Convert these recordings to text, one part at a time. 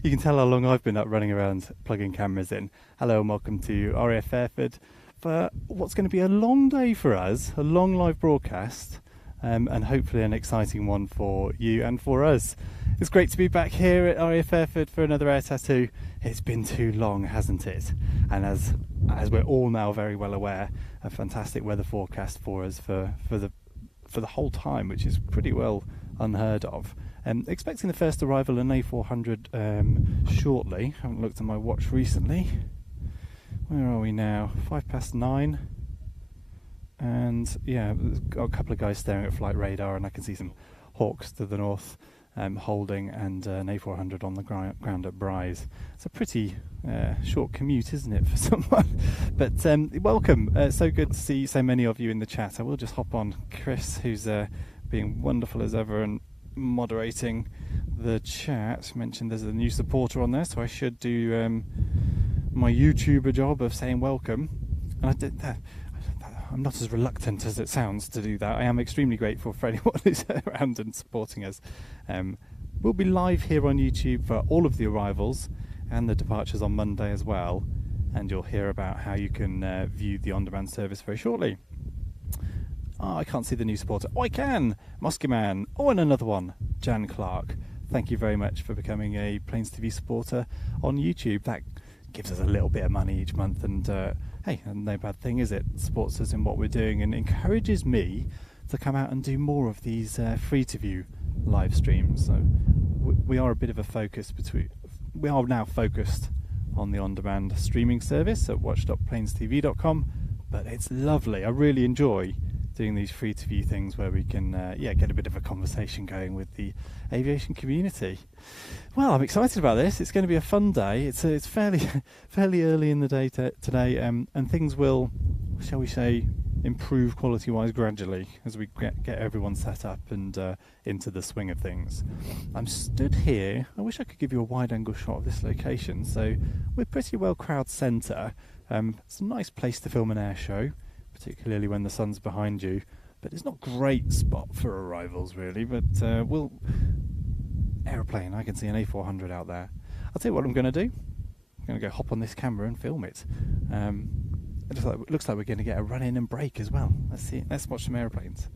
You can tell how long I've been up running around plugging cameras in. Hello and welcome to RAF Fairford for what's going to be a long day for us, a long live broadcast, and hopefully an exciting one for you and for us. It's great to be back here at RAF Fairford for another air tattoo. It's been too long, hasn't it? And as we're all now very well aware, a fantastic weather forecast for us for the whole time, which is pretty well unheard of. Expecting the first arrival in A400 shortly. Haven't looked at my watch recently. Where are we now? 9:05. And yeah, there's got a couple of guys staring at flight radar, and I can see some hawks to the north holding, and an A400 on the ground at Bryce. It's a pretty short commute, isn't it, for someone? But welcome. So good to see so many of you in the chat. I will just hop on Chris, who's being wonderful as ever and moderating the chat. Mentioned there's a new supporter on there, so I should do my YouTuber job of saying welcome. And I did that. I'm not as reluctant as it sounds to do that. I am extremely grateful for anyone who's around and supporting us. We'll be live here on YouTube for all of the arrivals and the departures on Monday as well, and you'll hear about how you can view the on-demand service very shortly. Oh, I can't see the new supporter. Oh, I can! Mosky Man. Oh, and another one. Jan Clark. Thank you very much for becoming a Plains TV supporter on YouTube. That gives us a little bit of money each month, and hey, no bad thing, is it? Supports us in what we're doing and encourages me to come out and do more of these free to view live streams. So we are a bit of a focus we are now focused on the on-demand streaming service at watch.plainstv.com, but it's lovely. I really enjoy doing these free to view things where we can get a bit of a conversation going with the aviation community. Well, I'm excited about this. It's going to be a fun day. It's fairly fairly early in the day today, and things will, shall we say, improve quality wise gradually as we get everyone set up and into the swing of things. I'm stood here. I wish I could give you a wide angle shot of this location. So we're pretty well crowd centre. It's a nice place to film an air show, particularly when the sun's behind you, but it's not a great spot for arrivals really. But we'll aeroplane, I can see an A400 out there. I'll tell you what I'm going to do. I'm going to go hop on this camera and film it. It looks like we're going to get a run in and break as well. Let's watch some aeroplanes.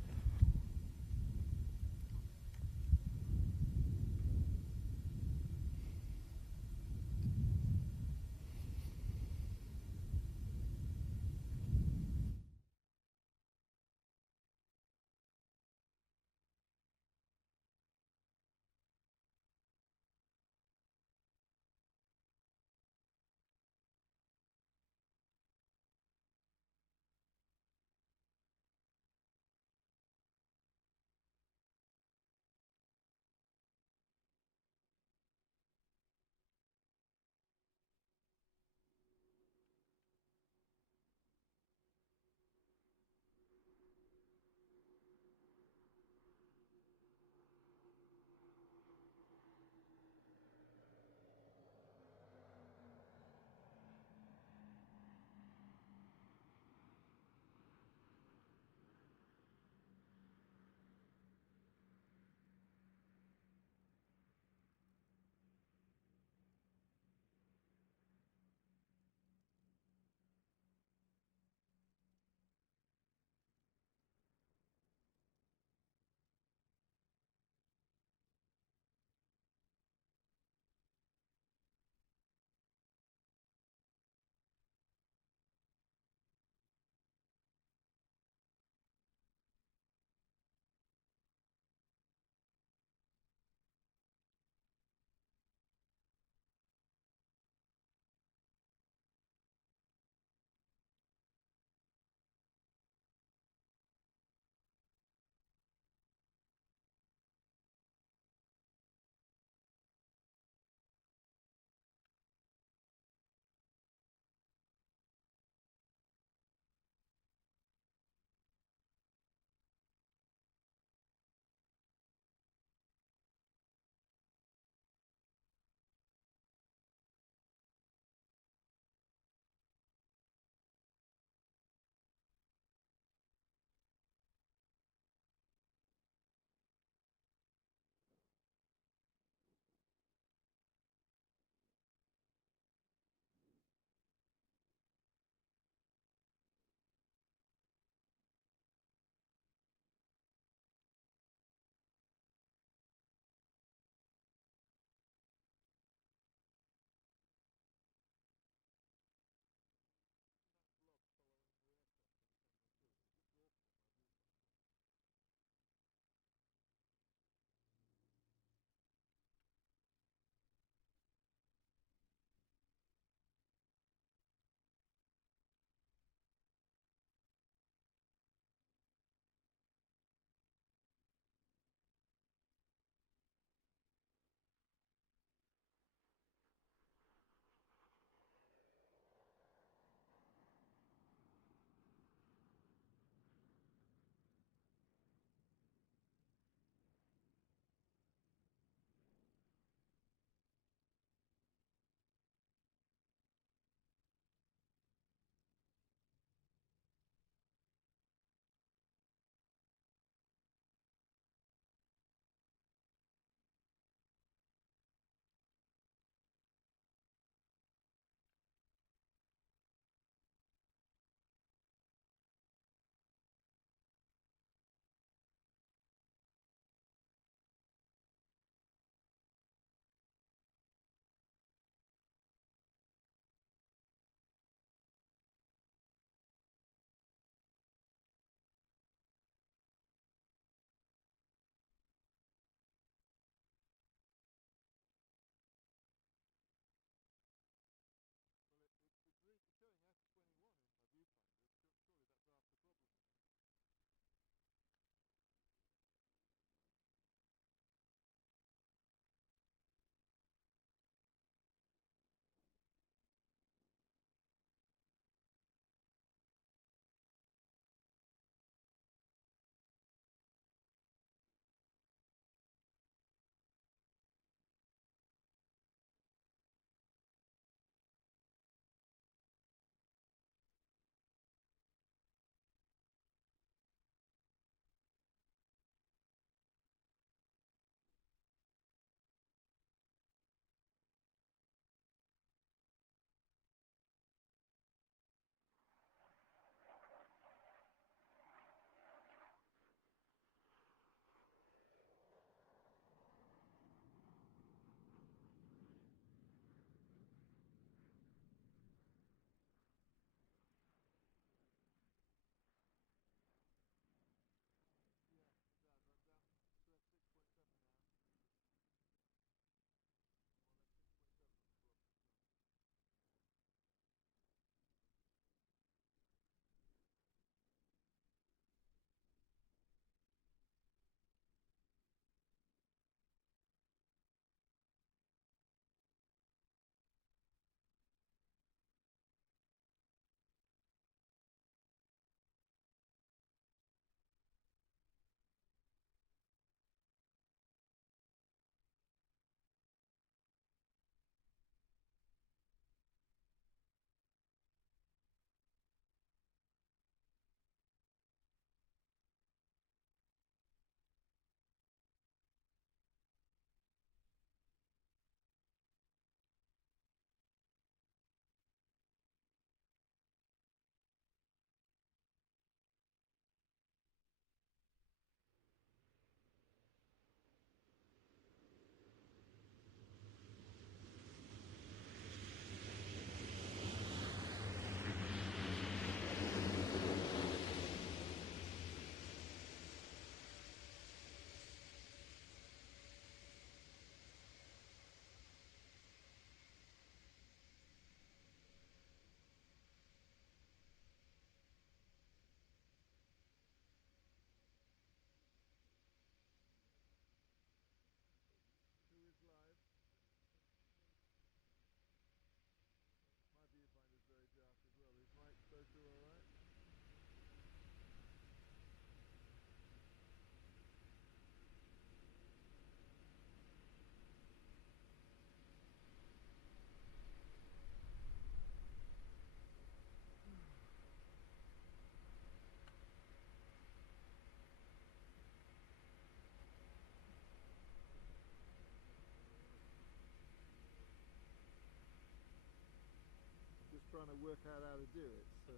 trying to work out how to do it. So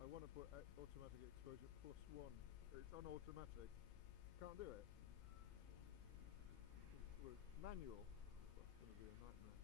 I want to put automatic exposure +1. It's on automatic. Can't do it. Well, manual. That's going to be a nightmare.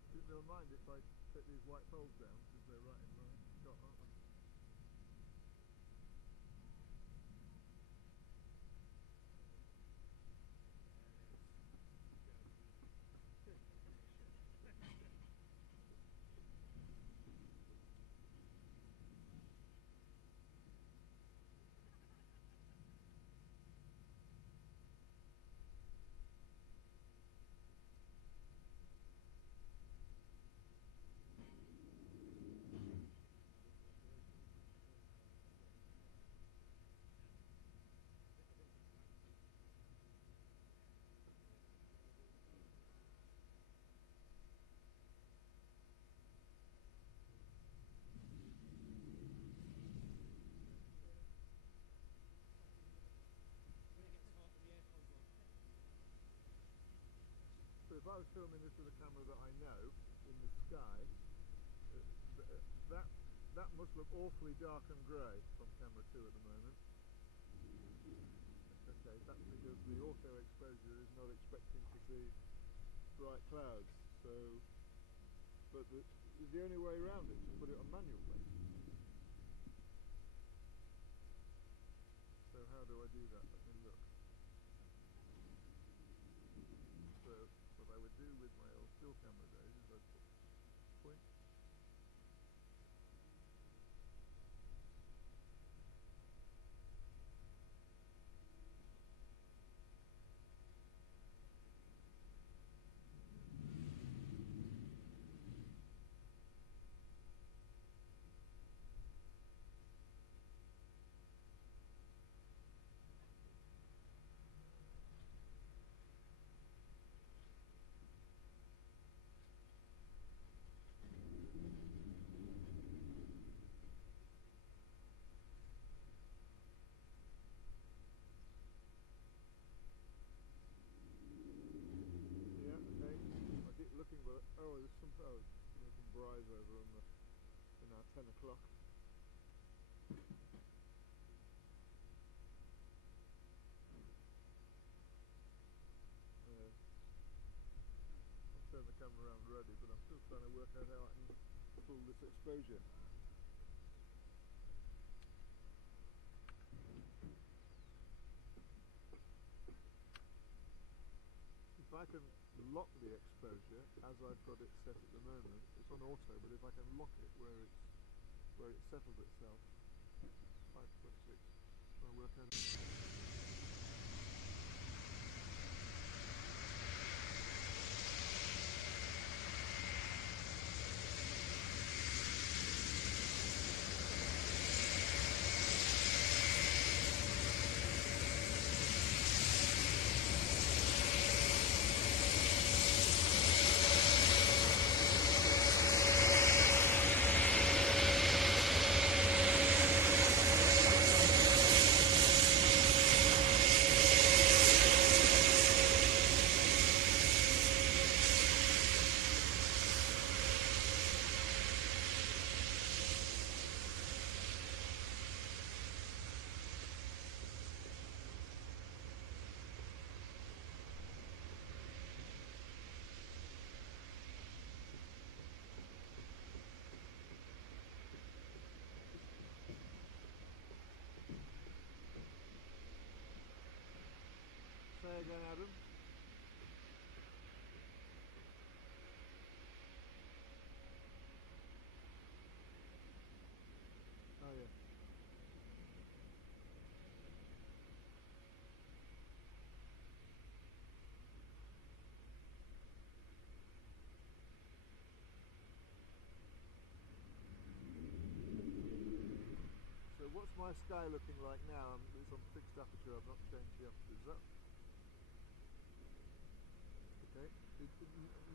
I think they'll mind if I take these white poles down because they're right in my shot, aren't they? So if I was filming this with a camera that I know in the sky, that must look awfully dark and grey from camera 2 at the moment. Okay, that's because the auto exposure is not expecting to see bright clouds. So, but the only way around it is to put it on manual then. So how do I do that? Let me look. So what I would do with my old still camera days is I'd put point. Looking, but oh, there's some braais over on the in our 10 o'clock. I'll turn the camera around ready, but I'm still trying to work out how I can pull this exposure. If I can lock the exposure as I've got it set at the moment, it's on auto, but if I can lock it where it's settled itself, 5.6, trying to work out. my sky looking like now? It's on fixed aperture. I've not changed the aperture. Is that okay?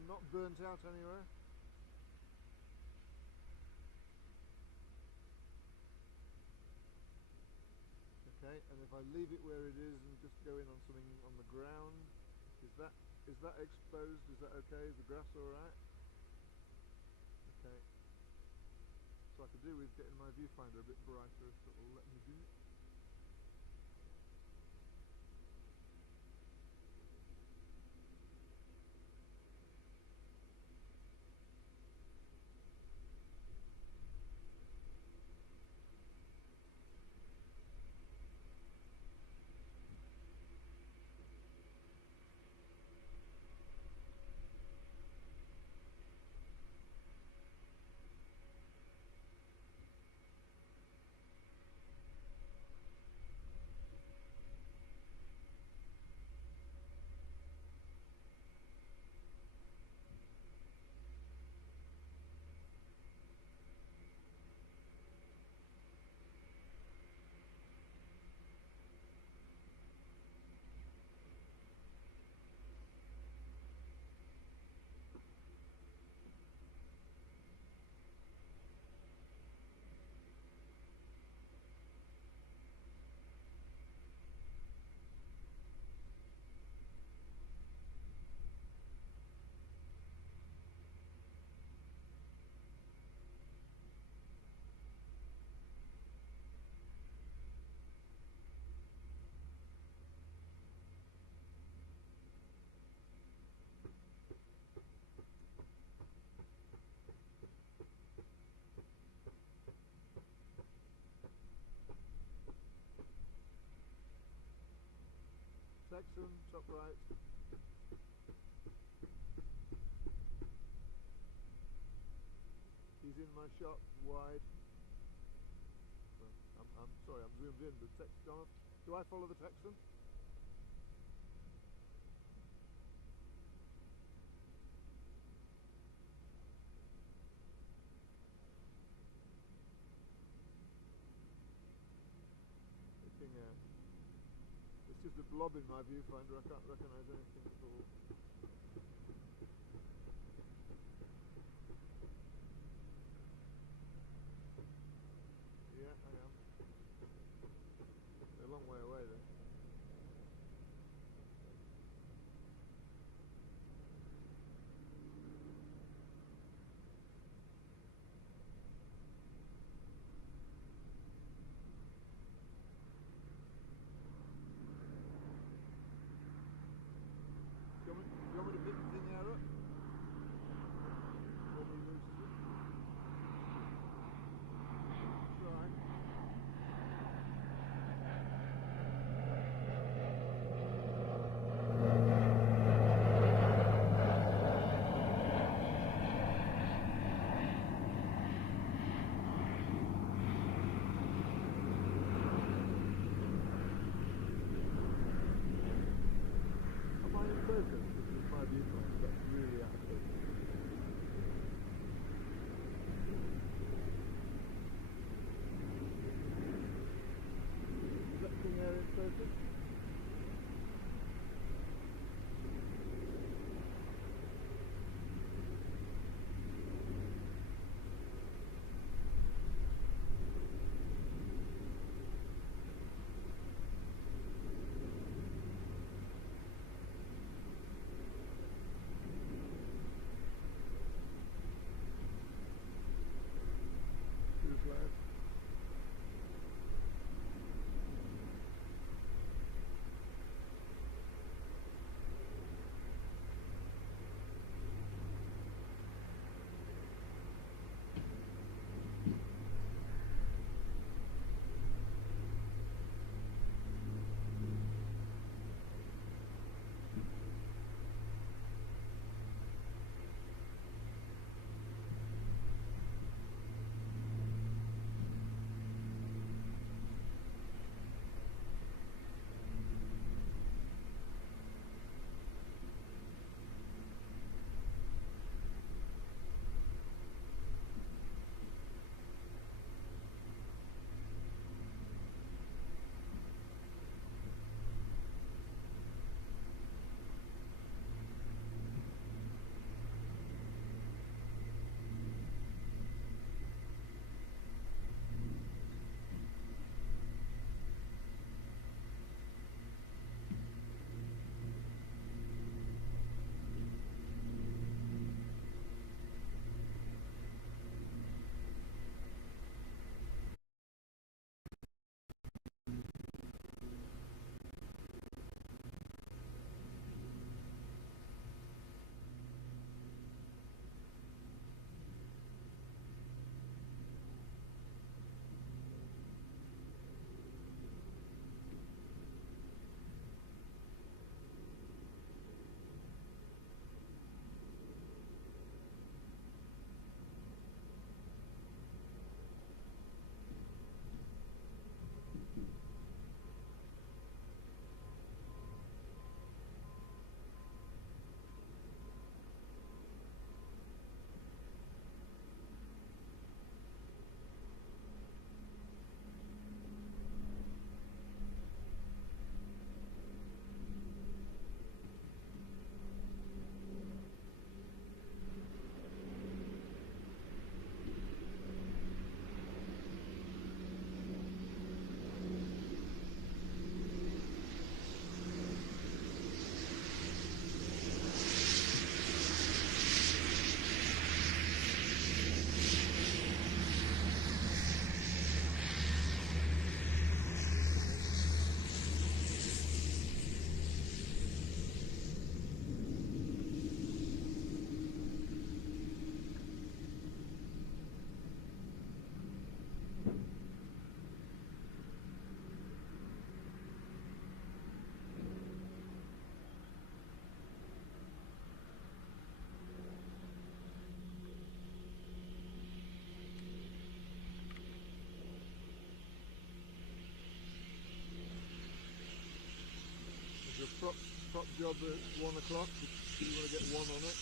Not burnt out anywhere. Okay, and if I leave it where it is and just go in on something on the ground, is that exposed? Is that okay? Is the grass all right? Okay. So I could do with getting my viewfinder a bit brighter if it will let me do it. Texan, top right. He's in my shot, wide. Well, I'm sorry, I'm zoomed in, but Texan gone off. Do I follow the Texan? Looking at. It's just a blob in my viewfinder, I can't recognise anything at all. Yeah, I am. They're a long way away there. Coming. job at 1 o'clock if you want to get one on it.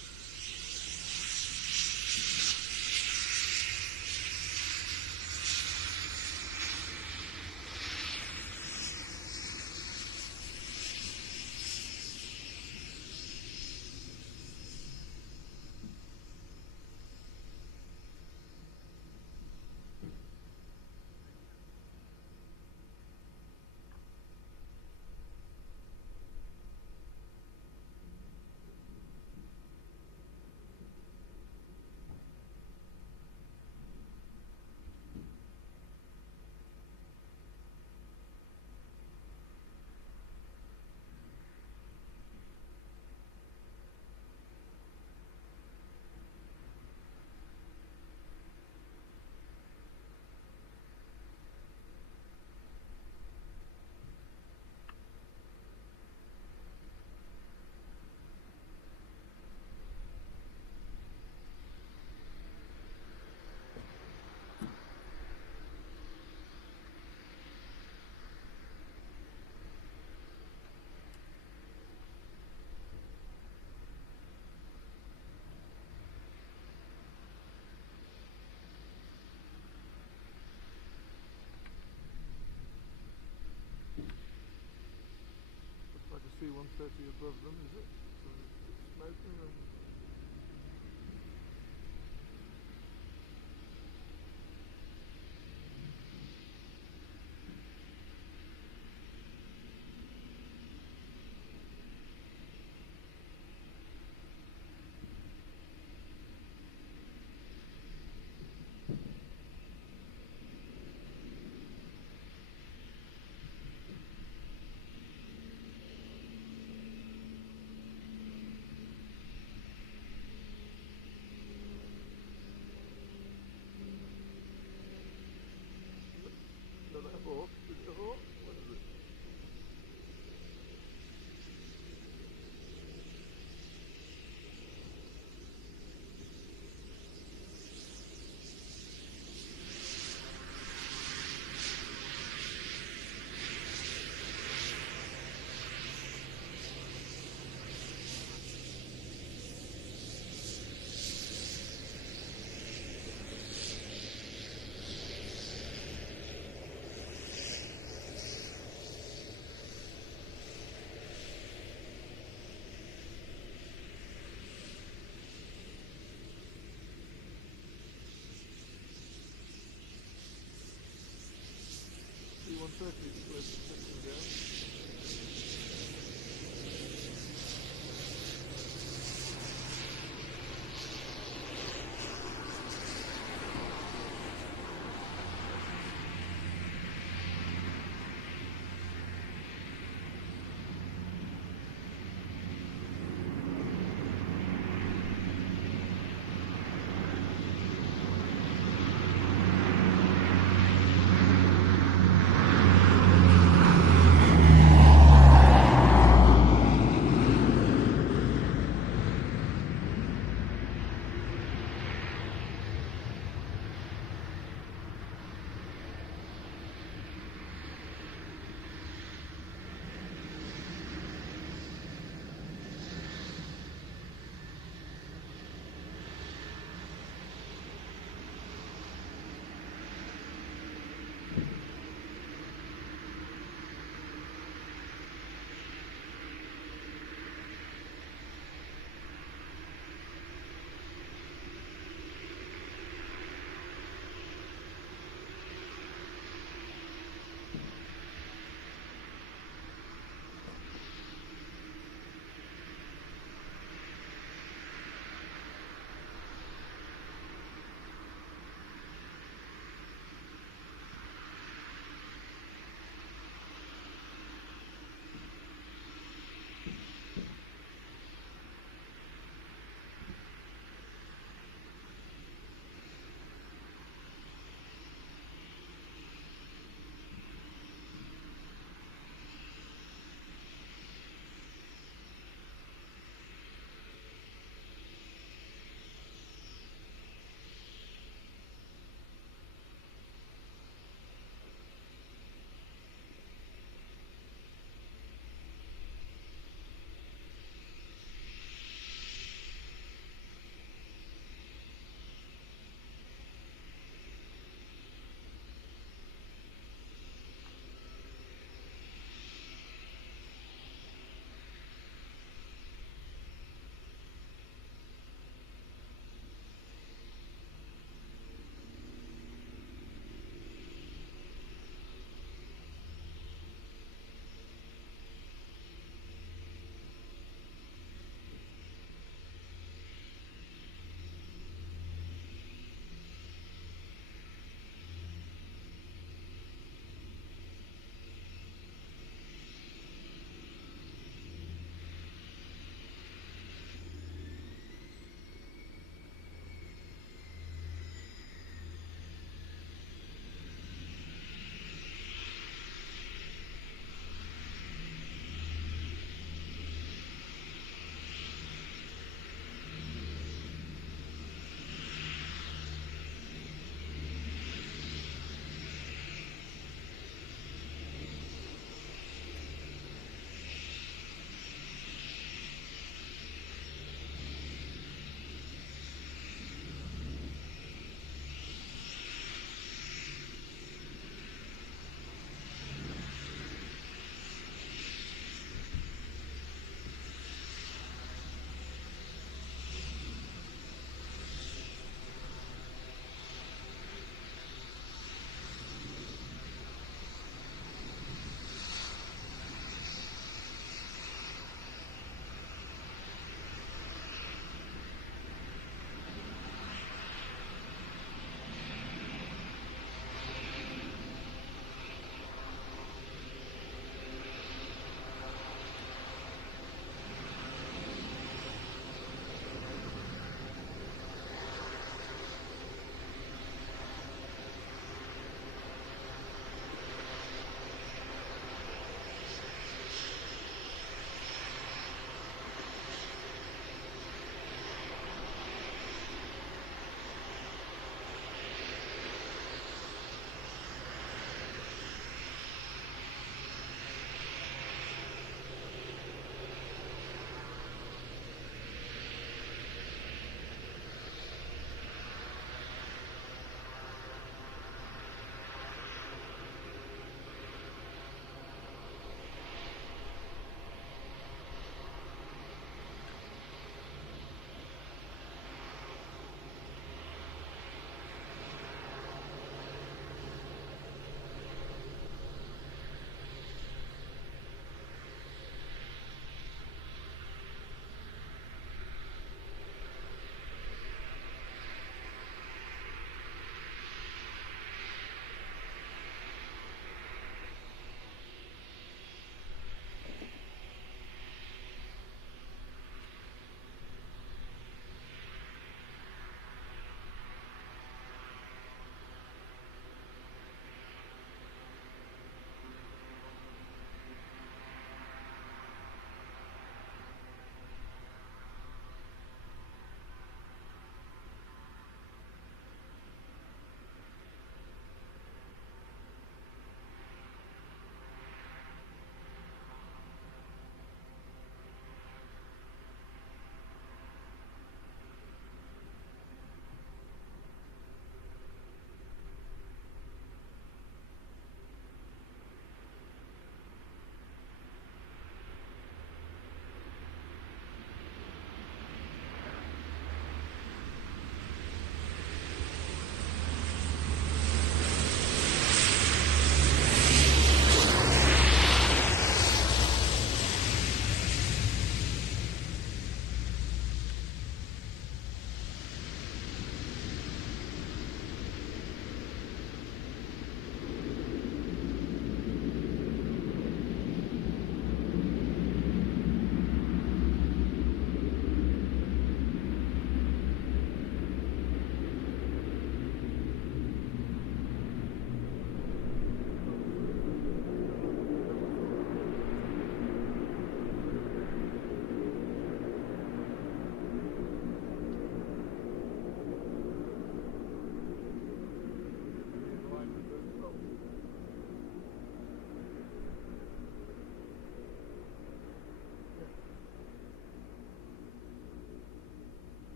Looks like a C-130 above them, is it? So it's smoking and... Is that a hawk? Is it a hawk? What is it? C-130 is close to touching down.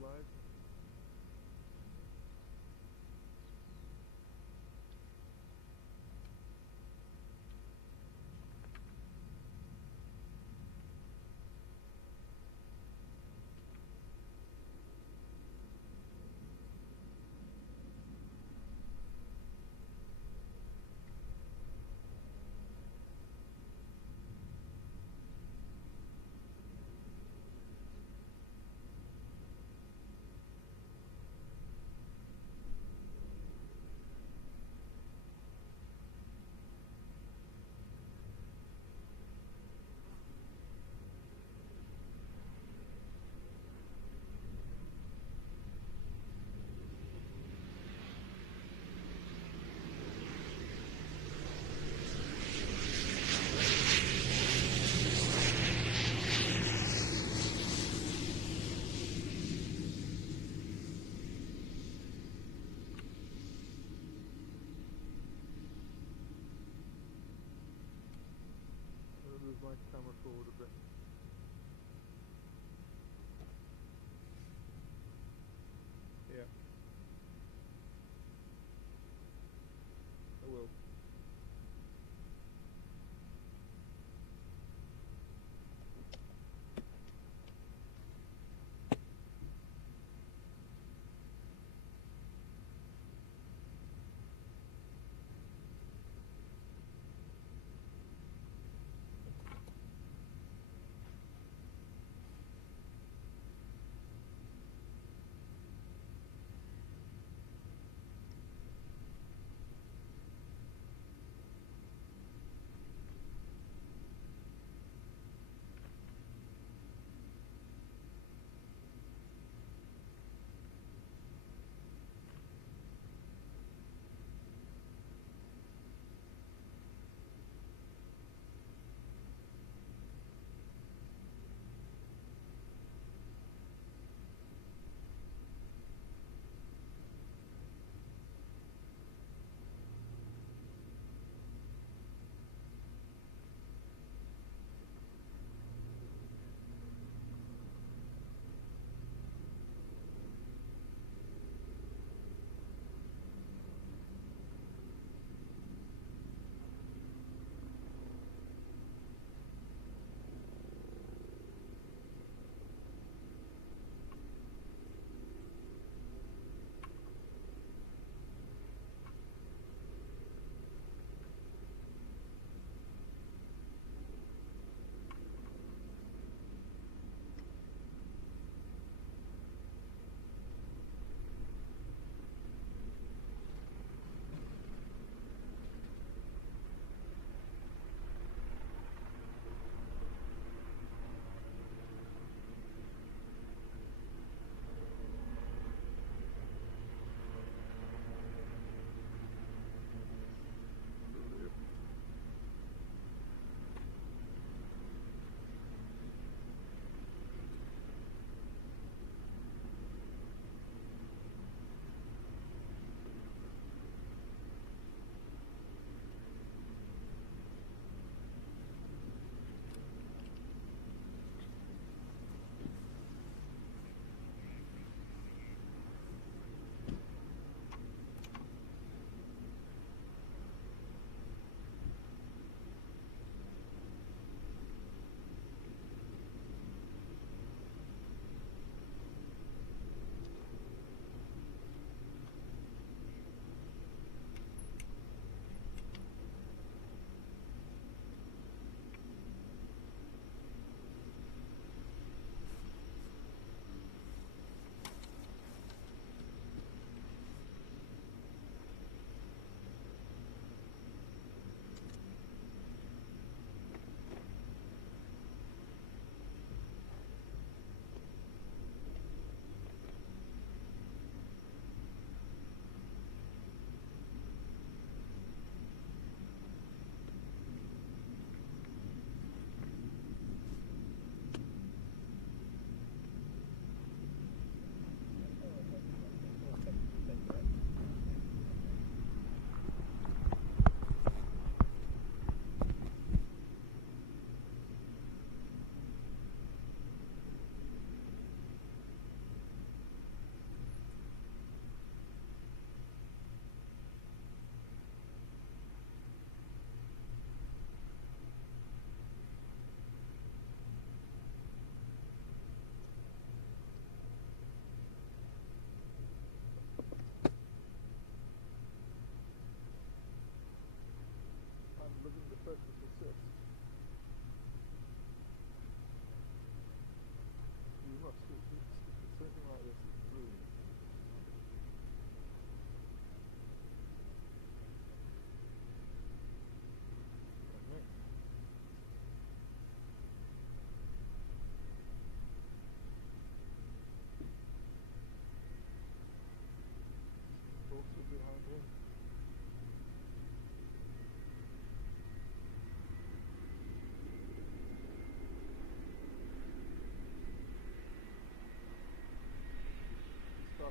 live. Move my camera forward a bit. Yeah. I will.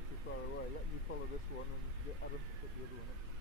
too far away. Let me follow this one and get Adam to put the other one up.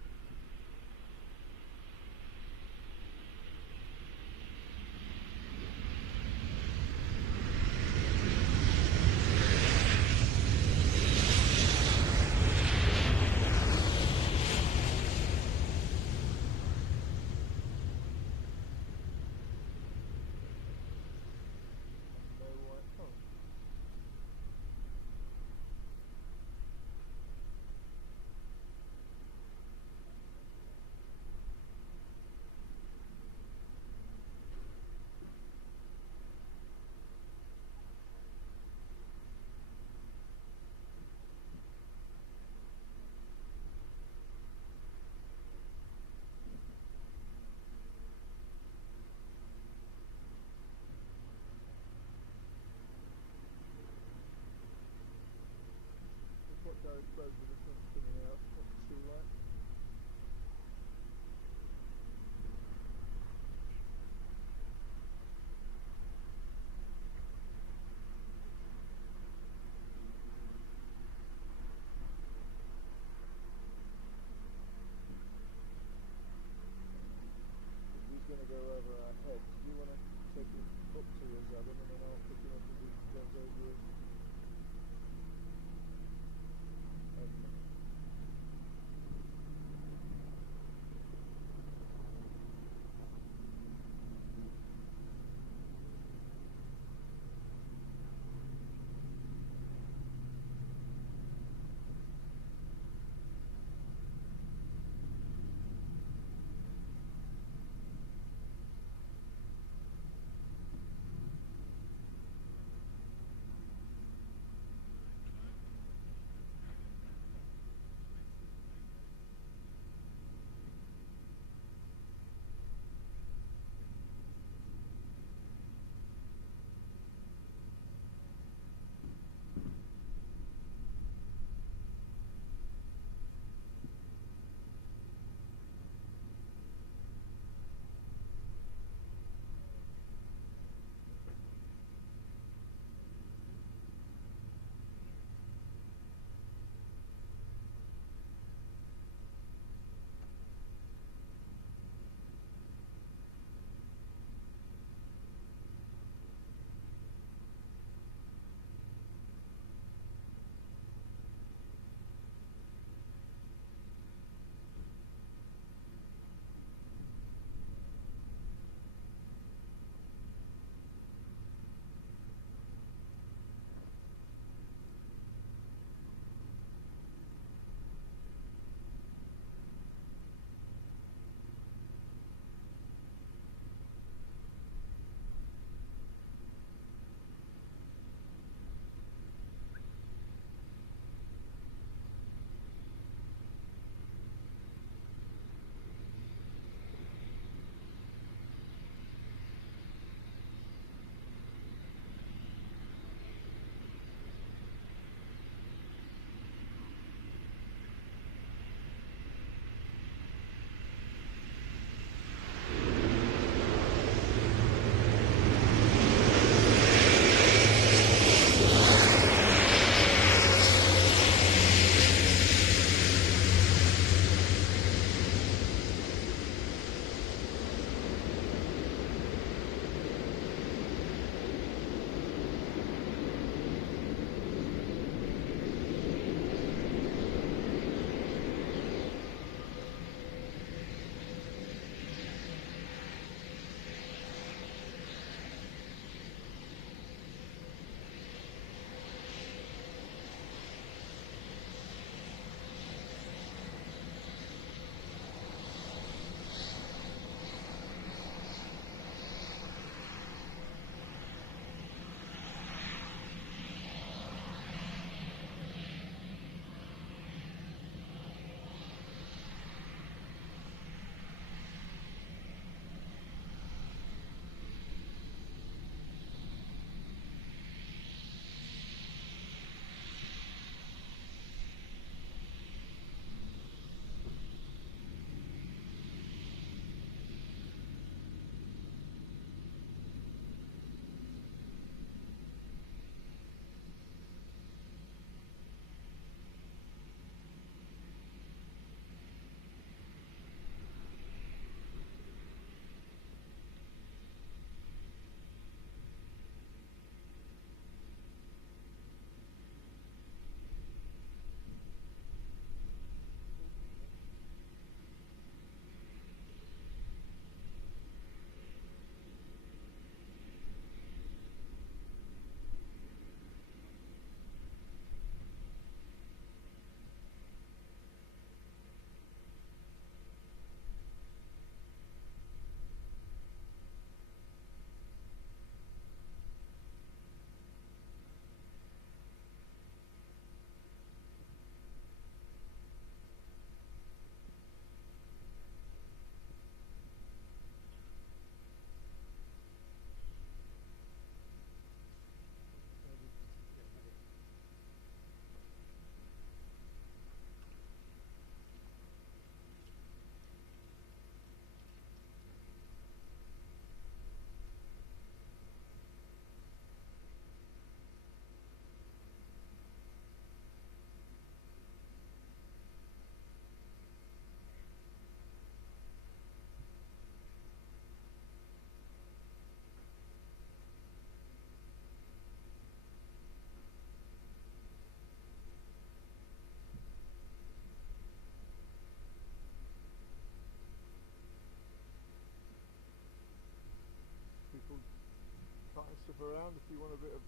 stuff around if you want a bit of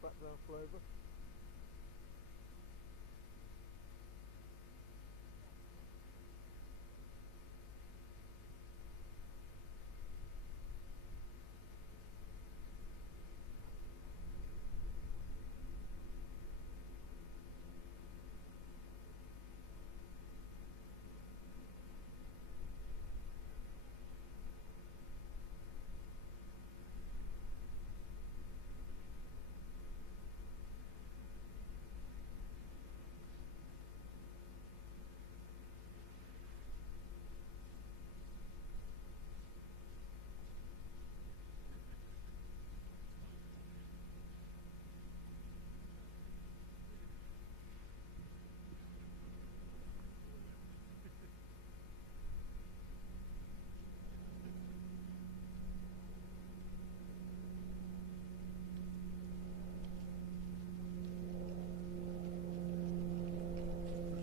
background flavour.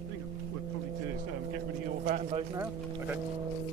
I think we'll probably do is get rid of your van load now. Okay.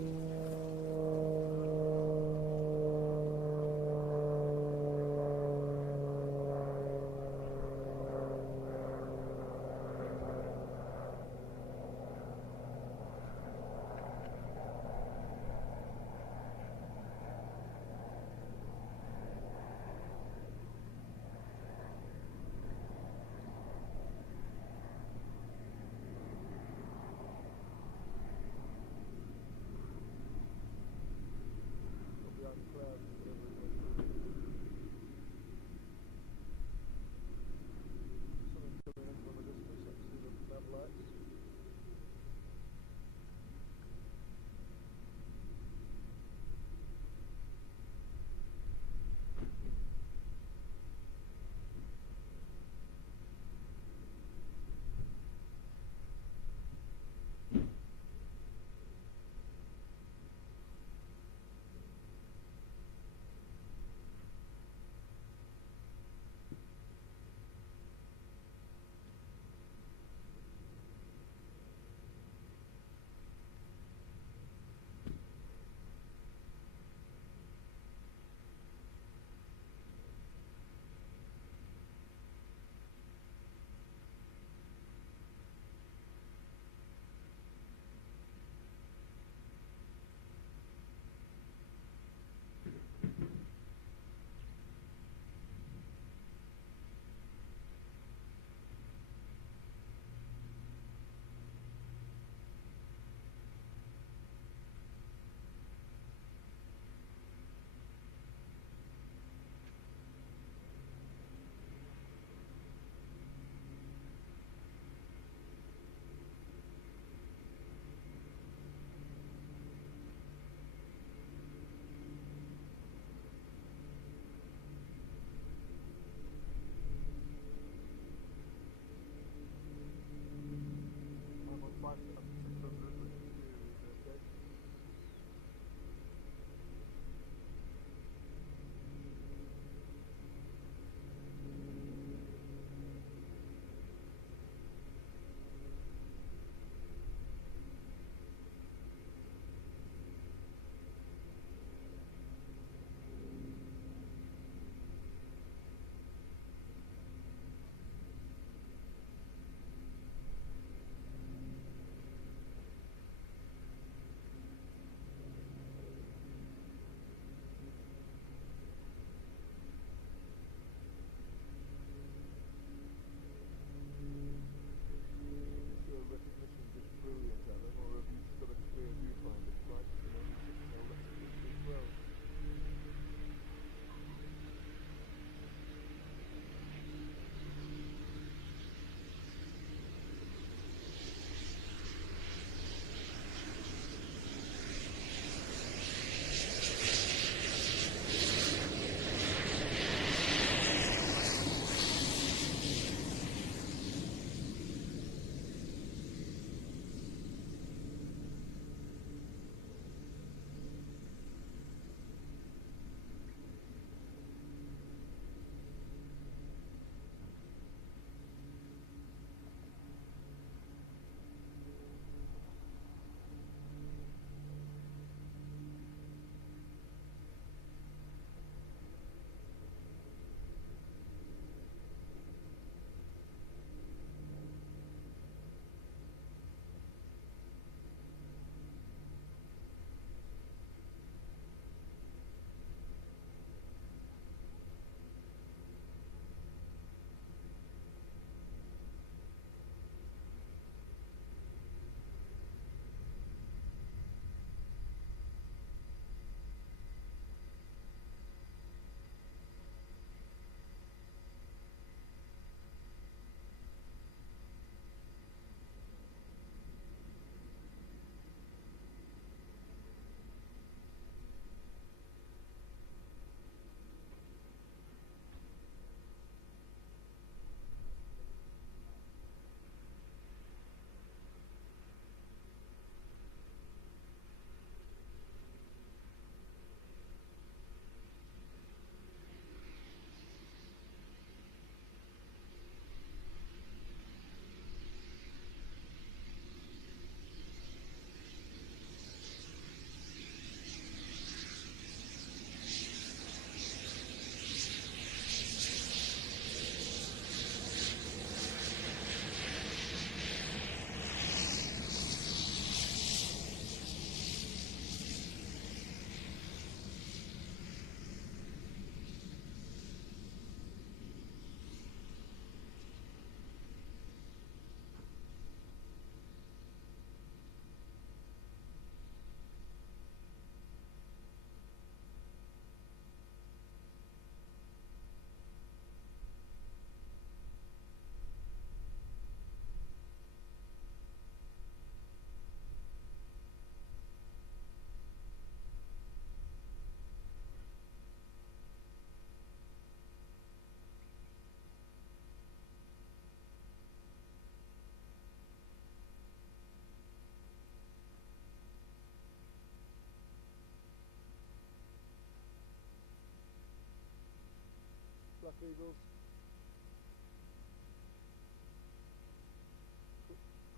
Eagles.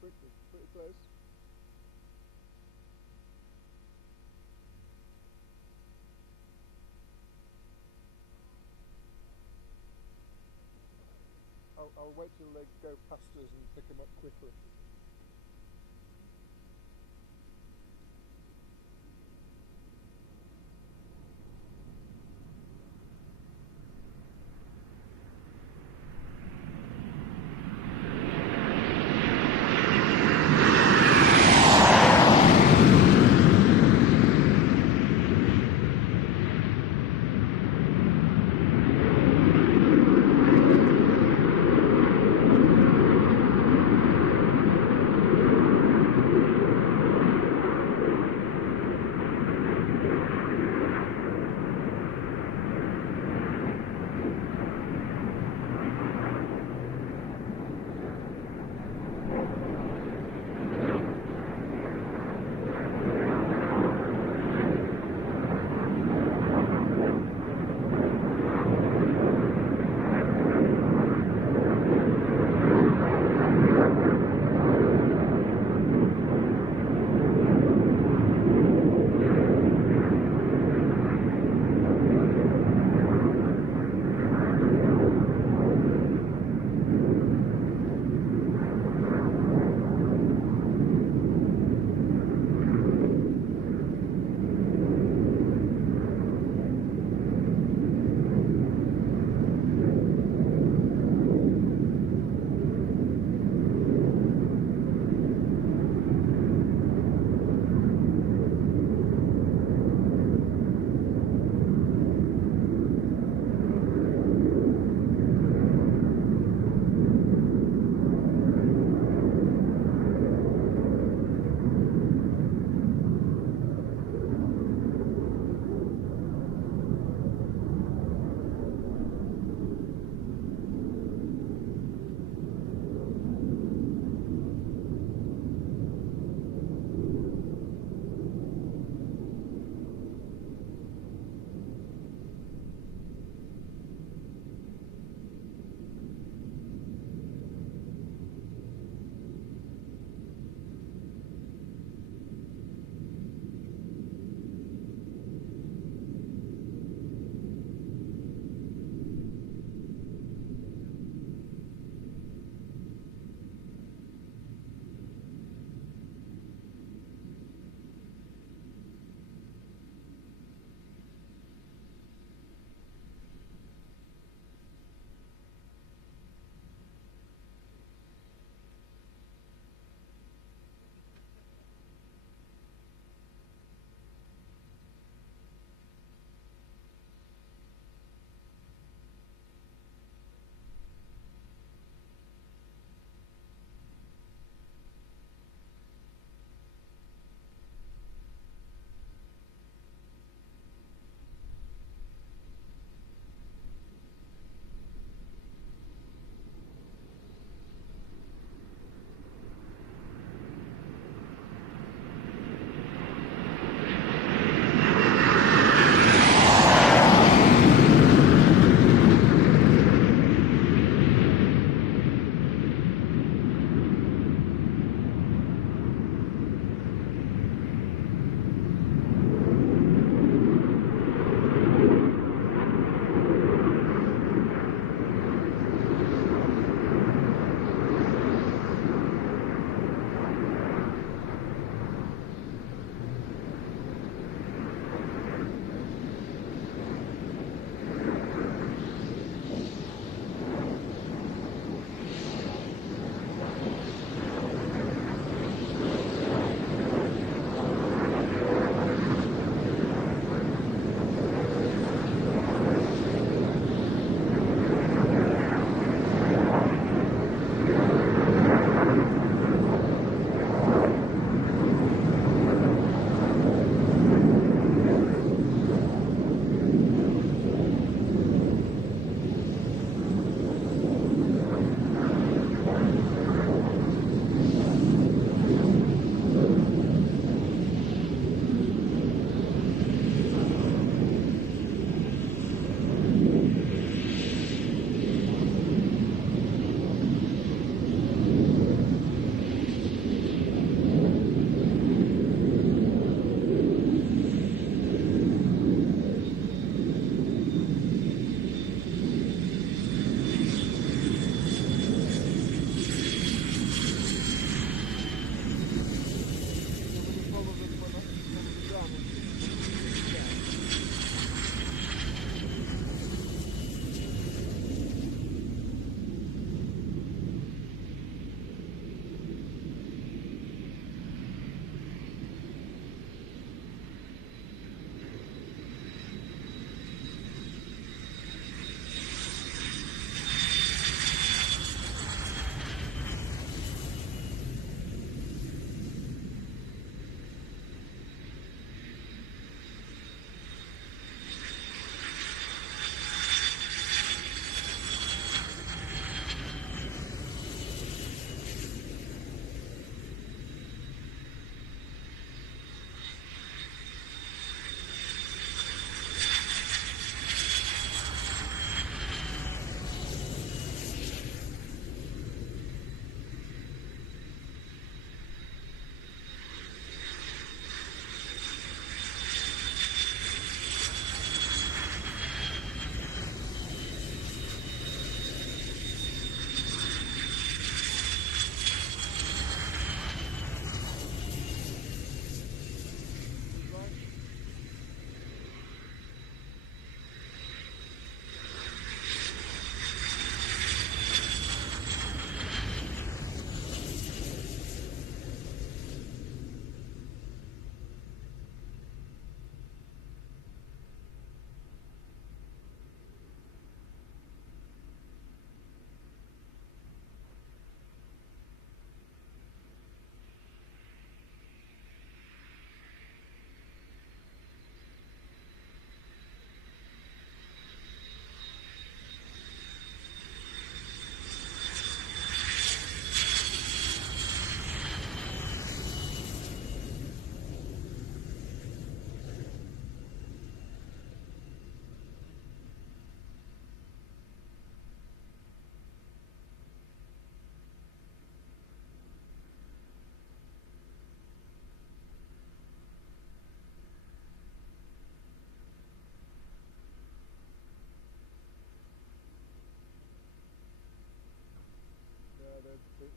Quickly, pretty close. I'll wait till they go past us and pick them up quickly.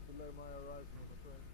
below my horizon, I'm afraid.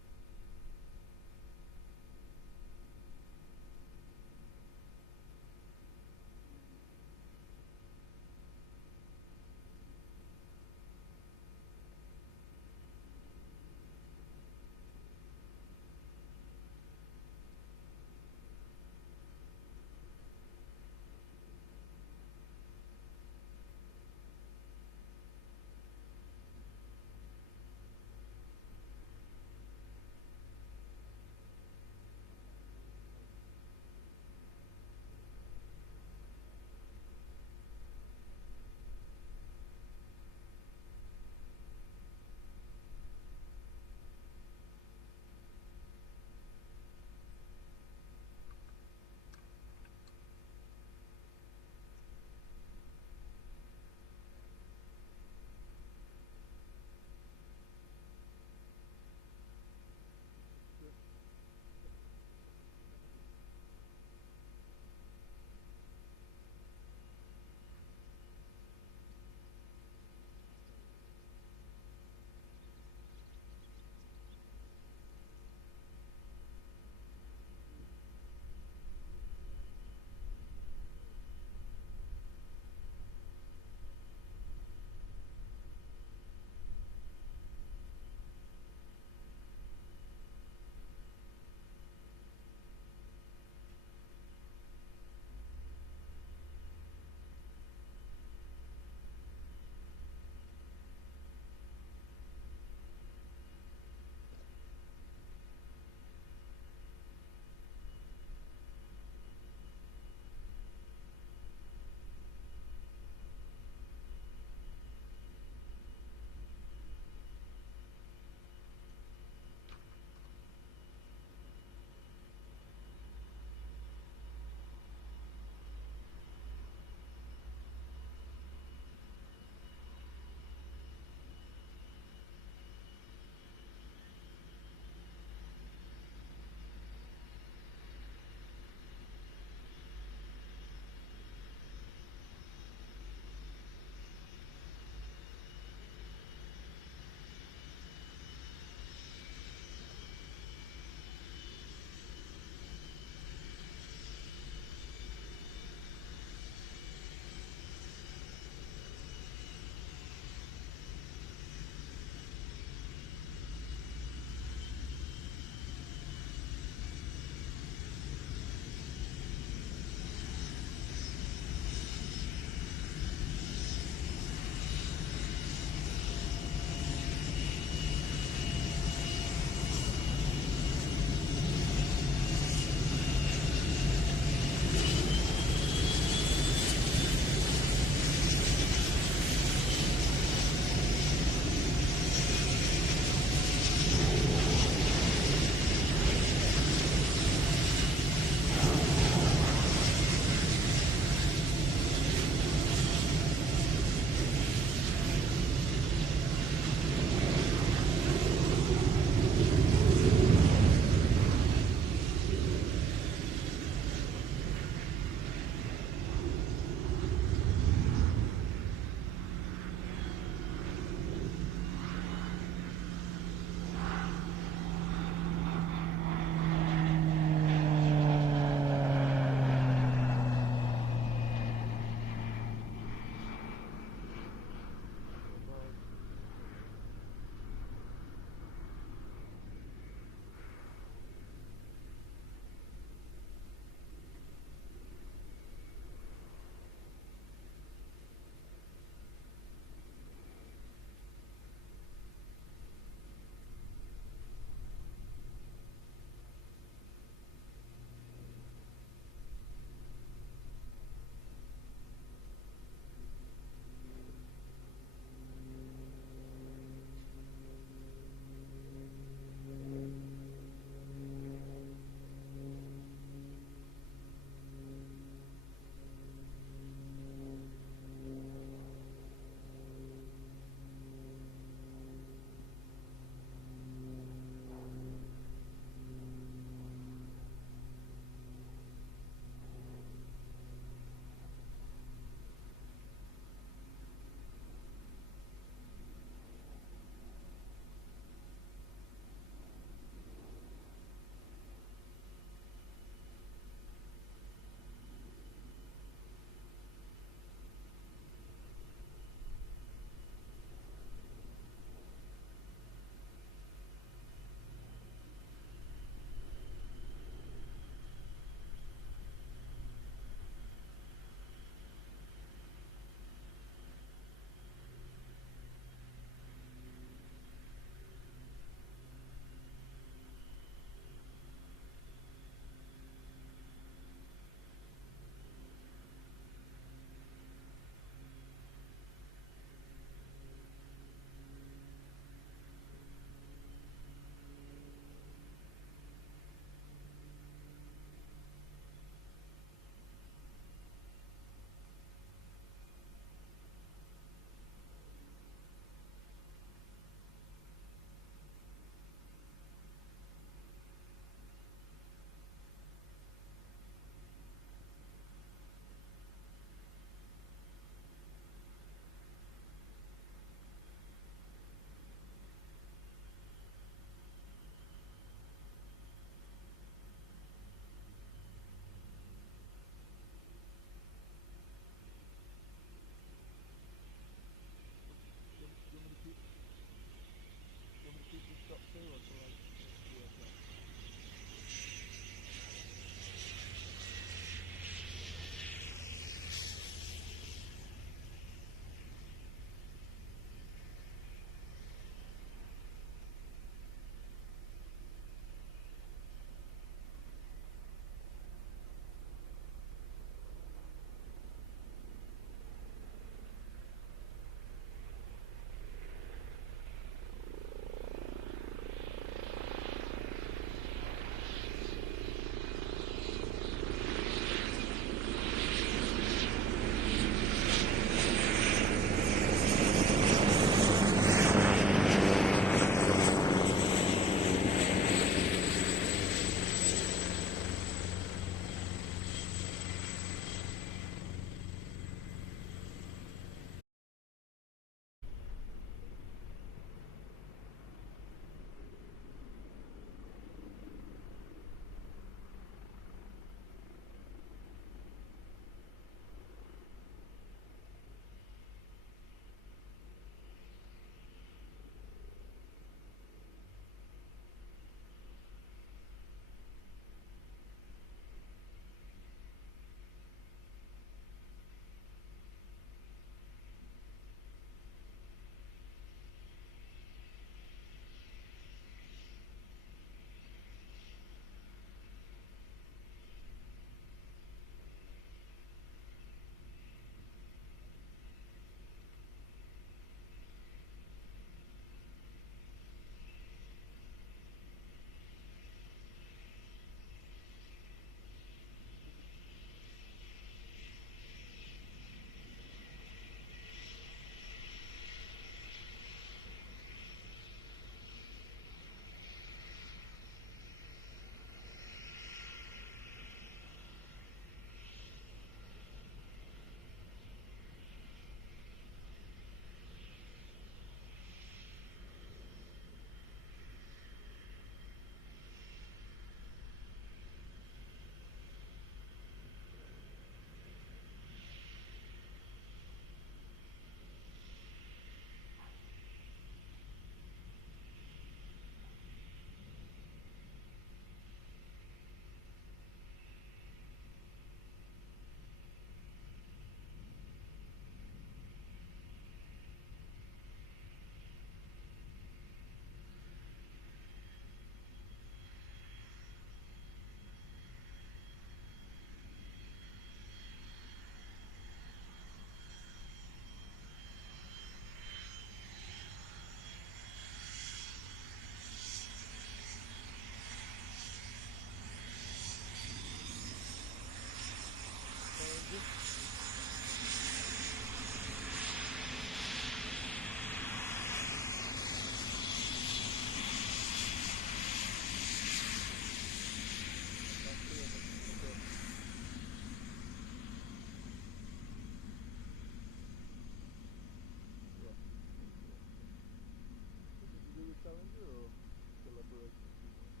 Challenger or collaboration too much?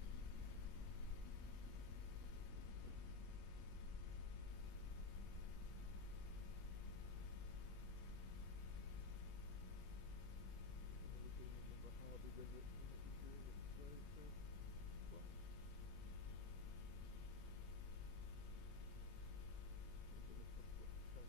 You never can remember how big of it you might be doing it very first flight. Maybe this one's got 10.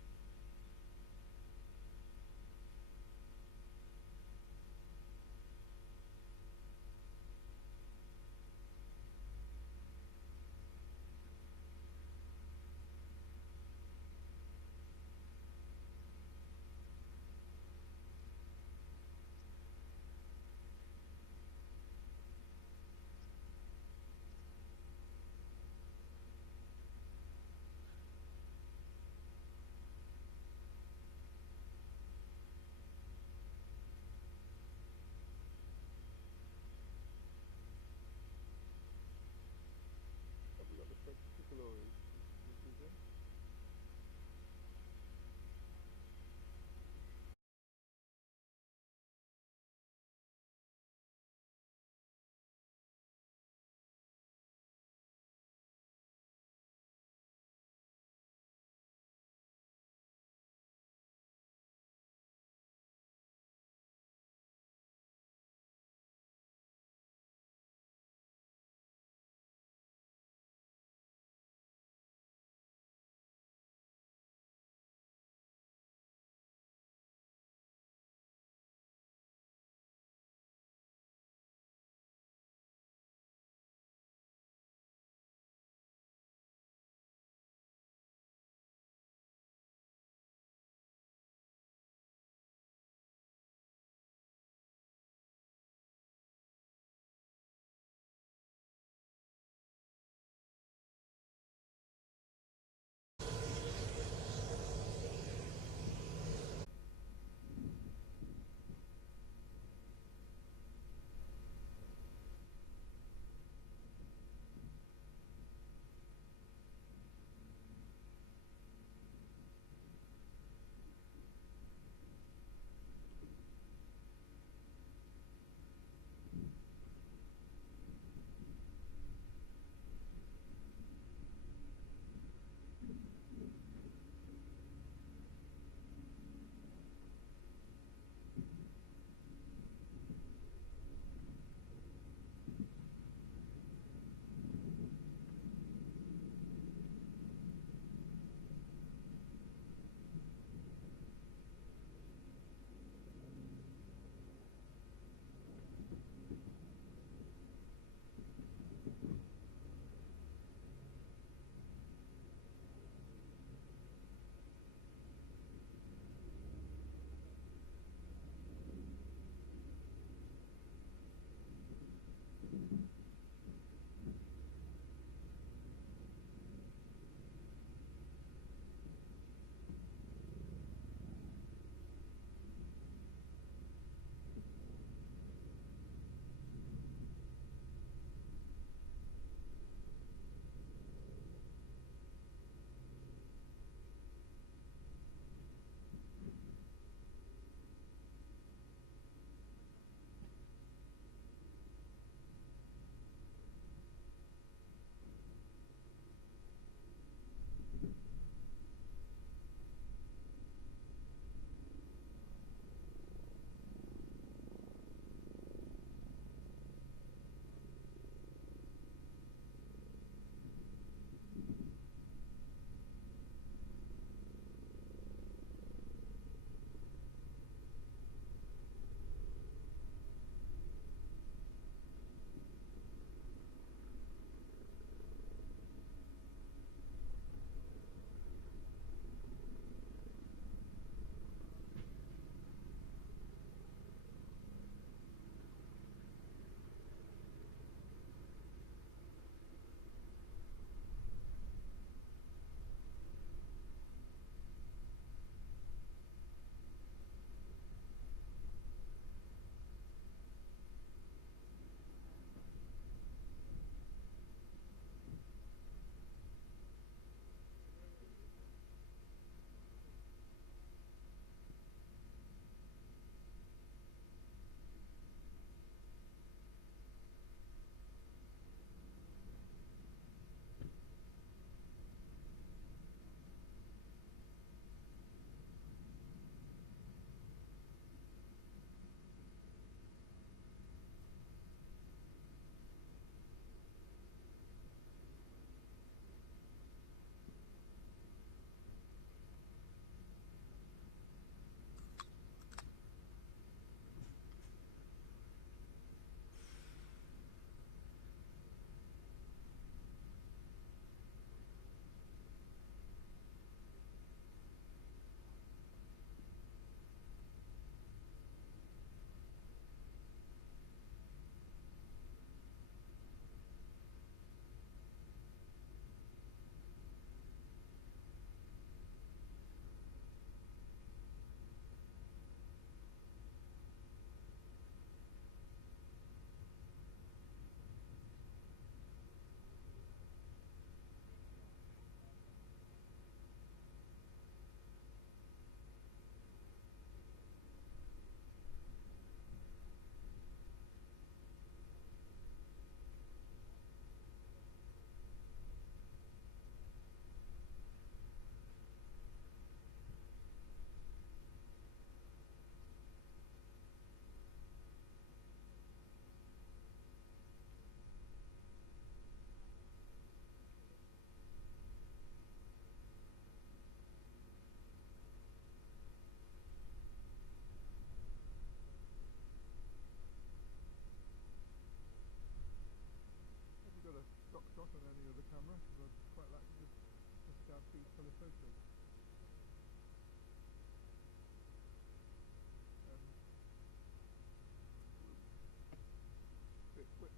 do telephoto.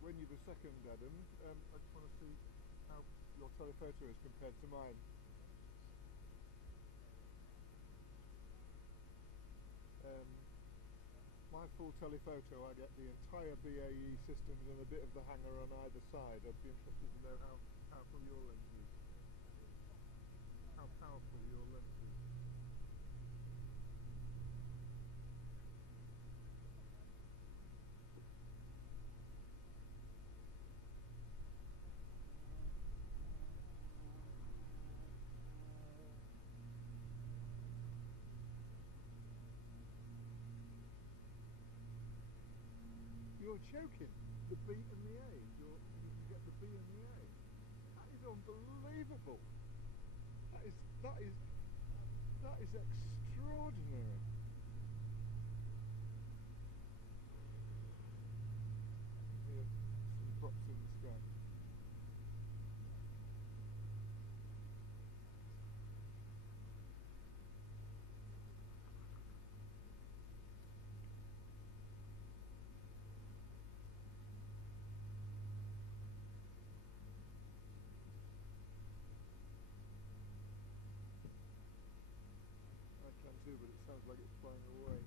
When you're the second, Adam, I just want to see how your telephoto is compared to mine. My full telephoto, I get the entire BAE systems and a bit of the hanger on either side. I'd be interested to know how powerful your lens is. How powerful your lens is. You're joking. The B and the A. You can get the B and the A. That is unbelievable. That is extraordinary. Here, some props in the sky. I can too, but it sounds like it's flying away.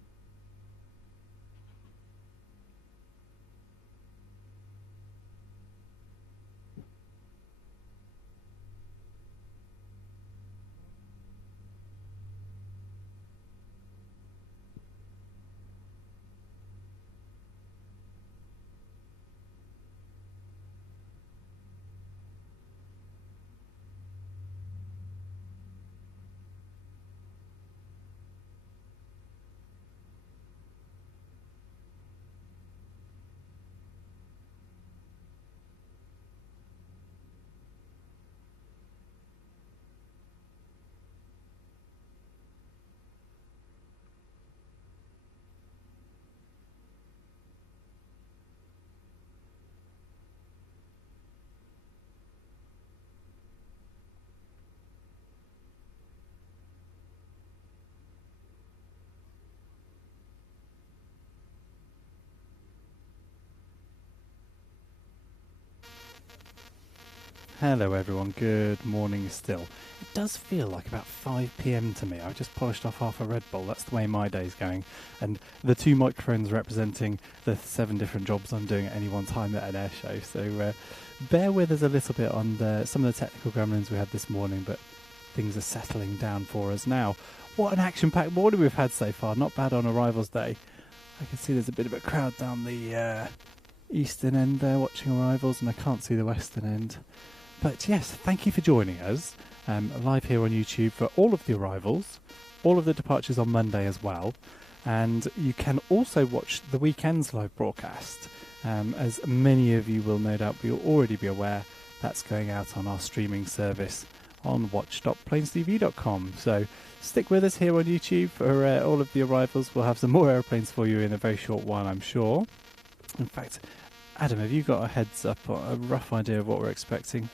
Hello everyone, good morning still. It does feel like about 5 p.m. to me. I've just polished off half a Red Bull, that's the way my day's going. And the 2 microphones representing the 7 different jobs I'm doing at any one time at an air show. So bear with us a little bit on some of the technical gremlins we had this morning, but things are settling down for us now. What an action-packed morning we've had so far, not bad on arrivals day. I can see there's a bit of a crowd down the eastern end there watching arrivals, and I can't see the western end. But yes, thank you for joining us live here on YouTube for all of the arrivals, all of the departures on Monday as well. And you can also watch the weekend's live broadcast. As many of you will no doubt already be aware, that's going out on our streaming service on watch.planestv.com. So stick with us here on YouTube for all of the arrivals. We'll have some more airplanes for you in a very short while, I'm sure. In fact, Adam, have you got a heads up or a rough idea of what we're expecting?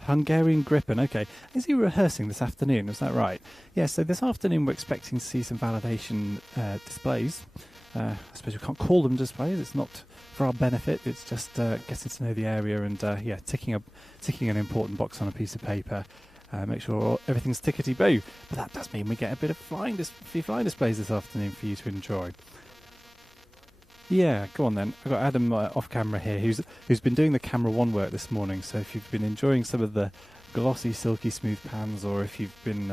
Hungarian Gripen, okay. Is he rehearsing this afternoon? Is that right? Yeah, so this afternoon we're expecting to see some validation displays. I suppose we can't call them displays. It's not for our benefit. It's just getting to know the area and ticking an important box on a piece of paper. Make sure everything's tickety-boo. But that does mean we get a bit of flying displays this afternoon for you to enjoy. Yeah, go on then. I've got Adam off camera here who's been doing the camera one work this morning. So if you've been enjoying some of the glossy, silky, smooth pans, or if you've been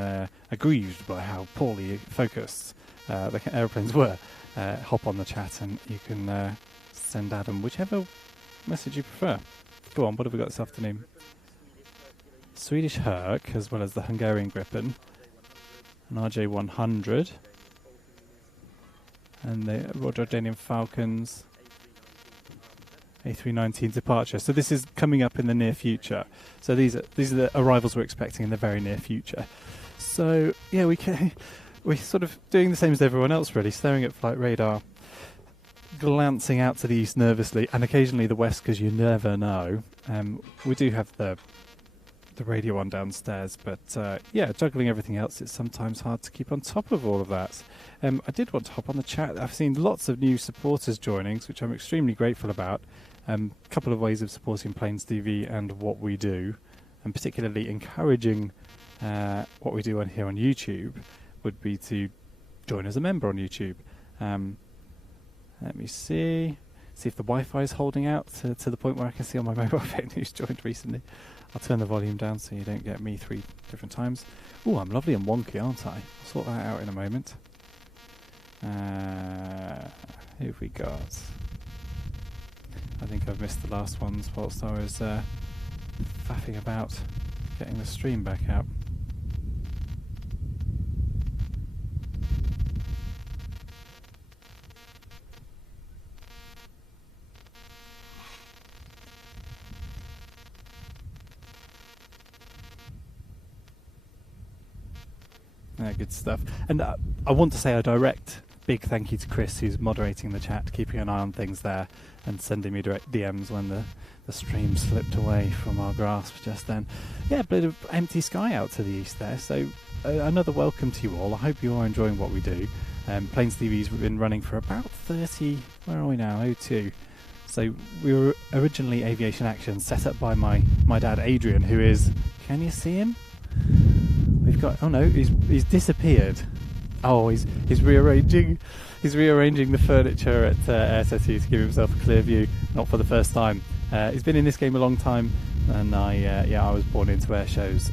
aggrieved by how poorly focused the aeroplanes were, hop on the chat and you can send Adam whichever message you prefer. Go on, what have we got this afternoon? Swedish Herc, as well as the Hungarian Gripen, an RJ100. And the Royal Jordanian Falcons, A319 departure. So this is coming up in the near future. So these are the arrivals we're expecting in the very near future. So yeah, we're sort of doing the same as everyone else, really, staring at flight radar, glancing out to the east nervously, and occasionally the west, because you never know. We do have the the radio on downstairs. But yeah, juggling everything else, it's sometimes hard to keep on top of all of that. I did want to hop on the chat. I've seen lots of new supporters joining, which I'm extremely grateful about. A couple of ways of supporting Plains TV and what we do, and particularly encouraging what we do on here on YouTube, would be to join as a member on YouTube. Let me see if the Wi-Fi is holding out to the point where I can see on my mobile phone who's joined recently. I'll turn the volume down so you don't get me 3 different times. Oh, I'm lovely and wonky, aren't I? I'll sort that out in a moment. Who have we got? I think I've missed the last ones whilst I was faffing about getting the stream back up. Good stuff. And I want to say a direct big thank you to Chris, who's moderating the chat, keeping an eye on things there and sending me direct DMs when the stream slipped away from our grasp just then. Yeah, a bit of empty sky out to the east there, so another welcome to you all. I hope you are enjoying what we do. Plains TV's been running for about 30, where are we now, 02. So we were originally Aviation Action, set up by my dad Adrian, who is, can you see him? We've got, oh no, he's disappeared. Oh, he's rearranging the furniture at Air Settee to give himself a clear view. Not for the first time. He's been in this game a long time, and I was born into air shows.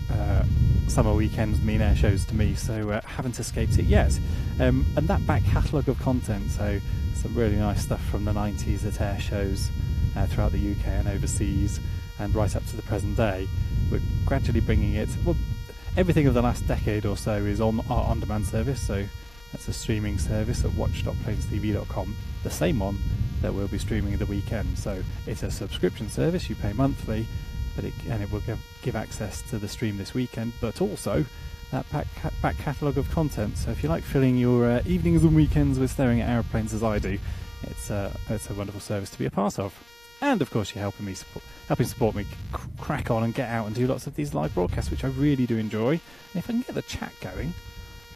Summer weekends mean air shows to me, so haven't escaped it yet. And that back catalogue of content, so some really nice stuff from the 90s at air shows throughout the UK and overseas, and right up to the present day. We're gradually bringing it. Well, everything of the last decade or so is on our on-demand service, so that's a streaming service at watch.plainstv.com, the same one that we'll be streaming the weekend. So it's a subscription service, you pay monthly, but it will give access to the stream this weekend, but also that back catalogue of content. So if you like filling your evenings and weekends with staring at aeroplanes as I do, it's a wonderful service to be a part of. And of course, you're helping support me crack on and get out and do lots of these live broadcasts, which I really do enjoy. And if I can get the chat going,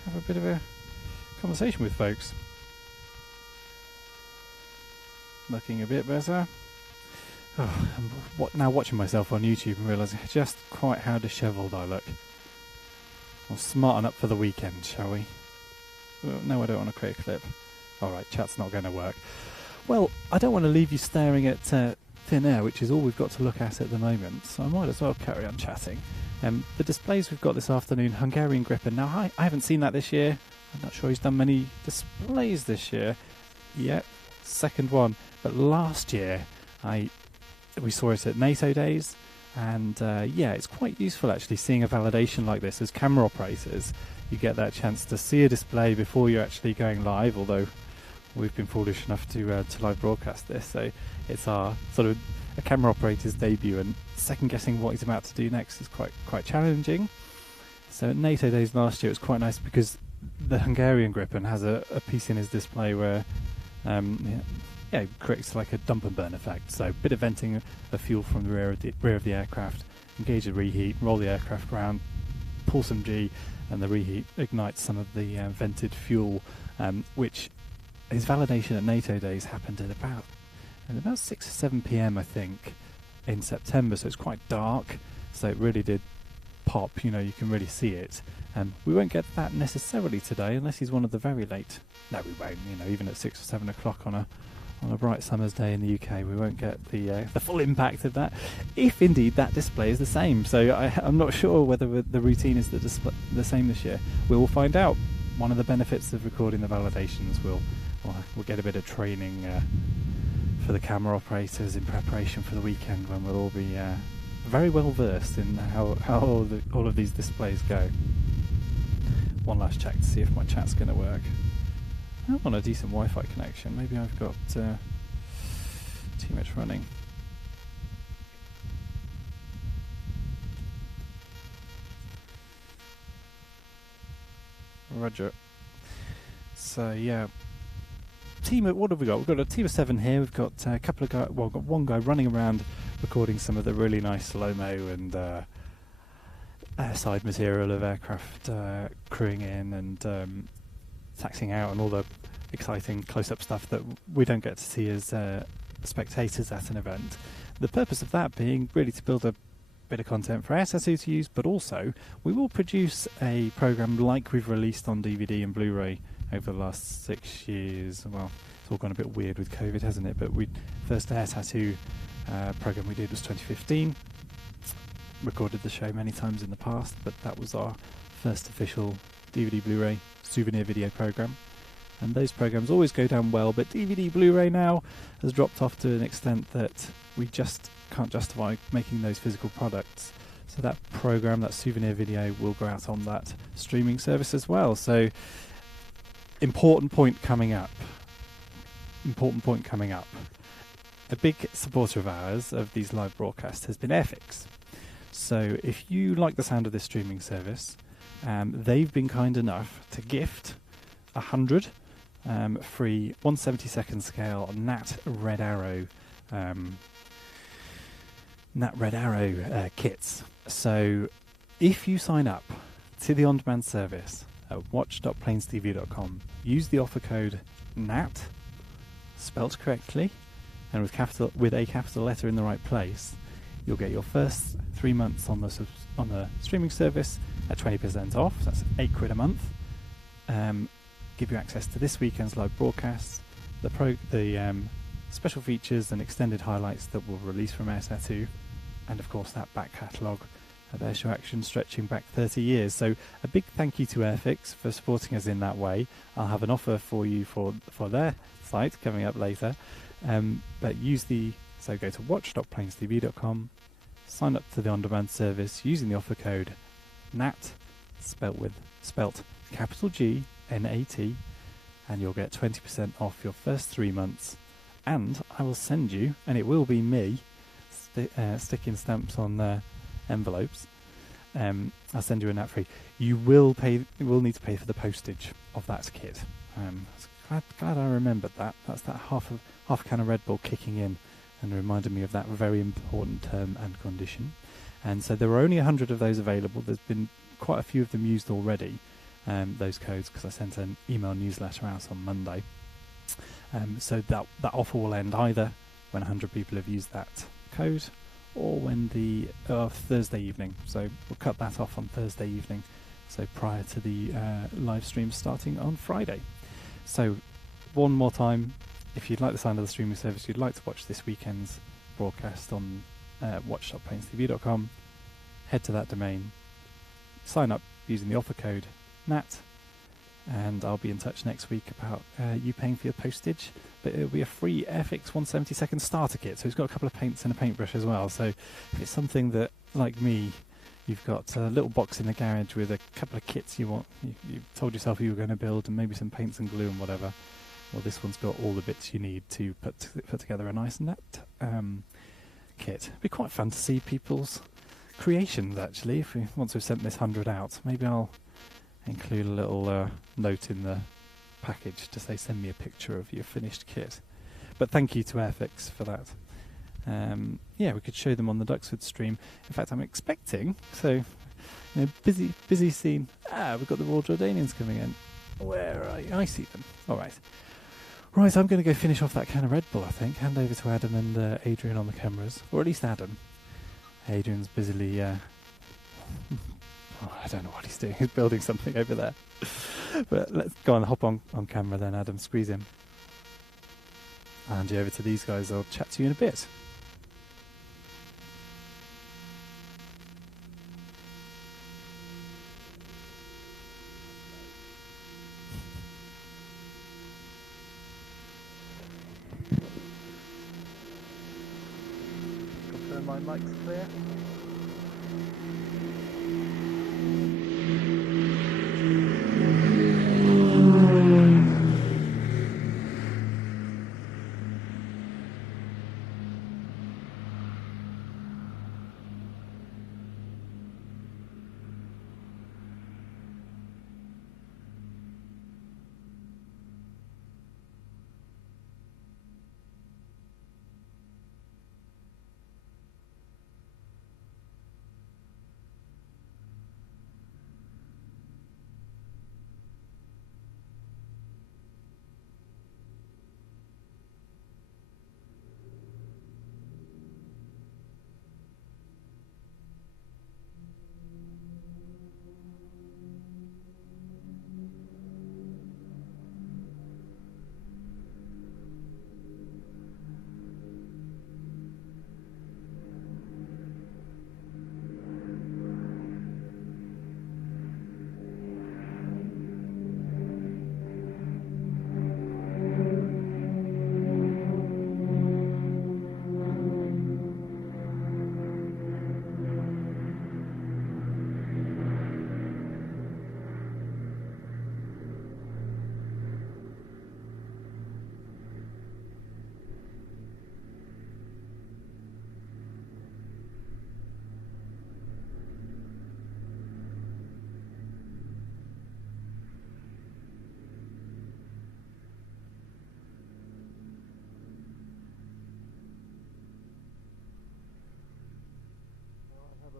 have a bit of a conversation with folks. Looking a bit better. Oh, now watching myself on YouTube and realising just quite how dishevelled I look. We'll smarten up for the weekend, shall we? Well, no, I don't want to create a clip. Alright, chat's not going to work. Well, I don't want to leave you staring at thin air, which is all we've got to look at the moment, so I might as well carry on chatting. The displays we've got this afternoon, Hungarian Gripen. Now, I haven't seen that this year. I'm not sure he's done many displays this year. Yeah, second one. But last year, we saw it at NATO days, and yeah, it's quite useful actually seeing a validation like this. As camera operators, you get that chance to see a display before you're actually going live, although we've been foolish enough to live broadcast this, so it's our sort of a camera operator's debut, and second guessing what he's about to do next is quite challenging. So at NATO days last year, it was quite nice because the Hungarian Gripen has a piece in his display where it creates like a dump and burn effect. So a bit of venting of fuel from the rear of the aircraft, engage the reheat, roll the aircraft around, pull some G, and the reheat ignites some of the vented fuel, which his validation at NATO days happened at about 6 or 7 p.m. I think in September, so it's quite dark, so it really did pop. You can really see it. We won't get that necessarily today unless he's one of the very late. No, we won't. Even at 6 or 7 o'clock on a bright summer's day in the UK, we won't get the full impact of that, if indeed that display is the same. So I'm not sure whether the routine is the same this year. We will find out. One of the benefits of recording the validations, we'll get a bit of training for the camera operators in preparation for the weekend, when we'll all be very well versed in how all of these displays go. One last check to see if my chat's going to work. I want a decent Wi-Fi connection. Maybe I've got too much running. Roger. So yeah, what have we got? We've got a team of 7 here. We've got a couple of guys. Well, we've got one guy running around recording some of the really nice slow-mo and side material of aircraft crewing in and taxiing out and all the exciting close-up stuff that we don't get to see as spectators at an event. The purpose of that being really to build a bit of content for AirSat2 to use, but also we will produce a program like we've released on DVD and Blu-ray over the last 6 years. Well, it's all gone a bit weird with COVID, hasn't it? But first AirSat2 program we did was 2015. Recorded the show many times in the past, but that was our first official DVD Blu-ray souvenir video program. And those programs always go down well, but DVD Blu-ray now has dropped off to an extent that we just can't justify making those physical products. So that program, that souvenir video, will go out on that streaming service as well. So important point coming up. A big supporter of ours of these live broadcasts has been Airfix. So if you like the sound of this streaming service, they've been kind enough to gift 100 free 1/72 scale Nat Red Arrow kits. So if you sign up to the on-demand service at watch.planestv.com, use the offer code NAT, spelt correctly, and with a capital letter in the right place, you'll get your first 3 months on the streaming service at 20% off. So that's £8 a month. Give you access to this weekend's live broadcasts, the special features and extended highlights that we'll release from AirSat2, and of course that back catalogue of airshow action stretching back 30 years. So a big thank you to Airfix for supporting us in that way. I'll have an offer for you for their site coming up later. But so go to watch.planestv.com, sign up to the on-demand service using the offer code NAT, spelt capital G NAT, and you'll get 20% off your first 3 months. And I will send you, and it will be me, sticking stamps on envelopes. I'll send you a NAT free. You will need to pay for the postage of that kit. Glad I remembered that. That's that half a can of Red Bull kicking in and reminded me of that very important term and condition. And so there were only 100 of those available. There's been quite a few of them used already, those codes, because I sent an email newsletter out on Monday. So that offer will end either when 100 people have used that code or when the Thursday evening. So we'll cut that off on Thursday evening, so prior to the live stream starting on Friday. So one more time, if you'd like the sound of the streaming service, you'd like to watch this weekend's broadcast on watch.planestv.com, head to that domain, sign up using the offer code NAT, and I'll be in touch next week about you paying for your postage. But it'll be a free Airfix 1/72 starter kit, so it's got a couple of paints and a paintbrush as well. So if it's something that, like me, you've got a little box in the garage with a couple of kits you told yourself you were going to build, and maybe some paints and glue and whatever, well, this one's got all the bits you need to put together a nice net kit. It'd be quite fun to see people's creations, actually. Once we've sent this 100 out, maybe I'll include a little note in the package to say send me a picture of your finished kit. But thank you to Airfix for that. We could show them on the Duxford stream. In fact, I'm expecting, so busy scene. We've got the Royal Jordanians coming in. Where are you? I see them. All right. Right, I'm going to go finish off that can of Red Bull, I think. Hand over to Adam and Adrian on the cameras, or at least Adam. Adrian's busily I don't know what he's doing. He's building something over there. But let's go on, hop on camera then, Adam. Squeeze in. I'll hand you over to these guys. I'll chat to you in a bit. Confirm my mic's clear.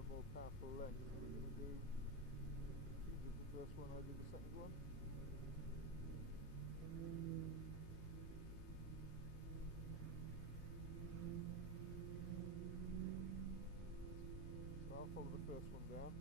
more powerful lens. So we're going to do, you did the first one, I did the second one. So I'll follow the first one down.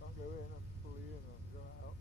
Can't go in, I'm fully in, I can go out.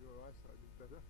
Your eyesight is better.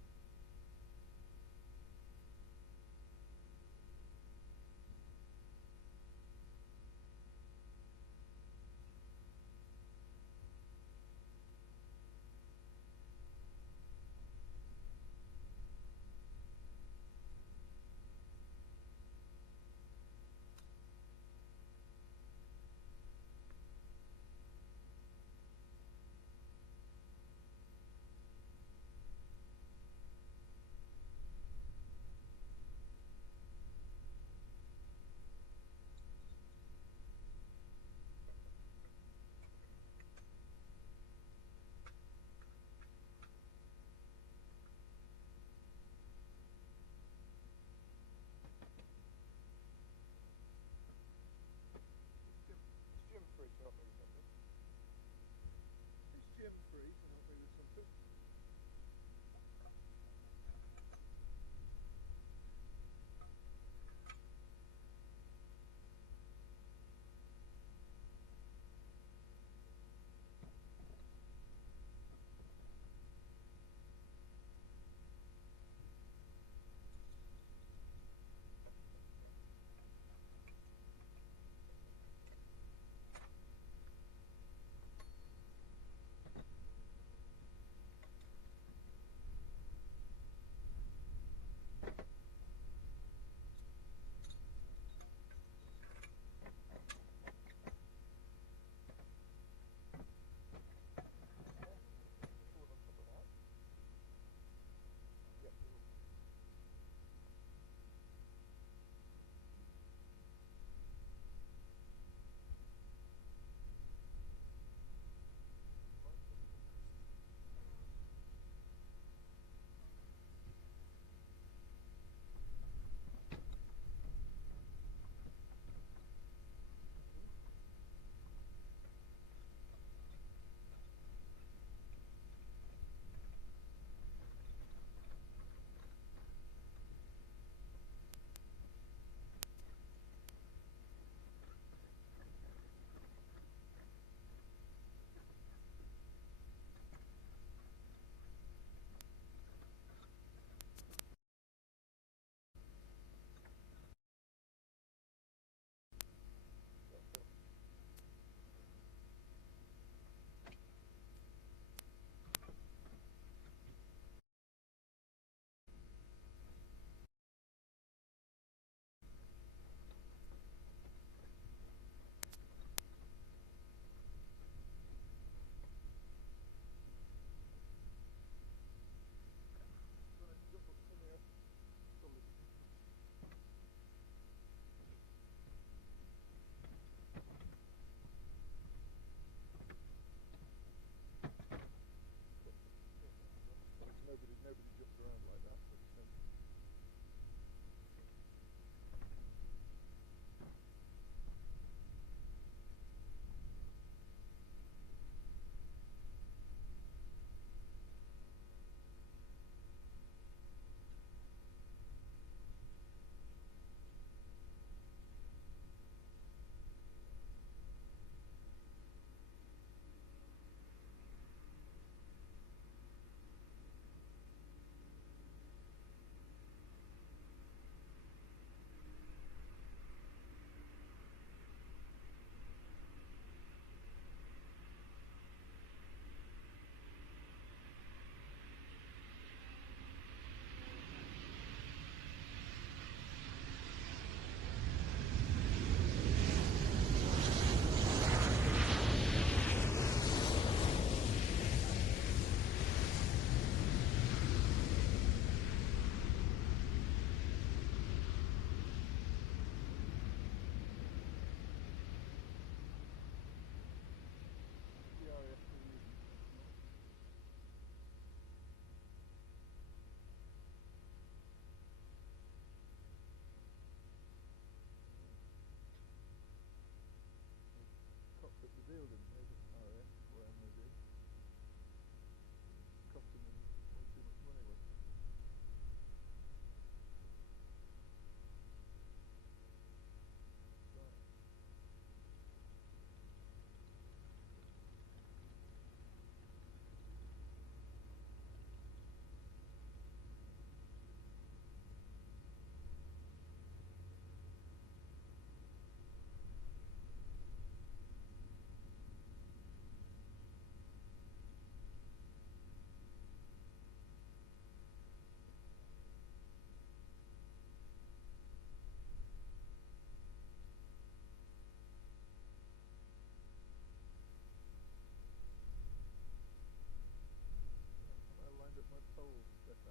pole better?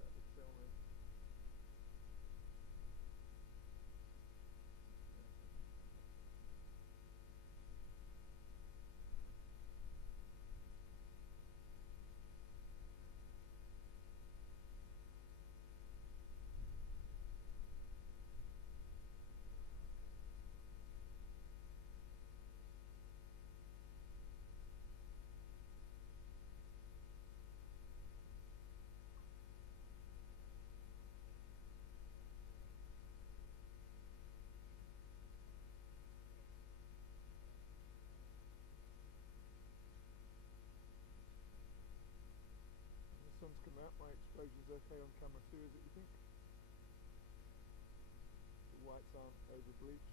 That would tell me. The sun's come out, my exposure's okay on camera too, is it, you think? The whites aren't over bleached.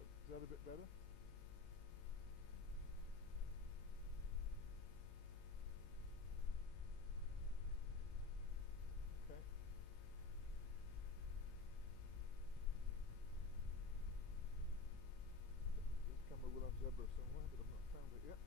Is that a bit better? Okay. This camera will have zebra somewhere, but I've not found it yet.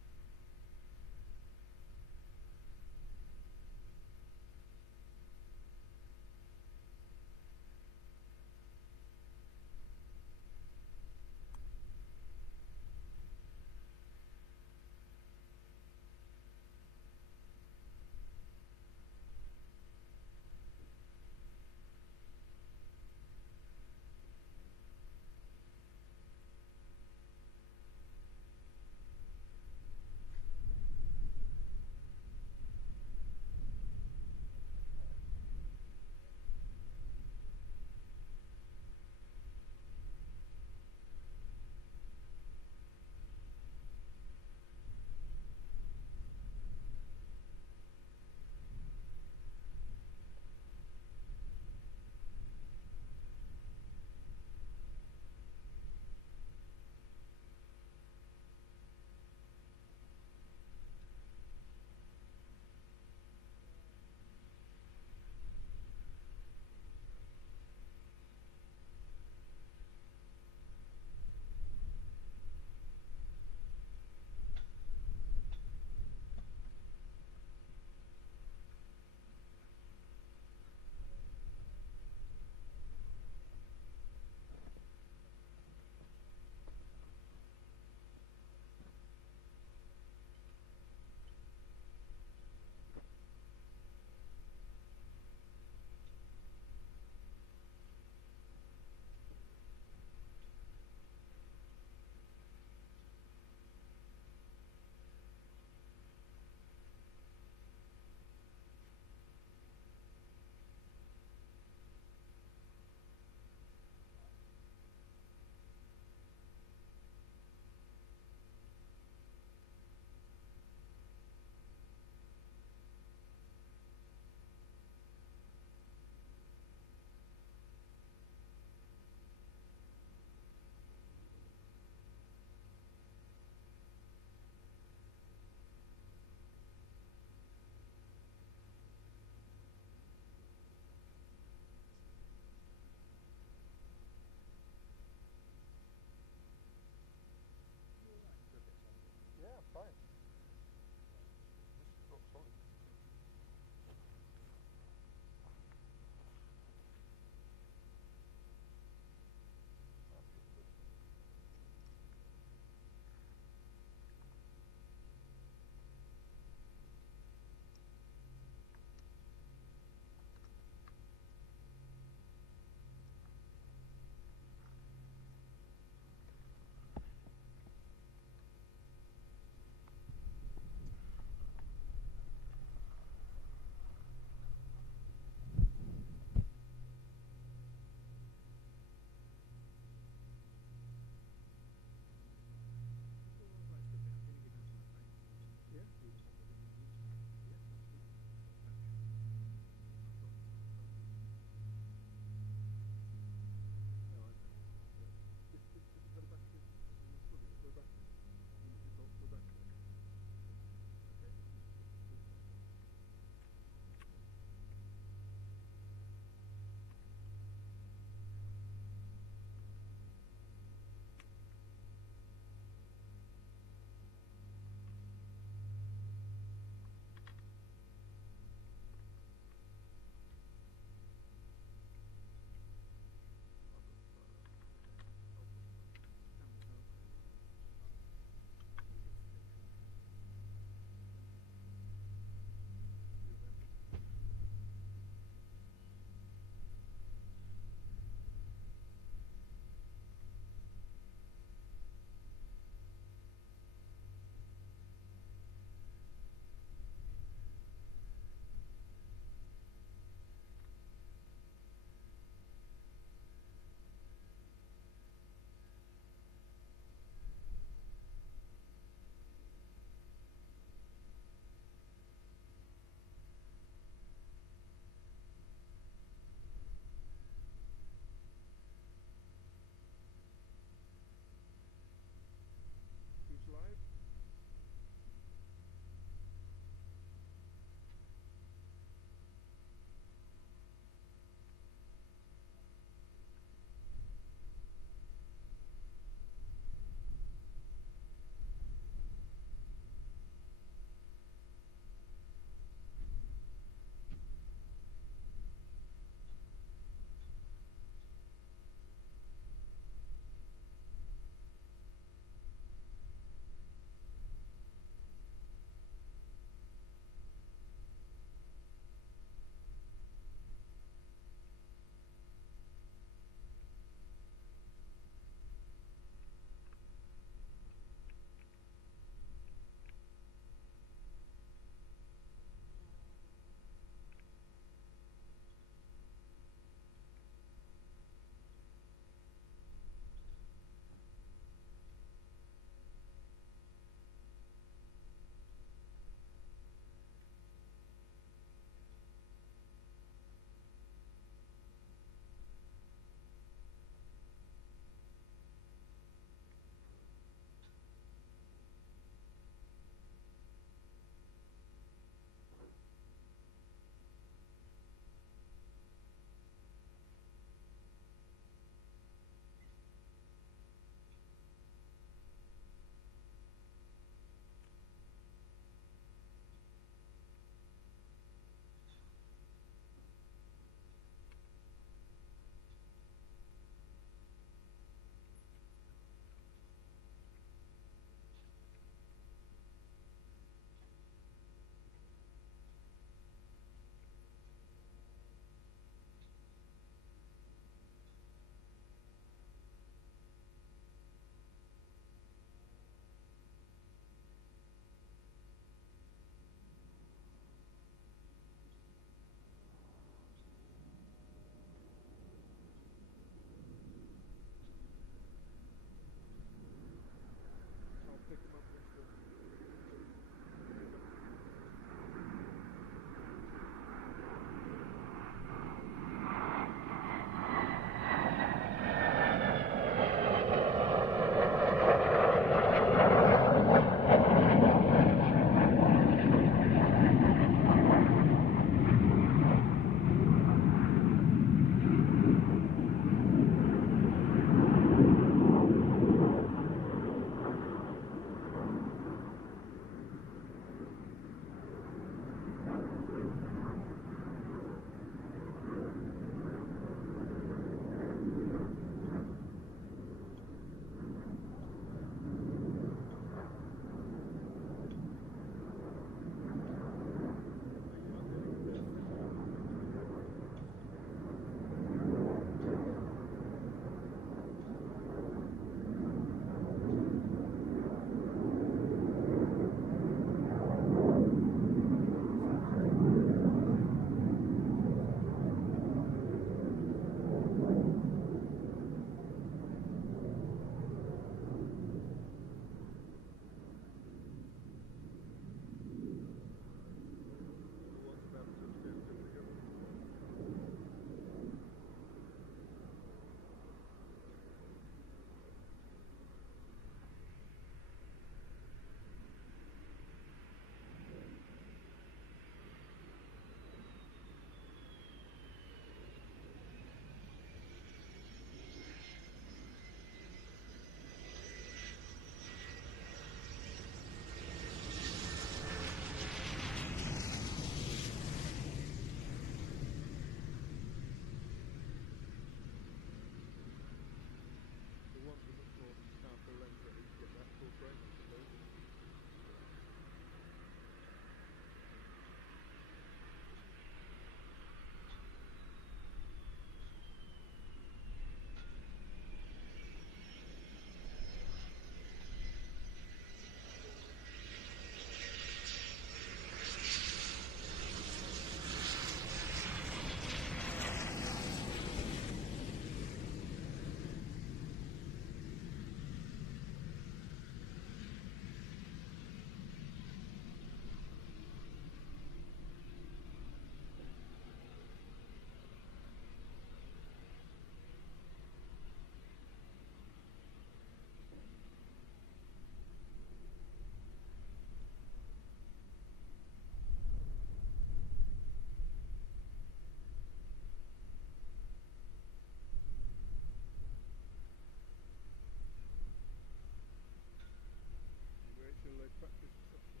until they practice reception.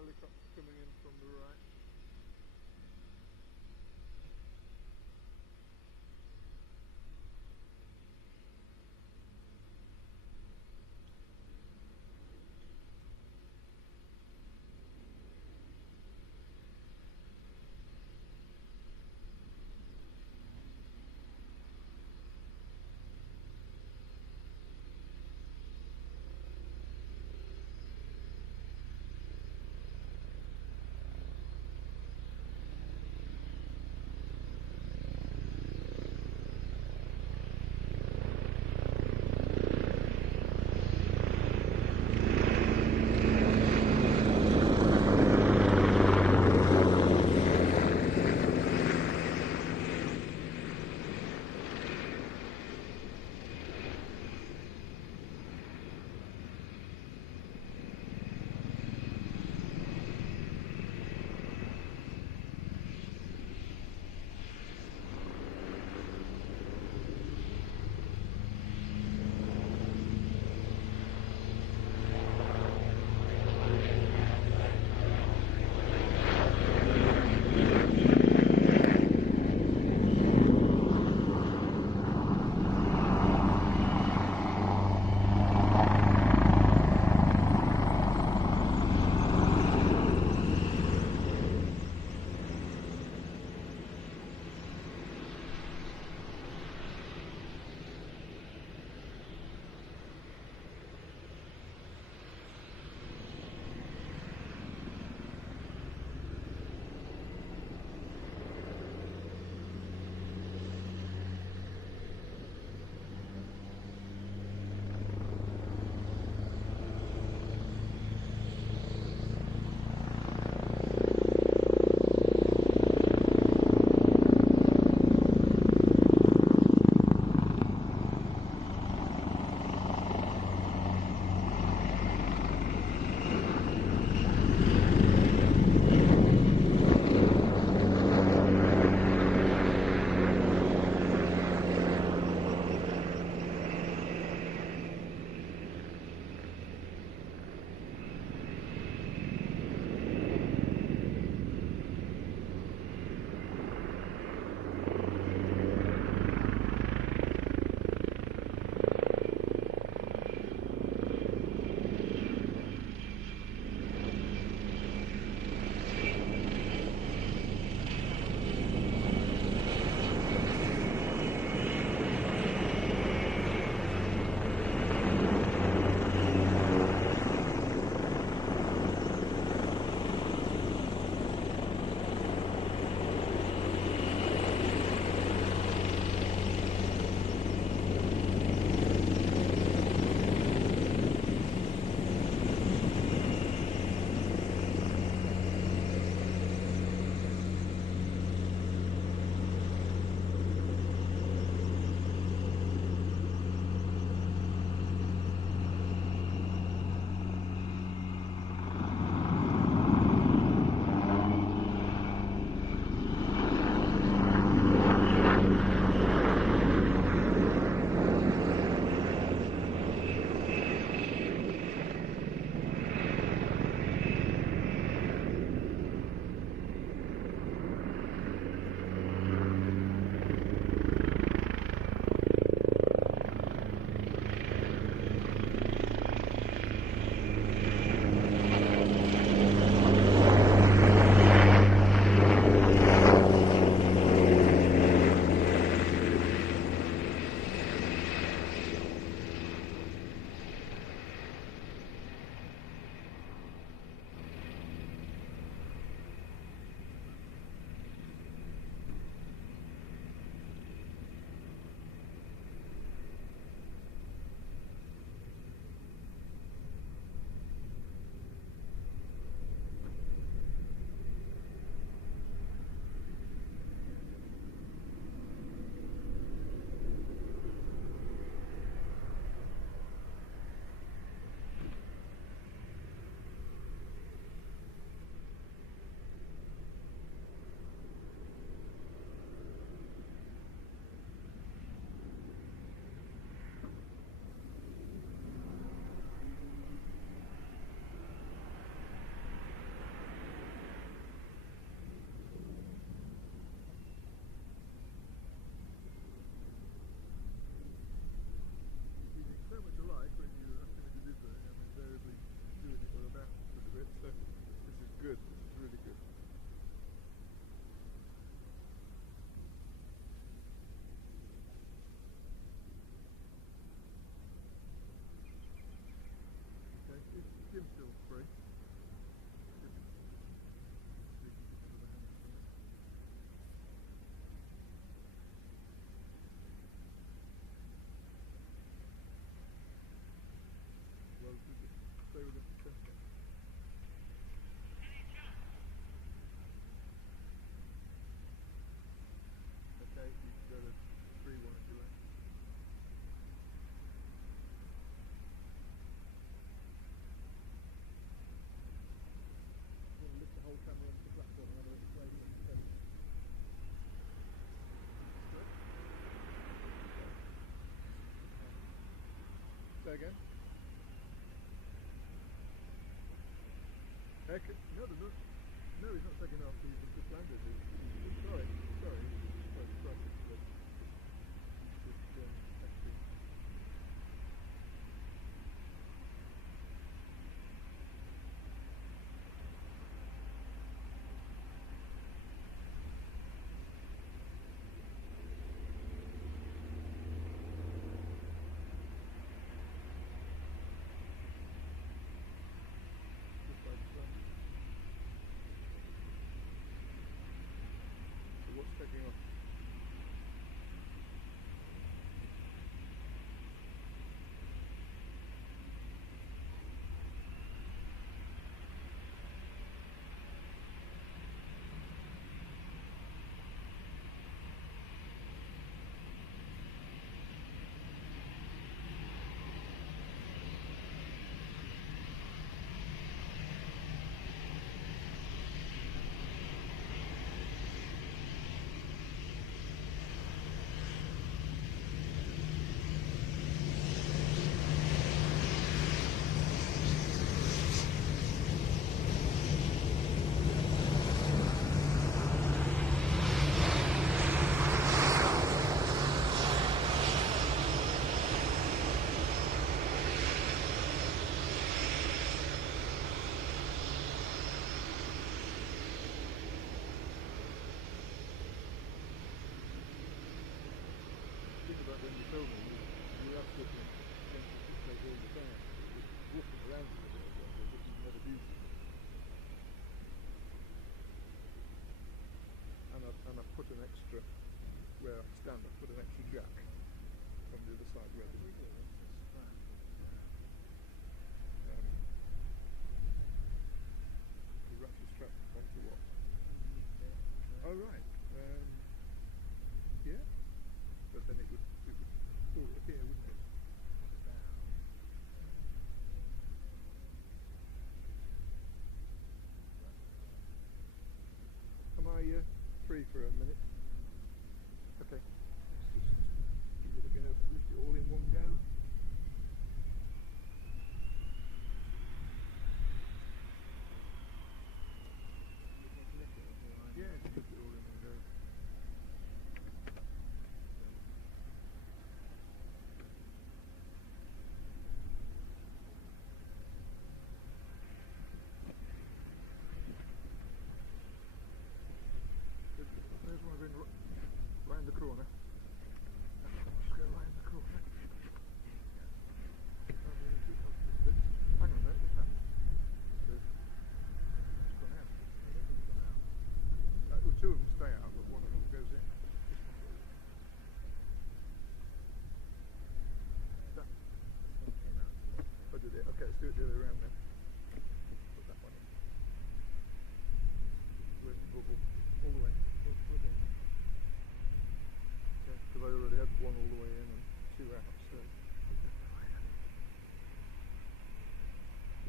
Helicopter coming in from the right. Say again? Heck, no, no, he's not taking off. He's just landed. Sorry. What's taking off? When you're filming, you have to concentrate all the time. Just walking around for a bit of that, but you never do. And I've put an extra, where I stand, I've put an extra jack on the other side where the ratchet strap onto what? Oh right. Yeah. But then it would pull it here, wouldn't it? Am I free for a minute? Okay. Let's just give it a go. Lift it all in one go. Yeah, just lift it all in one go. There's one going round the corner. Just go round the corner. Hang on a minute, what's happened? It's gone out. Well, two of them stay out, but one of them goes in. That came out. Oh, did it? Okay, let's do it the other way around then. Put that one in. Where's the bubble? All the way. Because I already had one all the way in and two out, so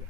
yeah.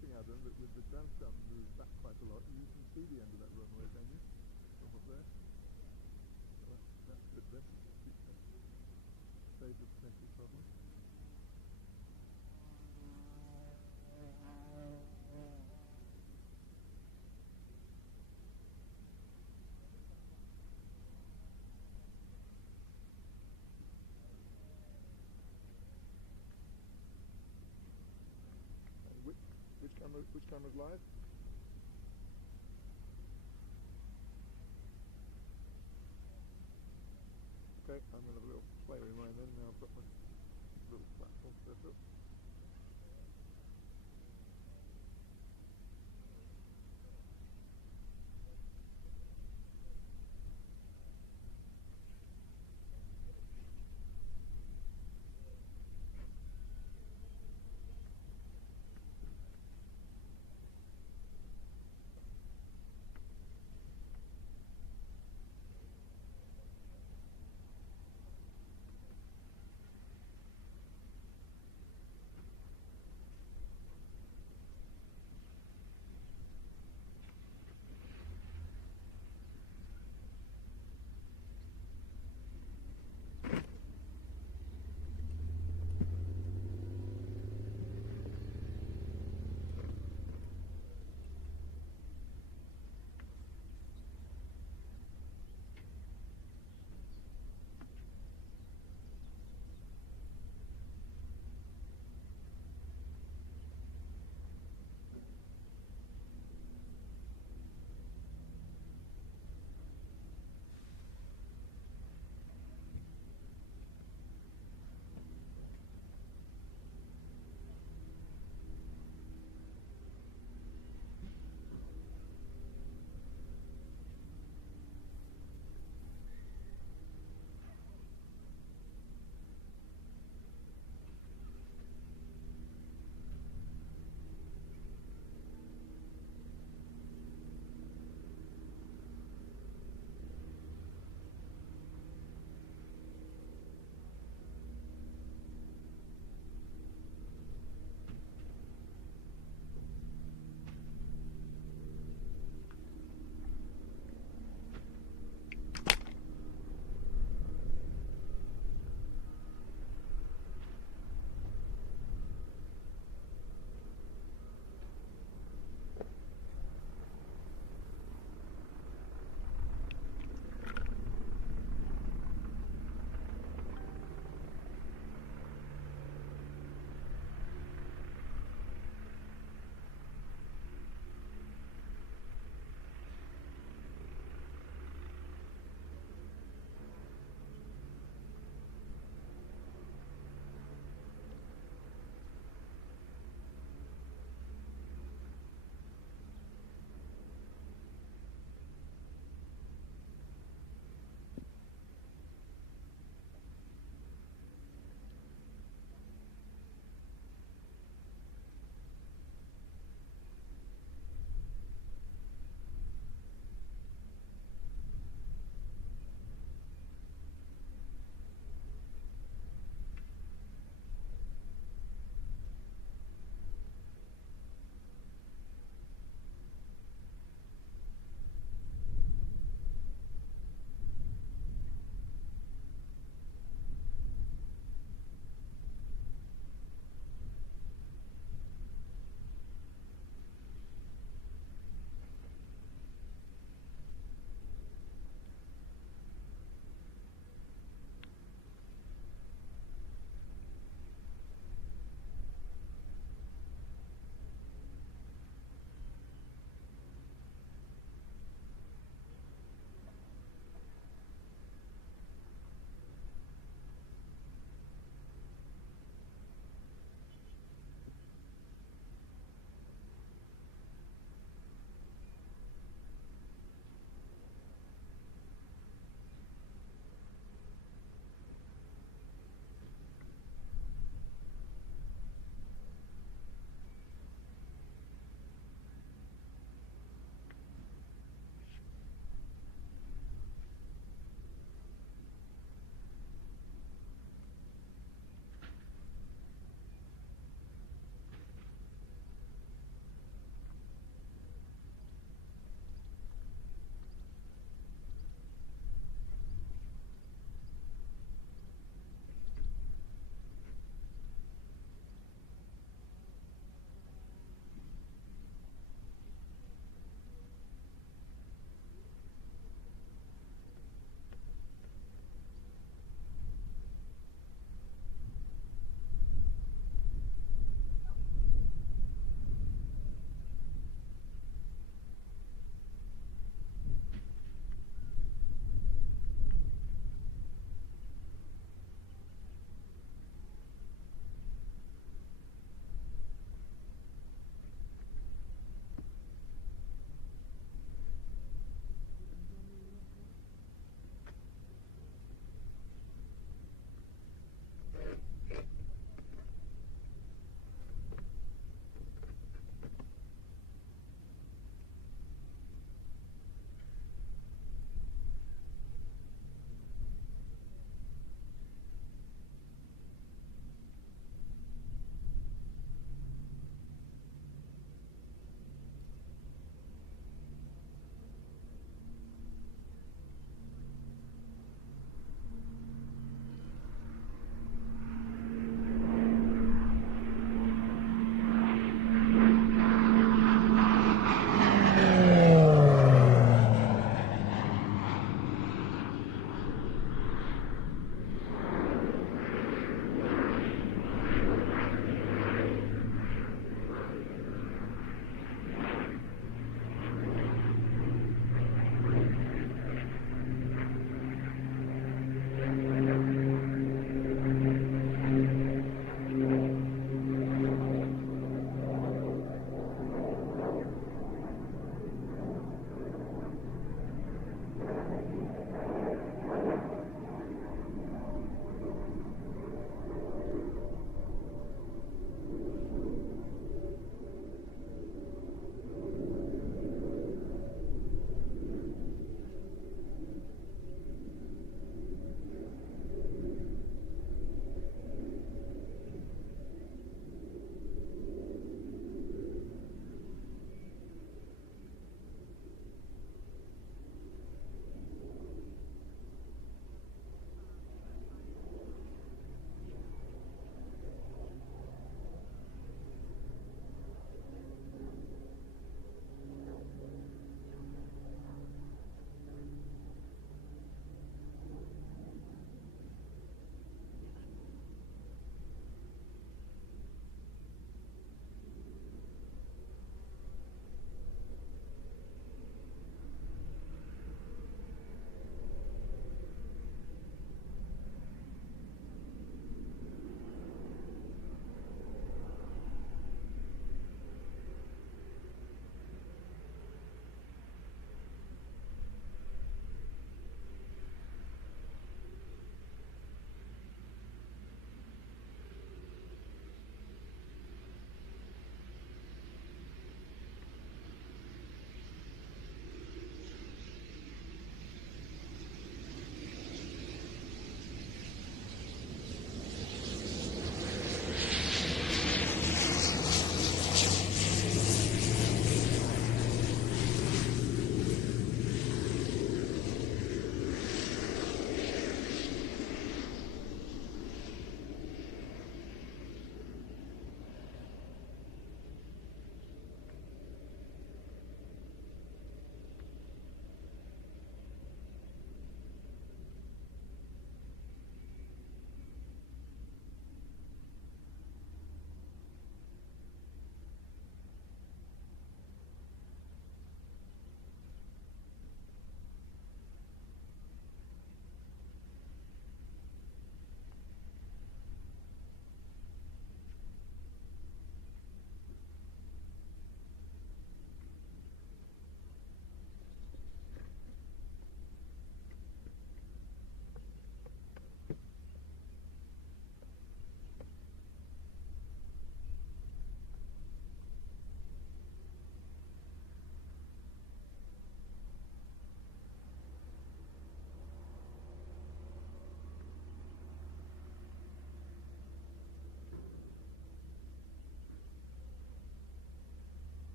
looking at them, but with the grandstand moved back quite a lot, you can see the end of that runway, can you? From up there. So that's good then. Save the potential problem. Which camera's live? Okay, I'm going to have a little play with mine then. Now I've got my little platform set up.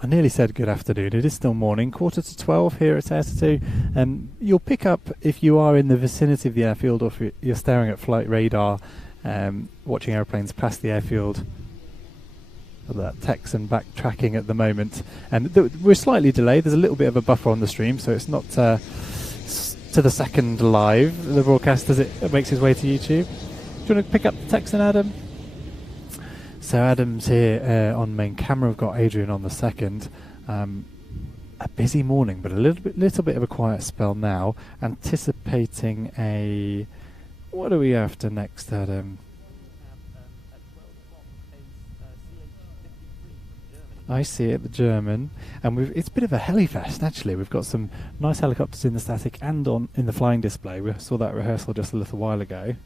I nearly said good afternoon. It is still morning, 11:45 here at Air to 2. You'll pick up if you are in the vicinity of the airfield, or if you're staring at flight radar, watching aeroplanes past the airfield. That Texan backtracking at the moment, and we're slightly delayed. There's a little bit of a buffer on the stream, so it's not to the second live the broadcast as it makes its way to YouTube. Do you want to pick up the Texan, Adam? So Adam's here on main camera. We've got Adrian on the second. A busy morning, but a little bit of a quiet spell now. Anticipating a... What are we after next, Adam? I see it, the German, and it's a bit of a heli-fest actually. We've got some nice helicopters in the static and in the flying display. We saw that rehearsal just a little while ago.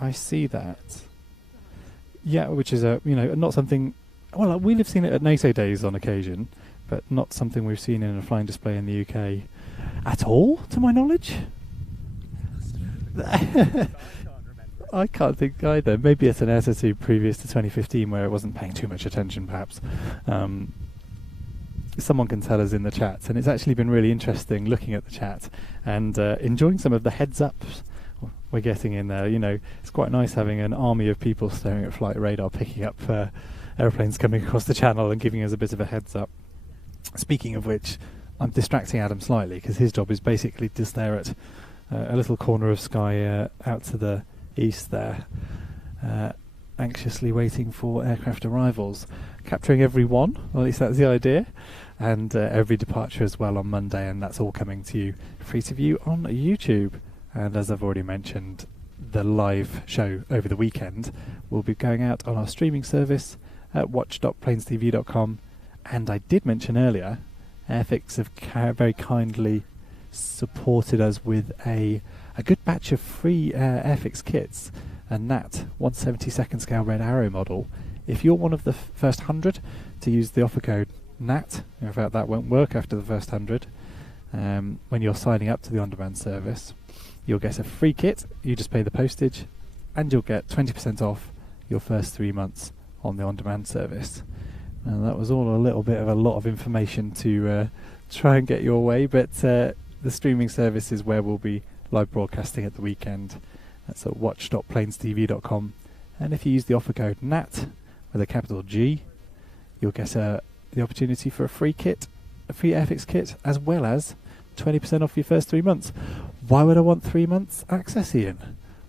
I see that. Yeah, which is not something. Well, we've seen it at NATO days on occasion, but not something we've seen in a flying display in the UK at all, to my knowledge. I can't think either. Maybe it's an Air to 2 previous to 2015 where it wasn't paying too much attention, perhaps. Someone can tell us in the chat, and it's actually been really interesting looking at the chat and enjoying some of the heads ups we're getting in there. It's quite nice having an army of people staring at flight radar, picking up aeroplanes coming across the channel and giving us a bit of a heads up. Speaking of which, I'm distracting Adam slightly because his job is basically to stare at a little corner of sky out to the east there, anxiously waiting for aircraft arrivals, capturing every one, or at least that's the idea, and every departure as well on Monday, and that's all coming to you free to view on YouTube. And as I've already mentioned, the live show over the weekend will be going out on our streaming service at watch.planestv.com, and I did mention earlier, Airfix have very kindly supported us with a good batch of free Airfix kits, a NAT 1/72 scale red arrow model. If you're one of the first 100 to use the offer code NAT, in fact that won't work after the first 100, when you're signing up to the on-demand service, you'll get a free kit. You just pay the postage, and you'll get 20% off your first 3 months on the on-demand service. And that was all a little bit of a lot of information to try and get your way, but the streaming service is where we'll be live broadcasting at the weekend. That's at watch.planestv.com, and if you use the offer code NAT with a capital G, you'll get the opportunity for a free kit, a free Airfix kit, as well as 20% off your first 3 months. Why would I want 3 months access, Ian?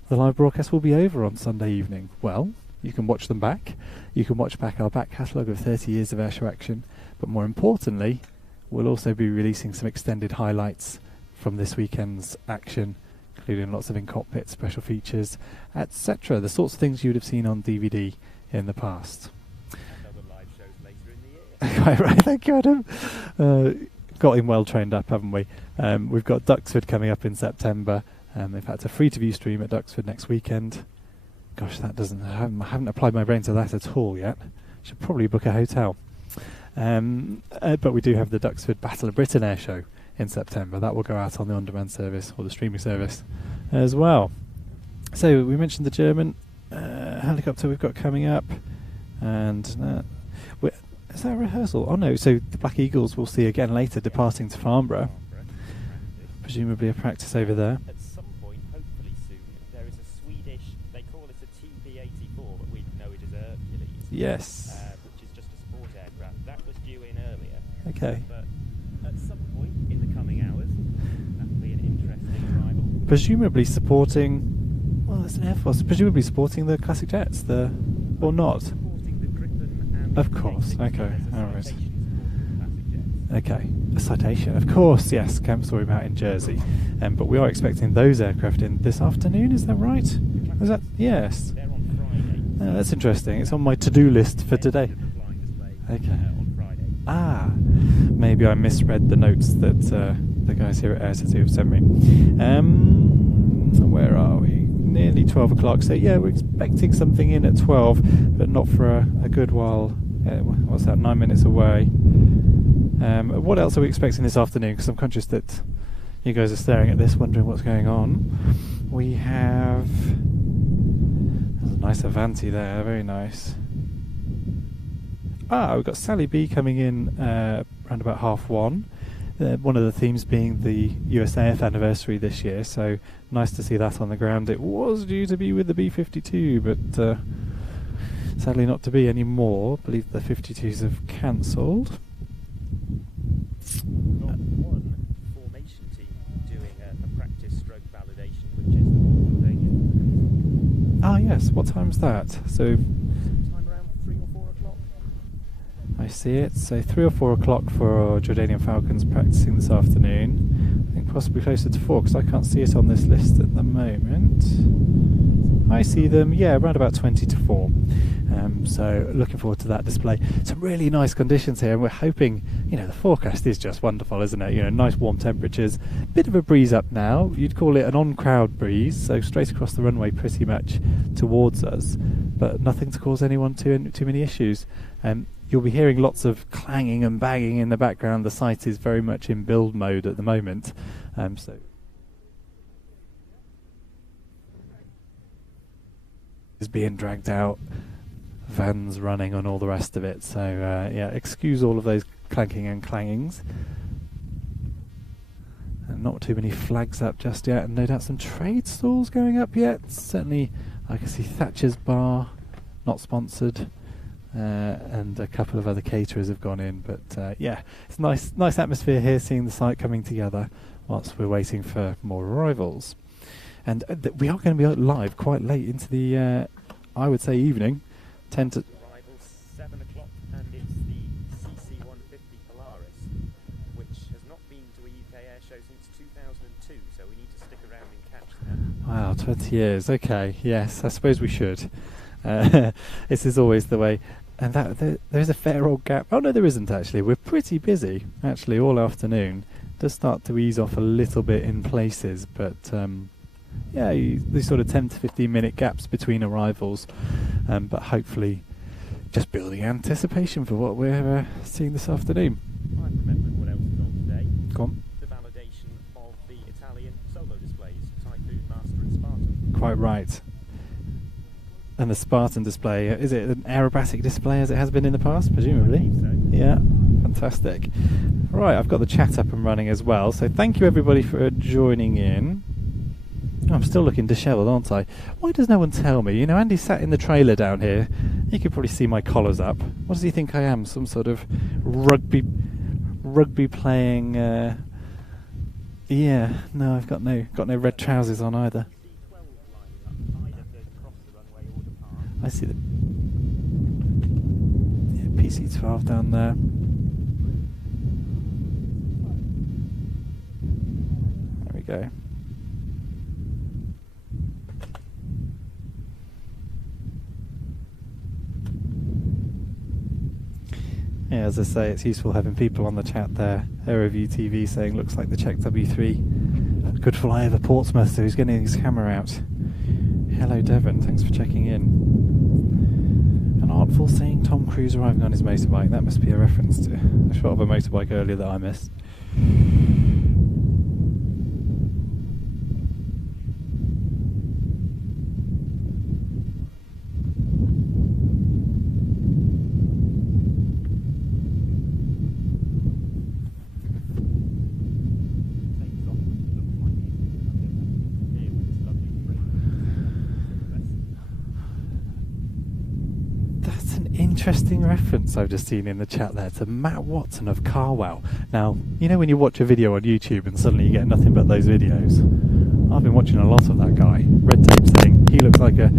The live broadcast will be over on Sunday evening. Well, you can watch them back. You can watch back our back catalogue of 30 years of airshow action, but more importantly, we'll also be releasing some extended highlights from this weekend's action, including lots of in-cockpit special features, etc. The sorts of things you would have seen on DVD in the past. And other live shows later in the year. Quite right, thank you, Adam. Got him well trained up, haven't we? We've got Duxford coming up in September. In fact, a free-to-view stream at Duxford next weekend. Gosh, that doesn't... I haven't applied my brain to that at all yet. Should probably book a hotel. But we do have the Duxford Battle of Britain air show in September. That will go out on the on-demand service or the streaming service as well. So we mentioned the German helicopter we've got coming up, and is that a rehearsal? Oh no, so the Black Eagles we'll see again later departing to Farnborough. Presumably a practice over there. At some point, hopefully soon, there is a Swedish, they call it a TP-84, but we know it as a Hercules. Yes. Which is just a support aircraft. That was due in earlier. Okay. But at some point in the coming hours, that will be an interesting arrival. Presumably supporting... Well, it's an Air Force. Presumably supporting the classic jets, or not? Supporting the Gripen and Of course, the okay, There's a alright. citation supporting classic jets. Okay, a citation. Of course, yes, Camp saw him out in Jersey. But we are expecting those aircraft in this afternoon, is that right? Is that... Yes. They're on Friday. That's interesting. It's on my to-do list for today. The flying display, Okay. on Friday. Ah, maybe I misread the notes that the guys here at Air to 2 have sent me. Where are we? Nearly 12 o'clock. So yeah, we're expecting something in at 12, but not for a good while. What's that? 9 minutes away. What else are we expecting this afternoon? Because I'm conscious that you guys are staring at this, wondering what's going on. We have... There's a nice Avanti there, very nice. we've got Sally B coming in around about 1:30. One of the themes being the USAF anniversary this year, so nice to see that on the ground. It was due to be with the B-52, but sadly not to be anymore. I believe the 52s have cancelled. Got one formation team doing a practice stroke validation, which is the Jordanian. Ah yes, what time's that? So Sometime around 3 or 4 o'clock. I see it. So 3 or 4 o'clock for Jordanian Falcons practicing this afternoon. I think possibly closer to 4 because I can't see it on this list at the moment. I see them, yeah, around about 20 to 4. So looking forward to that display. Some really nice conditions here, and we're hoping, you know, the forecast is just wonderful, isn't it? You know, nice warm temperatures. Bit of a breeze up now. You'd call it an on-crowd breeze, so straight across the runway pretty much towards us, but nothing to cause anyone too many issues. You'll be hearing lots of clanging and banging in the background. The site is very much in build mode at the moment. So is being dragged out, vans running and all the rest of it. So yeah, excuse all of those clanking and clangings. And not too many flags up just yet, and no doubt some trade stalls going up yet. Certainly I can see Thatcher's Bar, not sponsored. And a couple of other caterers have gone in, but yeah, it's nice atmosphere here, seeing the site coming together whilst we're waiting for more arrivals. And we are going to be live quite late into the, I would say, evening. 10 to Arrivals 7 o'clock, and it's the CC-150 Polaris, which has not been to a UK air show since 2002, so we need to stick around and catch that. Wow, 20 years. Okay, yes, I suppose we should. This is always the way. And there's a fair old gap. Oh no, there isn't actually. We're pretty busy actually all afternoon. Does start to ease off a little bit in places, but yeah, these sort of 10 to 15 minute gaps between arrivals, but hopefully just building anticipation for what we're seeing this afternoon. I've remembered what else is on today. Go on. The validation of the Italian solo displays, Typhoon, Master and Spartan. Quite right. And the Spartan display, is it an aerobatic display as it has been in the past, presumably? I believe so. Yeah, fantastic. Right, I've got the chat up and running as well, so thank you everybody for joining in. Oh, I'm still looking dishevelled, aren't I? Why does no one tell me? You know, Andy sat in the trailer down here. You could probably see my collar's up. What does he think I am? Some sort of rugby playing... yeah, no, I've got no red trousers on either. I see the PC-12 down there. There we go. Yeah, as I say, it's useful having people on the chat there. Aeroview TV saying, looks like the Czech W3 could fly over Portsmouth, so he's getting his camera out. Hello Devon, thanks for checking in. An Artful saying Tom Cruise arriving on his motorbike. That must be a reference to a shot of a motorbike earlier that I missed. Interesting reference I've just seen in the chat there to Matt Watson of Carwell. Now, you know when you watch a video on YouTube and suddenly you get nothing but those videos? I've been watching a lot of that guy. Red Tape saying he looks like a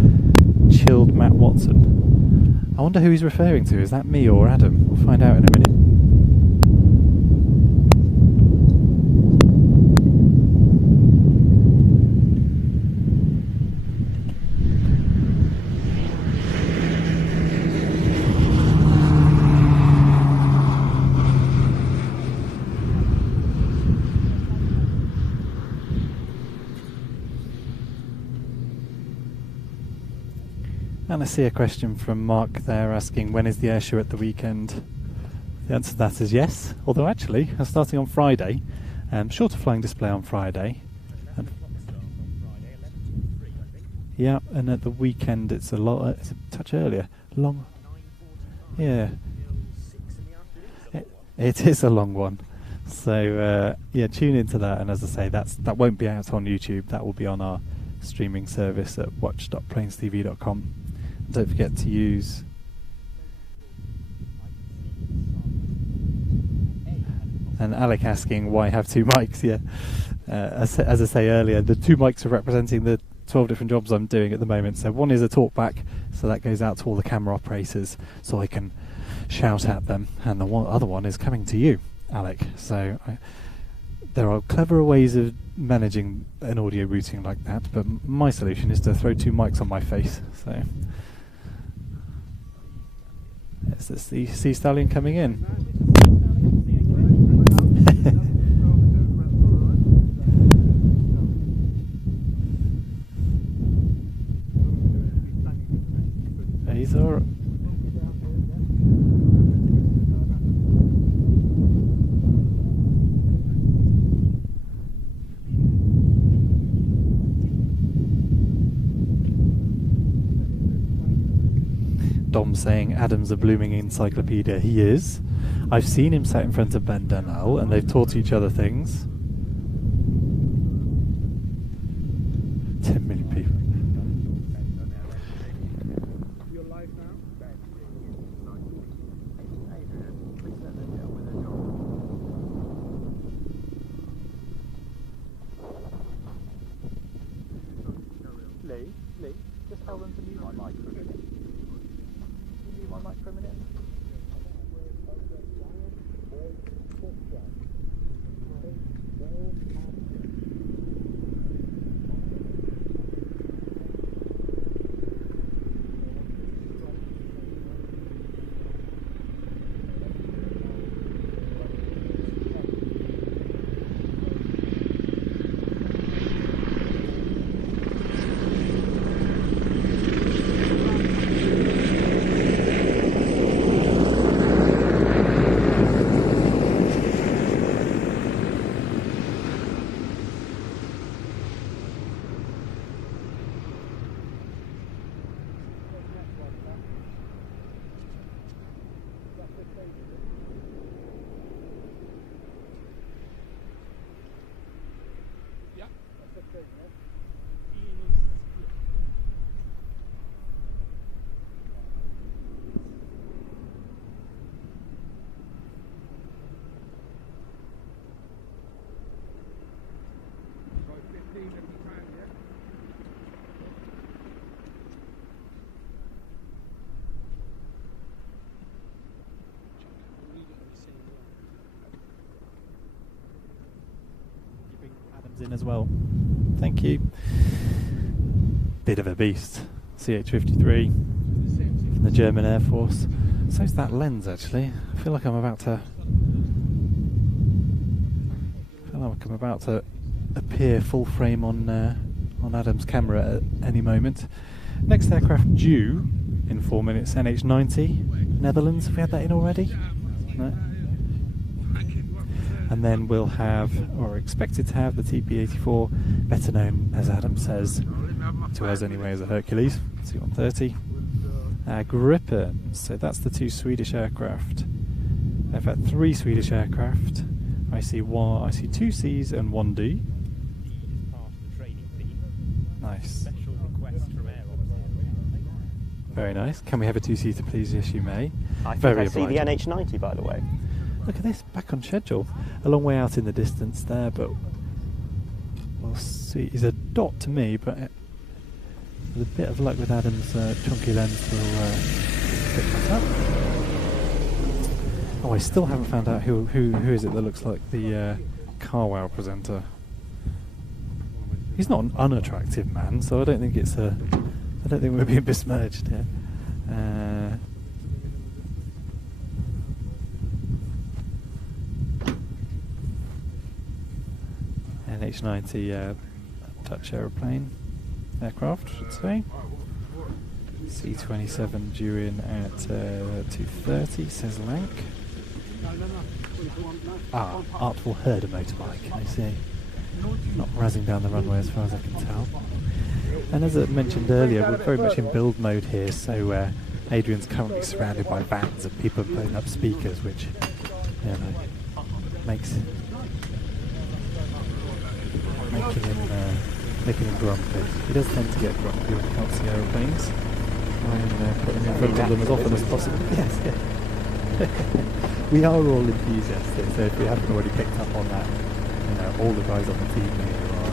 chilled Matt Watson. I wonder who he's referring to. Is that me or Adam? We'll find out in a minute. And I see a question from Mark there asking, when is the airshow at the weekend? The answer to that is yes, although actually, starting on Friday, shorter flying display on Friday. And yeah, and at the weekend it's a touch earlier. Yeah, It is a long one. So yeah, tune into that, and as I say, that won't be out on YouTube. That will be on our streaming service at watch.plainstv.com. And don't forget to use and Alec asking why have two mics. Yeah, as I say earlier, the two mics are representing the 12 different jobs I'm doing at the moment. So one is a talkback, so that goes out to all the camera operators so I can shout at them, and the other one is coming to you, Alec. So there are cleverer ways of managing an audio routing like that, but my solution is to throw two mics on my face. So is this the Sea Stallion coming in? He's alright. Dom saying Adam's a blooming encyclopedia. He is. I've seen him sat in front of Ben Donnell and they've taught each other things. 10 million people. You're live now? Lee, just tell them to mute my mic for a minute. Can you mute my mic for a minute? In as well. Thank you. Bit of a beast. CH-53 from the German Air Force. So's that lens actually. I feel like I'm about to appear full frame on Adam's camera at any moment. Next aircraft due in 4 minutes, NH90, Netherlands. Have we had that in already? No. And then we'll have, or expected to have, the TP-84, better known, as Adam says, to us anyway, as a Hercules, C-130. Gripen, so that's the two Swedish aircraft. I've had 3 Swedish aircraft. I see two Cs and 1 D. Nice. Very nice. Can we have a 2-seater, please? Yes, you may. I think I see the NH90, by the way. Look at this, back on schedule. A long way out in the distance there, but we'll see. He's a dot to me, but with a bit of luck with Adam's chunky lens, we'll pick that up. Oh, I still haven't found out who is it that looks like the CarWow presenter. He's not an unattractive man, so I don't think it's I don't think we're being besmirched here. NH90 Dutch aircraft, should say. C27 due in at 2:30, says Lank. Ah, Artful Herder motorbike, I see. Not razzing down the runway as far as I can tell. And as I mentioned earlier, we're very much in build mode here, so Adrian's currently surrounded by vans and people putting up speakers, which you know, making him grumpy. He does tend to get grumpy when he can't see aeroplanes. And put them in front of them as often as possible. Yes, yeah. We are all enthusiastic, so if we haven't already picked up on that, you know, all the guys on the team here are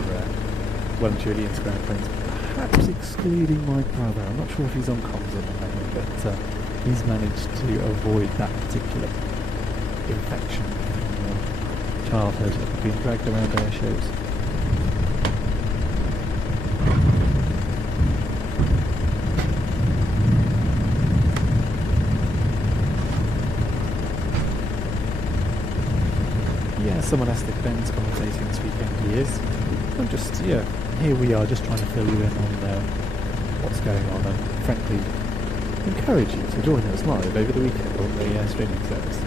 well and truly into aeroplanes, perhaps excluding my brother. I'm not sure if he's on comms at the moment, but he's managed to avoid that particular infection from childhood of being dragged around air shows. Yeah, someone asked if Ben's commentating this weekend. He is. I'm just, yeah, here we are just trying to fill you in on what's going on and frankly encourage you to join us live over the weekend on the streaming service.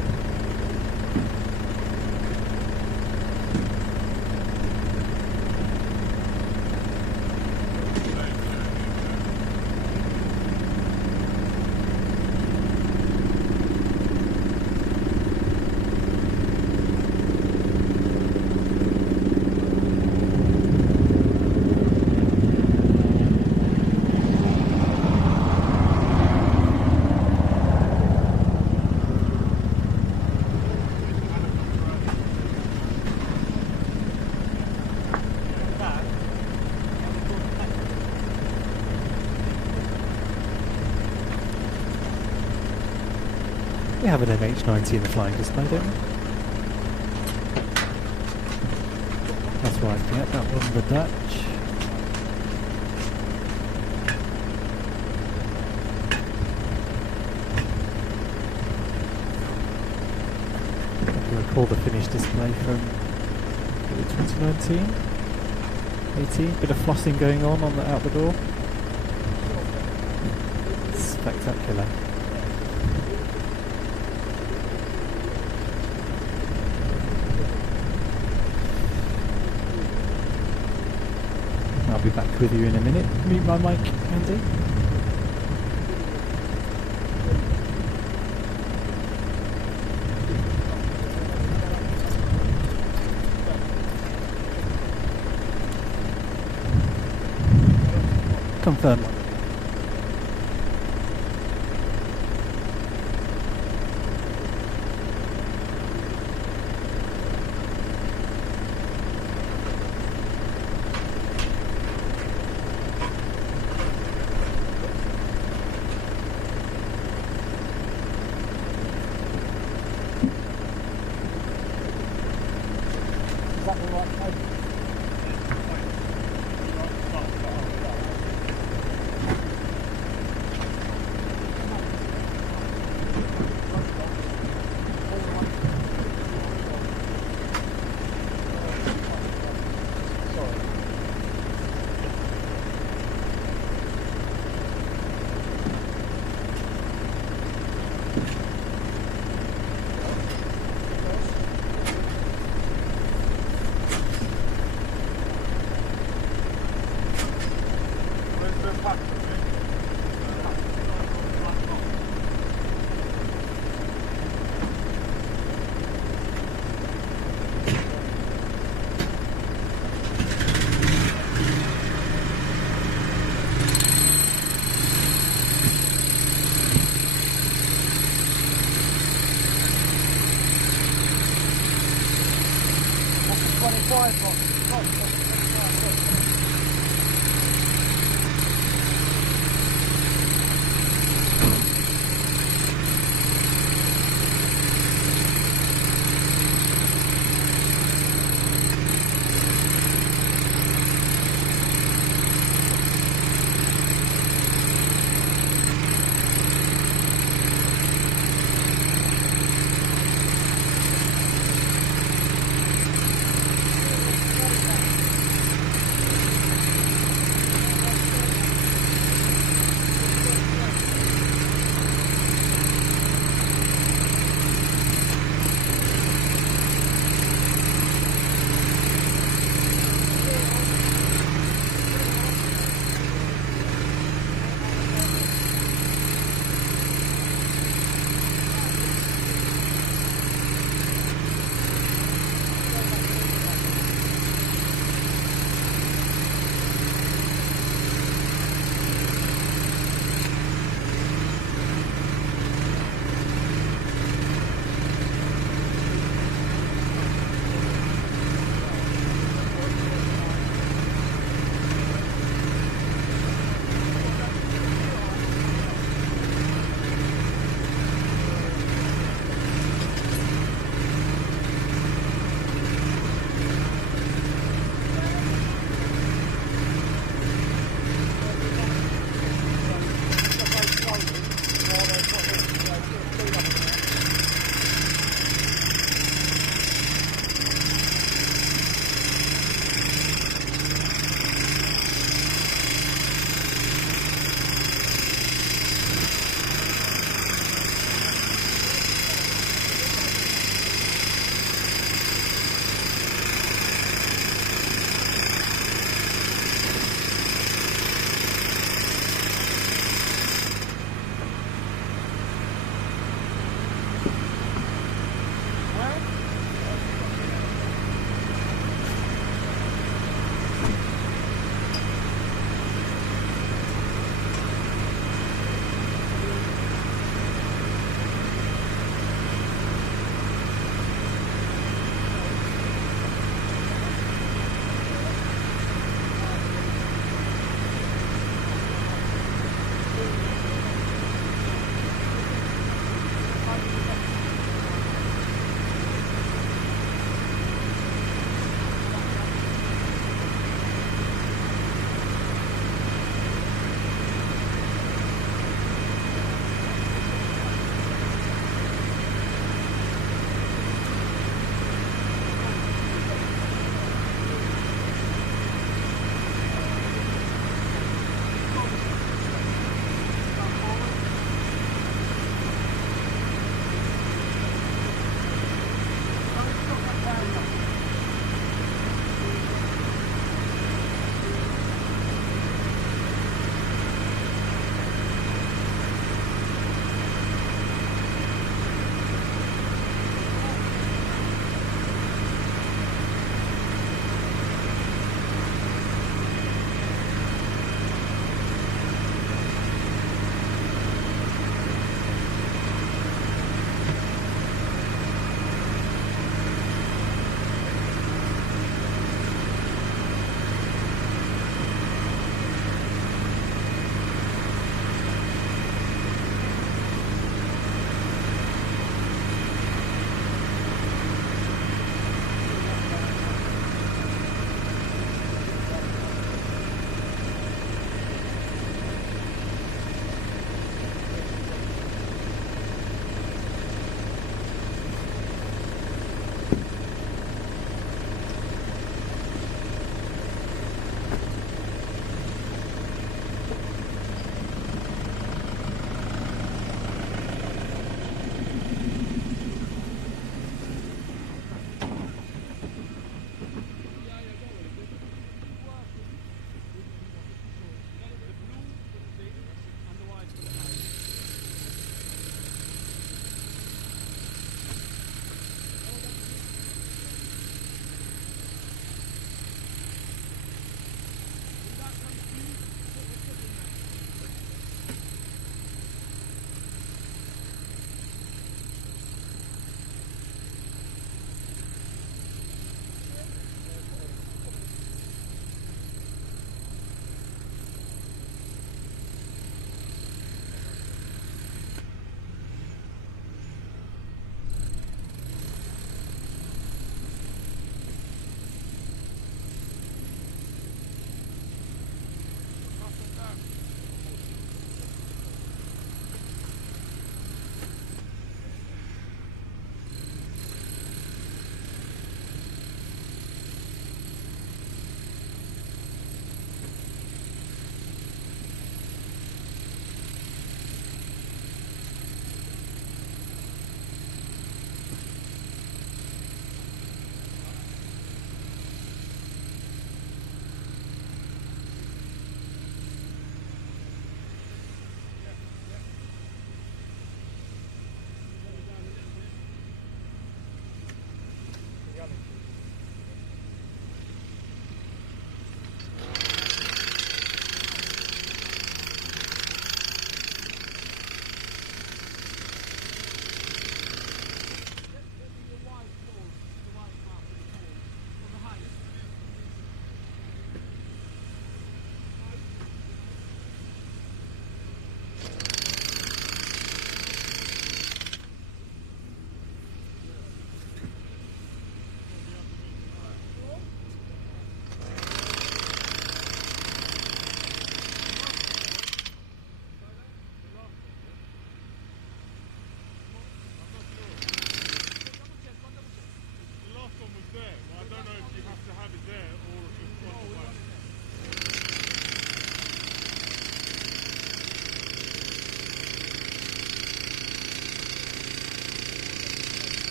We have an MH90 in the flying display, don't we? That's right, yeah, that one's the Dutch. I can recall the Finnish display from 2019? 18? Bit of flossing going on the out the door. Spectacular. I'll be back with you in a minute. Mute my mic, Andy. Confirm.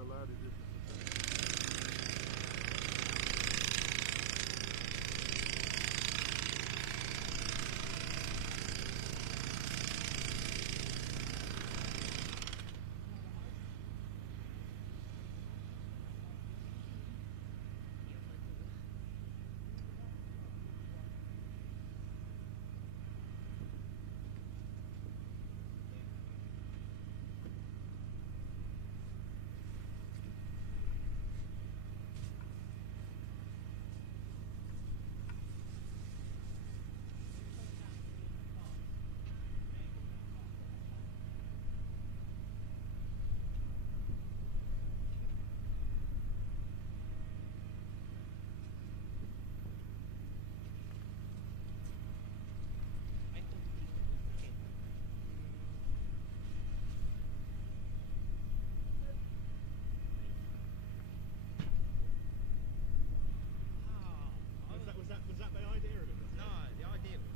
allowed it in the Was that the idea of it? No, the idea was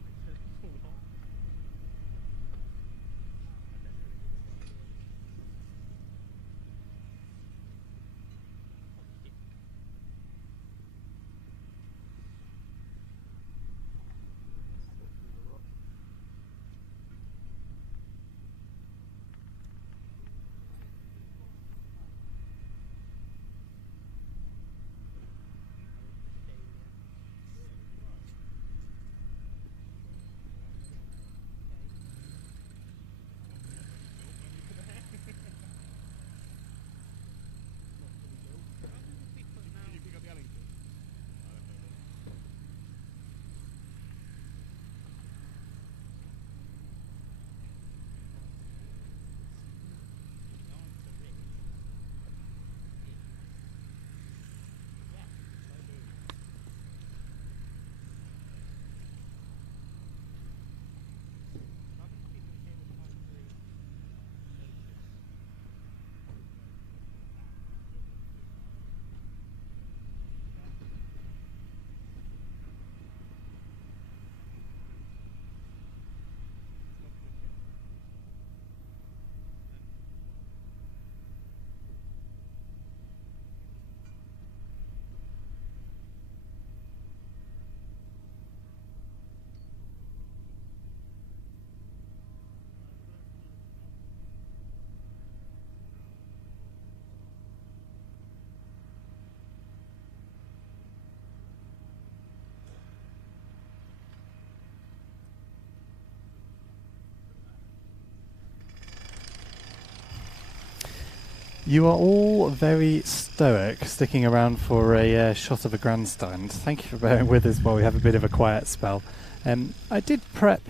You are all very stoic, sticking around for a shot of a grandstand. Thank you for bearing with us while we have a bit of a quiet spell. I did prep.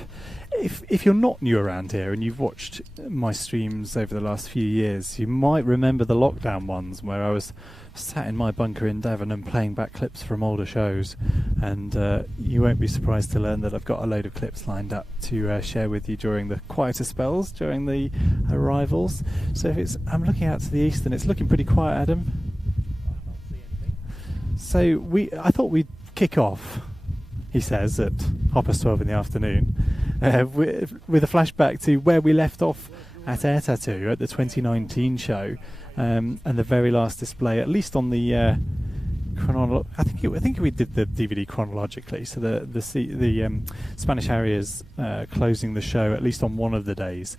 If you're not new around here and you've watched my streams over the last few years, you might remember the lockdown ones where I was sat in my bunker in Devon and playing back clips from older shows, and you won't be surprised to learn that I've got a load of clips lined up to share with you during the quieter spells, during the arrivals. So if I'm looking out to the east and it's looking pretty quiet, Adam. I can't see anything. So I thought we'd kick off, he says, at 12:30 in the afternoon, with a flashback to where we left off at Air Tattoo at the 2019 show, and the very last display, at least on the I think we did the DVD chronologically. So the Spanish Harriers closing the show at least on one of the days.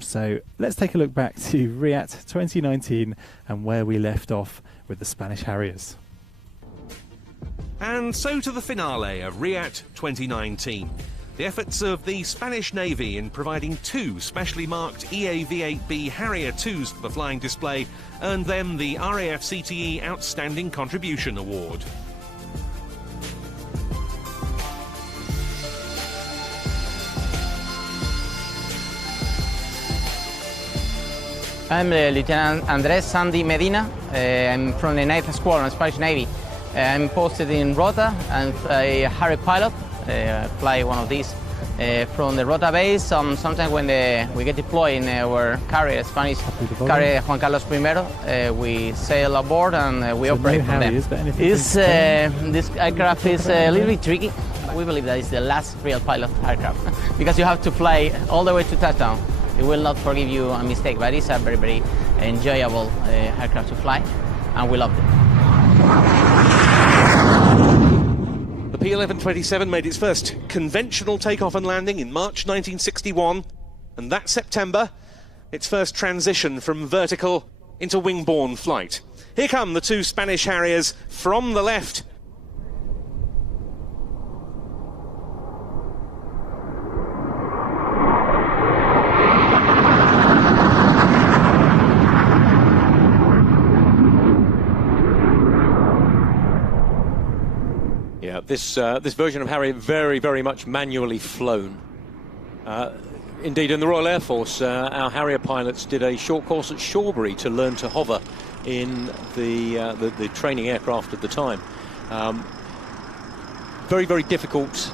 So let's take a look back to RIAT 2019 and where we left off with the Spanish Harriers. And so to the finale of RIAT 2019. The efforts of the Spanish Navy in providing two specially marked EAV-8B Harrier 2s for the flying display earned them the RAF CTE Outstanding Contribution Award. I'm Lieutenant Andrés Sandy Medina. I'm from the 9th Squadron, Spanish Navy. I'm posted in Rota and a Harrier pilot. Fly one of these from the Rota base. Sometimes when we get deployed in our carrier, Spanish carrier Juan Carlos I, we sail aboard and we operate from them. This aircraft is a little bit tricky. We believe that it's the last real pilot aircraft because you have to fly all the way to touchdown. It will not forgive you a mistake, but it's a very, very enjoyable aircraft to fly, and we love it. The P1127 made its first conventional takeoff and landing in March 1961, and that September, its first transition from vertical into wing-borne flight. Here come the two Spanish Harriers from the left. Yeah, this version of Harrier very, very much manually flown. Indeed, in the Royal Air Force, our Harrier pilots did a short course at Shawbury to learn to hover in the training aircraft at the time. Very, very difficult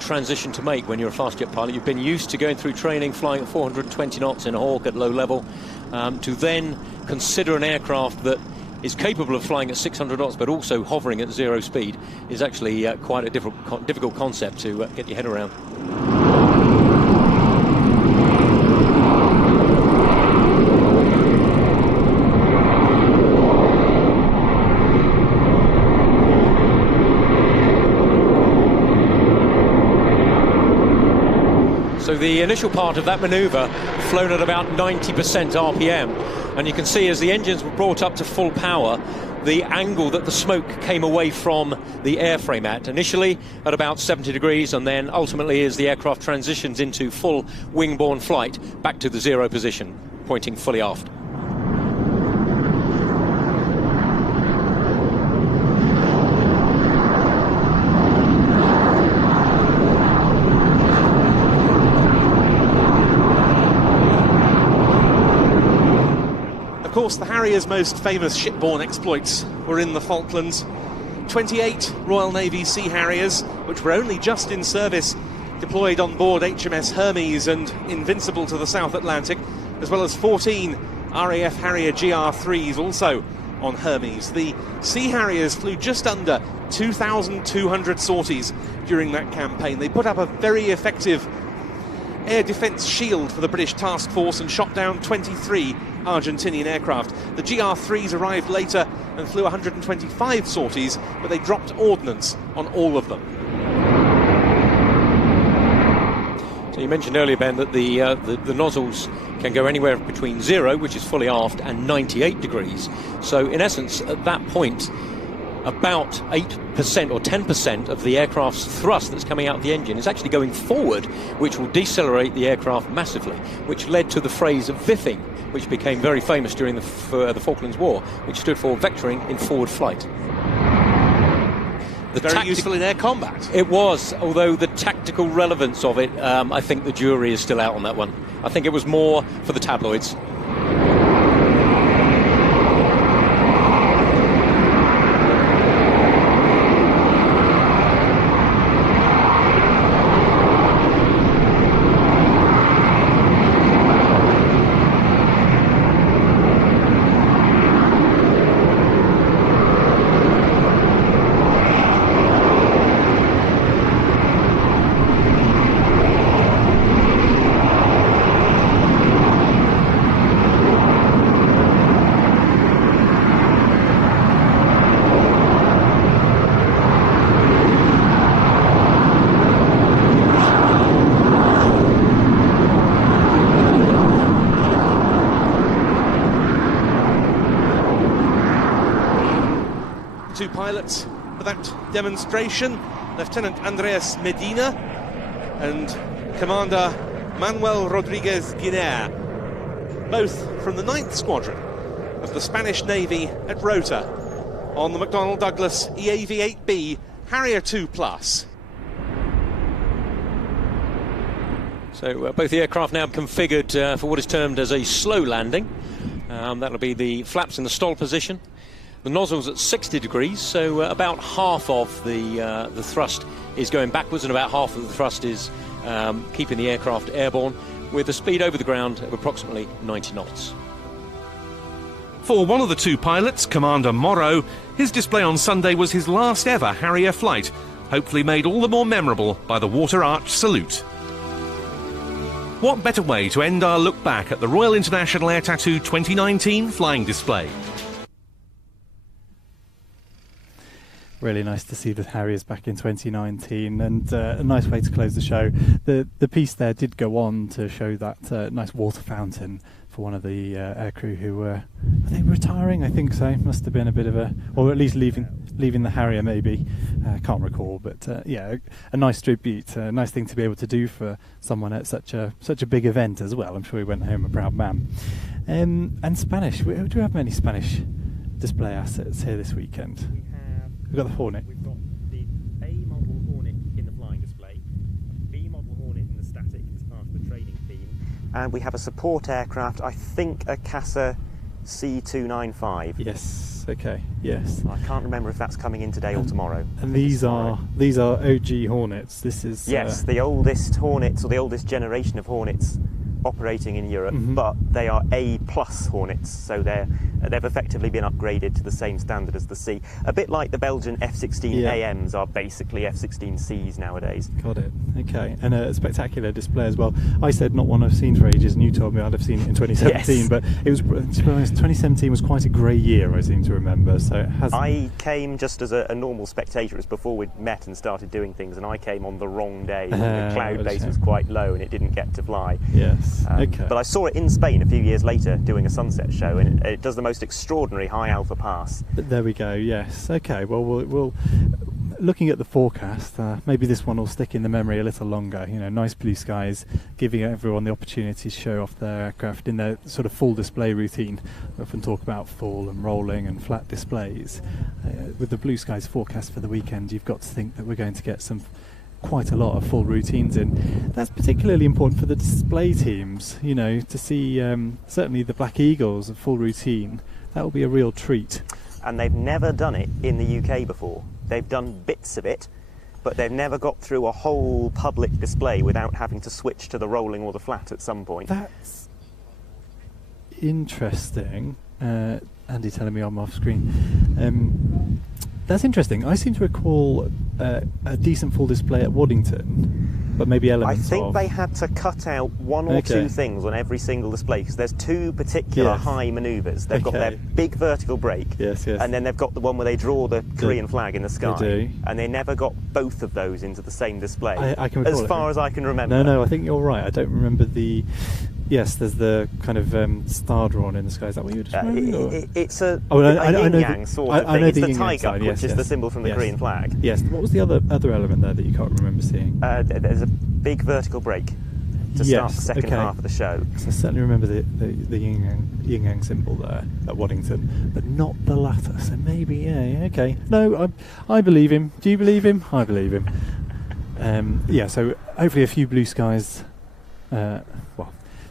transition to make when you're a fast jet pilot. You've been used to going through training, flying at 420 knots in a Hawk at low level, to then consider an aircraft that is capable of flying at 600 knots but also hovering at 0 speed is actually quite a difficult concept to get your head around. So the initial part of that manoeuvre flown at about 90% RPM, and you can see as the engines were brought up to full power, the angle that the smoke came away from the airframe at, initially at about 70 degrees, and then ultimately as the aircraft transitions into full wing-borne flight, back to the 0 position, pointing fully aft. Of course, the Harrier's most famous shipborne exploits were in the Falklands. 28 Royal Navy Sea Harriers, which were only just in service, deployed on board HMS Hermes and Invincible to the South Atlantic, as well as 14 RAF Harrier GR3s also on Hermes. The Sea Harriers flew just under 2,200 sorties during that campaign. They put up a very effective air defence shield for the British task force and shot down 23 Argentinian aircraft. The GR3s arrived later and flew 125 sorties, but they dropped ordnance on all of them. So you mentioned earlier, Ben, that the nozzles can go anywhere between 0, which is fully aft, and 98 degrees. So in essence, at that point, about 8% or 10% of the aircraft's thrust that's coming out of the engine is actually going forward, which will decelerate the aircraft massively, which led to the phrase of VIFing, which became very famous during the Falklands War, which stood for vectoring in forward flight. Very useful in air combat. It was, although the tactical relevance of it, I think the jury is still out on that one. I think it was more for the tabloids. Two pilots for that demonstration, Lieutenant Andreas Medina and Commander Manuel Rodriguez Guiner, both from the 9th Squadron of the Spanish Navy at Rota on the McDonnell Douglas EAV-8B Harrier II Plus. So both the aircraft now configured for what is termed as a slow landing. That'll be the flaps in the stall position. The nozzle's at 60 degrees, so about half of the thrust is going backwards and about half of the thrust is keeping the aircraft airborne, with a speed over the ground of approximately 90 knots. For one of the two pilots, Commander Morrow, his display on Sunday was his last ever Harrier flight, hopefully made all the more memorable by the water arch salute. What better way to end our look back at the Royal International Air Tattoo 2019 flying display? Really nice to see the Harriers back in 2019, and a nice way to close the show. The piece there did go on to show that nice water fountain for one of the aircrew who were, I think, retiring. I think so. Must have been a bit of a, or at least leaving the Harrier maybe. Can't recall, but yeah, a nice tribute, a nice thing to be able to do for someone at such a big event as well. I'm sure he went home a proud man. And Spanish. Do we have many Spanish display assets here this weekend? We've got the Hornet. We've got the A model Hornet in the flying display, B model Hornet in the static as part of the training theme. And we have a support aircraft, I think a Casa C295. Yes. Okay. Yes. I can't remember if that's coming in today or tomorrow. And these are OG Hornets. This is yes, the oldest Hornets, or the oldest generation of Hornets operating in Europe, but they are A+ Hornets, so they've effectively been upgraded to the same standard as the C. A bit like the Belgian F-16 AMs are basically F-16Cs nowadays. Got it. Okay, and a spectacular display as well. I said not one I've seen for ages, and you told me I'd have seen it in 2017. Yes. But it was, to be honest, 2017 was quite a grey year, I seem to remember. So it has. I came just as a normal spectator. It was before we'd met and started doing things, and I came on the wrong day. The cloud base was quite low, and it didn't get to fly. Yes. Okay. But I saw it in Spain a few years later doing a sunset show, and it does the most extraordinary high alpha pass. But there we go. Yes. Okay. Well, we'll looking at the forecast, maybe this one will stick in the memory a little longer. You know, nice blue skies, giving everyone the opportunity to show off their aircraft in their sort of full display routine. We often talk about full and rolling and flat displays. With the blue skies forecast for the weekend, you've got to think that we're going to get quite a lot of full routines in. That's particularly important for the display teams, you know, to see certainly the Black Eagles a full routine. That will be a real treat. And they've never done it in the UK before. They've done bits of it, but they've never got through a whole public display without having to switch to the rolling or the flat at some point. That's interesting. Andy telling me I'm off screen. That's interesting. I seem to recall a decent full display at Waddington, but maybe elements I think they had to cut out one or two things on every single display, because there's two particular high manoeuvres. They've got their big vertical brake, and then they've got the one where they draw the Korean flag in the sky, and they never got both of those into the same display, I can recall as far as I can remember. No, I think you're right. I don't remember the... Yes, there's the kind of star drawn in the sky. Is that what you were describing? It's a yin-yang sort of thing. It's the tiger, which is the symbol from the Korean flag. Yes. What was the other element there that you can't remember seeing? There's a big vertical brake to start the second half of the show. So I certainly remember the yin-yang symbol there at Waddington, but not the latter. So maybe, okay. No, I believe him. Do you believe him? I believe him. So hopefully a few blue skies.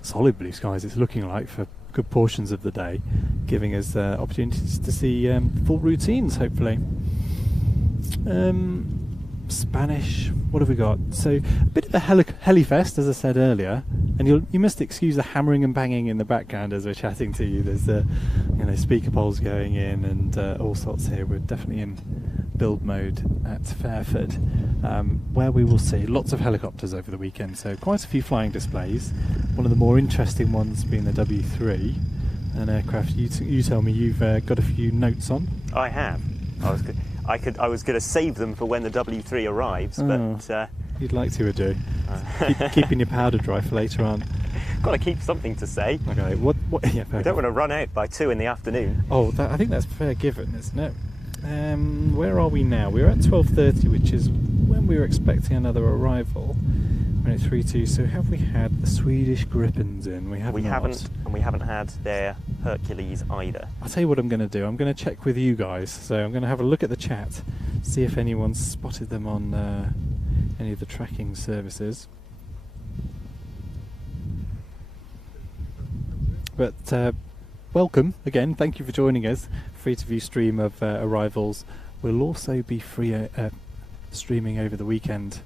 Solid blue skies it's looking like for good portions of the day, giving us opportunities to see full routines hopefully. Spanish, what have we got? So a bit of a helifest, as I said earlier, and you must excuse the hammering and banging in the background as we're chatting to you. There's speaker poles going in and all sorts here. We're definitely in build mode at Fairford, where we will see lots of helicopters over the weekend, so quite a few flying displays. One of the more interesting ones being the W3, an aircraft you tell me you've got a few notes on. I have. I was going to save them for when the W3 arrives, but you'd like to do. Keeping your powder dry for later on. Got to keep something to say. Okay. What? Yeah, we don't want to run out by 2 in the afternoon. Oh, I think that's fair given, isn't it? Where are we now? We're at 12:30, which is when we were expecting another arrival. We're at 3:02. So have we had the Swedish Gripens in? We haven't, and we haven't had their Hercules either. I'll tell you what I'm going to do. I'm going to check with you guys. So I'm going to have a look at the chat, see if anyone's spotted them on any of the tracking services. But welcome again. Thank you for joining us. Free to view stream of arrivals. We'll also be free streaming over the weekend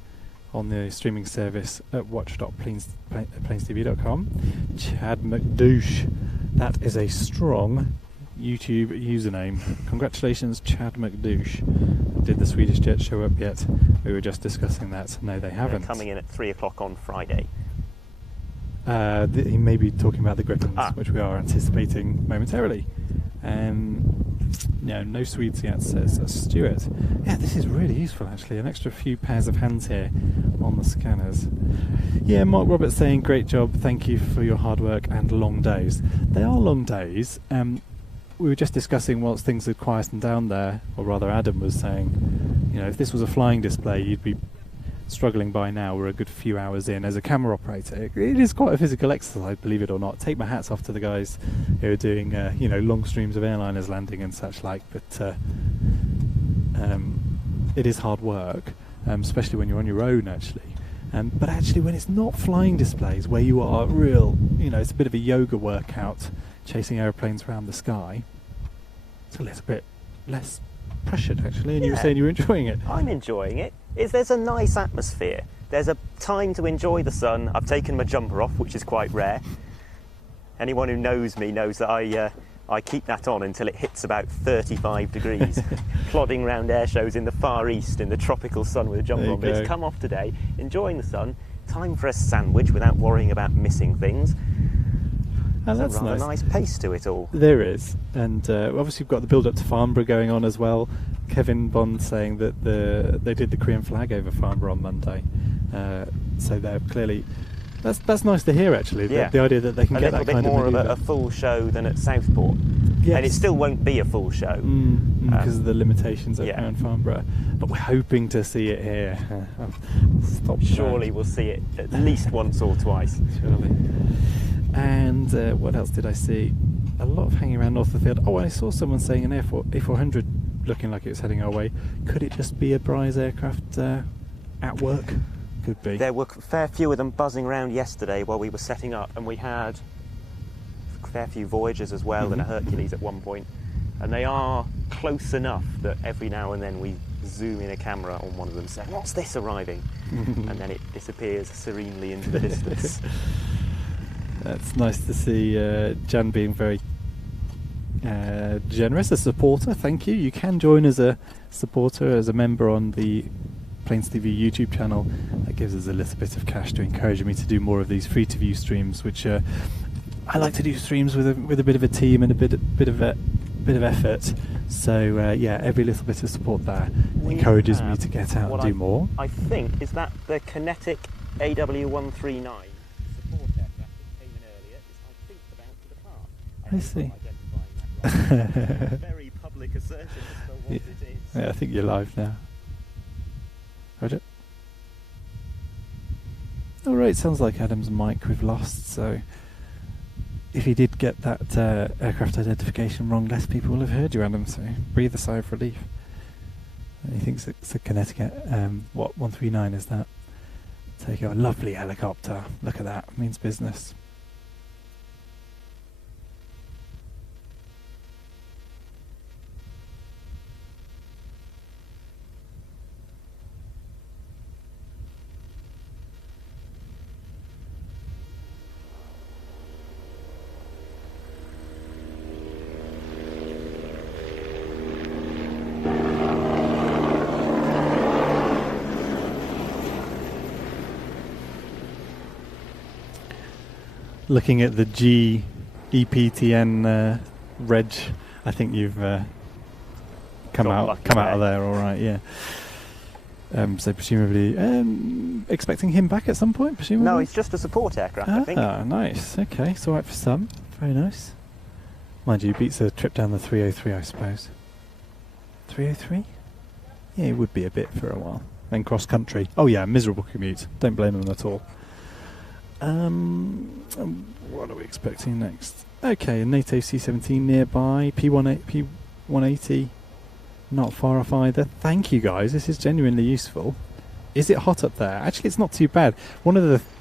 on the streaming service at watch.planestv.com. Chad McDouche, that is a strong YouTube username. Congratulations, Chad McDouche. Did the Swedish Jet show up yet? We were just discussing that. No, they haven't. They're coming in at 3 o'clock on Friday. He may be talking about the Griffins, which we are anticipating momentarily. No Swedes yet, says Stuart. Yeah, this is really useful actually. An extra few pairs of hands here on the scanners. Yeah, Mark Roberts saying, great job, thank you for your hard work and long days. They are long days. We were just discussing once things had quietened down there, or rather Adam was saying, if this was a flying display, you'd be struggling by now. We're a good few hours in. As a camera operator, it is quite a physical exercise, believe it or not. Take my hats off to the guys who are doing long streams of airliners landing and such like, but it is hard work, especially when you're on your own actually. But actually when it's not flying displays where you are it's a bit of a yoga workout chasing aeroplanes around the sky, it's a little bit less pressured actually. And you were saying you were enjoying it. I'm enjoying it. There's a nice atmosphere. There's a time to enjoy the sun. I've taken my jumper off, which is quite rare. Anyone who knows me knows that I keep that on until it hits about 35 degrees, plodding around air shows in the Far East in the tropical sun with a jumper on. But it's come off today, enjoying the sun, time for a sandwich without worrying about missing things. There's a rather nice pace to it all. There is, and obviously we've got the build-up to Farnborough going on as well. Kevin Bond saying that they did the Korean flag over Farnborough on Monday, so they're clearly that's nice to hear actually. Yeah. The idea that they can get that kind of more of a full show than at Southport. Yes. And it still won't be a full show because of the limitations around Farnborough. But we're hoping to see it here. Surely we'll see it at least once or twice. Surely. And what else did I see? A lot of hanging around north of the field. Oh, I saw someone saying an A400 looking like it was heading our way. Could it just be a Bryce aircraft at work? Could be. There were a fair few of them buzzing around yesterday while we were setting up, and we had a fair few Voyagers as well and a Hercules at one point. And they are close enough that every now and then we zoom in a camera on one of them saying, "What's this arriving?" And then it disappears serenely into the distance. That's nice to see Jan being very generous, a supporter. Thank you. You can join as a supporter, as a member on the Planes TV YouTube channel. That gives us a little bit of cash to encourage me to do more of these free to view streams, which I like to do streams with a bit of a team and a bit of effort. So every little bit of support there encourages me to get out and do more. I think is that the Kinetic AW139 support aircraft that came in earlier is I think about to depart. I see. Very public assertion as to what it is. Yeah, I think you're live now. Roger. Alright, sounds like Adam's mic we've lost, so if he did get that aircraft identification wrong, less people will have heard you, Adam, so breathe a sigh of relief. He thinks it's a Connecticut, 139 is that? Take a lovely helicopter, look at that, means business. Looking at the GEPTN reg, I think you've come out of there all right, yeah. So presumably expecting him back at some point, presumably? No, it's just a support aircraft, I think. Ah, nice. Okay, it's all right for some. Very nice. Mind you, beats a trip down the 303, I suppose. 303? Yeah, it would be a bit for a while. Then cross country. Oh yeah, miserable commute. Don't blame them at all. What are we expecting next? Okay, a NATO C-17 nearby, P-180 not far off either. Thank you guys, this is genuinely useful. Is it hot up there? Actually, it's not too bad.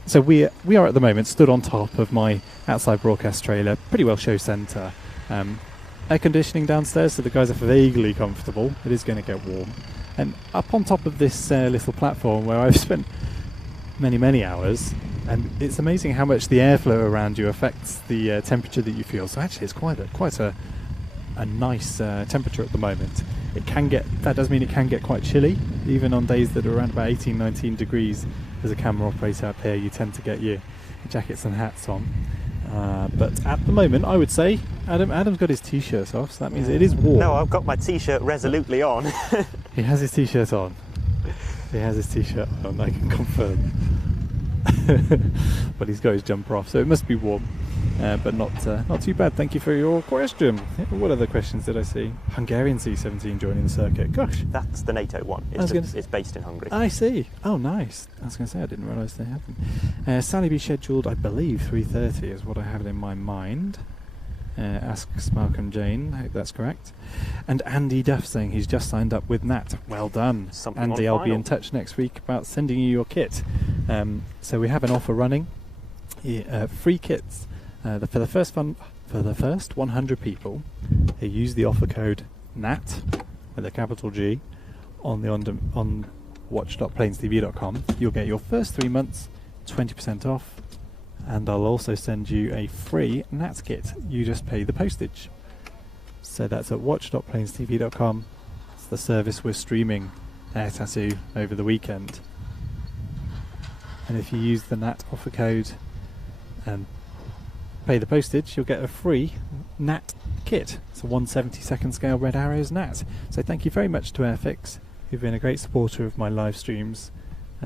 So we are at the moment stood on top of my outside broadcast trailer, pretty well show centre. Air conditioning downstairs, so the guys are vaguely comfortable. It is going to get warm. And up on top of this little platform where I've spent many hours, and it's amazing how much the airflow around you affects the temperature that you feel. So actually it's quite a nice temperature at the moment. That does mean it can get quite chilly, even on days that are around about 18-19 degrees. As a camera operator up here, you tend to get your jackets and hats on. But at the moment, I would say Adam's got his t-shirts off, so that means it is warm. No, I've got my t-shirt resolutely on. He has his t-shirt on. He has his t-shirt on, I can confirm. But he's got his jumper off, so it must be warm. But not too bad. Thank you for your question. What other questions did I see? Hungarian C-17 joining the circuit. Gosh. That's the NATO one. It's based in Hungary. I see. Oh, nice. I was going to say, I didn't realise they had them. Sally B scheduled, I believe, 3:30 is what I have in my mind. Asks Malcolm Jane. I hope that's correct. And Andy Duff saying he's just signed up with Nat. Well done. Something Andy, on I'll be final. in touch next week about sending you your kit. So we have an offer running. Free kits for the first 100 people who use the offer code NAT with a capital G on watch.planestv.com. You'll get your first 3 months 20% off. And I'll also send you a free NAT kit. You just pay the postage. So that's at watch.planestv.com. It's the service we're streaming Air Tattoo over the weekend. And if you use the NAT offer code and pay the postage, you'll get a free NAT kit. It's a 1/72nd scale Red Arrows NAT. So thank you very much to Airfix, who've been a great supporter of my live streams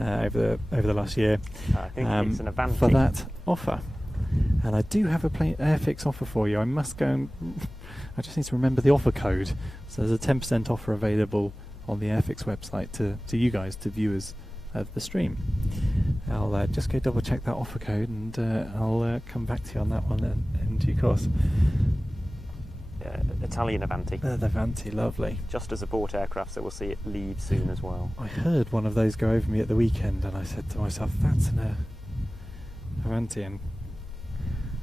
over the last year. I think it's an Avanti. For that offer. And I do have a Airfix offer for you. I must go and I just need to remember the offer code. So there's a 10% offer available on the Airfix website to you guys, to viewers of the stream. I'll just go double check that offer code, and I'll come back to you on that one in due course. Italian Avanti. The Avanti, lovely. Just a support aircraft, so we'll see it leave soon as well. I heard one of those go over me at the weekend, and I said to myself, that's an Avanti, and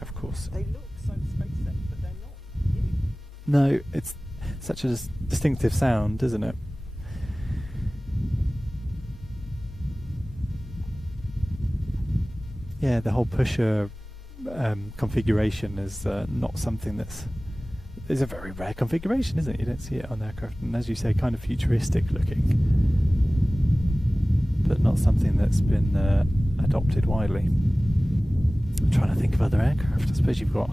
of course. They look so SpaceX, but they're not you. No, it's such a distinctive sound, isn't it? Yeah, the whole pusher configuration is not something is a very rare configuration, isn't it? You don't see it on aircraft, and as you say, kind of futuristic looking, but not something that's been adopted widely. I'm trying to think of other aircraft. I suppose you've got...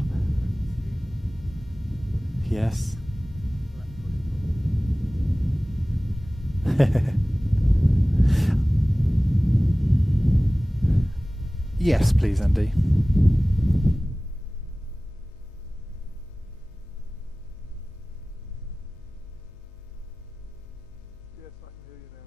Yes. Yes, please, Andy. Yes, I can hear you now.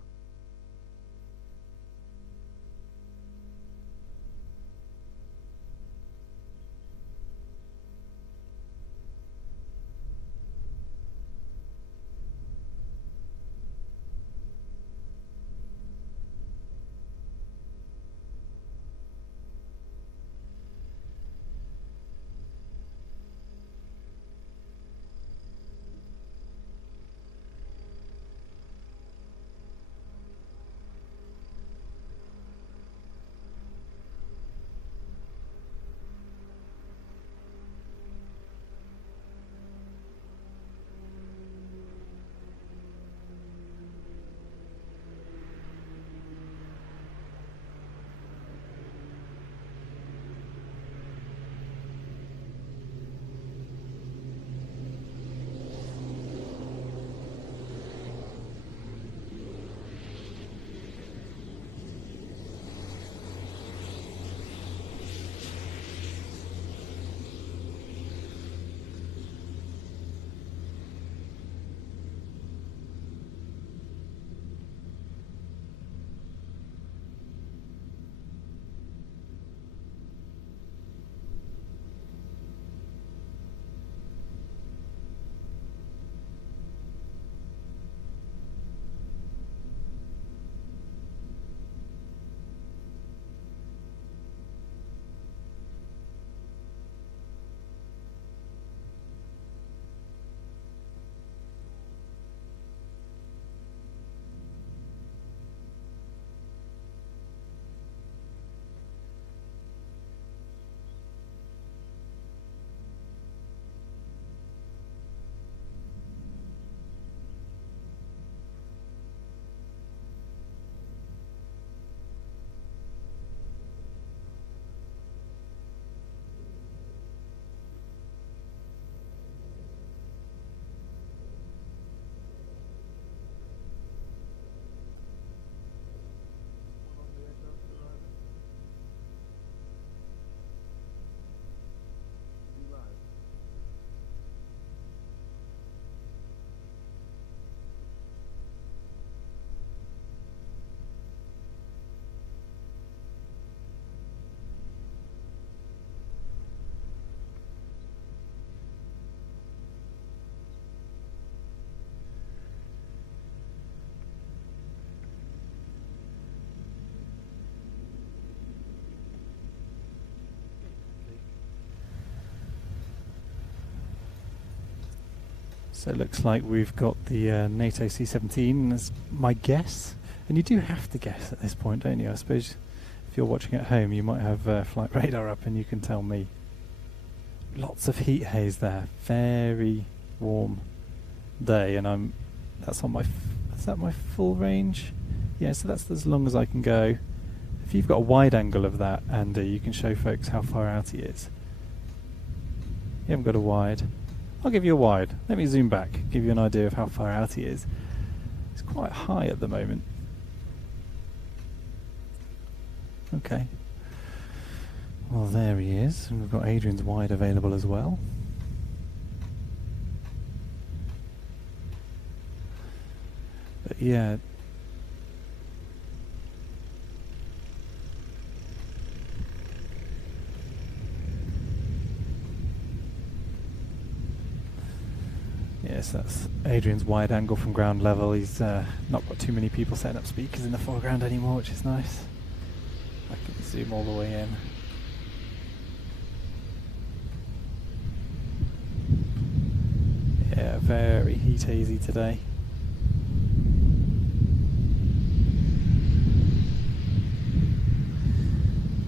So it looks like we've got the NATO C-17 as my guess. And you do have to guess at this point, don't you? I suppose if you're watching at home, you might have flight radar up and you can tell me. Lots of heat haze there. Very warm day, and that's on my is that my full range? Yeah, so that's as long as I can go. If you've got a wide angle of that, Andy, you can show folks how far out he is. You haven't got a wide. I'll give you a wide. Let me zoom back, give you an idea of how far out he is. It's quite high at the moment. Okay. Well, there he is, and we've got Adrian's wide available as well. But yeah. Yes, that's Adrian's wide angle from ground level. He's not got too many people setting up speakers in the foreground anymore, which is nice. I can zoom all the way in. Yeah, very heat hazy today.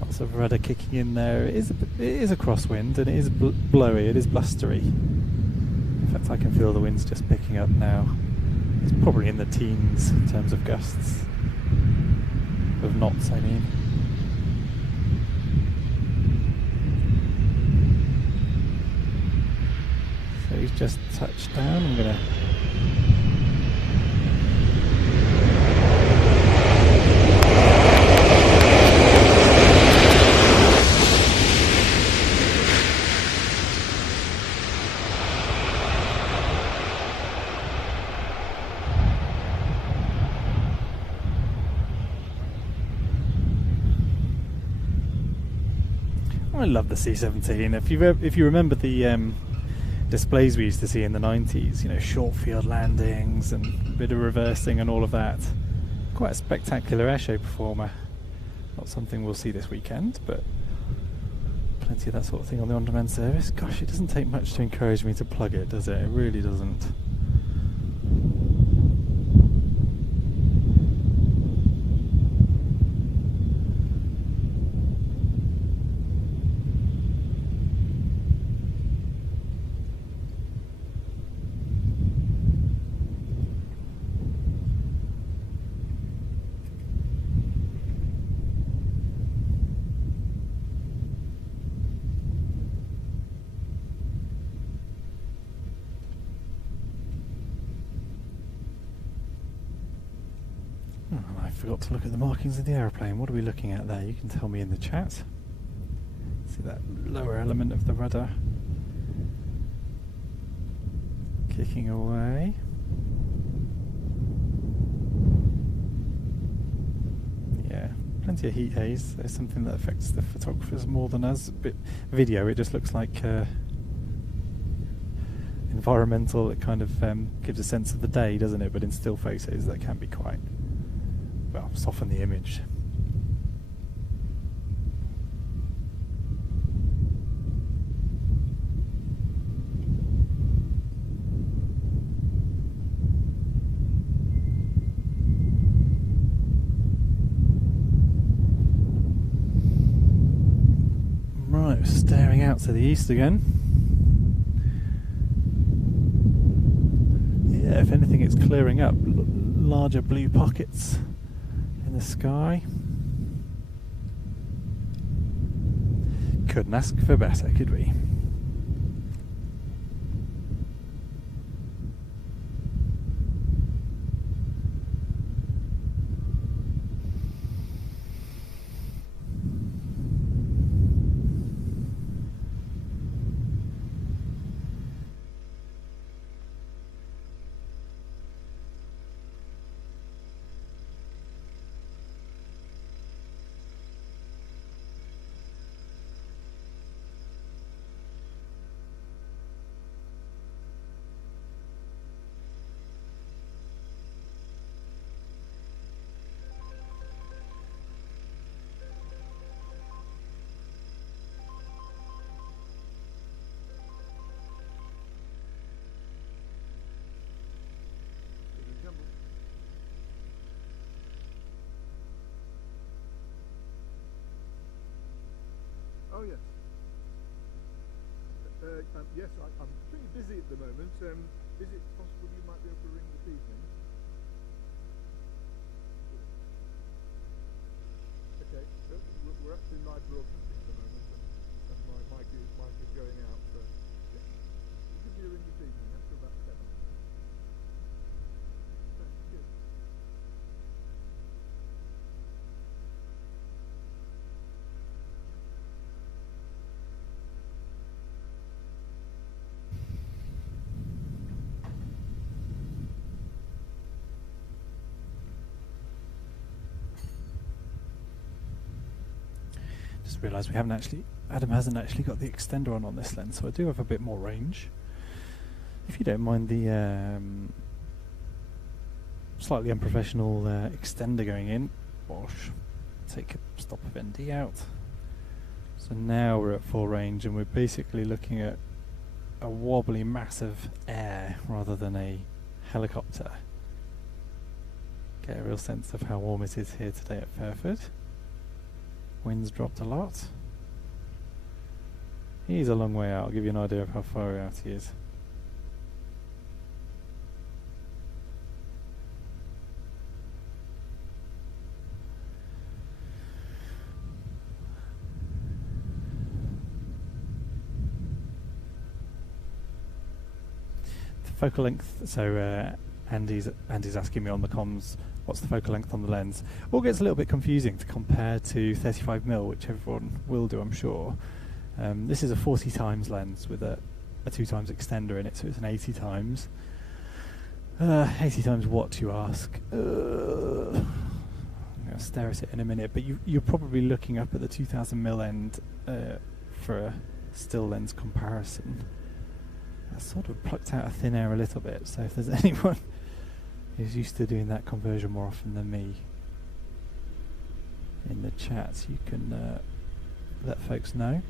Lots of rudder kicking in there. It is a crosswind, and it is blowy, it is blustery. In fact, I can feel the wind's just picking up now. It's probably in the teens in terms of gusts. Of knots, I mean. So he's just touched down. I'm going to... I love the C-17. If you remember the displays we used to see in the 90s, you know, short field landings and a bit of reversing and all of that. Quite a spectacular airshow performer. Not something we'll see this weekend, but plenty of that sort of thing on the on-demand service. Gosh, it doesn't take much to encourage me to plug it, does it? It really doesn't. I forgot to look at the markings of the aeroplane. What are we looking at there? You can tell me in the chat. See that lower element of the rudder kicking away. Yeah, plenty of heat haze. There's something that affects the photographers more than us. But video, it just looks like environmental. It kind of gives a sense of the day, doesn't it? But in still photos, that can be quite, well, soften the image. Right, staring out to the east again. Yeah, if anything, it's clearing up. Larger blue pockets in the sky. Couldn't ask for better, could we? Oh yes. Yes, I'm pretty busy at the moment. Is it possible you might be able to ring this evening? Okay, we're actually live broadcasting at the moment, and my mic is going out. So yeah, we'll give you a ring this evening after about 7. Thanks. Good. Just realised Adam hasn't actually got the extender on this lens, so I do have a bit more range. If you don't mind the slightly unprofessional extender going in, Bosh, take a stop of ND out. So now we're at full range, and we're basically looking at a wobbly mass of air rather than a helicopter. Get a real sense of how warm it is here today at Fairford. Wind's dropped a lot. He's a long way out. I'll give you an idea of how far out he is. The focal length, so Andy's asking me on the comms, what's the focal length on the lens? All gets a little bit confusing to compare to 35mm, which everyone will do, I'm sure. This is a 40 times lens with a 2 times extender in it, so it's an 80 times. 80 times what, you ask? I'm going to stare at it in a minute, but you're probably looking up at the 2000mm end for a still lens comparison. I sort of plucked out of thin air a little bit, so if there's anyone who's used to doing that conversion more often than me in the chat, you can let folks know.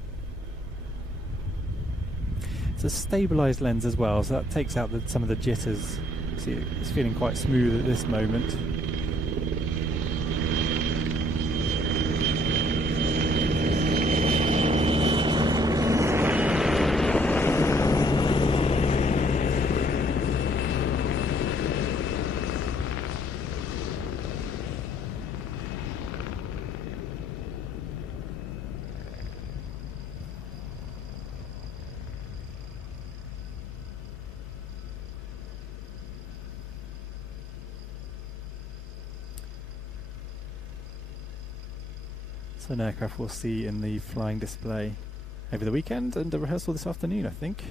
It's a stabilised lens as well, so that takes out some of the jitters. See, it's feeling quite smooth at this moment. So an aircraft we'll see in the flying display over the weekend, and a rehearsal this afternoon, I think.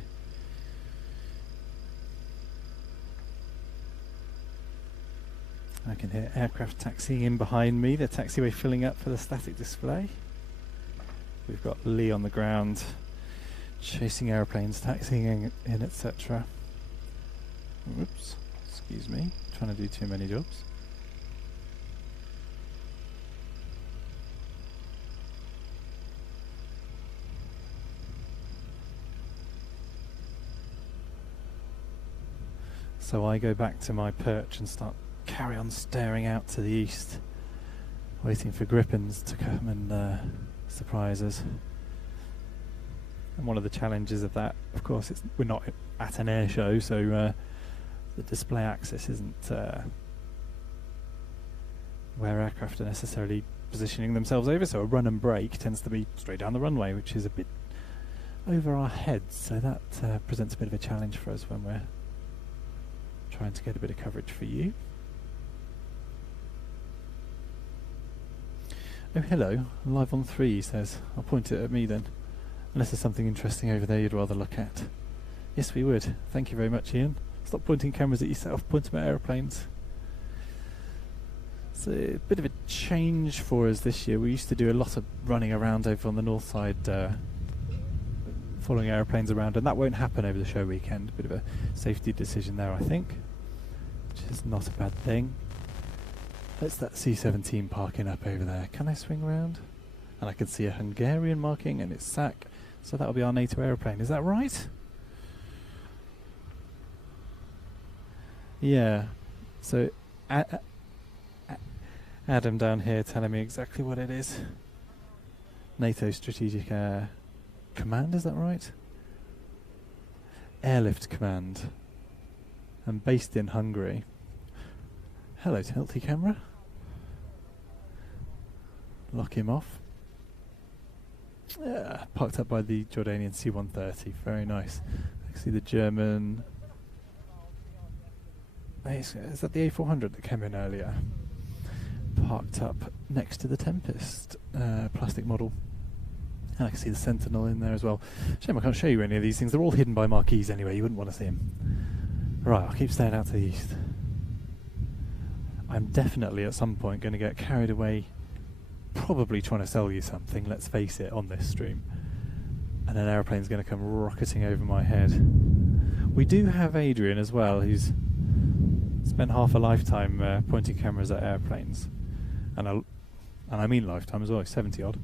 I can hear aircraft taxiing in behind me, the taxiway filling up for the static display. We've got Lee on the ground chasing aeroplanes, taxiing in, etc. Oops, excuse me, trying to do too many jobs. So I go back to my perch and carry on staring out to the east, waiting for Grippins to come and surprise us. And one of the challenges of that, of course, we're not at an air show, so the display axis isn't where aircraft are necessarily positioning themselves over, so a run and brake tends to be straight down the runway, which is a bit over our heads, so that presents a bit of a challenge for us when we're trying to get a bit of coverage for you. Oh, hello. I'm live on 3, he says. I'll point it at me then. Unless there's something interesting over there you'd rather look at. Yes, we would. Thank you very much, Ian. Stop pointing cameras at yourself. Point them at aeroplanes. It's a bit of a change for us this year. We used to do a lot of running around over on the north side, following aeroplanes around, and that won't happen over the show weekend. A bit of a safety decision there, I think, which is not a bad thing. That's that C-17 parking up over there. Can I swing round? And I can see a Hungarian marking, and it's SAC, so that'll be our NATO aeroplane. Is that right? Yeah. So Adam down here telling me exactly what it is. NATO Strategic Air Command, is that right? Airlift Command. And based in Hungary. Hello, tilty camera. Lock him off. Yeah, parked up by the Jordanian C-130. Very nice. I can see the German. Is that the A400 that came in earlier? Parked up next to the Tempest plastic model. And I can see the Sentinel in there as well. Shame I can't show you any of these things. They're all hidden by marquees anyway. You wouldn't want to see them. Right, I'll keep staying out to the east. I'm definitely at some point going to get carried away, probably trying to sell you something, let's face it, on this stream. And an aeroplane's going to come rocketing over my head. We do have Adrian as well, who's spent half a lifetime pointing cameras at airplanes. And I mean lifetime as well, 70 odd.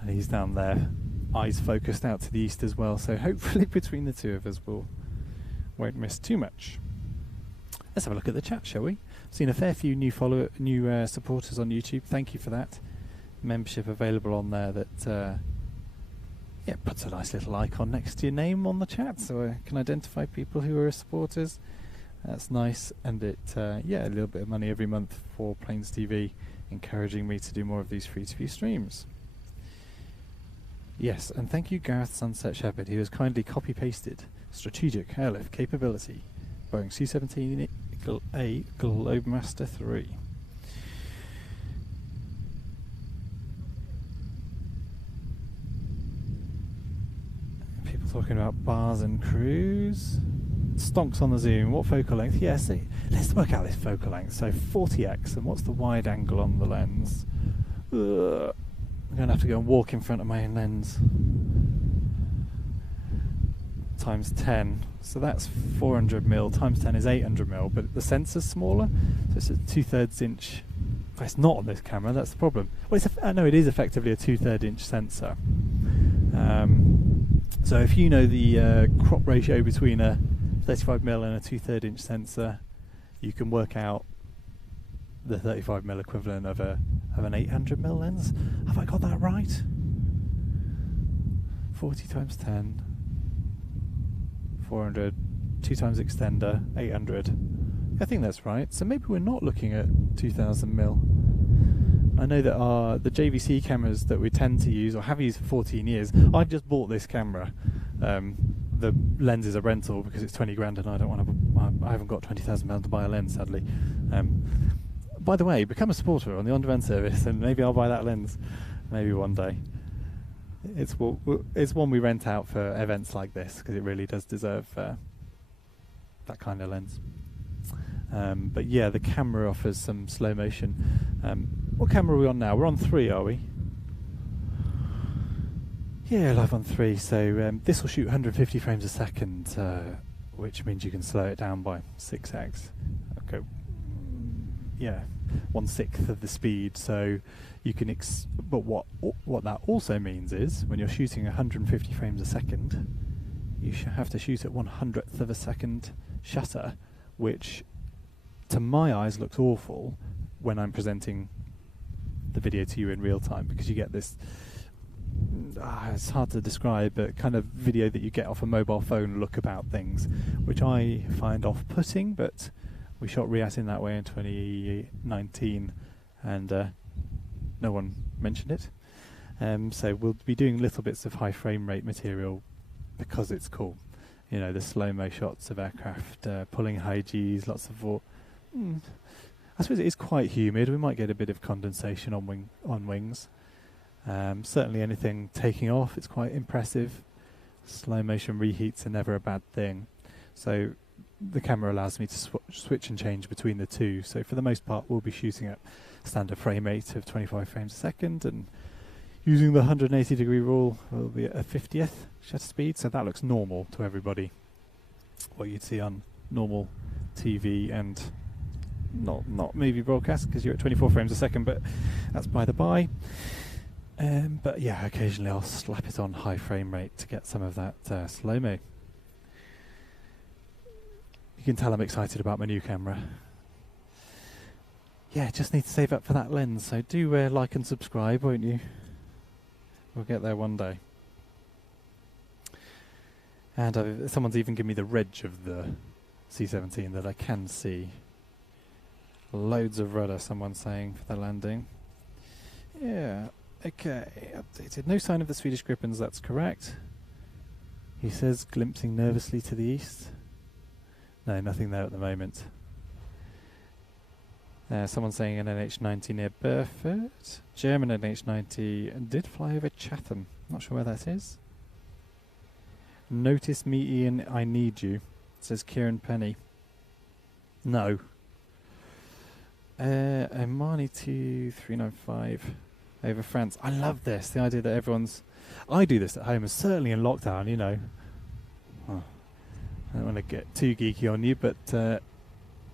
And he's down there, eyes focused out to the east as well, so hopefully between the two of us we'll won't miss too much. Let's have a look at the chat, shall we? Seen a fair few new supporters on YouTube. Thank you for that. Membership available on there that puts a nice little icon next to your name on the chat, so I can identify people who are supporters. That's nice, and it a little bit of money every month for Planes TV, encouraging me to do more of these free-to-view streams. Yes, and thank you Gareth Sunset Shepherd, who has kindly copy-pasted strategic airlift capability, Boeing C-17A Globemaster 3. People talking about bars and cruise. Stonks on the zoom. What focal length? Yes, let's work out this focal length. So 40x, and what's the wide angle on the lens? I'm going to have to go and walk in front of my own lens. Times 10, so that's 400mm, times 10 is 800mm, but the sensor's smaller, so it's a 2/3 inch. Well, it's not on this camera, that's the problem. Well, no, it is effectively a 2/3 inch sensor. So if you know the crop ratio between a 35mm and a 2/3 inch sensor, you can work out the 35mm equivalent of an 800mm lens. Have I got that right? 40 times 10. 400, 2 times extender, 800. I think that's right. So maybe we're not looking at 2000mm. I know that the JVC cameras that we tend to use, or have used for 14 years, I've just bought this camera. The lens is a rental because it's 20 grand and I don't want to. I haven't got 20,000 to buy a lens, sadly. By the way, become a supporter on the on-demand service, and maybe I'll buy that lens. Maybe one day. It's one we rent out for events like this because it really does deserve that kind of lens. But yeah, the camera offers some slow motion. What camera are we on now? We're on 3, are we? Yeah, live on 3. So this will shoot 150 frames a second, which means you can slow it down by 6x. Okay. Yeah, 1/6 of the speed. So you can but what that also means is when you're shooting 150 frames a second, you have to shoot at 100th of a second shutter, which to my eyes looks awful when I'm presenting the video to you in real time, because you get this it's hard to describe, but kind of video that you get off a mobile phone look about things, which I find off-putting. But we shot RIAT in that way in 2019 and no one mentioned it. So we'll be doing little bits of high frame rate material because it's cool. You know, the slow-mo shots of aircraft pulling high Gs, lots of I suppose it is quite humid. We might get a bit of condensation on wings. Certainly anything taking off, it's quite impressive. Slow motion reheats are never a bad thing. So the camera allows me to switch and change between the two. So for the most part, we'll be shooting at standard frame rate of 25 frames a second, and using the 180 degree rule, we'll be at a 50th shutter speed. So that looks normal to everybody. What you'd see on normal TV and not movie broadcast, because you're at 24 frames a second, but that's by the by. But yeah, occasionally I'll slap it on high frame rate to get some of that slow-mo. You can tell I'm excited about my new camera. Yeah, just need to save up for that lens, so do like and subscribe, won't you? We'll get there one day. And someone's even given me the reg of the C-17 that I can see. Loads of rudder, someone's saying, for the landing. Yeah, okay, updated. No sign of the Swedish Gripens, that's correct. He says, glimpsing nervously to the east. No, nothing there at the moment. Someone's saying an NH90 near Burford. German NH90 did fly over Chatham. Not sure where that is. Notice me, Ian, I need you, says Kieran Penny. No. Omani 2395 over France. I love this, the idea that everyone's... I do this at home, and certainly in lockdown, you know. Oh, I don't want to get too geeky on you, but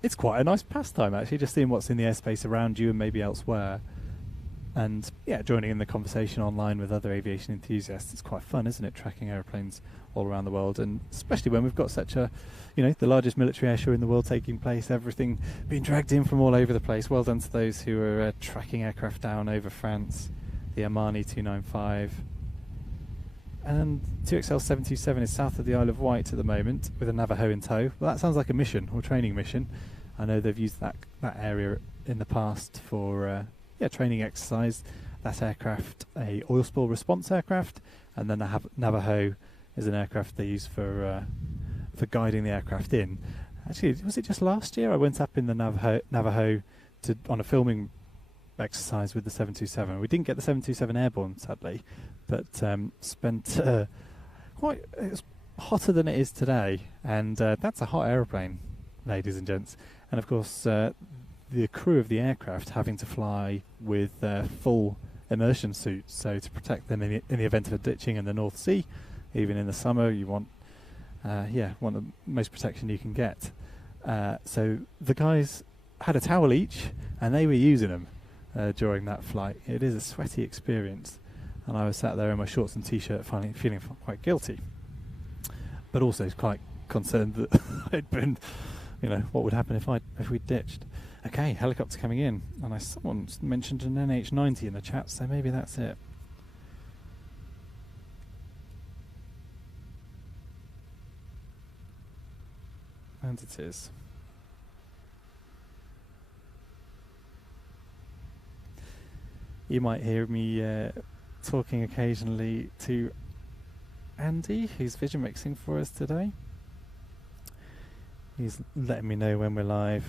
it's quite a nice pastime, actually, just seeing what's in the airspace around you and maybe elsewhere. And, yeah, joining in the conversation online with other aviation enthusiasts. It's quite fun, isn't it, tracking aeroplanes all around the world, and especially when we've got such a, you know, the largest military airshow in the world taking place, everything being dragged in from all over the place. Well done to those who are tracking aircraft down over France, the Omani 295. And 2XL727 is south of the Isle of Wight at the moment with a Navajo in tow. Well, that sounds like a mission or training mission. I know they've used that area in the past for training exercise. That aircraft, a oil spill response aircraft, and then the Navajo is an aircraft they use for guiding the aircraft in. Actually, was it just last year I went up in the Navajo on a filming exercise with the 727. We didn't get the 727 airborne, sadly, but spent it was hotter than it is today, and that's a hot aeroplane, ladies and gents. And of course, the crew of the aircraft having to fly with full immersion suits, so to protect them in the event of a ditching in the North Sea. Even in the summer, you want the most protection you can get. So the guys had a towel each, and they were using them during that flight. It is a sweaty experience, and I was sat there in my shorts and t-shirt, feeling quite guilty, but also quite concerned that I'd been, you know, what would happen if we ditched. Okay, helicopter coming in, and someone mentioned an NH90 in the chat, so maybe that's it. And it is. You might hear me talking occasionally to Andy, who's vision mixing for us today. He's letting me know when we're live.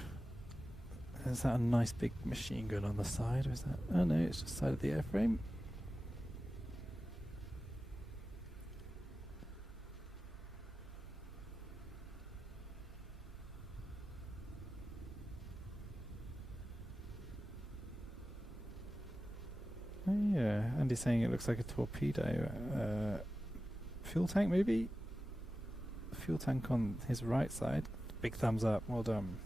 Is that a nice big machine gun on the side, or is that... Oh no, it's just the side of the airframe. Oh yeah, Andy's saying it looks like a torpedo. Fuel tank maybe? Fuel tank on his right side. Big thumbs up, well done.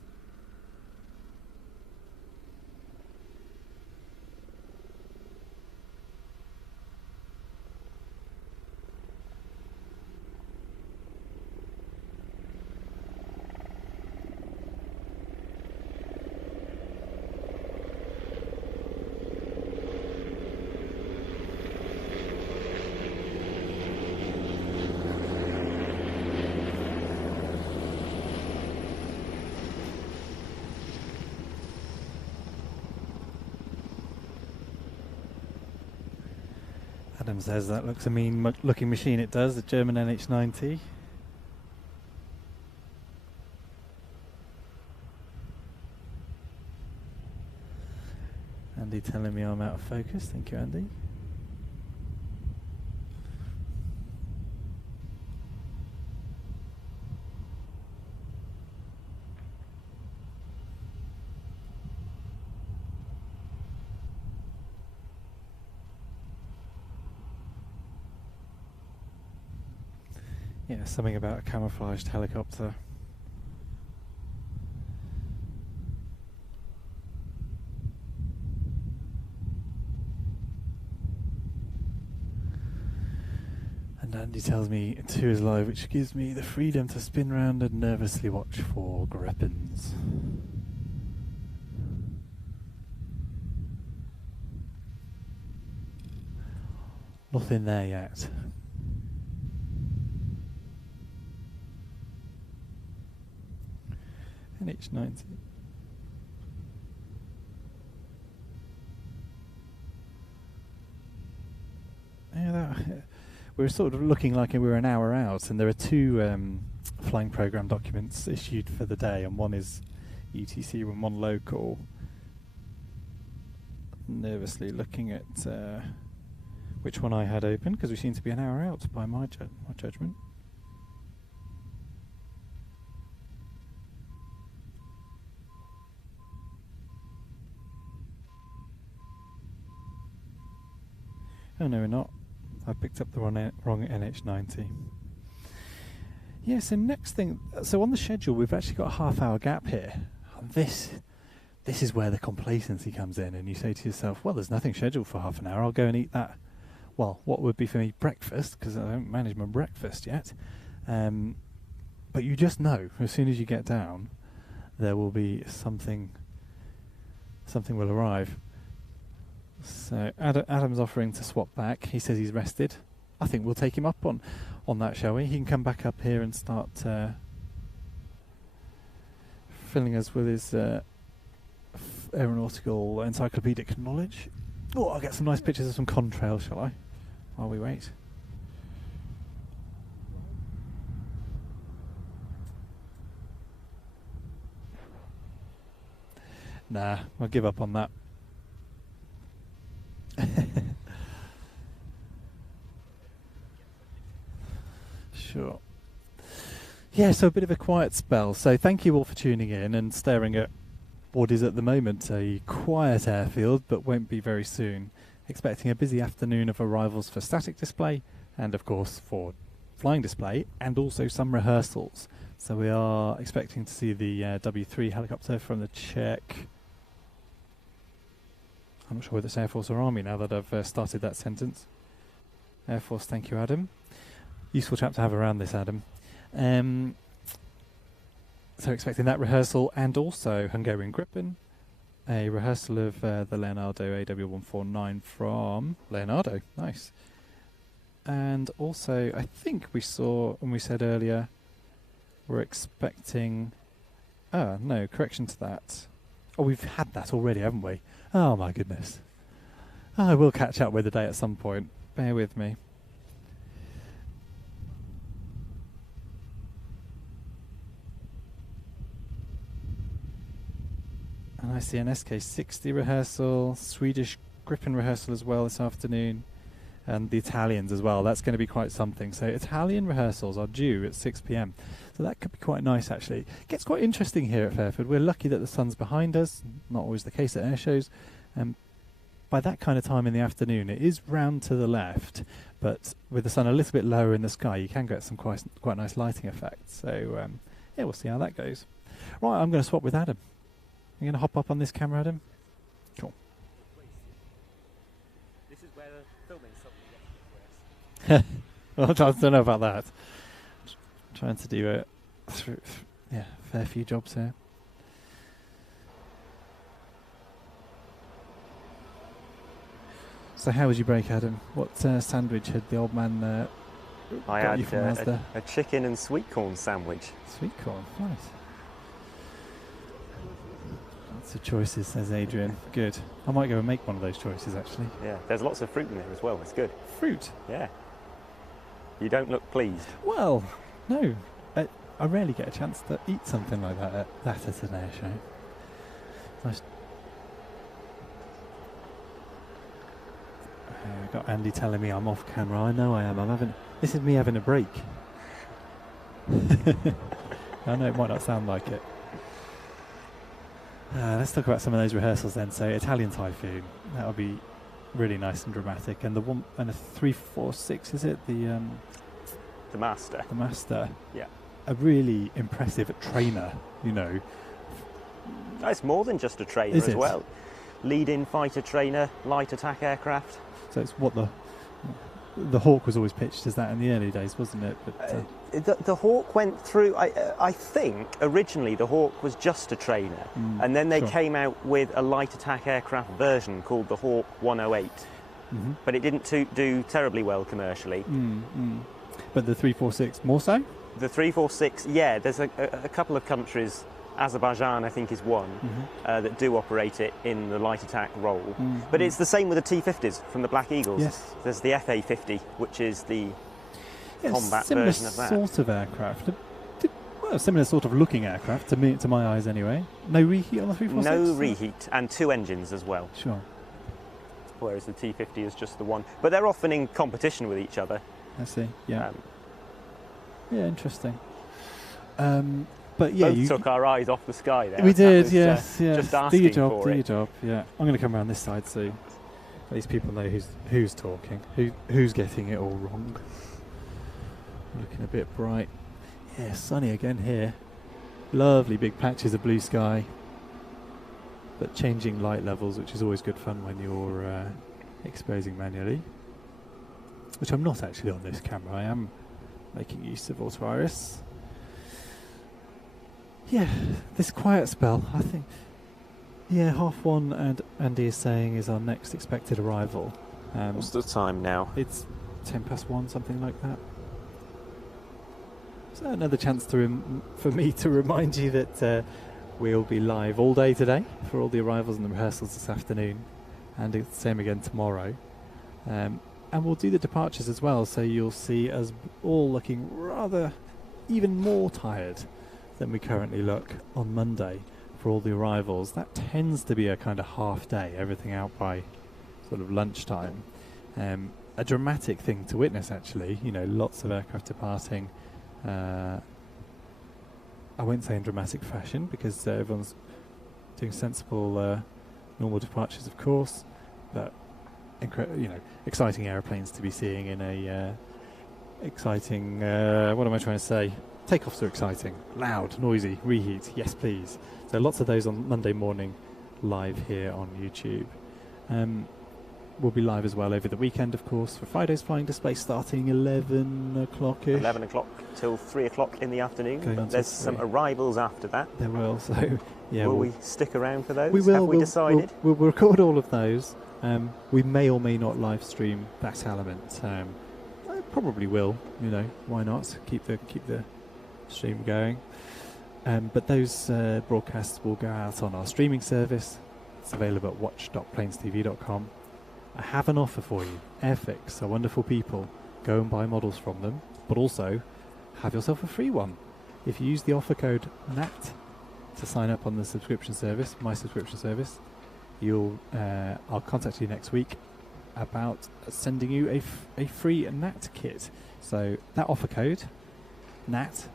Adam says that looks a mean looking machine. It does, the German NH90. Andy telling me I'm out of focus. Thank you, Andy. Yeah, something about a camouflaged helicopter. And Andy tells me 2 is live, which gives me the freedom to spin round and nervously watch for Gripens. Nothing there yet. NH90. Yeah, we're sort of looking like we're an hour out, and there are two flying program documents issued for the day, and one is UTC and one local. Nervously looking at which one I had open, because we seem to be an hour out by my judgment. Oh no, we're not. I picked up the wrong NH90. Yeah, so next thing, so on the schedule we've actually got a half-hour gap here. And this is where the complacency comes in, and you say to yourself, well, there's nothing scheduled for half an hour, I'll go and eat that, well, what would be for me breakfast, because I haven't managed my breakfast yet. But you just know, as soon as you get down, there will be something will arrive. So Adam's offering to swap back. He says he's rested. I think we'll take him up on that, shall we? He can come back up here and start filling us with his aeronautical encyclopedic knowledge. Oh, I'll get some nice pictures of some contrails, shall I? While we wait. Nah, I'll give up on that. Sure. Yeah, so a bit of a quiet spell. So thank you all for tuning in and staring at what is at the moment a quiet airfield, but won't be very soon. Expecting a busy afternoon of arrivals for static display and of course for flying display, and also some rehearsals. So we are expecting to see the W3 helicopter from the Czech. I'm not sure whether it's Air Force or Army now that I've started that sentence. Air Force, thank you, Adam. Useful chap to have around this, Adam. So expecting that rehearsal, and also Hungarian Gripen, a rehearsal of the Leonardo AW149 from Leonardo. Nice. And also, I think we saw, when we said earlier, we're expecting... Oh, no, correction to that. Oh, we've had that already, haven't we? Oh, my goodness. I will catch up with the day at some point. Bear with me. And I see an SK60 rehearsal, Swedish Gripen rehearsal as well this afternoon, and the Italians as well. That's going to be quite something. So Italian rehearsals are due at 6 p.m. So that could be quite nice, actually. It gets quite interesting here at Fairford. We're lucky that the sun's behind us. Not always the case at air shows. By that kind of time in the afternoon, it is round to the left, but with the sun a little bit lower in the sky, you can get some quite nice lighting effects. So yeah, we'll see how that goes. Right, I'm going to swap with Adam. You going to hop up on this camera, Adam? Cool. This is where the filming suddenly gets Well, I don't know about that. Trying to do a fair few jobs here. So how was your break, Adam? What sandwich had the old man I got had you from Asda? a chicken and sweet corn sandwich. Sweet corn, nice. Lots of choices, says Adrian. Good. I might go and make one of those choices, actually. Yeah, there's lots of fruit in there as well. It's good. Fruit? Yeah. You don't look pleased. Well, no. I rarely get a chance to eat something like that at an air show. Nice. I've got Andy telling me I'm off camera. I know I am. This is me having a break. I know it might not sound like it. Let's talk about some of those rehearsals then. So Italian Typhoon, that would be really nice and dramatic. And the 346, is it? The Master. The Master. Yeah. A really impressive trainer, you know. It's more than just a trainer as well. Lead-in fighter trainer, light attack aircraft. So it's what the Hawk was always pitched as that in the early days, wasn't it? But the Hawk went through, I think originally the Hawk was just a trainer, and then they came out with a light attack aircraft version called the Hawk 108. but it didn't do terribly well commercially. But the 346 more so? The 346, yeah, there's a couple of countries, Azerbaijan I think is one, that do operate it in the light attack role. But it's the same with the T-50s from the Black Eagles. Yes. There's the FA-50, which is the combat similar version of that. sort of aircraft. Well, similar sort of looking aircraft, to my eyes anyway. No reheat on the 346? No reheat, and 2 engines as well. Sure. Whereas the T-50 is just the one. But they're often in competition with each other. I see, yeah. Yeah, interesting. But yeah, both took our eyes off the sky there. We did, was, yes. Just do asking your job, for do it. your job. Yeah, I'm going to come around this side so at least people know who's talking, who's getting it all wrong. Looking a bit bright. Yeah, sunny again here. Lovely big patches of blue sky, but changing light levels, which is always good fun when you're exposing manually. Which I'm not actually on this camera. I am making use of auto iris. Yeah, this quiet spell, I think. Yeah, 1:30, and Andy is saying is our next expected arrival. What's the time now? It's 1:10, something like that. So another chance for me to remind you that we'll be live all day today for all the arrivals and the rehearsals this afternoon, and the same again tomorrow. And we'll do the departures as well, so you'll see us all looking rather even more tired than we currently look on Monday for all the arrivals. That tends to be a kind of half day, everything out by sort of lunchtime. A dramatic thing to witness, actually. You know, lots of aircraft departing. I won't say in dramatic fashion, because everyone's doing sensible, normal departures, of course, but exciting airplanes to be seeing in a exciting. What am I trying to say? Takeoffs are exciting, loud, noisy, reheat. Yes, please. So lots of those on Monday morning, live here on YouTube. We'll be live as well over the weekend, of course, for Friday's flying display starting 11 o'clock-ish. 11 o'clock till 3 o'clock in the afternoon. But there's some arrivals after that. There will. So yeah, will we stick around for those? We will. Have we decided? We'll record all of those. We may or may not live stream that element. I probably will. You know, why not? Keep the stream going. But those broadcasts will go out on our streaming service. It's available at watch.planestv.com. I have an offer for you. Airfix are wonderful people. Go and buy models from them, but also have yourself a free one. If you use the offer code NAT to sign up on the subscription service, my subscription service, I'll contact you next week about sending you a free NAT kit. So that offer code, NAT,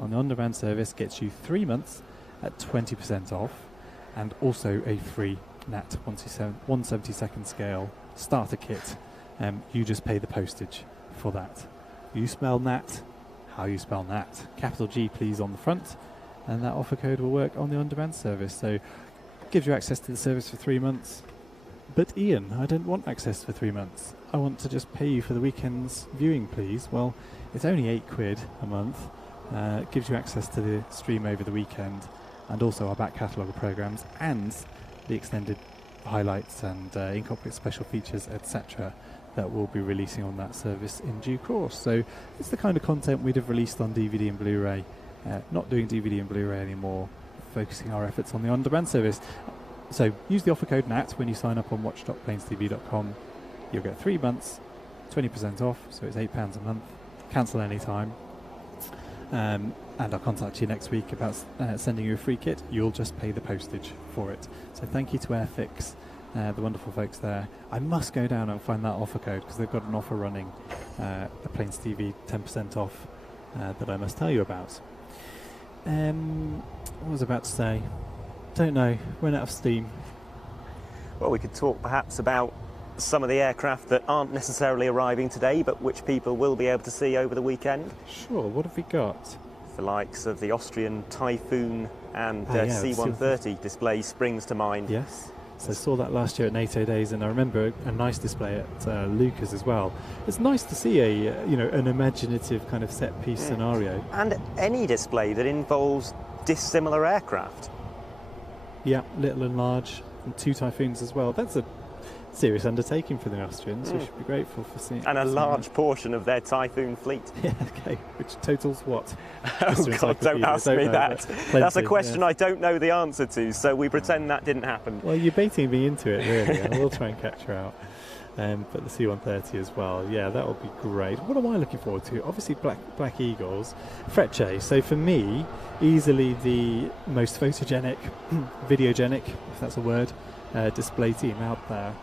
on the on-demand service gets you 3 months at 20% off, and also a free NAT 172nd scale starter kit. You just pay the postage for that. You spell NAT how you spell NAT. Capital G please on the front, and that offer code will work on the on-demand service. So it gives you access to the service for 3 months. But Ian, I don't want access for 3 months. I want to just pay you for the weekend's viewing, please. Well, it's only £8 a month. It gives you access to the stream over the weekend, and also our back catalogue of programmes, and the extended highlights and in-cockpit special features, etc., that we'll be releasing on that service in due course. So it's the kind of content we'd have released on DVD and Blu-ray. Not doing DVD and Blu-ray anymore, focusing our efforts on the on-demand service. So use the offer code NAT when you sign up on watch.planestv.com. You'll get 3 months, 20% off, so it's £8 a month. Cancel any time. And I'll contact you next week about sending you a free kit. You'll just pay the postage for it. So thank you to Airfix, the wonderful folks there. I must go down and find that offer code, because they've got an offer running, the Plains TV 10% off, that I must tell you about. What was I about to say? Don't know. Ran out of steam. Well, we could talk perhaps about some of the aircraft that aren't necessarily arriving today, but which people will be able to see over the weekend. Sure. What have we got? The likes of the Austrian Typhoon and C-130 display springs to mind. Yes. So I saw that last year at NATO Days, and I remember a nice display at Lucas as well. It's nice to see an imaginative kind of set piece scenario. And any display that involves dissimilar aircraft. Yeah, little and large, and 2 Typhoons as well. That's serious undertaking for the Austrians. We should be grateful for seeing. And a seeing large that. portion of their Typhoon fleet. Yeah, okay. Which totals what? Oh God, don't ask me that. That's a question yeah. I don't know the answer to, so we pretend that didn't happen. Well, you're baiting me into it, really. I will try and catch her out. But the C-130 as well. Yeah, that will be great. What am I looking forward to? Obviously, Black Eagles. Frecce. So for me, easily the most photogenic, videogenic, if that's a word, display team out there.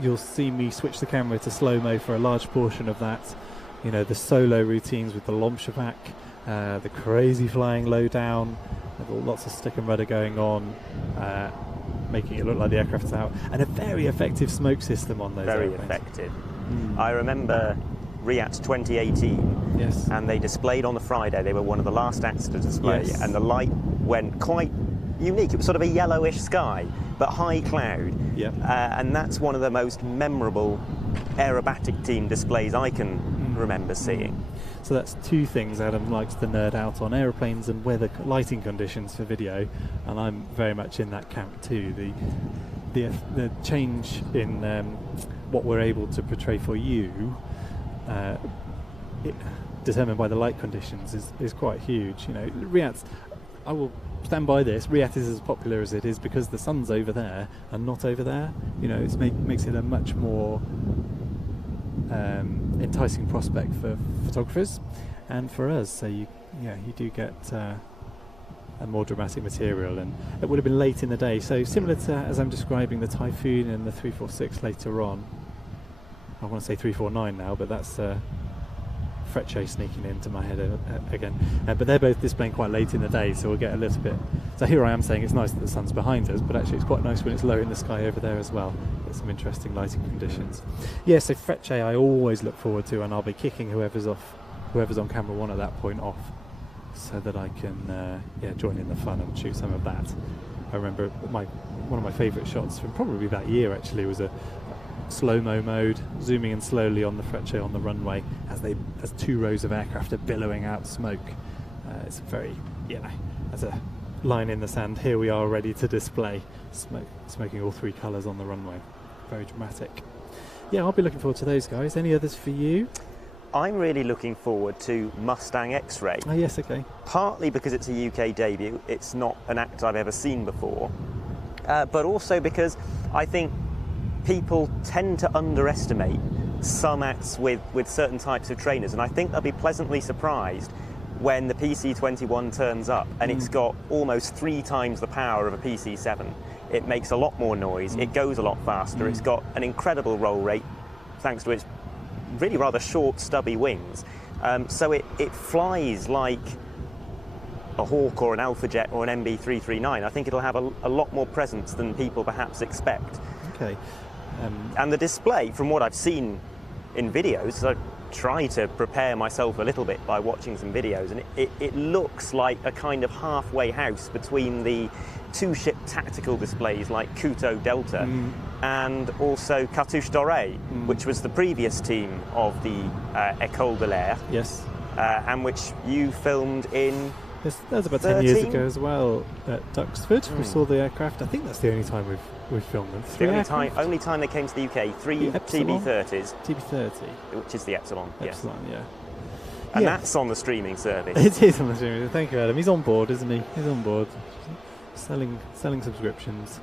You'll see me switch the camera to slow-mo for a large portion of that. You know, the solo routines with the Lomshavak, the crazy flying low down, with lots of stick and rudder going on, making it look like the aircraft's out, and a very effective smoke system on those Very airplanes. effective. I remember RIAT 2018, Yes. and they displayed on the Friday. They were one of the last acts to display, Yes. and the light went quite unique. It was sort of a yellowish sky, but high cloud. Yep. And that's one of the most memorable aerobatic team displays I can remember seeing. So that's two things Adam likes to nerd out on: aeroplanes and weather lighting conditions for video, and I'm very much in that camp too. The change in what we're able to portray for you, determined by the light conditions, is quite huge. You know, RIAT's, I will stand by this, RIAT is as popular as it is because the sun's over there and not over there. You know, it makes it a much more enticing prospect for photographers and for us. So you do get a more dramatic material, and it would have been late in the day. So similar to as I'm describing the Typhoon and the 346 later on. I want to say 349 now, but that's Frecce sneaking into my head again. But they're both displaying quite late in the day, so we'll get a little bit. So here I am saying it's nice that the sun's behind us, but actually it's quite nice when it's low in the sky over there as well. Get some interesting lighting conditions. Yeah, so Frecce I always look forward to, and I'll be kicking whoever's on camera one at that point off, so that I can join in the fun and shoot some of that. I remember one of my favourite shots from probably that year actually was a slow-mo mode, zooming in slowly on the Frecce on the runway as two rows of aircraft are billowing out smoke. It's very, as a line in the sand, here we are ready to display smoking all three colours on the runway. Very dramatic. Yeah, I'll be looking forward to those guys. Any others for you? I'm really looking forward to Mustang X-Ray. Oh yes, okay. Partly because it's a UK debut, it's not an act I've ever seen before, but also because I think people tend to underestimate some acts with certain types of trainers, and I think they'll be pleasantly surprised when the PC-21 turns up and it's got almost 3 times the power of a PC-7. It makes a lot more noise, it goes a lot faster, it's got an incredible roll rate thanks to its really rather short, stubby wings. So it flies like a Hawk or an Alpha Jet or an MB339. I think it'll have a lot more presence than people perhaps expect. Okay. And the display, from what I've seen in videos, I try to prepare myself a little bit by watching some videos, and it looks like a kind of halfway house between the two-ship tactical displays like Kuto Delta and also Cartouche Dorée, which was the previous team of the École de l'Air. Yes. And which you filmed in. That was about 10 years ago as well at Duxford. We saw the aircraft. I think that's the only time we've filmed them. The only time they came to the UK, 3 TB30s. TB30. Which is the Epsilon, yes. Epsilon, yeah. And that's on the streaming service. It is on the streaming. Thank you, Adam. He's on board, isn't he? He's on board. Selling subscriptions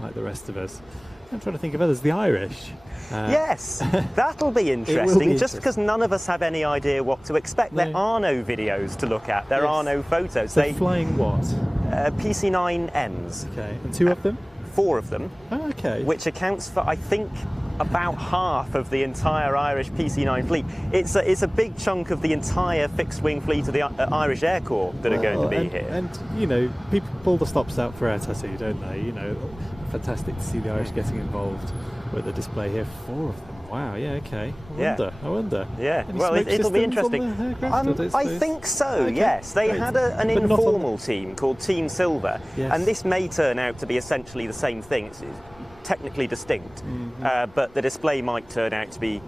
like the rest of us. I'm trying to think of others. The Irish. Yes, that'll be interesting. Just because none of us have any idea what to expect. No. There are no videos to look at. There are no photos. So flying what? PC-9Ms. Okay, and 2 of them? 4 of them. Oh, okay. Which accounts for, I think, about half of the entire Irish PC-9 fleet. It's a big chunk of the entire fixed-wing fleet of the Irish Air Corps that are going to be here. And, you know, people pull the stops out for air tattoo, don't they? You know, fantastic to see the Irish getting involved with the display here. 4 of them. Wow, yeah, okay. I wonder. Yeah, Any well, it'll be interesting. I think so, okay. Yes. They had an informal team called Team Silver, and this may turn out to be essentially the same thing. It's technically distinct, but the display might turn out to be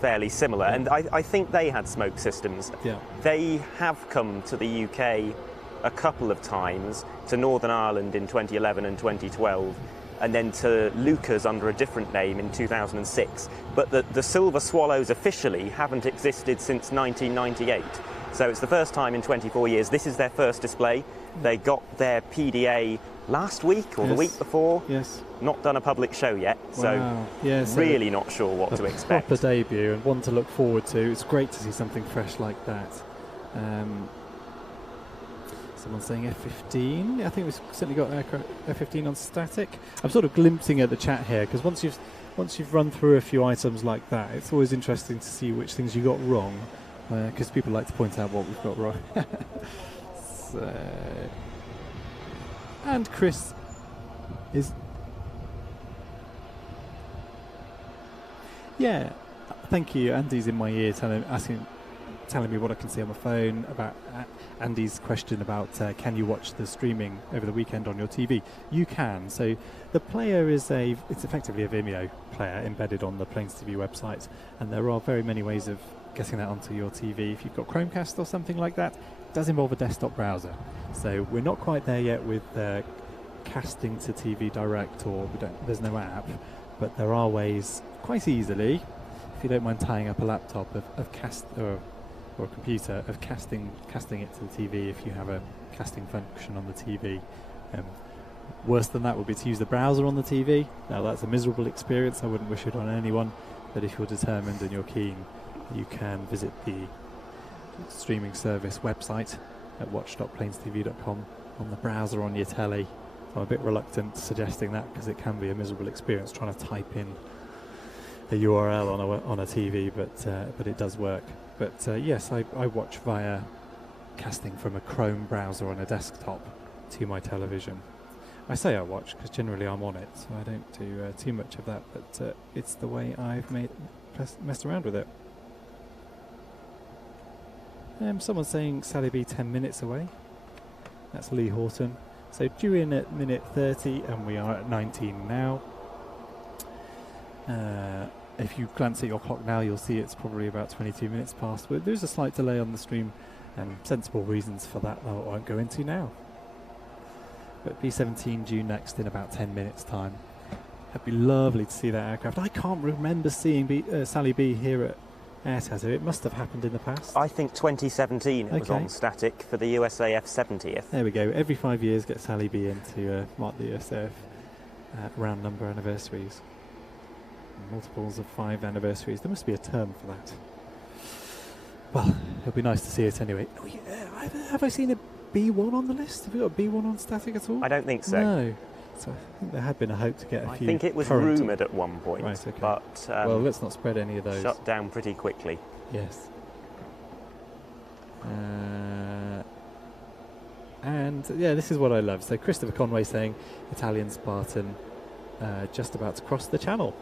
fairly similar. And I think they had smoke systems. Yeah. They have come to the UK a couple of times, to Northern Ireland in 2011 and 2012, and then to Lucas under a different name in 2006. But the Silver Swallows officially haven't existed since 1998. So it's the first time in 24 years. This is their first display. They got their PDA last week or the week before. Yes. Not done a public show yet, so really not sure what to expect. Proper debut and one to look forward to. It's great to see something fresh like that. Someone's saying F-15. I think we've certainly got F-15 on static. I'm sort of glimpsing at the chat here because once you've run through a few items like that, it's always interesting to see which things you got wrong, because people like to point out what we've got wrong. And Chris is... Yeah, thank you. Andy's in my ear telling me what I can see on my phone about Andy's question about can you watch the streaming over the weekend on your TV? You can. So the player it's effectively a Vimeo player embedded on the Plains TV website, and there are very many ways of getting that onto your TV. If you've got Chromecast or something like that, it does involve a desktop browser. So we're not quite there yet with casting to TV direct, or there's no app, but there are ways quite easily, if you don't mind tying up a laptop of cast or a computer, of casting it to the TV if you have a casting function on the TV. Worse than that would be to use the browser on the TV. Now that's a miserable experience. I wouldn't wish it on anyone, but if you're determined and you're keen, you can visit the streaming service website at watch.plainstv.com on the browser on your telly. I'm a bit reluctant suggesting that because it can be a miserable experience trying to type in a URL on a TV, but it does work. But yes, I watch via casting from a Chrome browser on a desktop to my television. I say I watch because generally I'm on it, so I don't do too much of that, but it's the way I've messed around with it. Someone's saying Sally B 10 minutes away. That's Lee Horton. So due in at minute 30, and we are at 19 now. If you glance at your clock now, you'll see it's probably about 22 minutes past. But there's a slight delay on the stream, and sensible reasons for that I won't go into now. But B-17 due next in about 10 minutes time. It'd be lovely to see that aircraft. I can't remember seeing Sally B here at Air Tattoo. It must have happened in the past. I think 2017 it was on static for the USAF 70th. There we go. Every 5 years get Sally B in to mark the USAF round number anniversaries. Multiples of 5 anniversaries. There must be a term for that. Well, it'll be nice to see it anyway. Oh, yeah. Have I seen a B1 on the list? Have we got a B1 on static at all? I don't think so. No. So I think there had been a hope to get a few. I think it was rumoured at one point. Right, okay. But well, let's not spread any of those. Shut down pretty quickly. Yes. And yeah, this is what I love. So Christopher Conway saying Italian Spartan just about to cross the channel.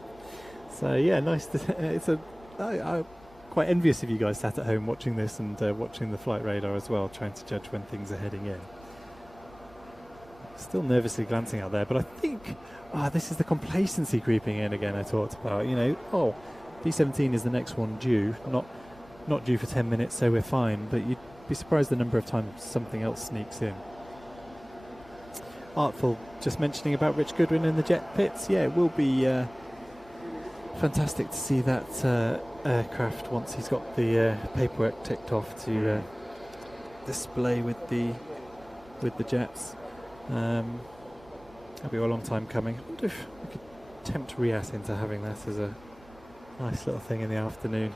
So yeah, nice to I'm quite envious of you guys sat at home watching this and watching the flight radar as well, trying to judge when things are heading in. Still nervously glancing out there, but I think this is the complacency creeping in again I talked about. B-17 is the next one due, not due for 10 minutes, so we're fine, but you'd be surprised the number of times something else sneaks in. Artful just mentioning about Rich Goodwin in the jet pits. Yeah, it will be fantastic to see that aircraft once he's got the paperwork ticked off to display with the jets. That'll be a long time coming. I wonder if we could tempt Riat into having that as a nice little thing in the afternoon.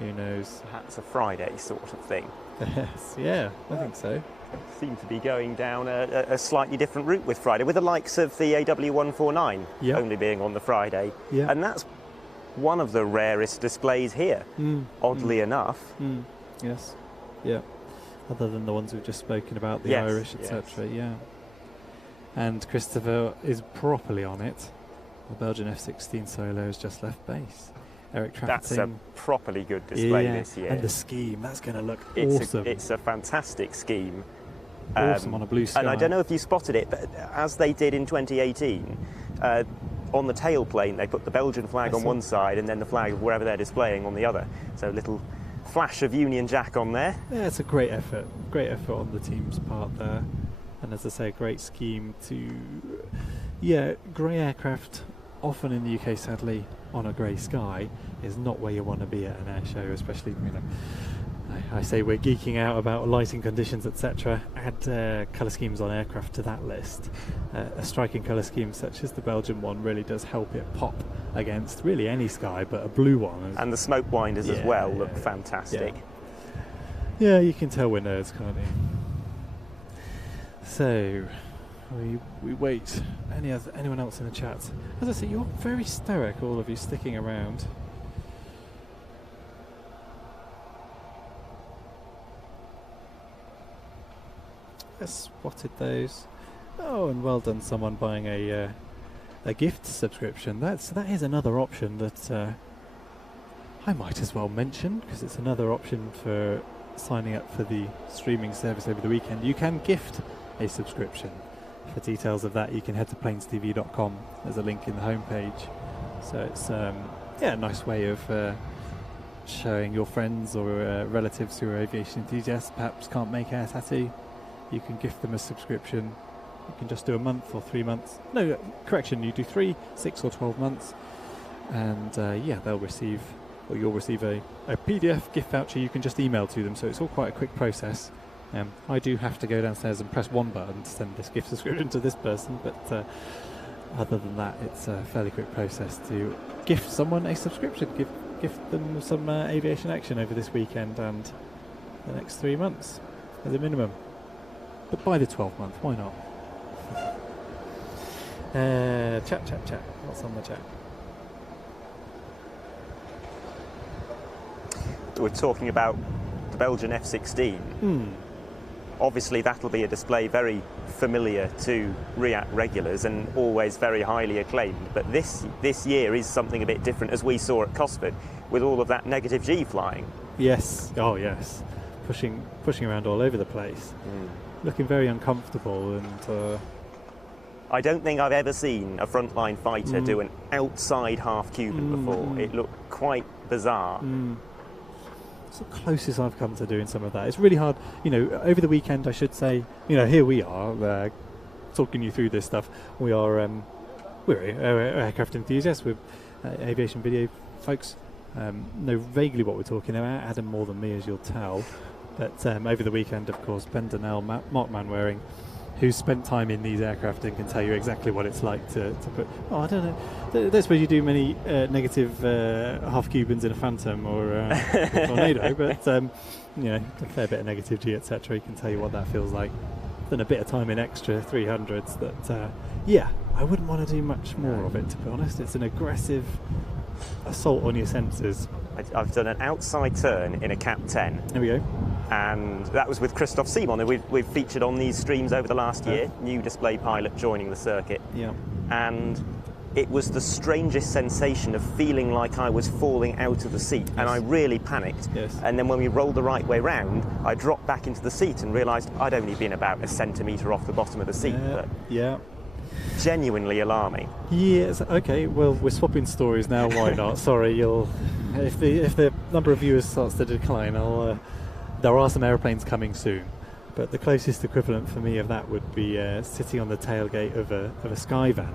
Who knows? Perhaps a Friday sort of thing. Yes, yeah, I think so. Seem to be going down a slightly different route with Friday, with the likes of the AW149 only being on the Friday. Yep. And that's one of the rarest displays here, oddly enough. Yes, yeah. Other than the ones we've just spoken about, the Irish, etc. Yeah. And Christopher is properly on it. The Belgian F-16 Solo has just left base. Eric Traffiting. That's a properly good display this year. And the scheme, that's going to look awesome. It's a fantastic scheme. Awesome on a blue sky. And I don't know if you spotted it, but as they did in 2018, on the tailplane they put the Belgian flag on one side and then the flag of wherever they're displaying on the other. So a little flash of Union Jack on there. Yeah, it's a great effort on the team's part there. And as I say, a great scheme to Yeah, grey aircraft, often in the UK, sadly, on a grey sky, is not where you want to be at an air show, especially, you know, I say we're geeking out about lighting conditions, etc. Add colour schemes on aircraft to that list. A striking colour scheme such as the Belgian one really does help it pop against really any sky, but a blue one. And the smoke winders as well look fantastic. Yeah, you can tell we're nerds, can't you? So, we wait. Anyone else in the chat? As I say, you're very stoic, all of you sticking around. I spotted those. Oh, and well done, someone buying a gift subscription. That is another option that I might as well mention, because it's another option for signing up for the streaming service over the weekend. You can gift a subscription. For details of that, you can head to planestv.com. There's a link in the homepage. So it's a nice way of showing your friends or relatives who are aviation enthusiasts, perhaps can't make air tattoo. You can gift them a subscription. You can just do a month or 3 months. No, correction, you do 3, 6 or 12 months. And they'll receive, or you'll receive a PDF gift voucher you can just email to them. So it's all quite a quick process. I do have to go downstairs and press one button to send this gift subscription to this person, but other than that, it's a fairly quick process to gift someone a subscription, gift them some aviation action over this weekend and the next 3 months as a minimum. But by the 12th month, why not? Chat. What's on the chat? We're talking about the Belgian F-16. Obviously, that'll be a display very familiar to RIAT regulars and always very highly acclaimed. But this year is something a bit different, as we saw at Cosford, with all of that negative G flying. Yes. Oh, yes. Pushing around all over the place. Looking very uncomfortable, and I don't think I've ever seen a frontline fighter do an outside half Cuban before. It looked quite bizarre. It's the closest I've come to doing some of that. It's really hard, over the weekend, I should say, here we are talking you through this stuff. We're aircraft enthusiasts, we're aviation video folks, know vaguely what we're talking about. Adam more than me, as you'll tell. But over the weekend, of course, Ben Donnell, Mark Manwaring, who's spent time in these aircraft and can tell you exactly what it's like to put... Oh, I don't know. I don't suppose you do many negative half Cubans in a Phantom or a Tornado, but, a fair bit of negative G, etc. He can tell you what that feels like. Done a bit of time in extra 300s that, I wouldn't want to do much more of it, to be honest. It's an aggressive assault on your senses. I've done an outside turn in a Cap 10. There we go. And that was with Christoph Simon, who we've featured on these streams over the last year, new display pilot joining the circuit. Yeah. And it was the strangest sensation of feeling like I was falling out of the seat, and I really panicked. Yes. And then when we rolled the right way round, I dropped back into the seat and realised I'd only been about a centimetre off the bottom of the seat. Yeah. Genuinely alarming. Yes. Okay. Well, we're swapping stories now. Why not? Sorry, if the number of viewers starts to decline, there are some airplanes coming soon. But the closest equivalent for me of that would be sitting on the tailgate of a Skyvan,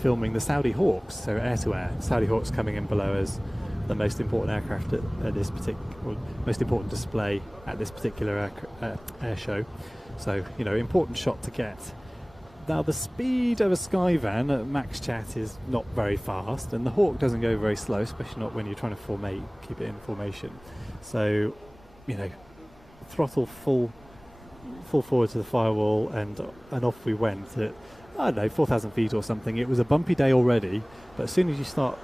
filming the Saudi Hawks, so air-to-air. Saudi Hawks coming in below as the most important aircraft at this particular, most important display at this particular air show. So, important shot to get. Now, the speed of a Skyvan at max chat is not very fast, and the Hawk doesn't go very slow, especially not when you're trying to keep it in formation. So, throttle full forward to the firewall, and off we went at, 4,000 feet or something. It was a bumpy day already, but as soon as you start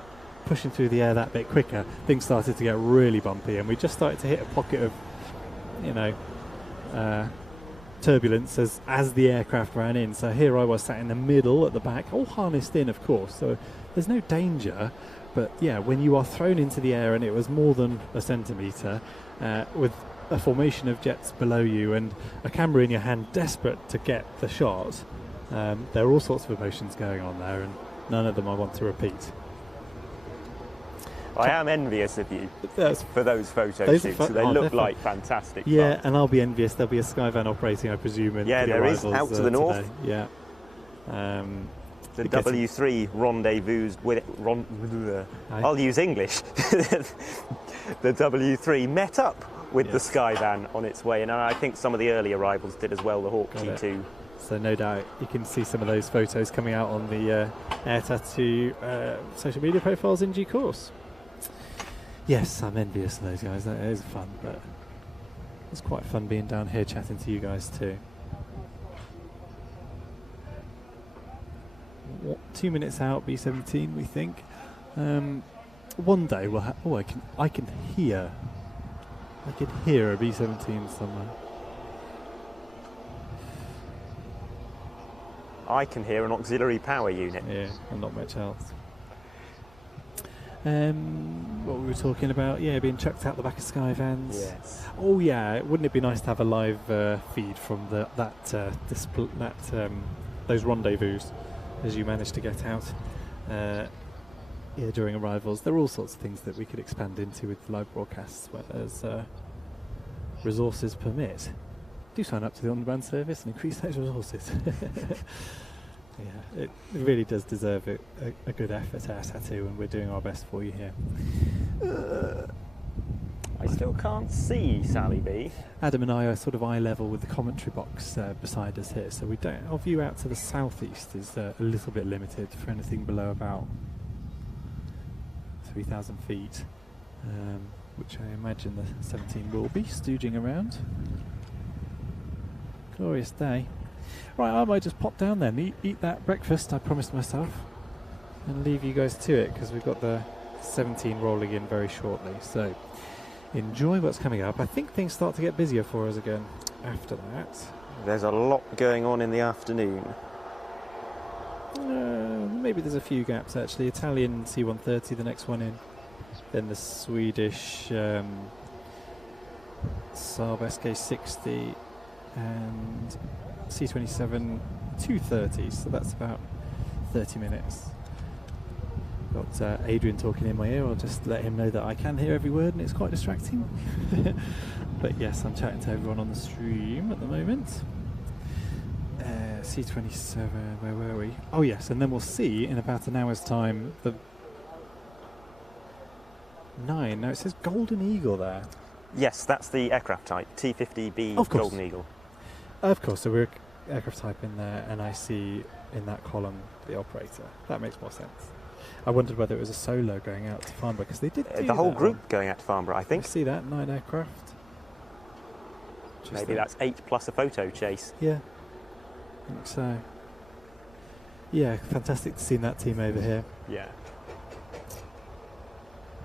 pushing through the air that bit quicker, things started to get really bumpy, and we just started to hit a pocket of, turbulence as the aircraft ran in. So here I was sat in the middle at the back, all harnessed in, of course, so there's no danger. But yeah, when you are thrown into the air and it was more than a centimetre, with a formation of jets below you and a camera in your hand, desperate to get the shot, there are all sorts of emotions going on there, and none of them I want to repeat. I am envious of you for those photo shoots. They look like fantastic fun. Yeah, and I'll be envious. There'll be a Skyvan operating, I presume. Yeah, there is, out to the north. Yeah. The W3 rendezvous with I'll use English. The W3 met up with the Skyvan on its way, and I think some of the early arrivals did as well, the Hawk G2. So no doubt you can see some of those photos coming out on the Air Tattoo social media profiles in due course. Yes, I'm envious of those guys. That is fun, but it's quite fun being down here chatting to you guys too. 2 minutes out, B17, we think. One day we'll have. Oh, I can hear a B17 somewhere. I can hear an auxiliary power unit. Yeah, and not much else. What we were talking about, being chucked out the back of Skyvans. Yes. Oh yeah, wouldn't it be nice to have a live feed from those rendezvous as you managed to get out during arrivals? There are all sorts of things that we could expand into with live broadcasts as resources permit. Do sign up to the on-demand service and increase those resources. Yeah, it really does deserve a good effort, Air Tattoo, and we're doing our best for you here. I still can't see Sally B. Adam and I are sort of eye level with the commentary box beside us here, so our view out to the southeast is a little bit limited for anything below about 3,000 feet, which I imagine the 17 will be stooging around. Glorious day. Right, I might just pop down then, eat that breakfast I promised myself, and leave you guys to it, because we've got the 17 rolling in very shortly. So enjoy what's coming up. I think things start to get busier for us again after that. There's a lot going on in the afternoon. Maybe there's a few gaps actually. Italian C-130, the next one in. Then the Swedish Saab SK-60 and C-27 230, so that's about 30 minutes. Got Adrian talking in my ear. I'll just let him know that I can hear every word and it's quite distracting. But yes, I'm chatting to everyone on the stream at the moment. C-27, where were we? Oh yes, and then we'll see in about an hour's time the 9. Now it says Golden Eagle there. Yes, that's the aircraft type, T-50B Golden Eagle. Of course, so we're aircraft type in there, and I see in that column the operator. That makes more sense. I wondered whether it was a solo going out to Farnborough, because they did do the whole that group going out to Farnborough, I think. I see that, 9 aircraft. Maybe that's 8 plus a photo chase. Yeah, I think so. Yeah, fantastic to see that team over here. Yeah.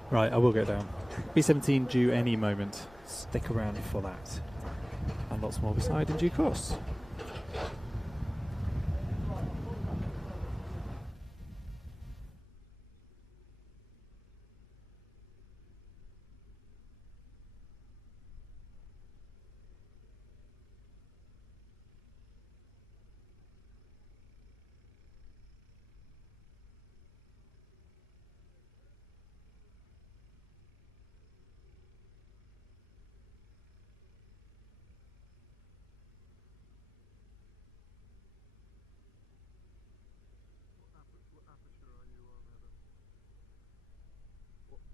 Right, I will go down. B-17 due any moment. Stick around for that. And lots more beside in due course.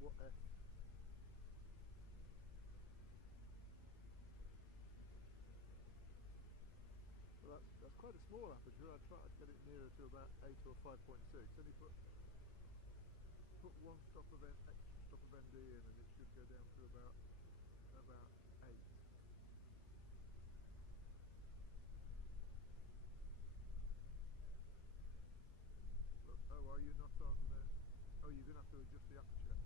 What F? Well, that's quite a small aperture. I tried to get it nearer to about 8 or 5.6. Then you put one extra stop of ND in, and it should go down to about 8. Oh, are you not on? Oh, you're going to have to adjust the aperture.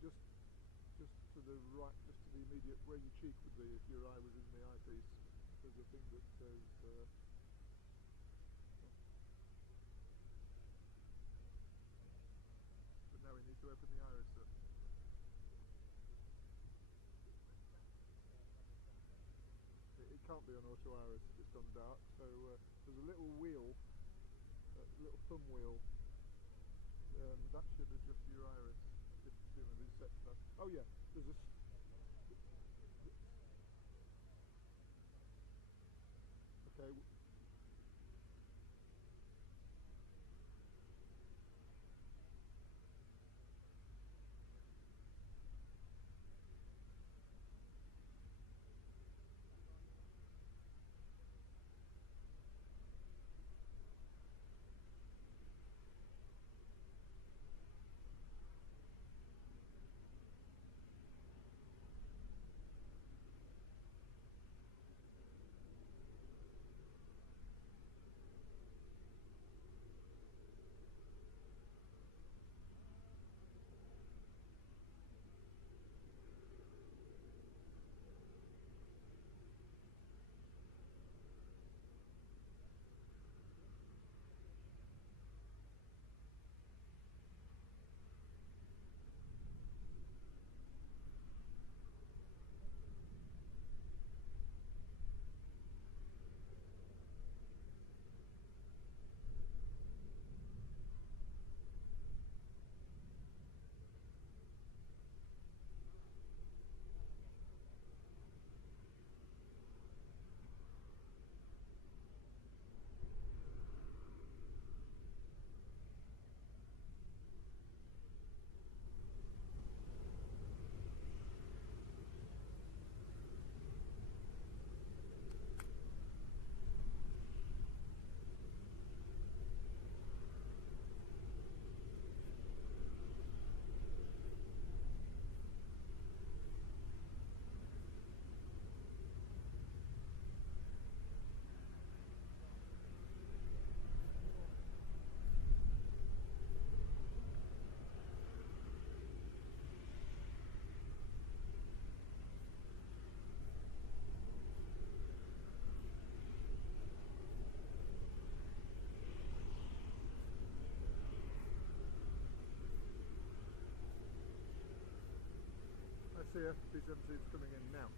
Just to the right, just to the immediate where your cheek would be if your eye was in the eyepiece. There's a thing that says. But now we need to open the iris up. It can't be on auto iris if it's gone dark. So there's a little wheel, little thumb wheel. That should adjust your iris. Oh yeah, there's a. Okay, CF B-17s coming in now.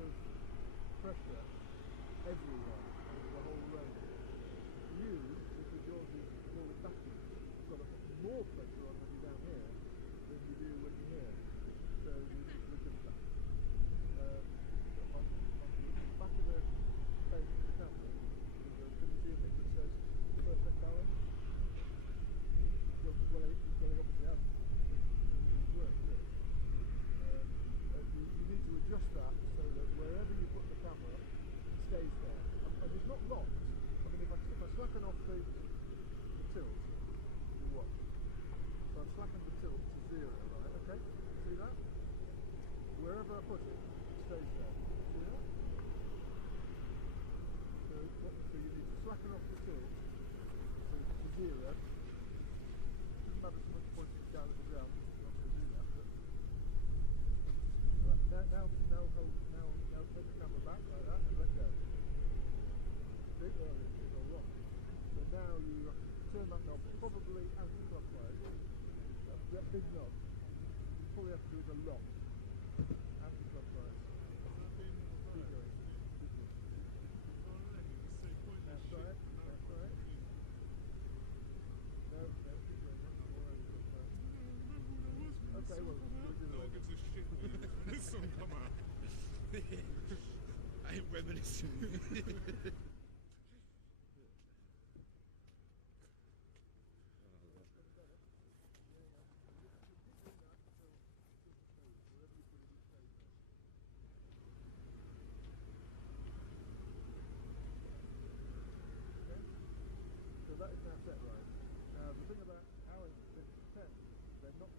of pressure everywhere over the whole range. You, because yours is forward backwards, you've got to put more pressure on when you're down here than you do when you're here. So we're just that. On the back of the page of the camera, can you see a thing that says perfect balance? Well, it obviously has. It's worked, yeah. You need to adjust that so that wherever you put the camera, it stays there. And it's not locked. I mean, if I slacken off the tilt, you watch. So I've slackened the tilt to 0, right? Okay? See that? Wherever I put it, it stays there. See that? So you need to slacken off the tilt to 0. Doesn't matter so much pointing down at the ground, you're not going to do that. But right, now take the camera back like that and let go. See, there it is, it's all wrong. So now you turn that knob probably anti-clockwise. That big knob. You probably have to do it a lot. Anti-clockwise. Keep going. Keep going. That's right. That's right. No, keep going. Okay, well, we'll do Don't give a shit when this song come out. I ain't reminiscing. So that is now set right. Now the thing about our 10, they're not.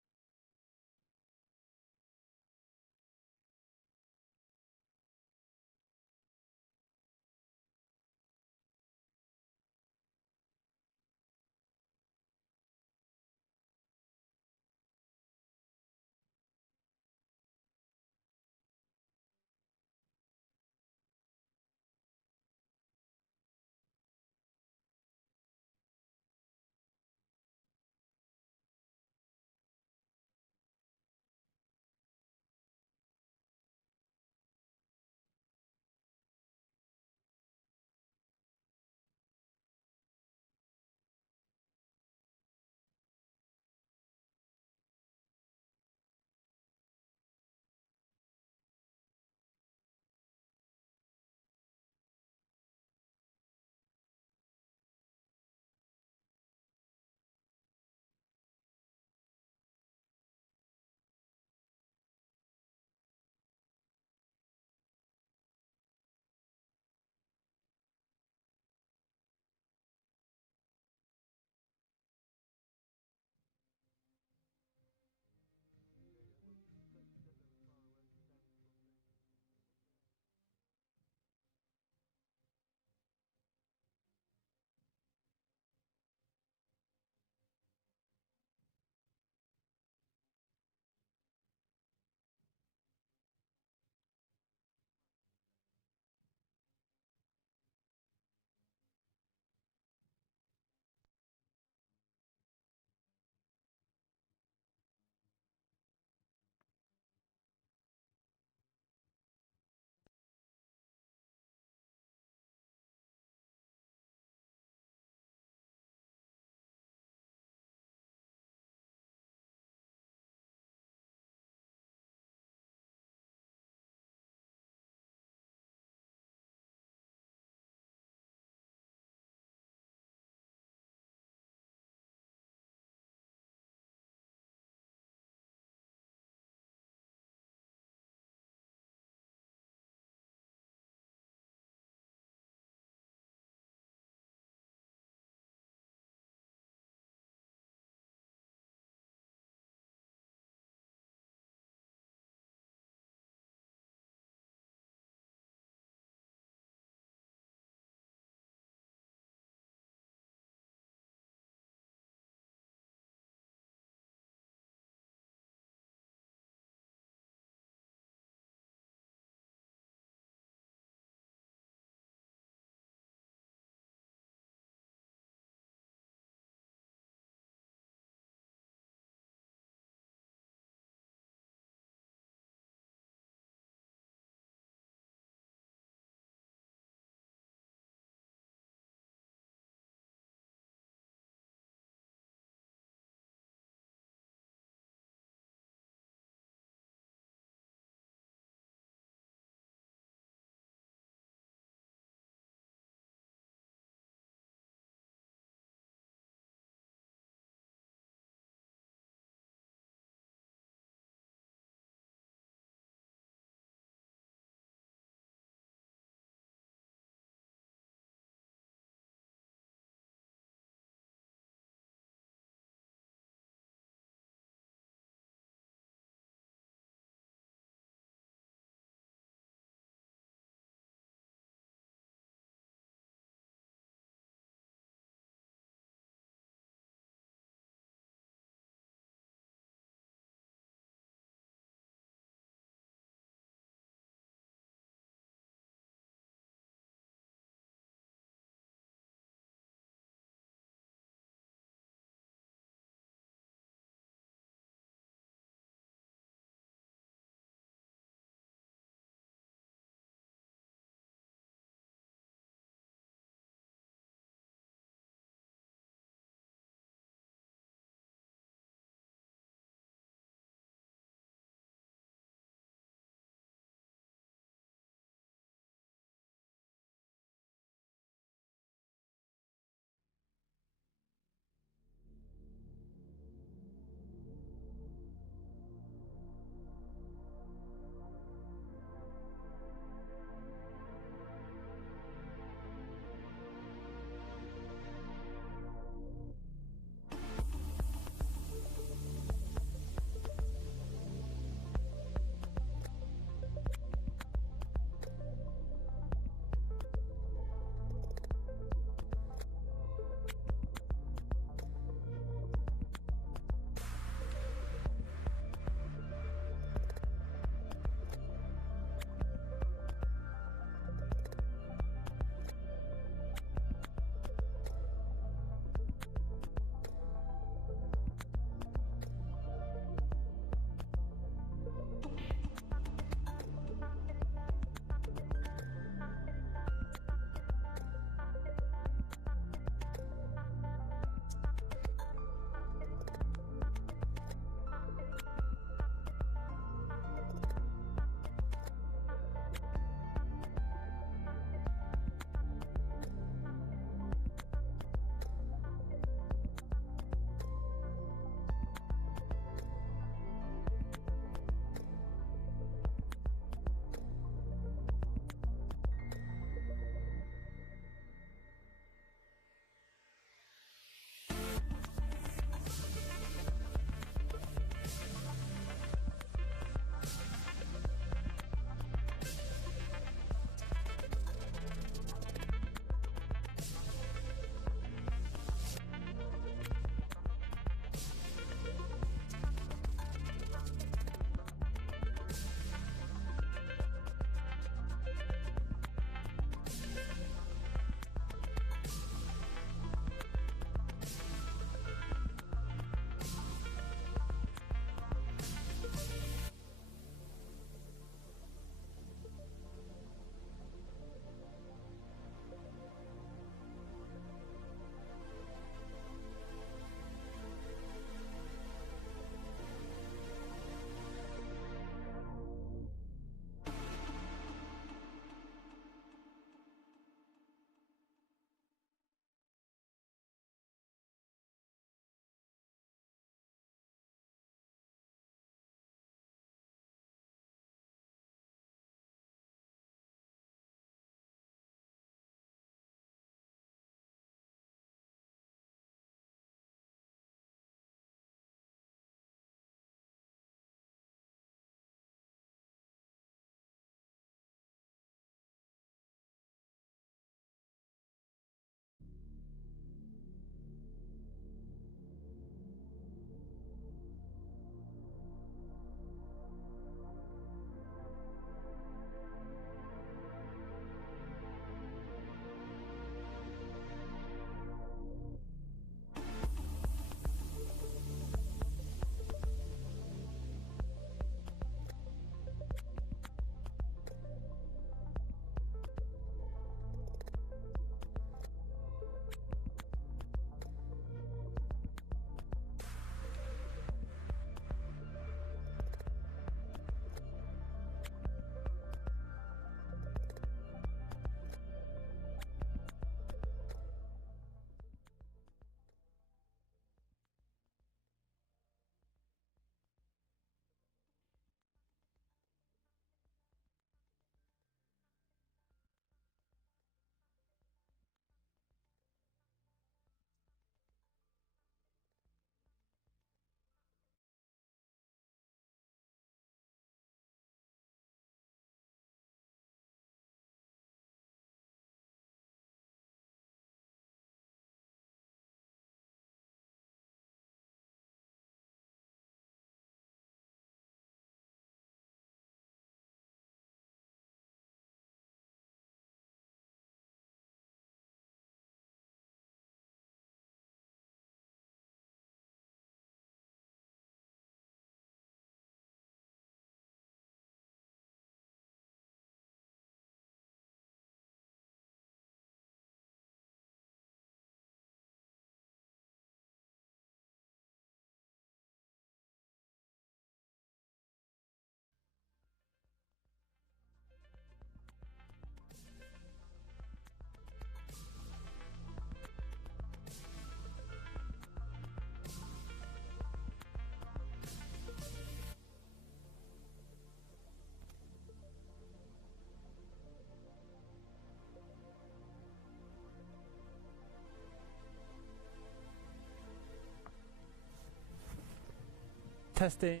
Testing.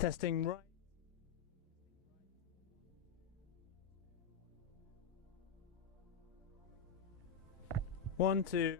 Testing right. 1, 2.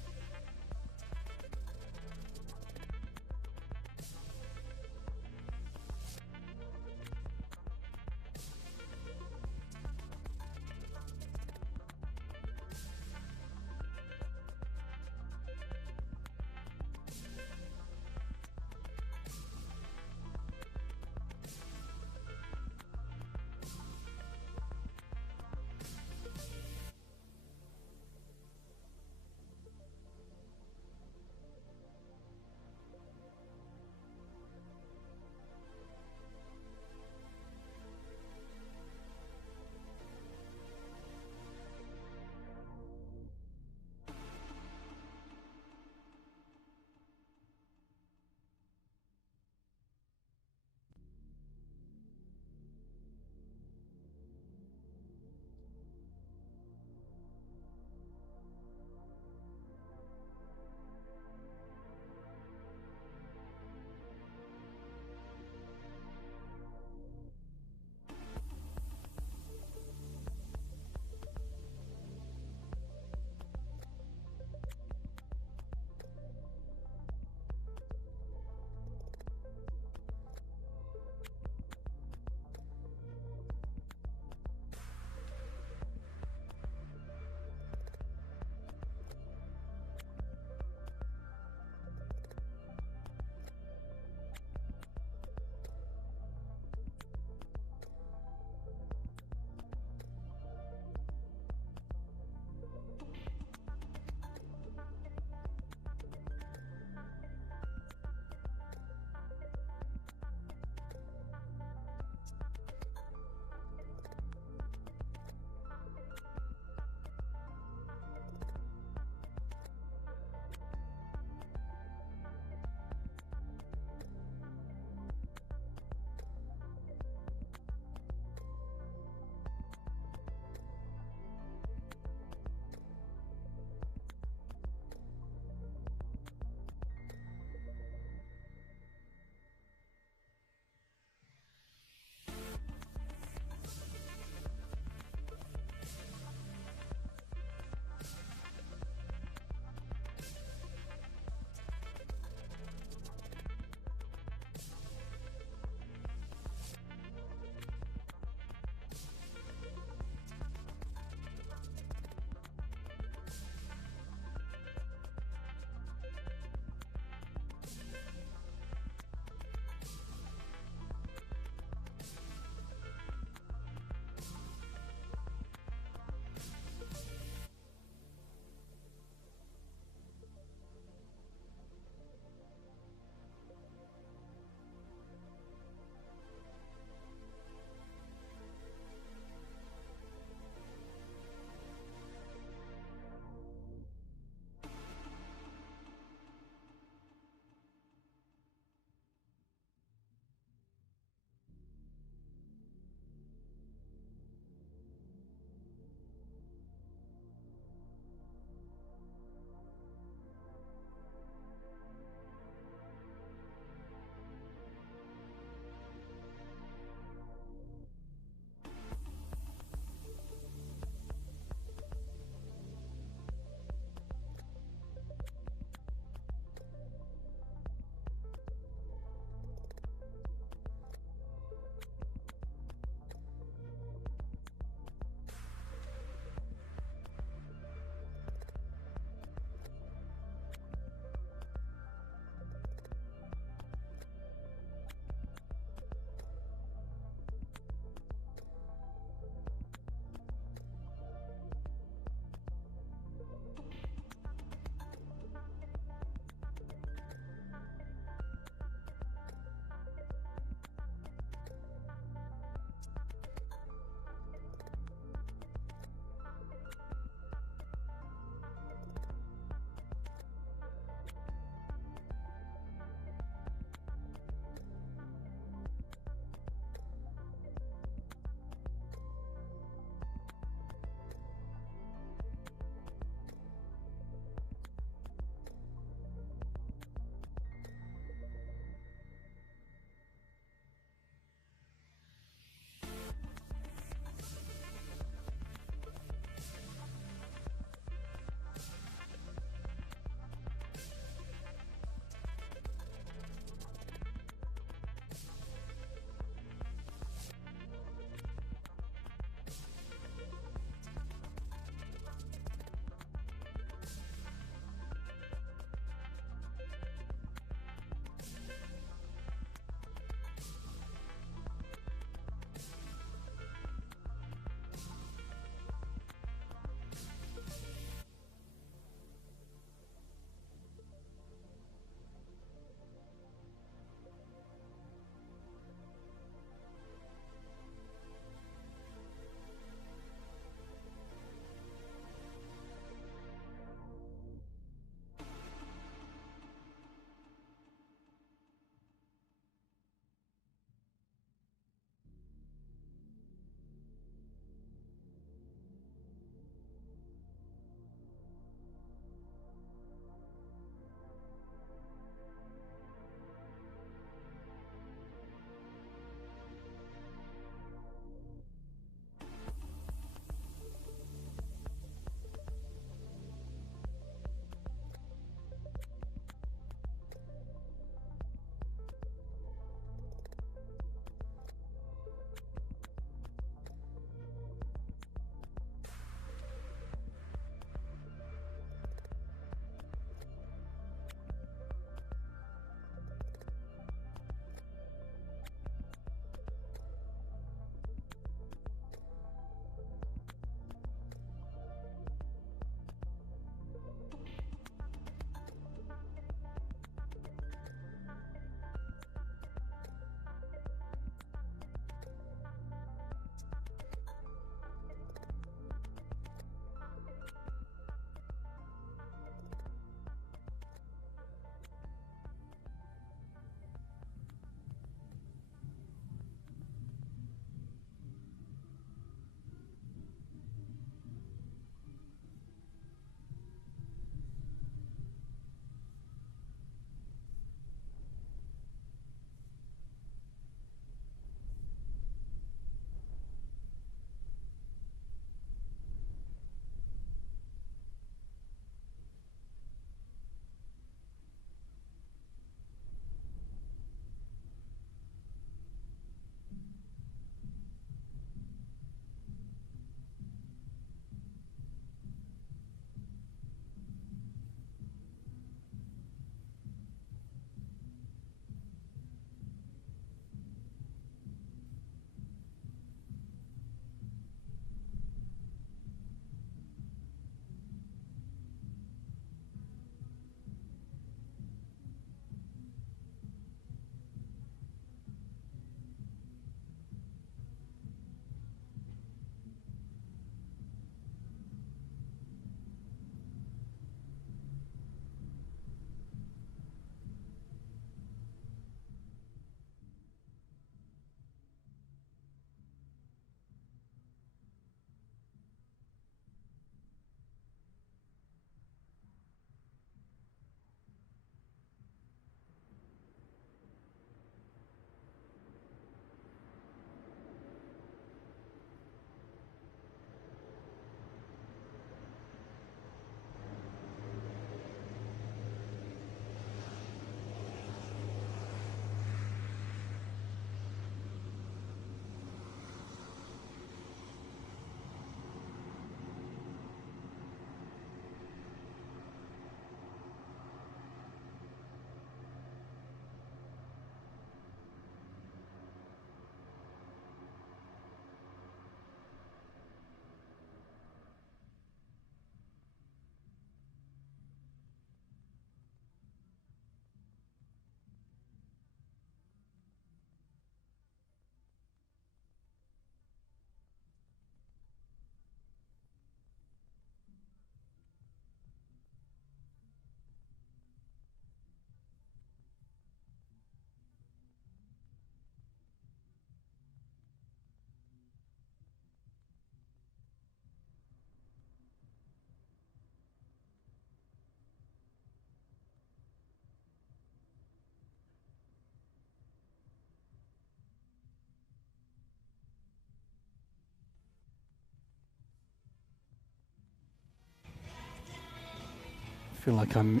feel like I'm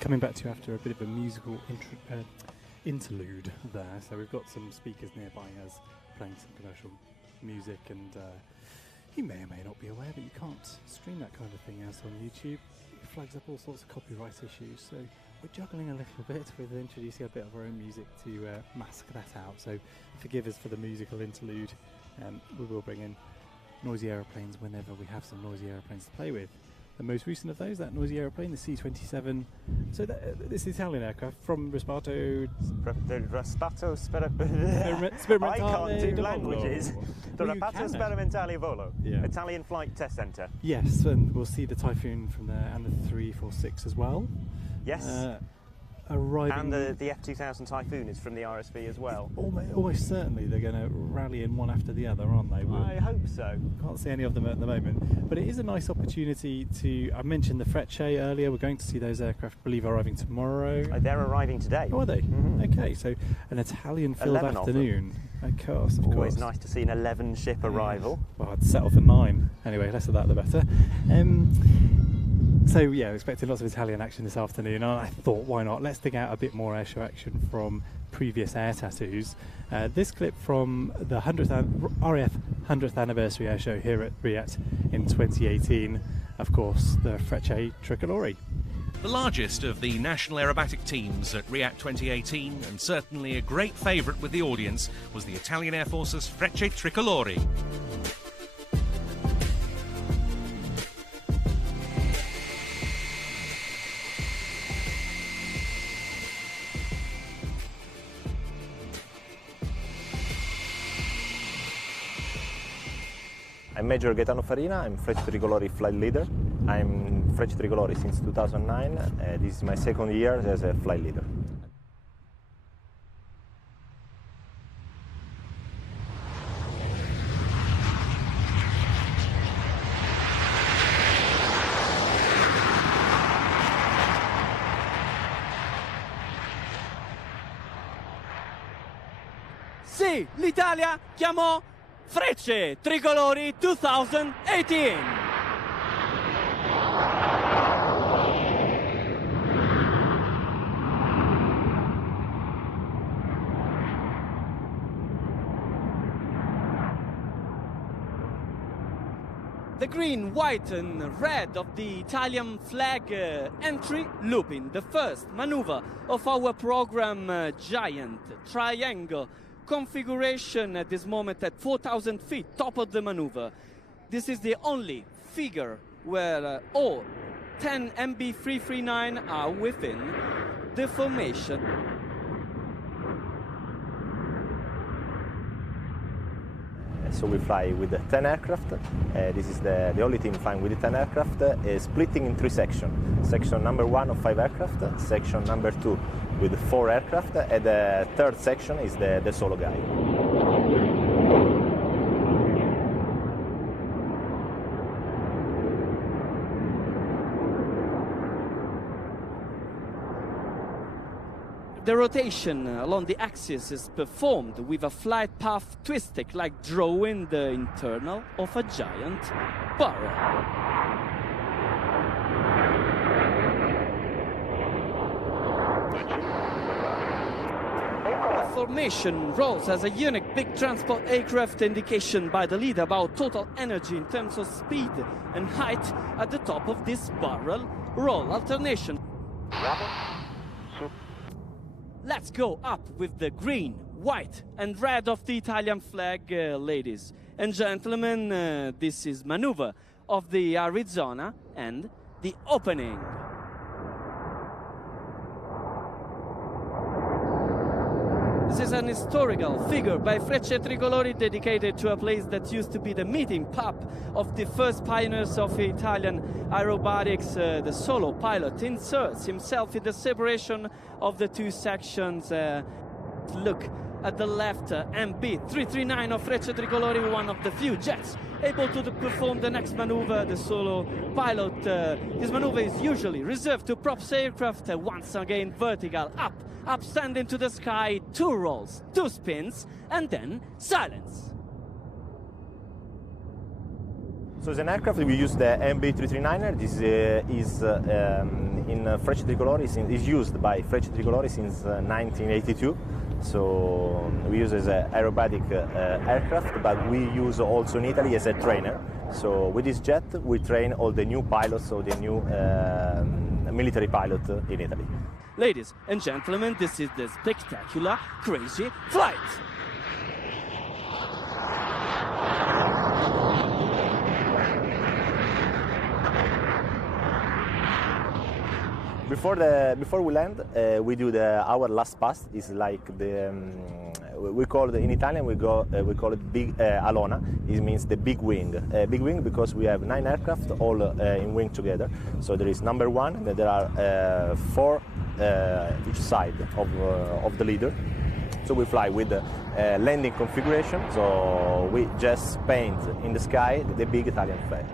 coming back to you after a bit of a musical interlude there. So we've got some speakers nearby us playing some commercial music, and you may or may not be aware that you can't stream that kind of thing out on YouTube. It flags up all sorts of copyright issues, so we're juggling a little bit with introducing a bit of our own music to mask that out. So forgive us for the musical interlude. We will bring in noisy aeroplanes whenever we have some noisy aeroplanes to play with. The most recent of those, that noisy aeroplane, the C-27. So this is Italian aircraft from Rispato. I can't do languages. The Rispato Sperimentale Volo, Italian Flight Test Centre. Yes, and we'll see the Typhoon from there, and the 346 as well. Yes. Arriving, and the F-2000 Typhoon is from the RSV as well. Almost certainly they're going to rally in one after the other, aren't they? I hope so. Can't see any of them at the moment, but it is a nice opportunity to. I mentioned the Frecce earlier. We're going to see those aircraft, I believe, arriving tomorrow. They're arriving today. Oh, are they? Mm-hmm. Okay, so an Italian-filled afternoon. Of course. Always nice to see an 11-ship arrival. Well, I'd settle for 9. Anyway, less of that the better. So yeah, expecting lots of Italian action this afternoon, and I thought, why not? Let's dig out a bit more airshow action from previous air tattoos. This clip from the RAF 100th anniversary airshow here at RIAT in 2018. Of course, the Frecce Tricolori. The largest of the national aerobatic teams at RIAT 2018, and certainly a great favourite with the audience, was the Italian Air Force's Frecce Tricolori. I'm Major Gaetano Farina, I'm Frecce Tricolori flight leader. I'm Frecce Tricolori since 2009. This is my second year as a flight leader. Sì, l'Italia chiamò Frecce Tricolori 2018. The green, white and red of the Italian flag entry looping, the first maneuver of our program Giant Triangle configuration at this moment at 4,000 feet, top of the maneuver. This is the only figure where all 10 MB339 are within the formation. So we fly with 10 aircraft. This is the only team flying with the 10 aircraft, splitting in 3 sections. Section number 1 of 5 aircraft, section number 2 with 4 aircraft, and the third section is the solo guy. The rotation along the axis is performed with a flight path twisting, like drawing the internal of a giant barrel. The formation rolls as a unique big transport aircraft indication by the leader about total energy in terms of speed and height at the top of this barrel roll alternation. Let's go up with the green, white and red of the Italian flag, ladies and gentlemen. This is maneuver of the Arizona and the opening. This is an historical figure by Frecce Tricolori dedicated to a place that used to be the meeting pub of the first pioneers of Italian aerobatics. The solo pilot inserts himself in the separation of the 2 sections. Look at the left, MB339 of Frecce Tricolori, one of the few jets able to perform the next maneuver, the solo pilot. This maneuver is usually reserved to props aircraft, once again vertical, up, stand into the sky, 2 rolls, 2 spins, and then silence. So as an aircraft, we use the MB339er. This is in Frecce Tricolori, is used by Frecce Tricolori since 1982. So we use as an aerobatic aircraft, but we use also in Italy as a trainer. So with this jet, we train all the new pilots, so the new military pilot in Italy. Ladies and gentlemen, this is the spectacular, crazy flight. Before we land, we do our last pass. Is like we call it in Italian. We call it big alona. It means the big wing. Big wing because we have 9 aircraft all in wing together. So there is number 1. And there are 4 each side of the leader. So we fly with the landing configuration. So we just paint in the sky the big Italian flag.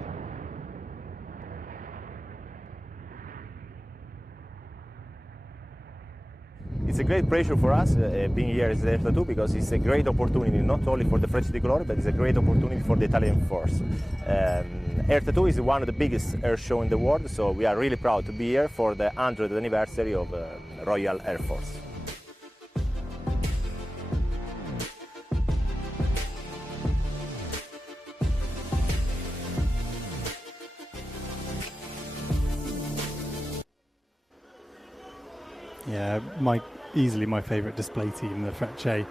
It's a great pleasure for us being here at Delta 2 because it's a great opportunity not only for the Frecce Tricolori but it's a great opportunity for the Italian force. Delta 2 is one of the biggest air show in the world, so we are really proud to be here for the 100th anniversary of Royal Air Force. Yeah, easily my favourite display team, the Frecce,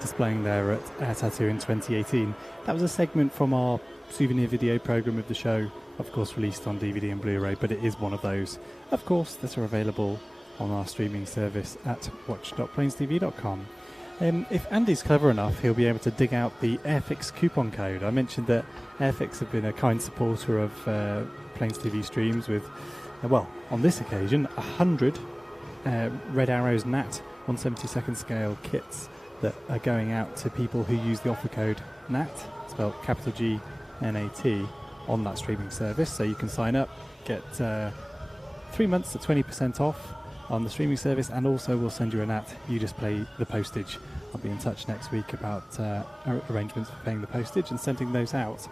displaying there at Air Tattoo in 2018. That was a segment from our souvenir video programme of the show, of course released on DVD and Blu-ray, but it is one of those, of course, that are available on our streaming service at watch.planestv.com. If Andy's clever enough, he'll be able to dig out the Airfix coupon code. I mentioned that Airfix have been a kind supporter of Planes TV streams with, well, on this occasion, 100 Red Arrows NAT 1/72 scale kits that are going out to people who use the offer code NAT, spelled capital G NAT, on that streaming service. So you can sign up, get 3 months at 20% off on the streaming service, and also we'll send you a NAT. You just pay the postage. I'll be in touch next week about arrangements for paying the postage and sending those out.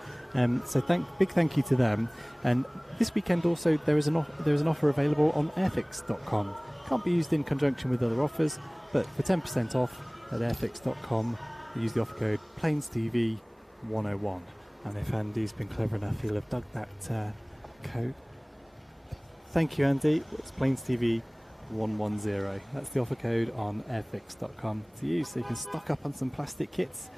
So big thank you to them. And this weekend also there is an offer available on airfix.com. Can't be used in conjunction with other offers, but for 10% off at airfix.com, use the offer code PlanesTV101. And if Andy's been clever enough, he'll have dug that code. Thank you, Andy. It's PlanesTV110. That's the offer code on airfix.com to use, so you can stock up on some plastic kits,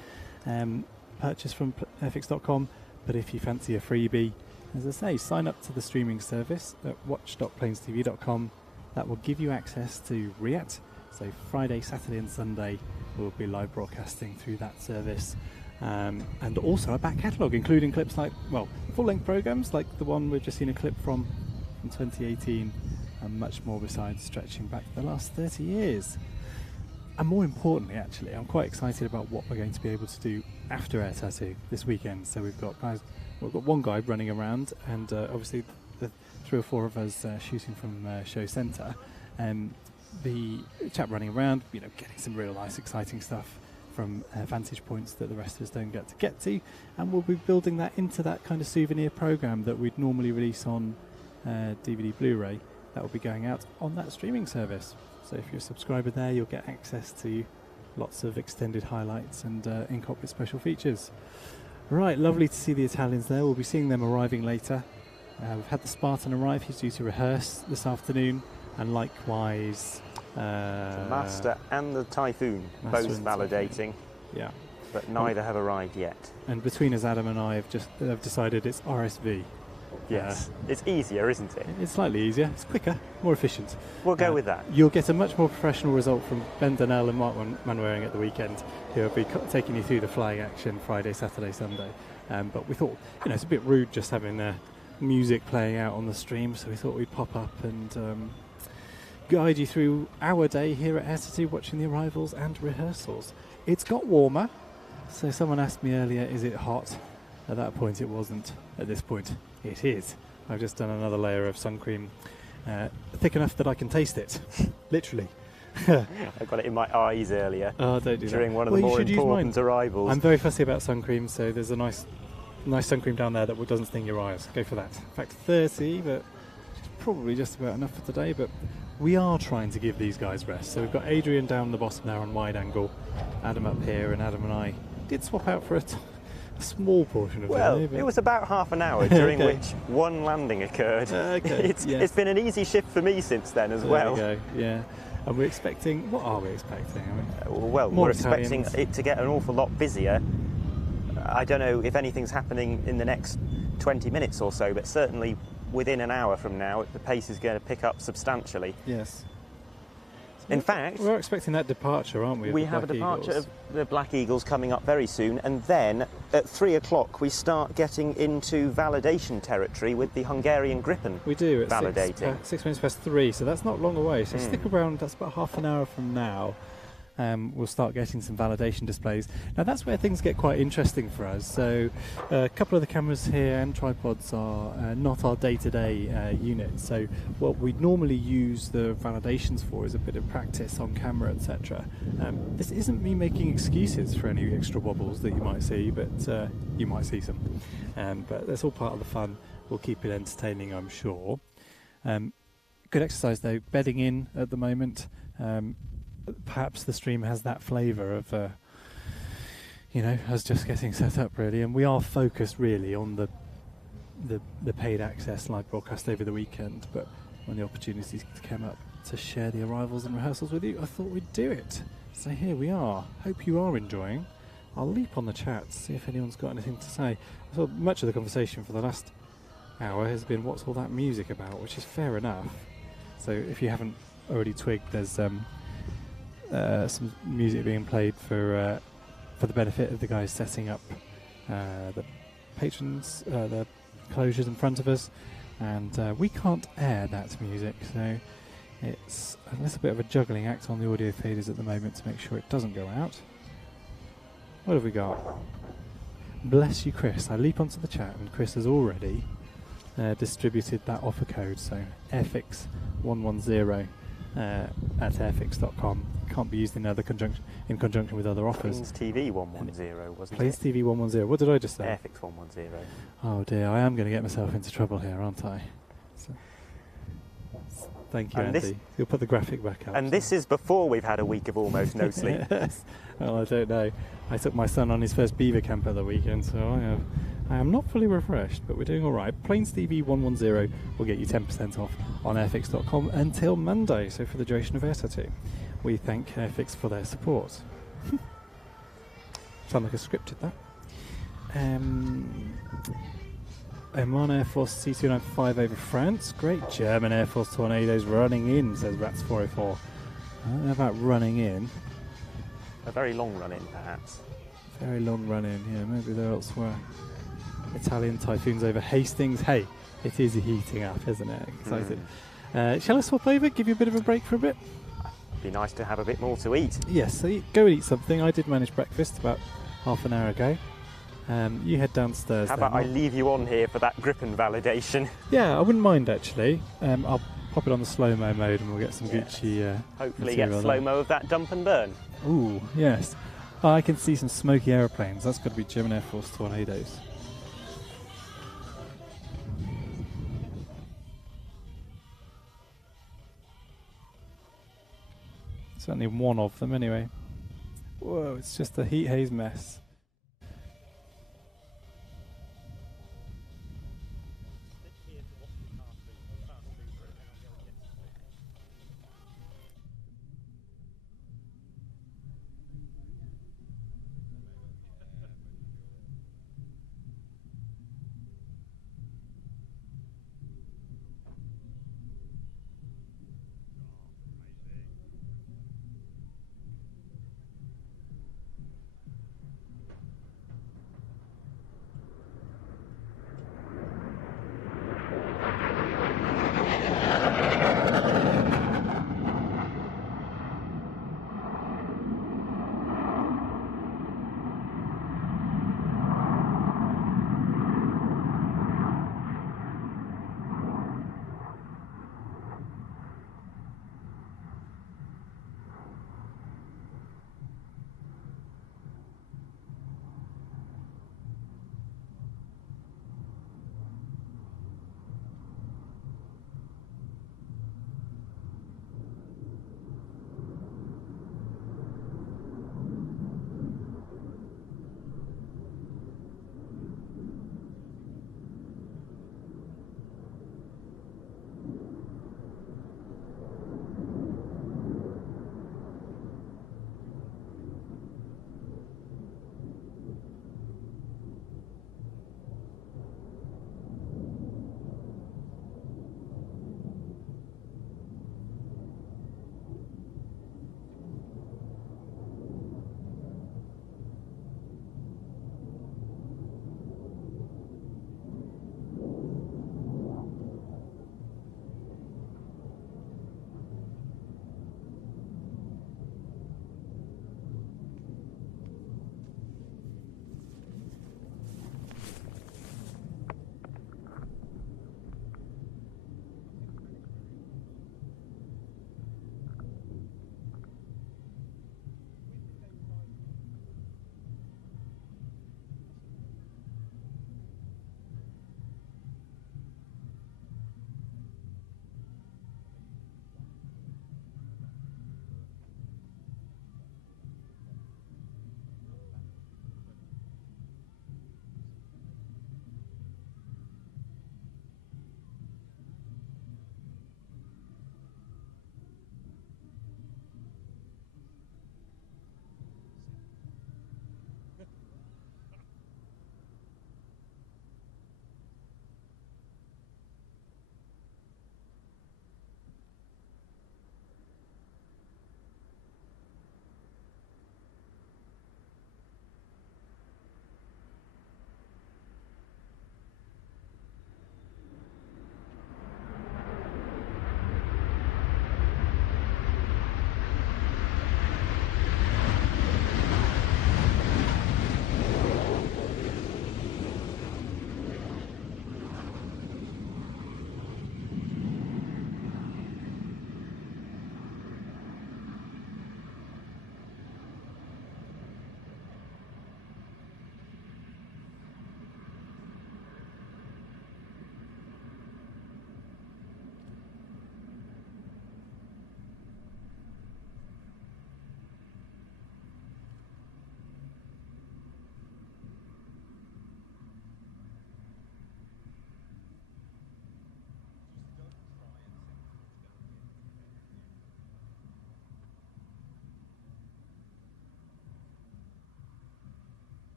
purchase from airfix.com. But if you fancy a freebie, as I say, sign up to the streaming service at watch.planestv.com. That will give you access to RIAT, so Friday, Saturday and Sunday we'll be live broadcasting through that service, and also a back catalogue including clips like, well, full-length programmes like the one we've just seen a clip from 2018, and much more besides, stretching back the last 30 years. And more importantly, actually, I'm quite excited about what we're going to be able to do after Air Tattoo this weekend. So we've got one guy running around, and obviously the 3 or 4 of us shooting from show centre, and the chap running around, getting some real nice exciting stuff from vantage points that the rest of us don't get to, and we'll be building that into that kind of souvenir programme that we'd normally release on DVD Blu-ray. That will be going out on that streaming service. So if you're a subscriber there, you'll get access to lots of extended highlights and in-cockpit special features. Right, lovely to see the Italians there. We'll be seeing them arriving later. We've had the Spartan arrive. He's due to rehearse this afternoon, and likewise the Master and the Typhoon, both validating. Yeah, but neither have arrived yet. And between us, Adam and I have decided it's RSV. Yes, it's easier, isn't it? It's slightly easier. It's quicker, more efficient. We'll go with that. You'll get a much more professional result from Ben Donnell and Mark Manwaring at the weekend, who will be taking you through the flying action Friday, Saturday, Sunday. But we thought, it's a bit rude just having music playing out on the stream, so we thought we'd pop up and guide you through our day here at Air Tattoo, watching the arrivals and rehearsals. It's got warmer, so someone asked me earlier, is it hot? At that point it wasn't. At this point it is. I've just done another layer of sun cream, thick enough that I can taste it, literally. I got it in my eyes earlier. Oh, don't do during that. one of the more important arrivals. I'm very fussy about sun cream, so there's a nice nice sun cream down there that doesn't sting your eyes. Go for that. In fact, 30, but it's probably just about enough for today. But we are trying to give these guys rest. So we've got Adrian down the bottom there on wide angle, Adam up here, and Adam and I did swap out for a small portion of Well, the day. it was about half an hour during Okay. which one landing occurred. Okay, yes. It's been an easy shift for me since then as There well. we go, yeah. And we're expecting, what are we expecting? I mean, Well, more we're expecting Italians. it to get an awful lot busier. I don't know if anything's happening in the next 20 minutes or so, but certainly within an hour from now, the pace is going to pick up substantially. Yes. In fact, we're expecting that departure, aren't we? of we the have a Black departure Eagles? of the Black Eagles coming up very soon, and then at 3 o'clock we start getting into validation territory with the Hungarian Gripen. We do at validating. 6 minutes past 3, so that's not long away. So Mm. stick around. That's about half an hour from now. We'll start getting some validation displays. Now that's where things get quite interesting for us. So a couple of the cameras here and tripods are not our day-to-day units. So what we'd normally use the validations for is a bit of practice on camera, etc. This isn't me making excuses for any extra wobbles that you might see, but you might see some. But that's all part of the fun. We'll keep it entertaining, I'm sure. Good exercise though, bedding in at the moment. Perhaps the stream has that flavour of, us just getting set up really, and we are focused really on the paid access live broadcast over the weekend. But when the opportunities came up to share the arrivals and rehearsals with you, I thought we'd do it. So here we are. Hope you are enjoying. I'll leap on the chat, see if anyone's got anything to say. So much of the conversation for the last hour has been what's all that music about, which is fair enough. So if you haven't already twigged, there's some music being played for the benefit of the guys setting up the patrons, the closures in front of us, and we can't air that music, so it's a little bit of a juggling act on the audio faders at the moment to make sure it doesn't go out. What have we got? Bless you, Chris. I leap onto the chat, and Chris has already distributed that offer code, so airfix110 at airfix.com. Can't be used in conjunction with other offers. Plains TV 110, wasn't Plains it? TV 110. What did I just say? Airfix 110. Oh dear, I am going to get myself into trouble here, aren't I? So, thank you, And Andy. this- You'll put the graphic back up. And this is before we've had a week of almost no sleep. Yes. Well, I don't know. I took my son on his first beaver camp at the weekend, so I am not fully refreshed, but we're doing all right. Plains TV 110 will get you 10% off on airfix.com until Monday, so for the duration of Air Tattoo. We thank Airfix for their support. Sound like a scripted, that. Oman Air Force C295 over France. Great German Air Force tornadoes running in, says Rats404. I don't know about running in. A very long run in, perhaps. Very long run in, yeah, maybe they're elsewhere. Italian typhoons over Hastings. Hey, it is heating up, isn't it? Excited. Shall I swap over, give you a bit of a break for a bit? Be nice to have a bit more to eat. Yes, so go and eat something. I did manage breakfast about half an hour ago. You head downstairs. How then, about I Mark? leave you on here for that Gripen validation? Yeah, I wouldn't mind actually. I'll pop it on the slow-mo mode and we'll get some Gucci Hopefully get material slow-mo of that dump and burn. there. Ooh, yes. Oh, I can see some smoky aeroplanes. That's got to be German Air Force tornadoes. Certainly one of them anyway. Whoa, it's just a heat haze mess.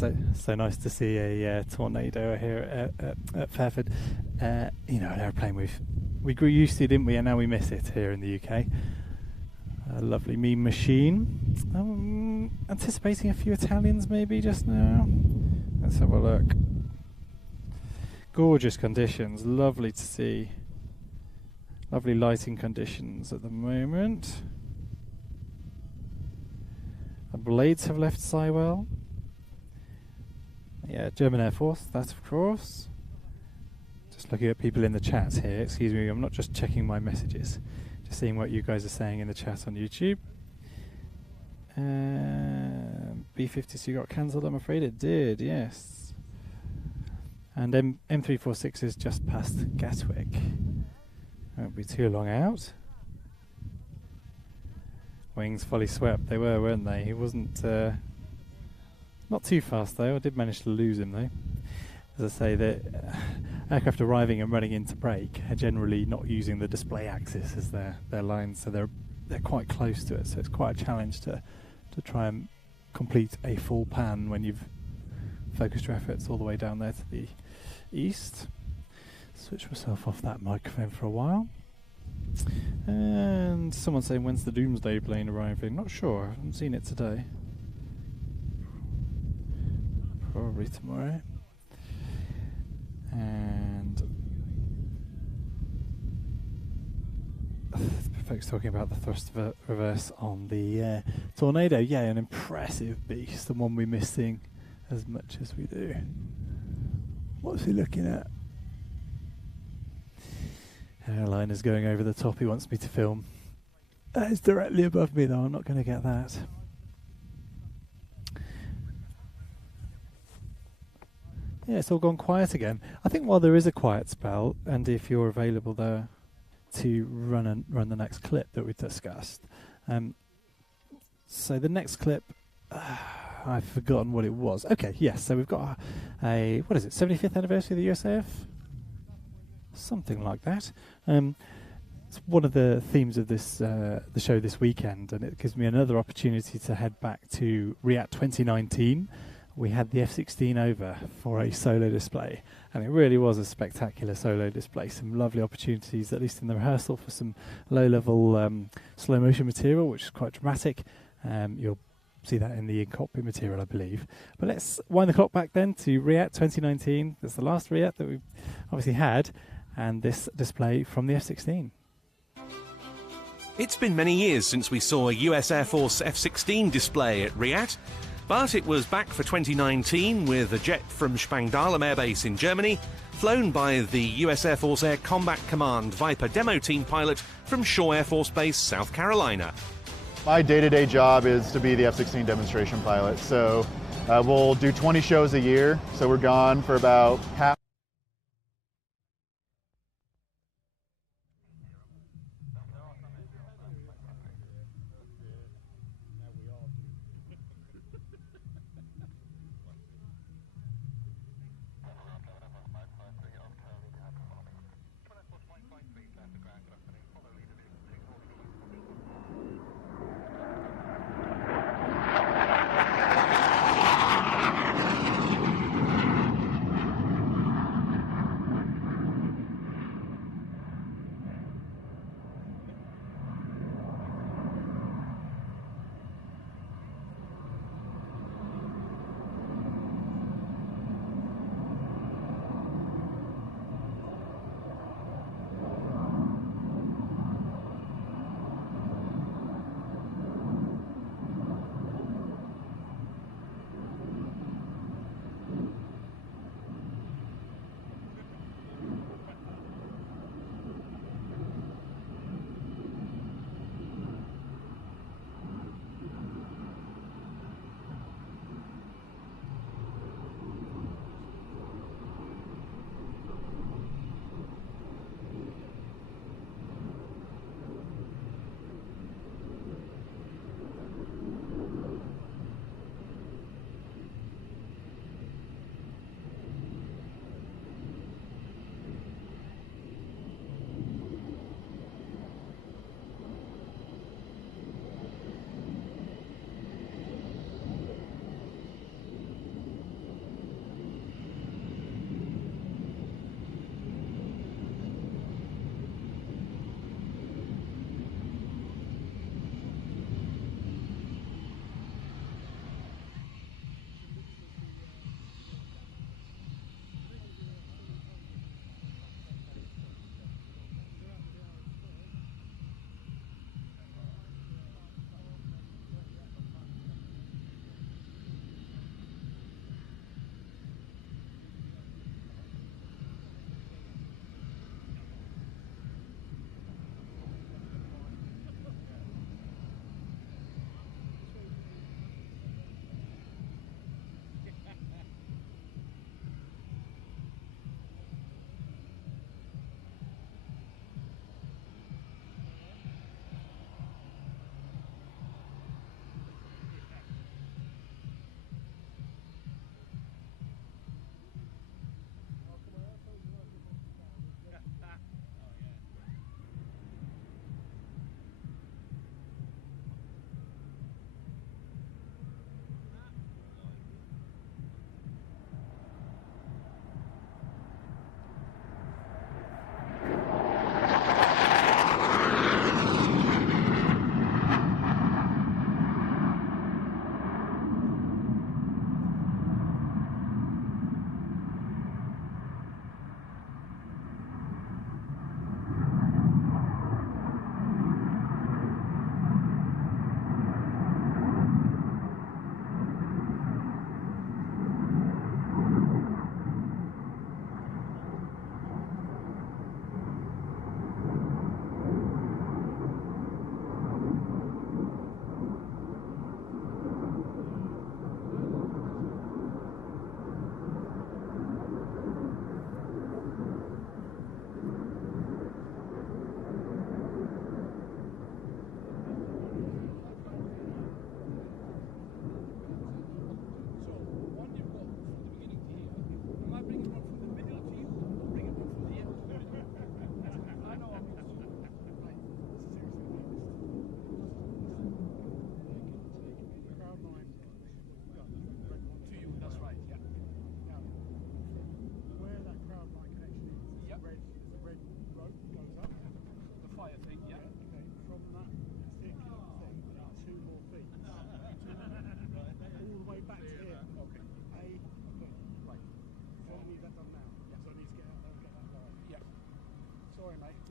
So nice to see a tornado here at Fairford. You know, an aeroplane we grew used to, didn't we? And now we miss it here in the UK. A lovely Mean Machine. Anticipating a few Italians maybe just now. Let's have a look. Gorgeous conditions, lovely to see. Lovely lighting conditions at the moment. The blades have left Sywell. Yeah, German Air Force, that of course. Just looking at people in the chat here. Excuse me, I'm not just checking my messages. Just seeing what you guys are saying in the chat on YouTube. B-52 got cancelled, I'm afraid it did, yes. And M346 is just past Gatwick. Won't be too long out. Wings fully swept, they were, weren't they? He wasn't not too fast though. I did manage to lose him though. As I say, the aircraft arriving and running into brake are generally not using the display axis as their line, so they're quite close to it. So it's quite a challenge to try and complete a full pan when you've focused your efforts all the way down there to the east. Switch myself off that microphone for a while. And someone saying, when's the Doomsday plane arriving? Not sure, I haven't seen it today. Probably tomorrow. And folks talking about the thrust reverse on the Tornado. Yeah, an impressive beast, the one we're missing as much as we do. What's he looking at? Airliner's going over the top. He wants me to film. That is directly above me though. I'm not going to get that. Yeah, it's all gone quiet again. I think while there is a quiet spell, and if you're available there to run the next clip that we discussed. So the next clip, I've forgotten what it was. Okay, yes. So we've got a what is it? 75th anniversary of the USAF. Something like that. It's one of the themes of this the show this weekend, and it gives me another opportunity to head back to RIAT 2019. We had the F-16 over for a solo display, and it really was a spectacular solo display. Some lovely opportunities, at least in the rehearsal, for some low-level slow motion material, which is quite dramatic. You'll see that in the in-cockpit material, I believe. But let's wind the clock back then to RIAT 2019. That's the last RIAT that we've obviously had, and this display from the F-16. It's been many years since we saw a US Air Force F-16 display at RIAT, but it was back for 2019 with a jet from Spangdahlem Air Base in Germany, flown by the US Air Force Air Combat Command Viper demo team pilot from Shaw Air Force Base, South Carolina. My day-to-day job is to be the F-16 demonstration pilot, so we'll do 20 shows a year, so we're gone for about half.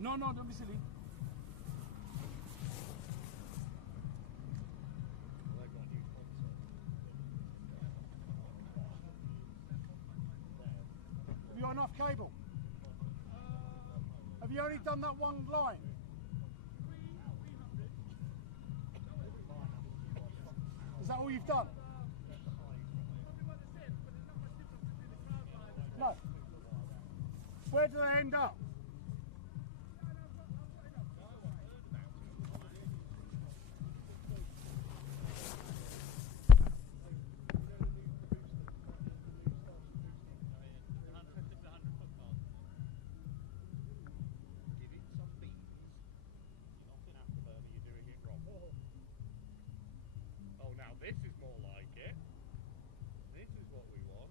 No, no, don't be silly. Have you got enough cable? Have you only done that one line? Is that all you've done? No. Where do they end up? Oh, now this is more like it. This is what we want.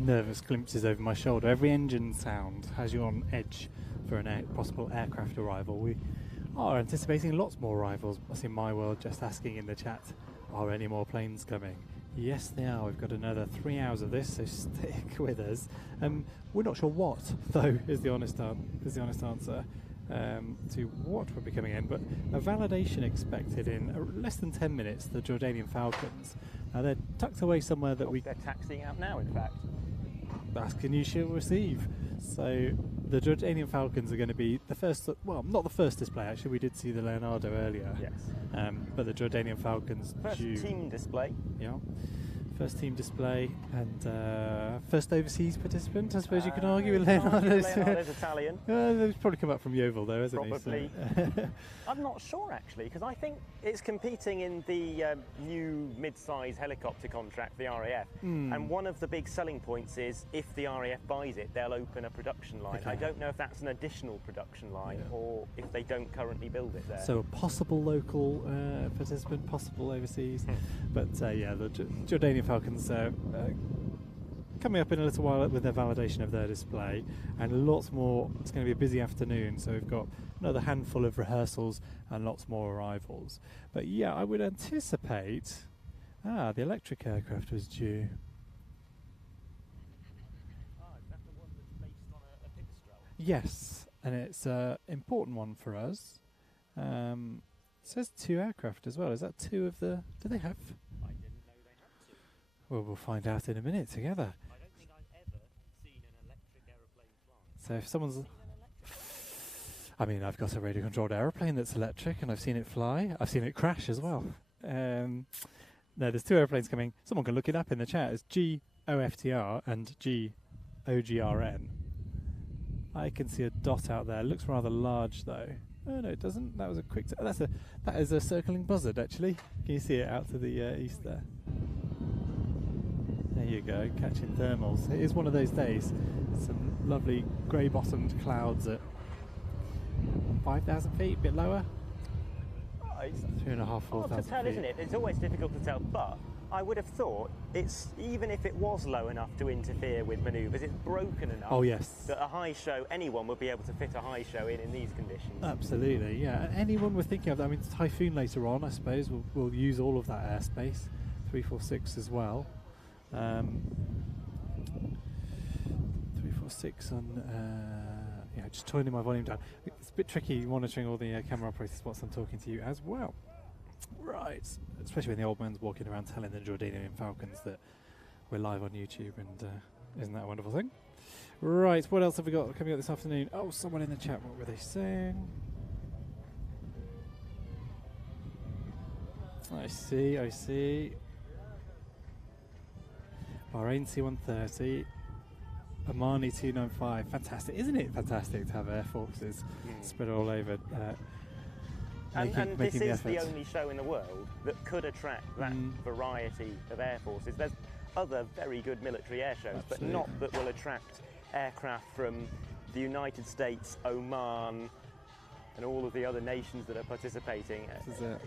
nervous glimpses over my shoulder. Every engine sound has you on edge for a possible aircraft arrival. We are anticipating lots more arrivals. I see My World just asking in the chat, are any more planes coming? Yes, they are. We've got another 3 hours of this, so stick with us. We're not sure what, though, is the honest answer to what will be coming in. But a validation expected in less than 10 minutes. The Jordanian Falcons. Now they're tucked away somewhere that They're taxiing out now, in fact. ask and you shall receive. So the Jordanian Falcons are going to be the first, well, not the first display actually, we did see the Leonardo earlier. Yes. But the Jordanian Falcons First team display. Yeah. First team display and first overseas participant, I suppose you can argue with Leonardo's. Leonardo's Italian. He's probably come up from Yeovil though, hasn't Probably. he? So I'm not sure actually, because I think it's competing in the new mid-size helicopter contract, the RAF. And one of the big selling points is if the RAF buys it, they'll open a production line. Okay. I don't know if that's an additional production line or if they don't currently build it there. So a possible local participant, possible overseas. But yeah, the Jordanian Falcons coming up in a little while with their validation of their display, and lots more. It's going to be a busy afternoon, so we've got another handful of rehearsals and lots more arrivals. But yeah, I would anticipate the electric aircraft was due. Is that the one that's based on a pipistrel? Yes, and it's an important one for us. It says 2 aircraft as well. Is that 2 of the... Do they have... I didn't know they had to. Well, we'll find out in a minute together. I don't think I've ever seen an electric aeroplane fly. So if someone's... I mean, I've got a radio-controlled aeroplane that's electric, and I've seen it fly. I've seen it crash as well. No, there's 2 airplanes coming. Someone can look it up in the chat. It's GOFTR and GOGRN. I can see a dot out there. It looks rather large, though. Oh, no, it doesn't. That was a quick... that is a circling buzzard, actually. Can you see it out to the east there? There you go, catching thermals. It is one of those days. Some lovely grey-bottomed clouds at 5,000 feet, a bit lower. Oh, it's 3,500, 4,000 hard to tell, feet. isn't it? It's always difficult to tell, but I would have thought it's, even if it was low enough to interfere with manoeuvres, it's broken enough. Oh, yes. That a high show, anyone would be able to fit a high show in these conditions. Absolutely, yeah. And anyone we're thinking of, I mean, Typhoon later on, I suppose, will use all of that airspace. 346 as well. 346 on, yeah, just turning my volume down. It's a bit tricky monitoring all the camera operators whilst I'm talking to you as well. Right, especially when the old man's walking around telling the Jordanian Falcons that we're live on YouTube, and isn't that a wonderful thing? Right, what else have we got coming up this afternoon? Oh, someone in the chat, what were they saying? I see. Bahrain C-130, Omani 295. Fantastic, isn't it fantastic to have air forces spread all over? And this making is the effort. only show in the world that could attract that variety of air forces. There's other very good military air shows, but not that will attract aircraft from the United States, Oman, and all of the other nations that are participating. This is it.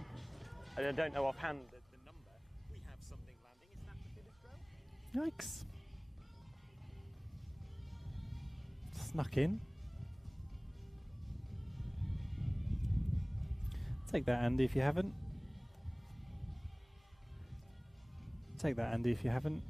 And I don't know offhand the number. We have something landing. Is that the pipistrel? Yikes. Snuck in. Take that, Andy, if you haven't. Take that, Andy, if you haven't.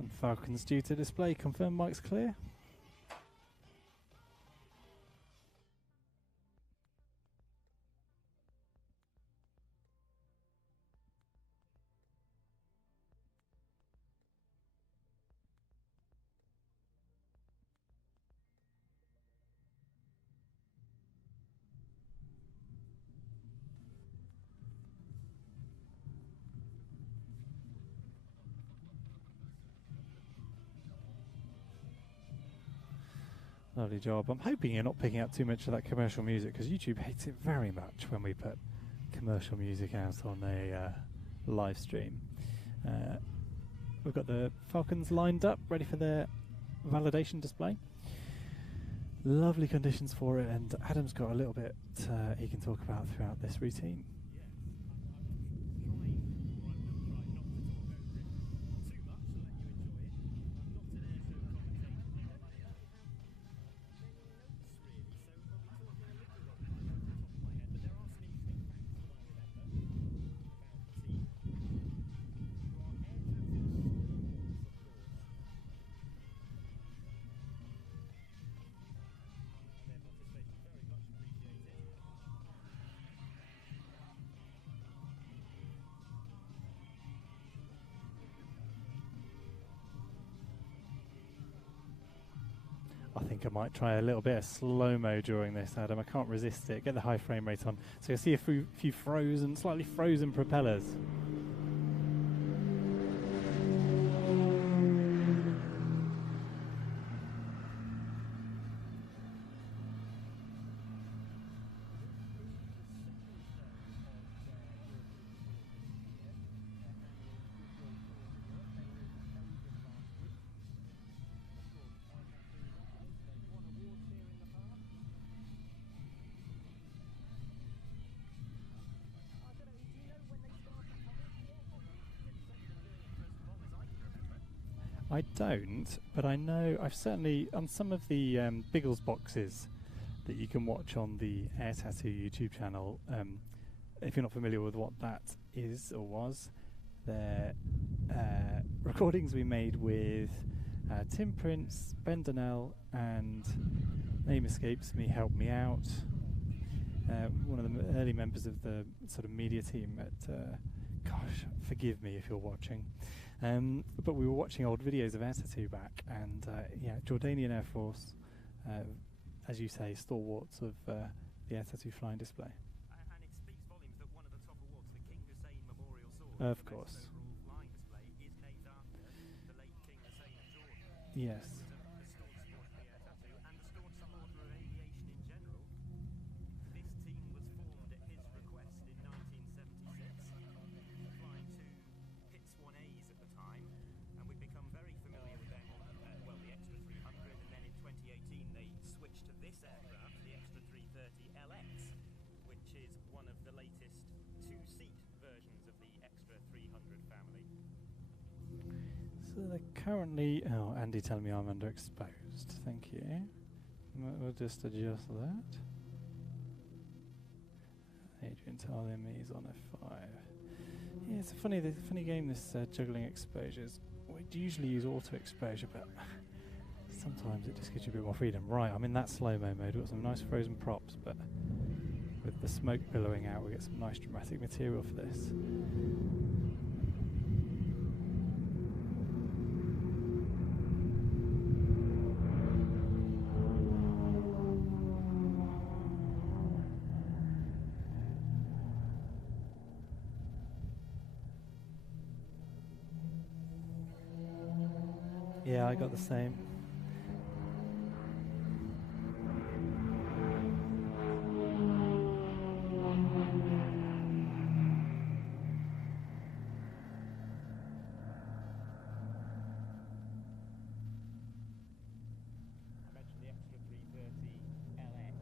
And Falcon's due to display. Confirm mic's clear. Lovely job. I'm hoping you're not picking up too much of that commercial music, because YouTube hates it very much when we put commercial music out on a live stream. We've got the Falcons lined up, ready for their validation display. Lovely conditions for it, and Adam's got a little bit he can talk about throughout this routine. I think I might try a little bit of slow-mo during this, Adam. I can't resist it. Get the high frame rate on. So you'll see a few frozen, slightly frozen propellers. I don't, but I know I've certainly on some of the Biggles boxes that you can watch on the Air Tattoo YouTube channel. If you're not familiar with what that is or was, they're recordings we made with Tim Prince, Ben Donnell, and name escapes me, help me out. One of the early members of the sort of media team at. Gosh, forgive me if you're watching. But we were watching old videos of Air Tattoo back, and yeah, Jordanian Air Force, as you say, stalwarts of the Air Tattoo flying display. And it speaks volumes that one of the top awards, the King Hussein Memorial Sword, Of course. overall flying display, is named after the late King Hussein of Jordan. Yes. The staunch supporter of the Air Tattoo and the staunch supporter of aviation in general. This team was formed at his request in 1976, flying two Pitts 1As at the time, and we've become very familiar with them on, well, the Extra 300, and then in 2018 they switched to this aircraft, the Extra 330 LX, which is one of the latest two-seat versions of the Extra 300 family. So they're currently. Oh, Andy telling me I'm underexposed. Thank you. We'll just adjust that. Adrian telling me he's on F5. Yeah, it's a funny game, this juggling exposures. We usually use auto exposure, but sometimes it just gives you a bit more freedom. Right, I'm in that slow-mo mode. We've got some nice frozen props, but with the smoke billowing out, we get some nice dramatic material for this. Yeah, I got the same. I mentioned the Extra 330 LX.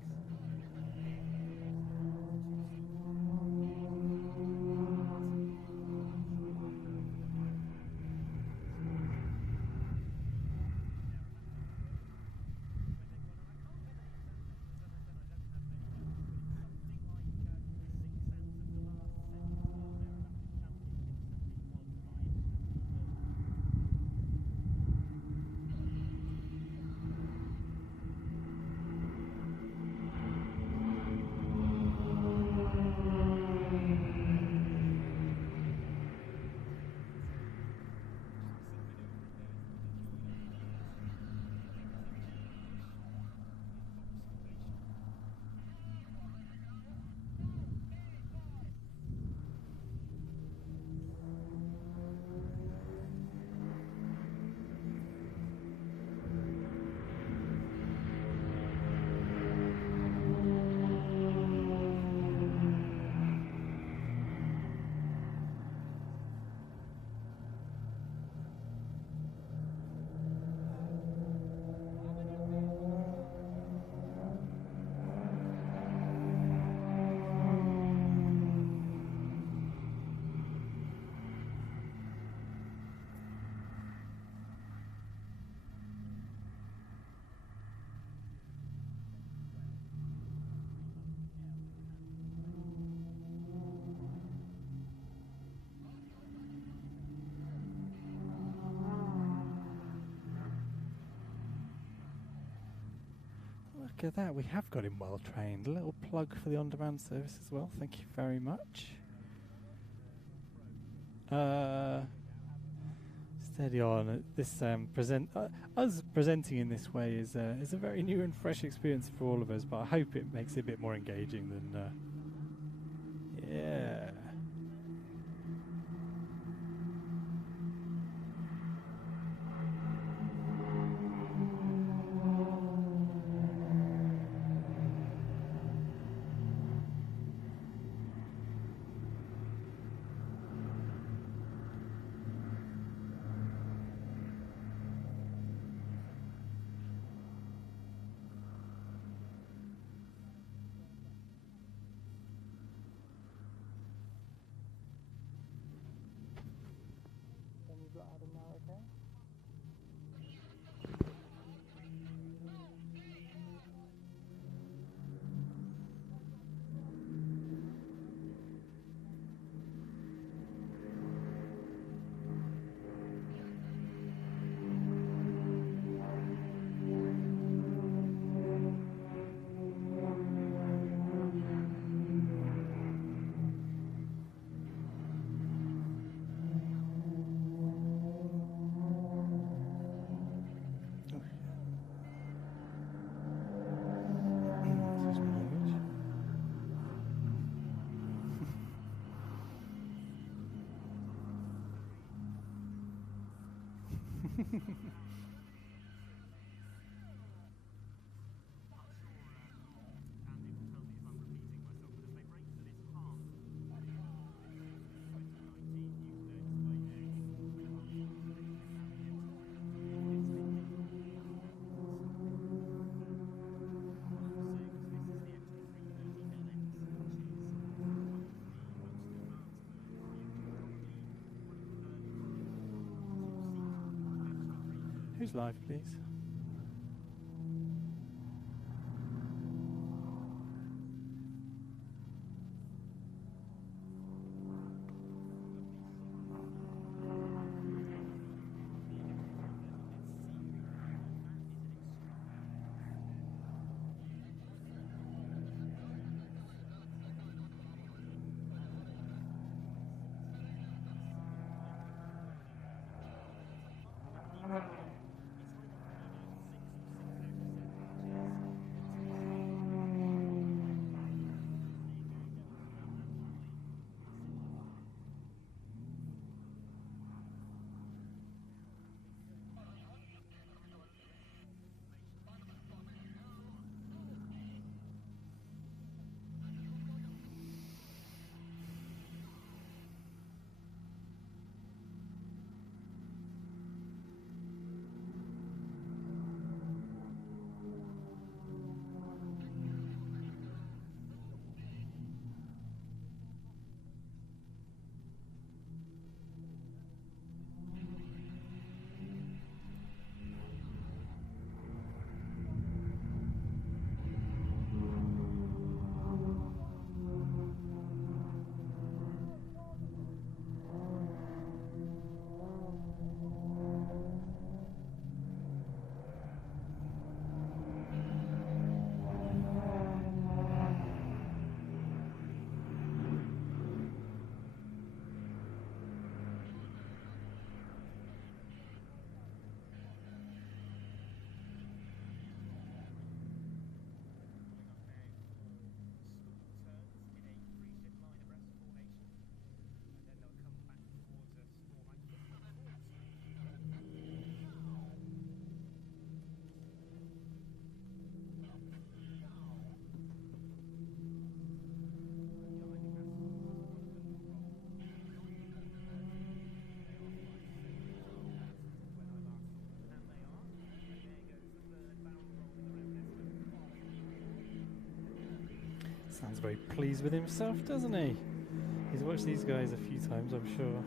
Look at that, we have got him well trained. A little plug for the on-demand service as well. Thank you very much. Steady on. This us presenting in this way is a very new and fresh experience for all of us. But I hope it makes it a bit more engaging than. Yeah. Who's live, please? Sounds very pleased with himself, doesn't he? He's watched these guys a few times, I'm sure.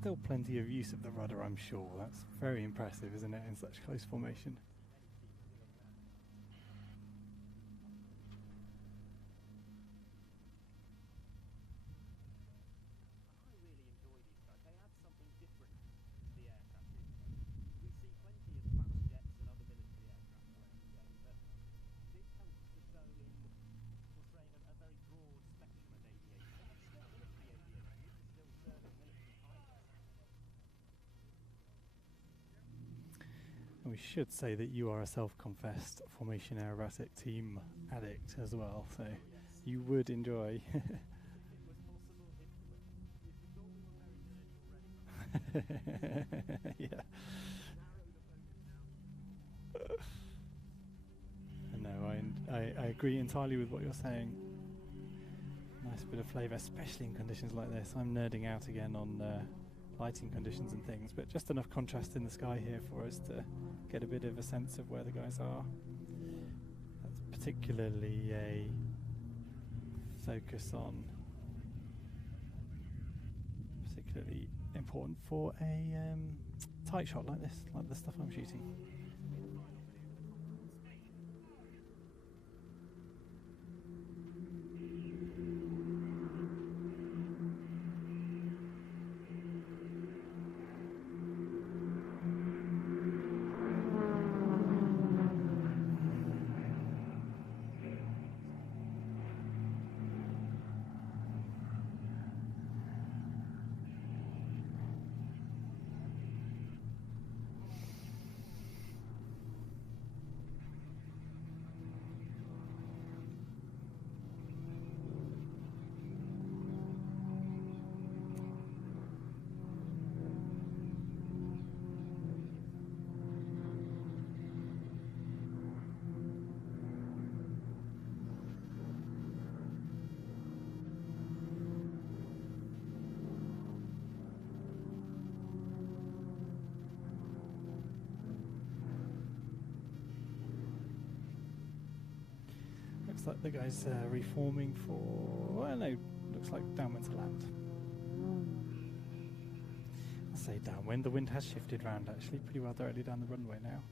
Still plenty of use of the rudder, I'm sure. That's very impressive, isn't it, in such close formation? I really enjoy these guys. They add something different to the aircraft. We see plenty of fast jets and other military aircraft flying today, but this helps to show in portraying a very broad spectrum of aviation. It's still military aviation. This is still serving military pilots. And we should say that you are a self-confessed formation aerobatic team addict as well, so you would enjoy. Yeah. No, I agree entirely with what you're saying. Nice bit of flavour, especially in conditions like this. I'm nerding out again on lighting conditions and things, but just enough contrast in the sky here for us to get a bit of a sense of where the guys are. That's particularly a focus on, particularly important for a tight shot like this, like the stuff I'm shooting. Looks like the guy's reforming for, well no, looks like downwind to land. I say downwind, the wind has shifted round actually pretty well directly down the runway now.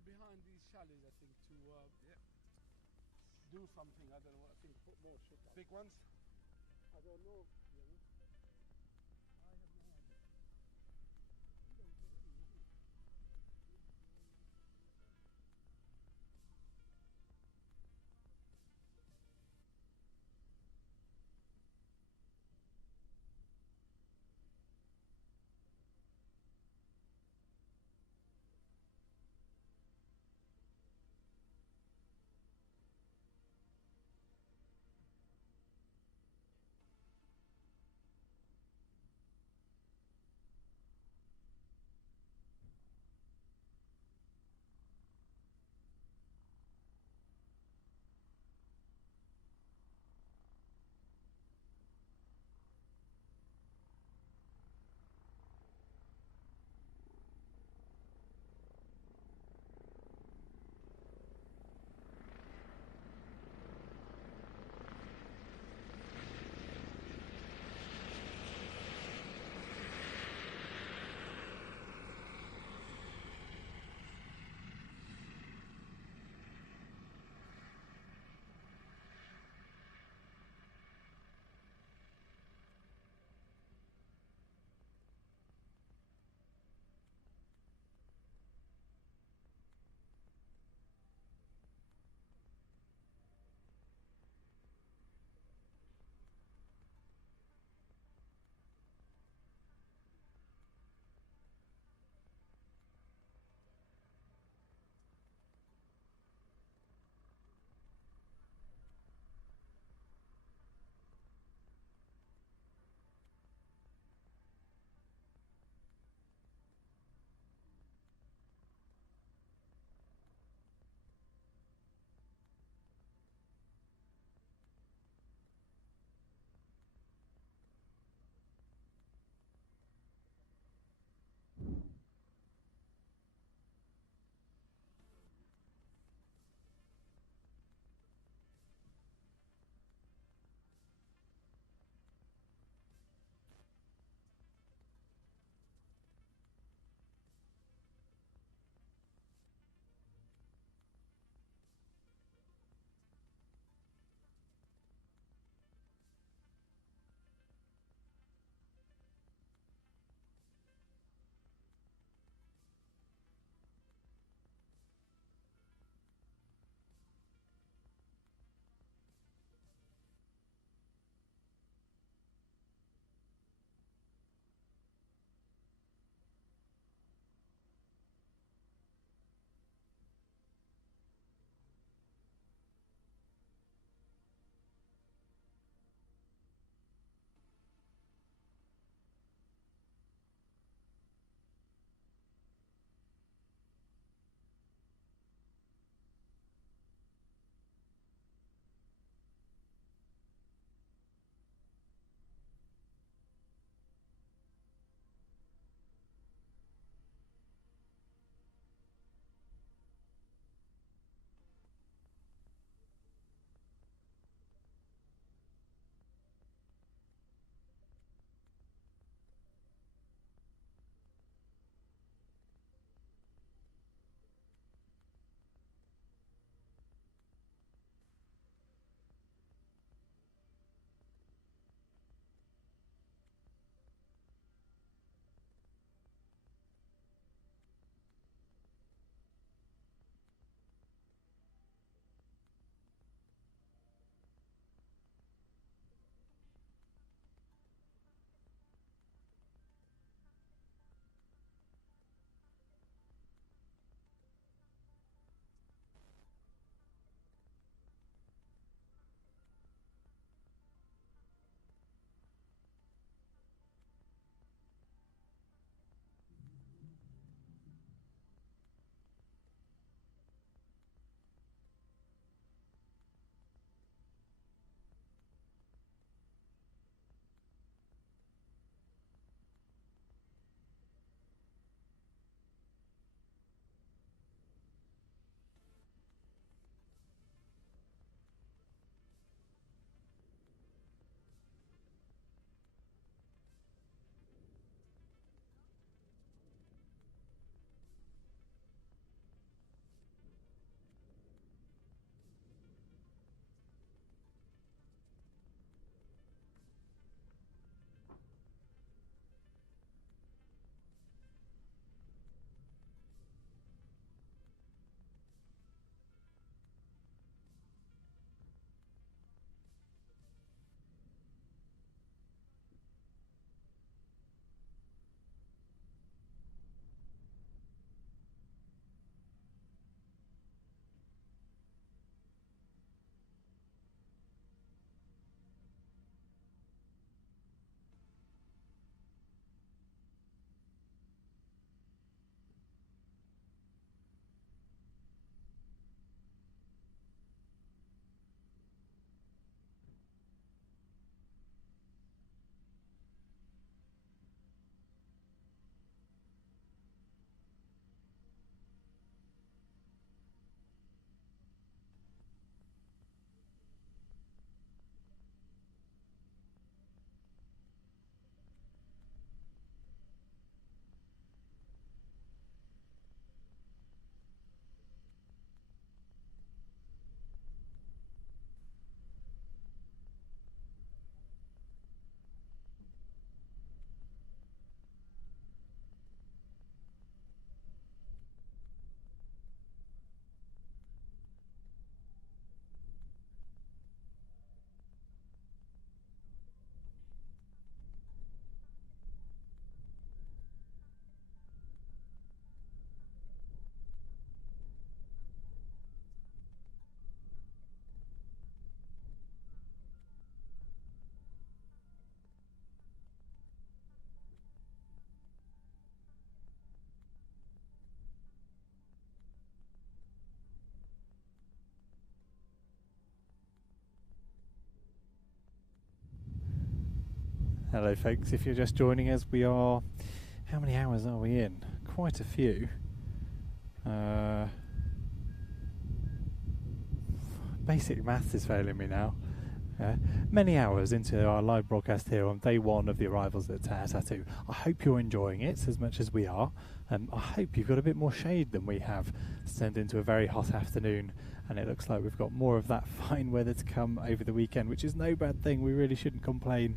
go behind these chalets, I think, to do something. I don't know. I think put more shit up. Big ones? I don't know. You know? I have no idea. You don't care, do you? Hello folks, if you're just joining us, we are... How many hours are we in? Quite a few. Basic maths is failing me now. Many hours into our live broadcast here on day one of the arrivals at Tattoo. I hope you're enjoying it as much as we are. I hope you've got a bit more shade than we have. It's turned into a very hot afternoon, and it looks like we've got more of that fine weather to come over the weekend, which is no bad thing. We really shouldn't complain.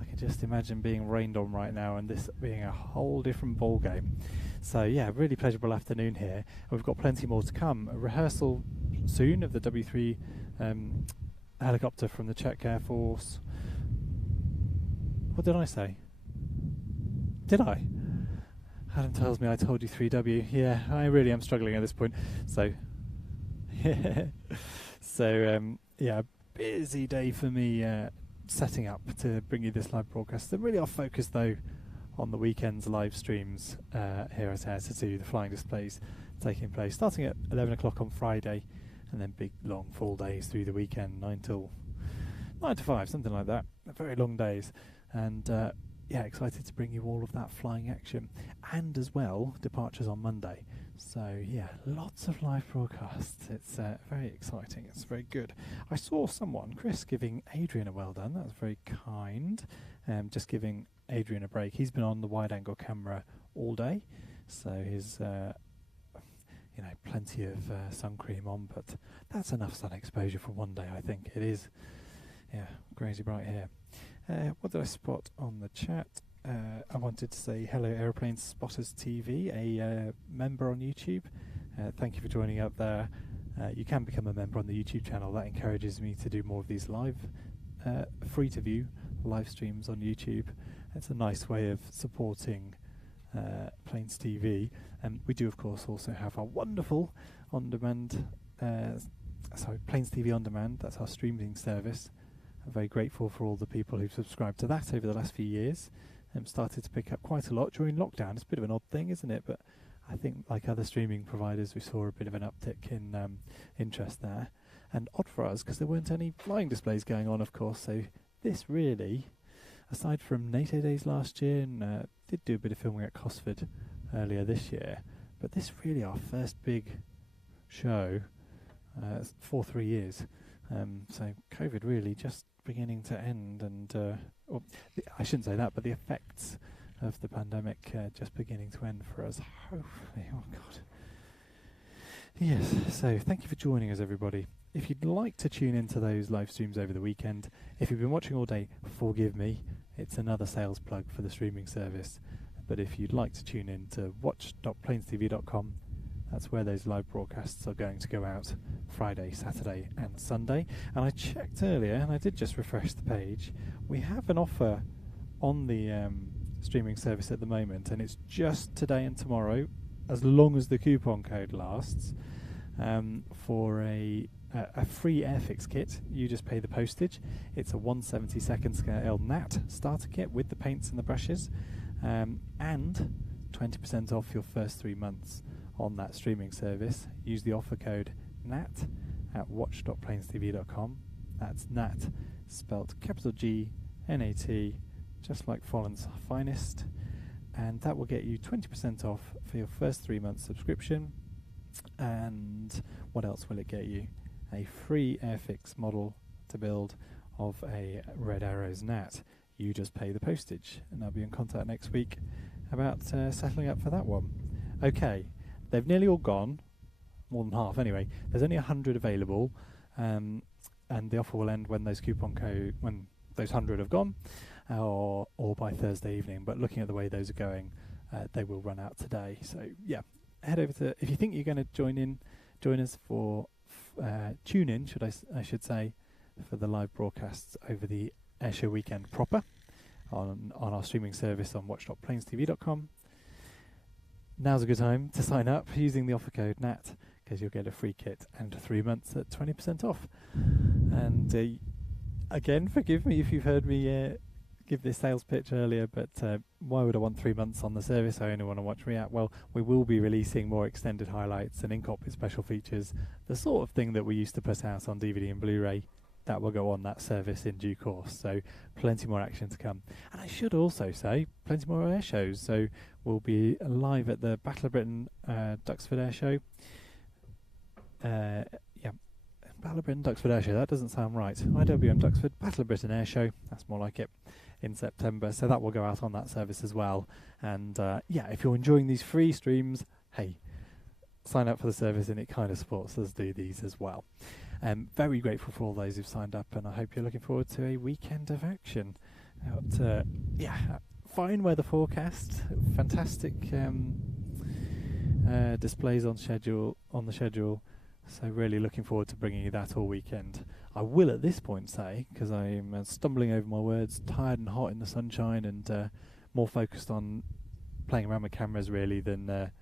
I can just imagine being rained on right now and this being a whole different ball game. So yeah, really pleasurable afternoon here. And we've got plenty more to come. A rehearsal soon of the W3 helicopter from the Czech Air Force. What did I say? Did I? Adam tells me I told you 3W. Yeah, I really am struggling at this point. So, yeah, busy day for me setting up to bring you this live broadcast. They really are focused though on the weekend's live streams here at Air Tattoo, the flying displays taking place starting at 11 o'clock on Friday, and then big long full days through the weekend, 9 to 5, something like that. Very long days, and yeah, excited to bring you all of that flying action, and as well departures on Monday. So yeah, lots of live broadcasts. It's very exciting. It's very good. I saw someone, Chris, giving Adrian a well done. That was very kind. Just giving Adrian a break. He's been on the wide angle camera all day, so he's you know, plenty of sun cream on, but that's enough sun exposure for one day, I think. It is, yeah, crazy bright here. What did I spot on the chat? I wanted to say hello, Aeroplane Spotters TV, a member on YouTube. Thank you for joining up there. You can become a member on the YouTube channel. That encourages me to do more of these live, free to view live streams on YouTube. It's a nice way of supporting Planes TV. And we do, of course, also have our wonderful on-demand, Planes TV On Demand. That's our streaming service. I'm very grateful for all the people who've subscribed to that over the last few years. Started to pick up quite a lot during lockdown. It's a bit of an odd thing, isn't it? But I think, like other streaming providers, we saw a bit of an uptick in interest there. And odd for us, because there weren't any flying displays going on, of course. So this really, aside from NATO days last year, and did do a bit of filming at Cosford earlier this year, but this really our first big show for 3 years. So COVID really just beginning to end, and I shouldn't say that, but the effects of the pandemic just beginning to end for us, hopefully. Oh God. Yes, so thank you for joining us, everybody. If you'd like to tune into those live streams over the weekend, if you've been watching all day, forgive me, it's another sales plug for the streaming service. But if you'd like to tune in to watch.planestv.com, that's where those live broadcasts are going to go out Friday, Saturday and Sunday. And I checked earlier, and I did just refresh the page. We have an offer on the streaming service at the moment, and it's just today and tomorrow, as long as the coupon code lasts, for a free Airfix kit. You just pay the postage. It's a 1/72 scale NAT starter kit with the paints and the brushes, and 20% off your first 3 months on that streaming service. Use the offer code NAT at watch.planestv.com. That's NAT, spelt capital G, N-A-T, just like Folland's finest. And that will get you 20% off for your first 3 months subscription. And what else will it get you? A free Airfix model to build of a Red Arrows NAT. You just pay the postage. And I'll be in contact next week about settling up for that one. Okay. They've nearly all gone, more than half anyway. There's only 100 available, and the offer will end when those when those 100 have gone, or by Thursday evening. But looking at the way those are going, they will run out today. So yeah, head over to, if you think you're going to join us for tune in, I should say, for the live broadcasts over the Airshow weekend proper on our streaming service on watch.planestv.com. Now's a good time to sign up using the offer code NAT, because you'll get a free kit and 3 months at 20% off. And again, forgive me if you've heard me give this sales pitch earlier, but why would I want 3 months on the service? I only want to watch React. Well, we will be releasing more extended highlights and in-cockpit special features, the sort of thing that we used to put out on DVD and Blu-ray. that will go on that service in due course. So plenty more action to come. And I should also say plenty more air shows. So we'll be live at the Battle of Britain Duxford Air Show. Battle of Britain Duxford Air Show. That doesn't sound right. IWM Duxford Battle of Britain Air Show. That's more like it. In September, so that will go out on that service as well. And if you're enjoying these free streams, hey, sign up for the service, and it kind of supports us do these as well. Very grateful for all those who've signed up, and I hope you're looking forward to a weekend of action. Fine weather forecast, fantastic displays on the schedule. So really looking forward to bringing you that all weekend. I will at this point say, because I'm stumbling over my words, tired and hot in the sunshine, and more focused on playing around with cameras really than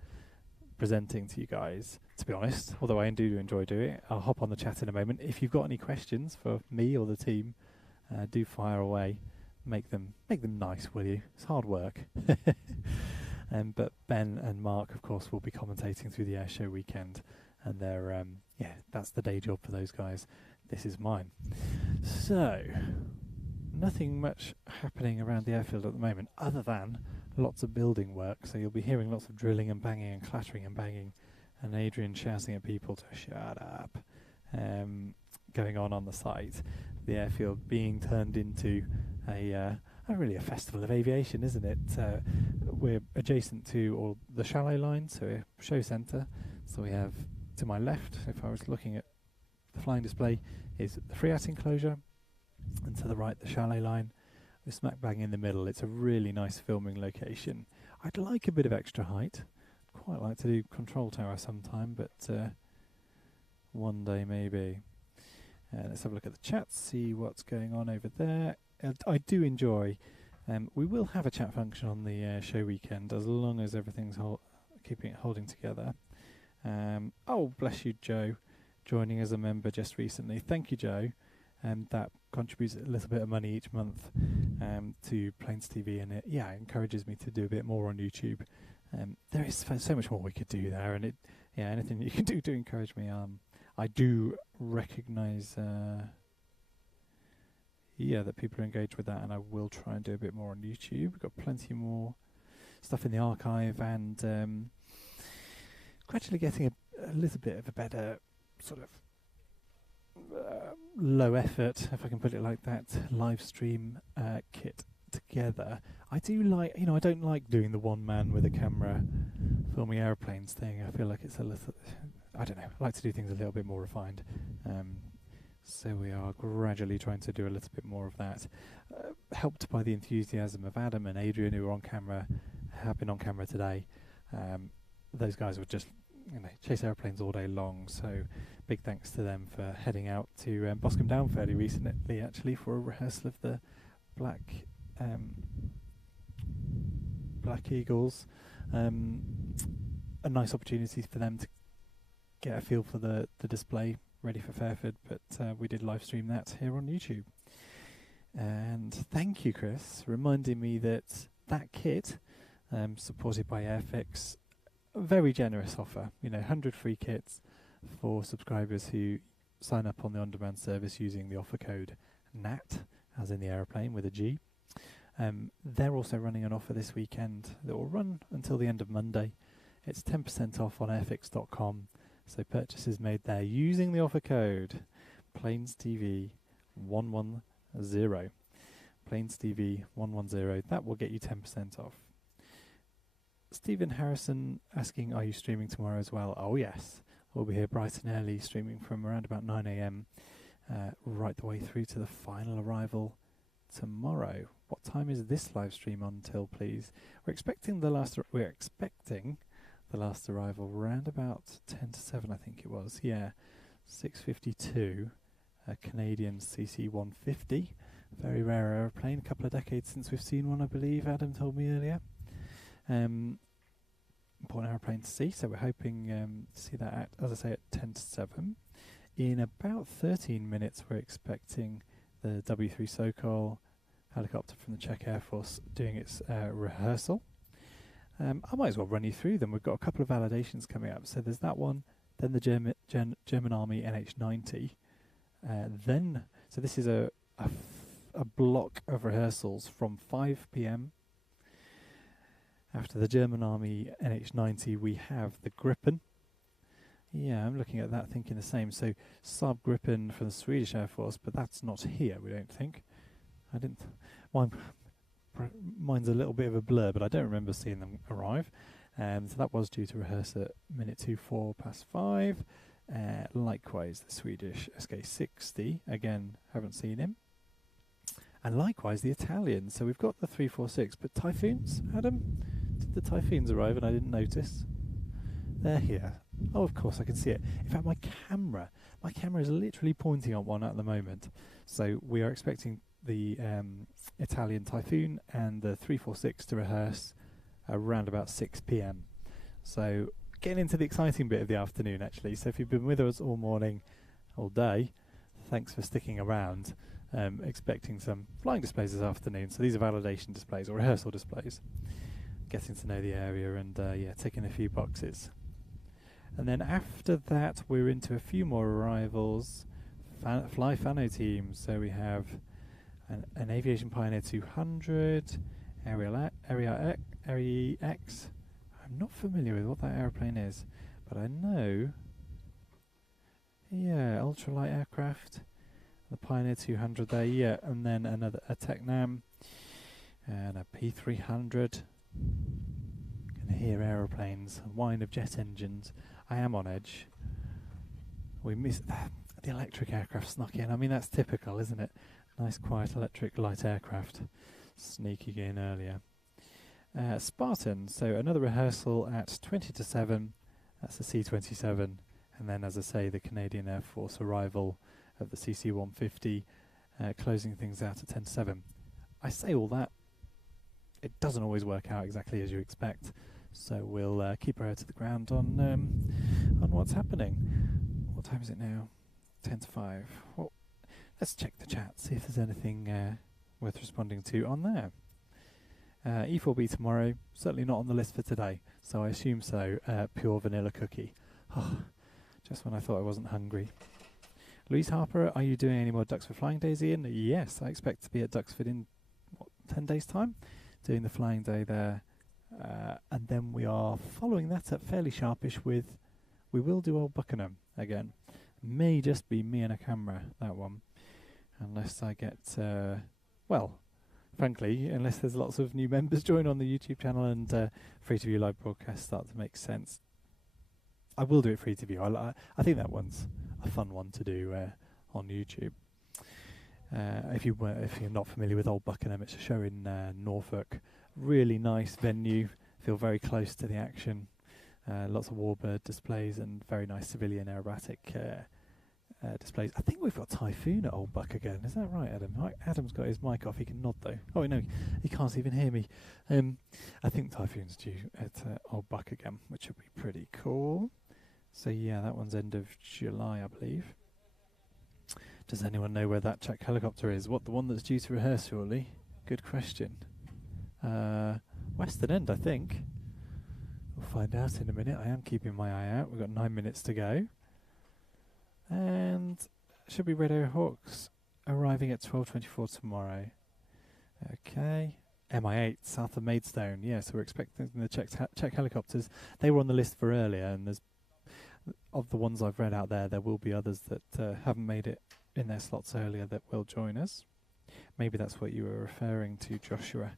presenting to you guys, to be honest, although I do enjoy doing it. I'll hop on the chat in a moment. If you've got any questions for me or the team, do fire away. Make them nice, will you? It's hard work. But Ben and Mark, of course, will be commentating through the airshow weekend, and they're that's the day job for those guys. This is mine. So nothing much happening around the airfield at the moment, other than lots of building work. So you'll be hearing lots of drilling and banging and clattering and banging, and Adrian shouting at people to shut up, going on the site. The airfield being turned into a festival of aviation, isn't it? We're adjacent to the chalet line, so a show centre. So we have, to my left, if I was looking at the flying display, is the Freat enclosure, and to the right the chalet line. We're smack bang in the middle. It's a really nice filming location. I'd like a bit of extra height. I'd quite like to do control tower sometime, but one day maybe. Let's have a look at the chat, see what's going on over there. I do enjoy. We will have a chat function on the show weekend, as long as everything's keeping it holding together. Oh, bless you, Joe, joining as a member just recently. Thank you, Joe. That contributes a little bit of money each month to Planes TV, and it encourages me to do a bit more on YouTube. There is so much more we could do there, and anything you can do to encourage me. I do recognise that people are engaged with that, and I will try and do a bit more on YouTube. We've got plenty more stuff in the archive, and gradually getting a little bit of a better sort of low effort, if I can put it like that, live stream kit together. I do like, I don't like doing the one man with a camera filming airplanes thing. I feel like it's a little, I don't know, I like to do things a little bit more refined. So we are gradually trying to do a little bit more of that, helped by the enthusiasm of Adam and Adrian, who are on camera, have been on camera today. Those guys would just chase airplanes all day long, so big thanks to them for heading out to Boscombe Down fairly recently, actually, for a rehearsal of the Black Eagles. A nice opportunity for them to get a feel for the display ready for Fairford, but we did live stream that here on YouTube. And thank you, Chris, reminding me that kit, supported by Airfix, a very generous offer, 100 free kits for subscribers who sign up on the on-demand service using the offer code NAT, as in the aeroplane with a G. They're also running an offer this weekend that will run until the end of Monday. It's 10% off on airfix.com. So purchases made there using the offer code PlanesTV110. PlanesTV110. That will get you 10% off. Stephen Harrison asking, are you streaming tomorrow as well? Oh yes, we'll be here bright and early, streaming from around about 9 a.m. Right the way through to the final arrival tomorrow. What time is this live stream until, please? We're expecting the last arrival around about 10 to 7, I think it was. Yeah, 6:52. A Canadian CC-150, very rare aeroplane. A couple of decades since we've seen one, I believe. Adam told me earlier. Important aeroplane to see, so we're hoping to see that at, as I say, at 10 to 7. In about 13 minutes, we're expecting the W3 Sokol helicopter from the Czech Air Force doing its rehearsal. I might as well run you through them. We've got a couple of validations coming up. So there's that one, then the German Army NH-90, then So this is a block of rehearsals from 5 p.m. After the German Army NH90, we have the Gripen. Yeah, I'm looking at that thinking the same. So Saab Gripen from the Swedish Air Force, but that's not here, we don't think. I didn't... Mine's a little bit of a blur, but I don't remember seeing them arrive. So that was due to rehearse at minute 2:04 past 5. Likewise, the Swedish SK60. Again, haven't seen him. And likewise, the Italians. So we've got the 346, but Typhoons, Adam? Did the Typhoons arrive and I didn't notice? They're here. Oh, of course, I can see it. In fact, my camera is literally pointing on one at the moment. So we are expecting the Italian Typhoon and the 346 to rehearse around about 6 p.m. So getting into the exciting bit of the afternoon, actually. So if you've been with us all morning, all day, thanks for sticking around. Expecting some flying displays this afternoon. So these are validation displays or rehearsal displays. Getting to know the area and yeah, ticking a few boxes. And then after that, we're into a few more arrivals. Fly Fano teams. So we have an Aviation Pioneer 200, Area X. I'm not familiar with what that aeroplane is, but I know, yeah, ultralight aircraft, the Pioneer 200 there, yeah, and then a Tecnam, and a P300. Can hear aeroplanes, a whine of jet engines. I am on edge. We missed the electric aircraft snuck in. I mean, that's typical, isn't it? Nice, quiet electric light aircraft sneaking in earlier. Spartan, so another rehearsal at 20 to 7. That's the C-27. And then, as I say, the Canadian Air Force arrival of the CC-150, closing things out at 10 to 7. I say all that. It doesn't always work out exactly as you expect. So we'll keep our ear to the ground on what's happening. What time is it now? 10 to 5. Well, let's check the chat, see if there's anything worth responding to on there. E4B tomorrow, certainly not on the list for today, so I assume so. Pure vanilla cookie. Oh, just when I thought I wasn't hungry. Louise Harper, are you doing any more Duxford Flying Days, Ian? Yes, I expect to be at Duxford in 10 days' time, doing the flying day there. And then we are following that up fairly sharpish with, we will do Old Buckenham again. May just be me and a camera, that one. Unless I get, well, frankly, unless there's lots of new members join on the YouTube channel and free-to-view live broadcasts start to make sense. I will do it free-to-view. I think that one's a fun one to do on YouTube. If you're not familiar with Old Buckenham, it's a show in Norfolk. Really nice venue. Feel very close to the action. Lots of warbird displays and very nice civilian aerobatic displays. I think we've got Typhoon at Old Buck again. Is that right, Adam? Adam's got his mic off. He can nod though. Oh no, he can't even hear me. I think Typhoon's due at Old Buck again, which would be pretty cool. So yeah, that one's end of July, I believe. Does anyone know where that Czech helicopter is? What, the one that's due to rehearse shortly? Good question. Western End, I think. We'll find out in a minute. I am keeping my eye out. We've got 9 minutes to go. And should be Red Air Hawks arriving at 12:24 tomorrow. Okay. MI8, south of Maidstone. Yeah, so we're expecting the Czech helicopters. They were on the list for earlier, and there's, of the ones I've read out there will be others that haven't made it in their slots earlier that will join us. Maybe that's what you were referring to, Joshua,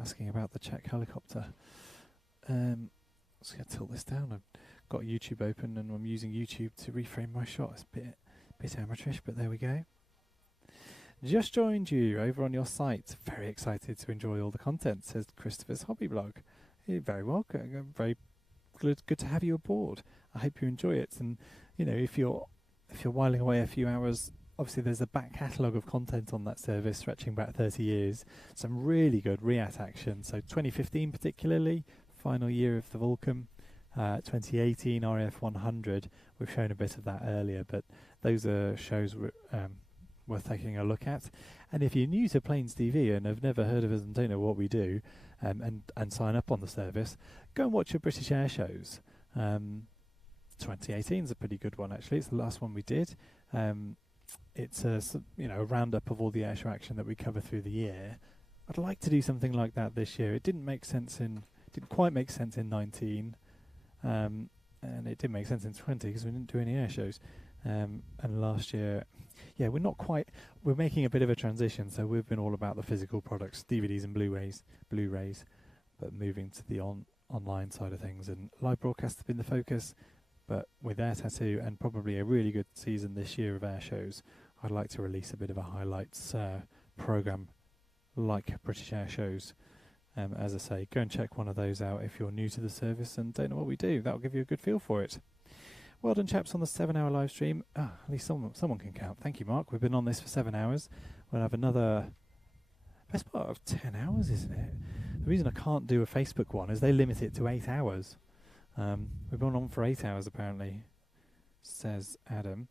asking about the Czech helicopter. Let's tilt this down. I've got YouTube open and I'm using YouTube to reframe my shot. It's a bit amateurish, but there we go. Just joined you over on your site. Very excited to enjoy all the content, says Christopher's Hobby Blog. You're very welcome. Very good to have you aboard. I hope you enjoy it. And you know, if you're whiling away a few hours, obviously there's a back catalogue of content on that service stretching back 30 years. Some really good RIAT action. So 2015 particularly, final year of the Vulcan. 2018 RAF 100. We've shown a bit of that earlier, but those are shows worth taking a look at. And if you're new to Planes TV and have never heard of us and don't know what we do, and sign up on the service, go and watch your British Air shows. 2018 is a pretty good one actually. It's the last one we did. it's a a roundup of all the airshow action that we cover through the year. I'd like to do something like that this year. It didn't quite make sense in 19, and it didn't make sense in 20 because we didn't do any air shows. And last year, we're making a bit of a transition. So we've been all about the physical products, DVDs and Blu-rays, but moving to the online side of things. And live broadcast has been the focus, but with Air Tattoo and probably a really good season this year of air shows, I'd like to release a bit of a highlights program like British Air Shows. As I say, go and check one of those out if you're new to the service and don't know what we do. That'll give you a good feel for it. Well done, chaps, on the 7-hour live stream. At least someone can count. Thank you, Mark. We've been on this for 7 hours. We'll have another best part of 10 hours, isn't it? The reason I can't do a Facebook one is they limit it to 8 hours. We've been on for 8 hours, apparently, says Adam.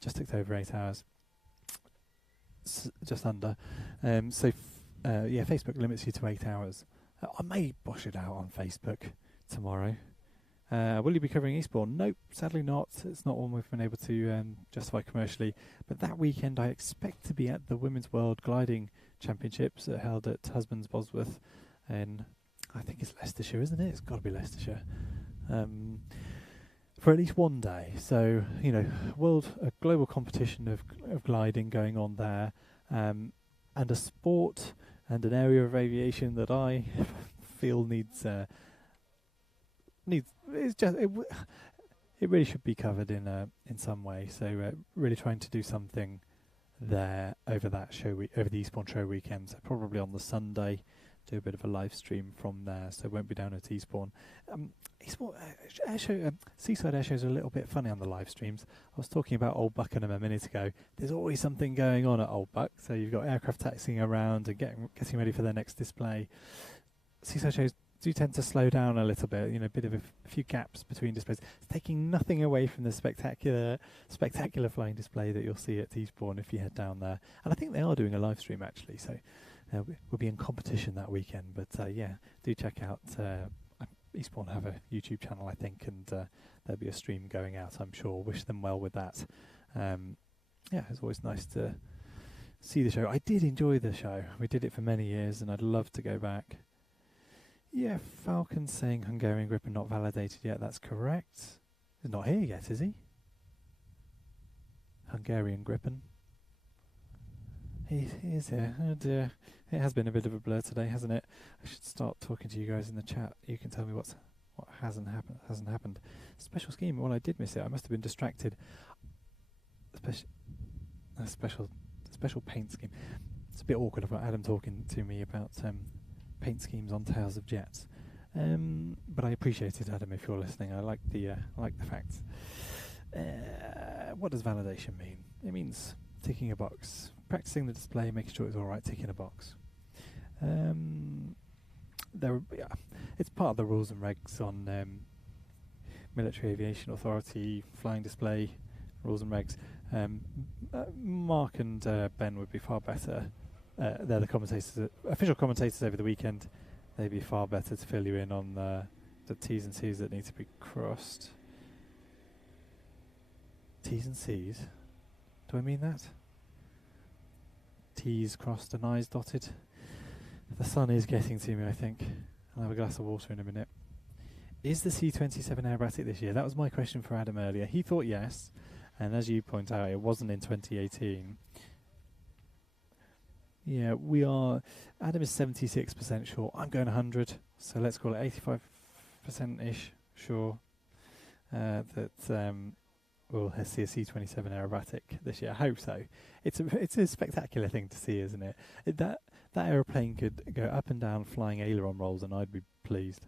Just ticked over 8 hours. Just under. Facebook limits you to 8 hours. I may bosh it out on Facebook tomorrow. Will you be covering Eastbourne? Nope, sadly not. It's not one we've been able to justify commercially. But that weekend I expect to be at the Women's World Gliding Championships held at Husbands Bosworth in, I think it's Leicestershire, isn't it? It's got to be Leicestershire. For at least one day. So, a global competition of gliding going on there. And a sport and an area of aviation that I feel it really should be covered in some way. So really trying to do something there over that over the Eastbourne show weekend. So probably on the Sunday, do a bit of a live stream from there. So it won't be down at Eastbourne. Seaside air shows are a little bit funny on the live streams. I was talking about Old Buckenham a minute ago. There's always something going on at Old Buck. So you've got aircraft taxiing around and getting ready for their next display. Seaside shows do tend to slow down a little bit, a bit of a few gaps between displays. It's taking nothing away from the spectacular flying display that you'll see at Eastbourne if you head down there. And I think they are doing a live stream actually, so we'll be in competition that weekend. But do check out Eastbourne have a YouTube channel, I think, and there'll be a stream going out, I'm sure. Wish them well with that. It's always nice to see the show. I did enjoy the show. We did it for many years, and I'd love to go back. Yeah, Falcon's saying Hungarian Gripen not validated yet. That's correct. He's not here yet, is he? Hungarian Gripen. He is here. Oh dear. It has been a bit of a blur today, hasn't it? I should start talking to you guys in the chat. You can tell me what hasn't happened. Special scheme. Well, I did miss it. I must have been distracted. Special paint scheme. It's a bit awkward. I've got Adam talking to me about paint schemes on Tales of Jets. But I appreciate it, Adam, if you're listening. I like the facts. What does validation mean? It means ticking a box, practicing the display, making sure it's all right, ticking a box. It's part of the rules and regs on Military Aviation Authority flying display rules and regs. Mark and Ben would be far better. They're the commentators, official commentators over the weekend. They'd be far better to fill you in on the T's and C's that need to be crossed. T's and C's? Do I mean that? T's crossed and I's dotted. The sun is getting to me, I think. I'll have a glass of water in a minute. Is the C-27 aerobatic this year? That was my question for Adam earlier. He thought yes, and as you point out, it wasn't in 2018. Yeah, we are. Adam is 76% sure. I'm going 100, so let's call it 85%-ish sure that we'll see a C-27 aerobatic this year. I hope so. It's a spectacular thing to see, isn't it? That aeroplane could go up and down flying aileron rolls, and I'd be pleased.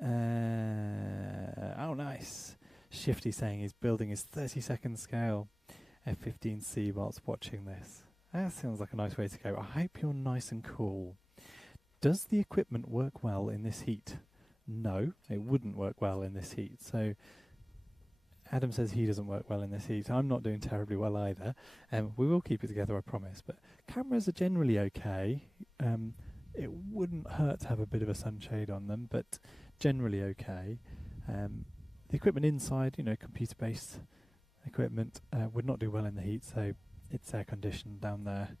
Oh, nice. Shifty saying he's building his 30-second scale F-15C whilst watching this. That sounds like a nice way to go. I hope you're nice and cool. Does the equipment work well in this heat? No, it wouldn't work well in this heat. So Adam says he doesn't work well in this heat. I'm not doing terribly well either. We will keep it together, I promise. But cameras are generally okay. It wouldn't hurt to have a bit of a sunshade on them, but generally okay. The equipment inside, computer-based, equipment would not do well in the heat, so it's air conditioned down there.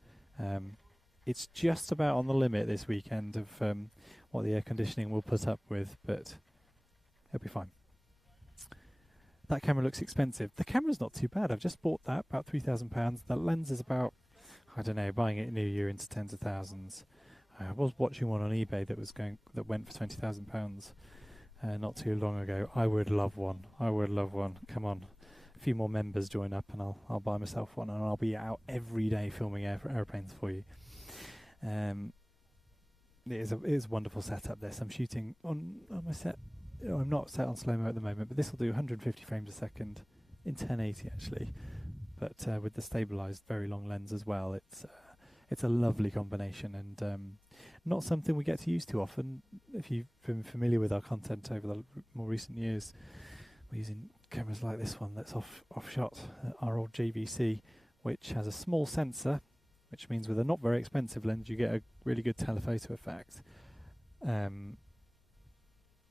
It's just about on the limit this weekend of what the air conditioning will put up with, but it'll be fine. That camera looks expensive. The camera's not too bad. I've just bought that, about £3,000. The lens is about, I don't know, buying it new year into tens of thousands. I was watching one on eBay that went for £20,000 not too long ago. I would love one. I would love one. Come on, a few more members join up, and I'll buy myself one, and I'll be out every day filming airplanes for you. It is a wonderful setup. This I'm shooting on my set. I'm not set on slow mo at the moment, but this will do 150 frames a second in 1080 actually. But with the stabilised very long lens as well, it's a lovely combination, and not something we get to use too often. If you've been familiar with our content over the more recent years, we're using cameras like this one that's off shot, our old JVC, which has a small sensor, which means with a not very expensive lens you get a really good telephoto effect.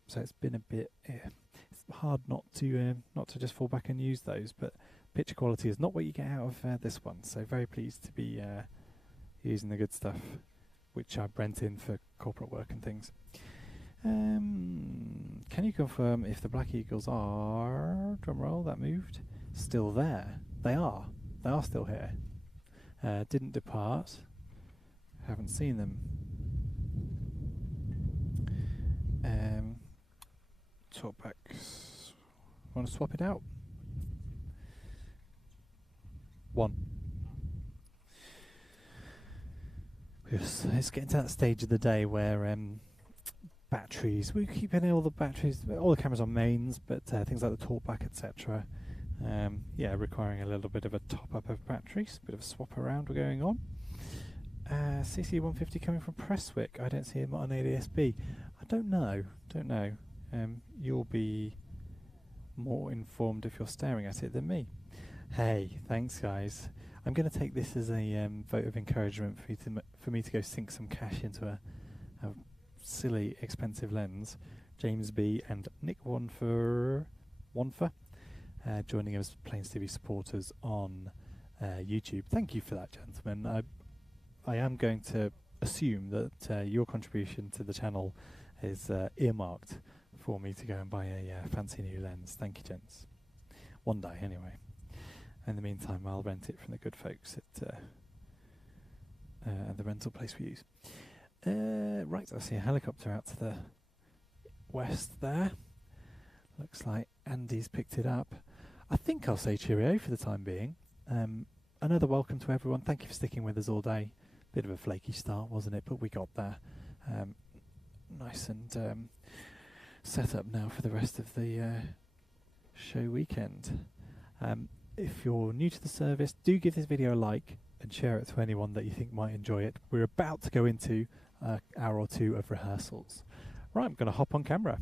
So it's been a bit it's hard not to just fall back and use those, but picture quality is not what you get out of this one, so very pleased to be using the good stuff, which I rent in for corporate work and things. Can you confirm if the Black Eagles are, drumroll, that moved, still there? They are still here. Didn't depart, haven't seen them. Talkbacks, want to swap it out? One. It's getting to that stage of the day where batteries, we're keeping all the batteries, all the cameras on mains, but things like the talkback, etc. Yeah, requiring a little bit of a top up of batteries, bit of a swap around we're going on. CC150 coming from Prestwick. I don't see him on ADSB. I don't know. You'll be more informed if you're staring at it than me. Hey, thanks guys. I'm going to take this as a vote of encouragement for me to go sink some cash into a silly, expensive lens. James B and Nick Wanfer joining us, Plains TV supporters on YouTube. Thank you for that, gentlemen. I am going to assume that your contribution to the channel is earmarked for me to go and buy a fancy new lens. Thank you, gents. One day, anyway. In the meantime, I'll rent it from the good folks at the rental place we use. Right, I see a helicopter out to the west there. Looks like Andy's picked it up. I think I'll say cheerio for the time being. Another welcome to everyone. Thank you for sticking with us all day. Bit of a flaky start, wasn't it? But we got there. Nice and set up now for the rest of the show weekend. If you're new to the service, do give this video a like and share it to anyone that you think might enjoy it. We're about to go into an hour or two of rehearsals. Right, I'm going to hop on camera.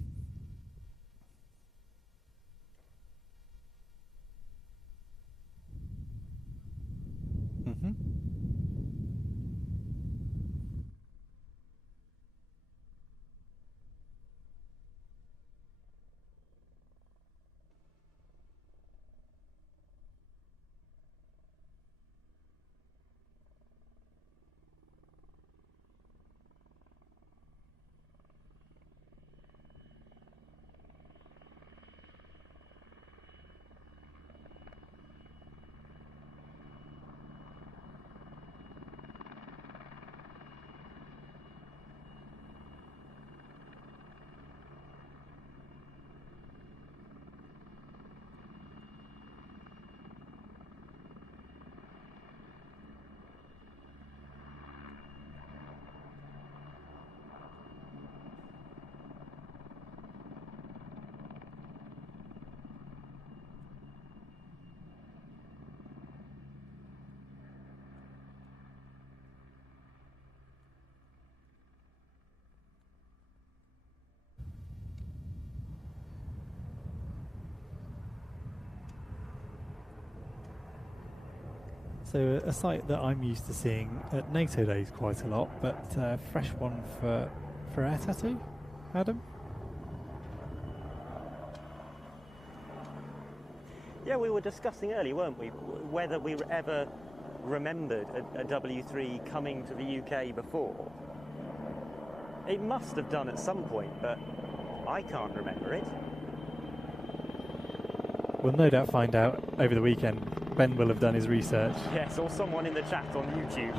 So a site that I'm used to seeing at NATO days quite a lot, but fresh one for Air Tattoo, Adam? Yeah, we were discussing earlier, weren't we, whether we ever remembered a W3 coming to the UK before. It must have done at some point, but I can't remember it. We'll no doubt find out over the weekend. Ben will have done his research. Yes, or someone in the chat on YouTube.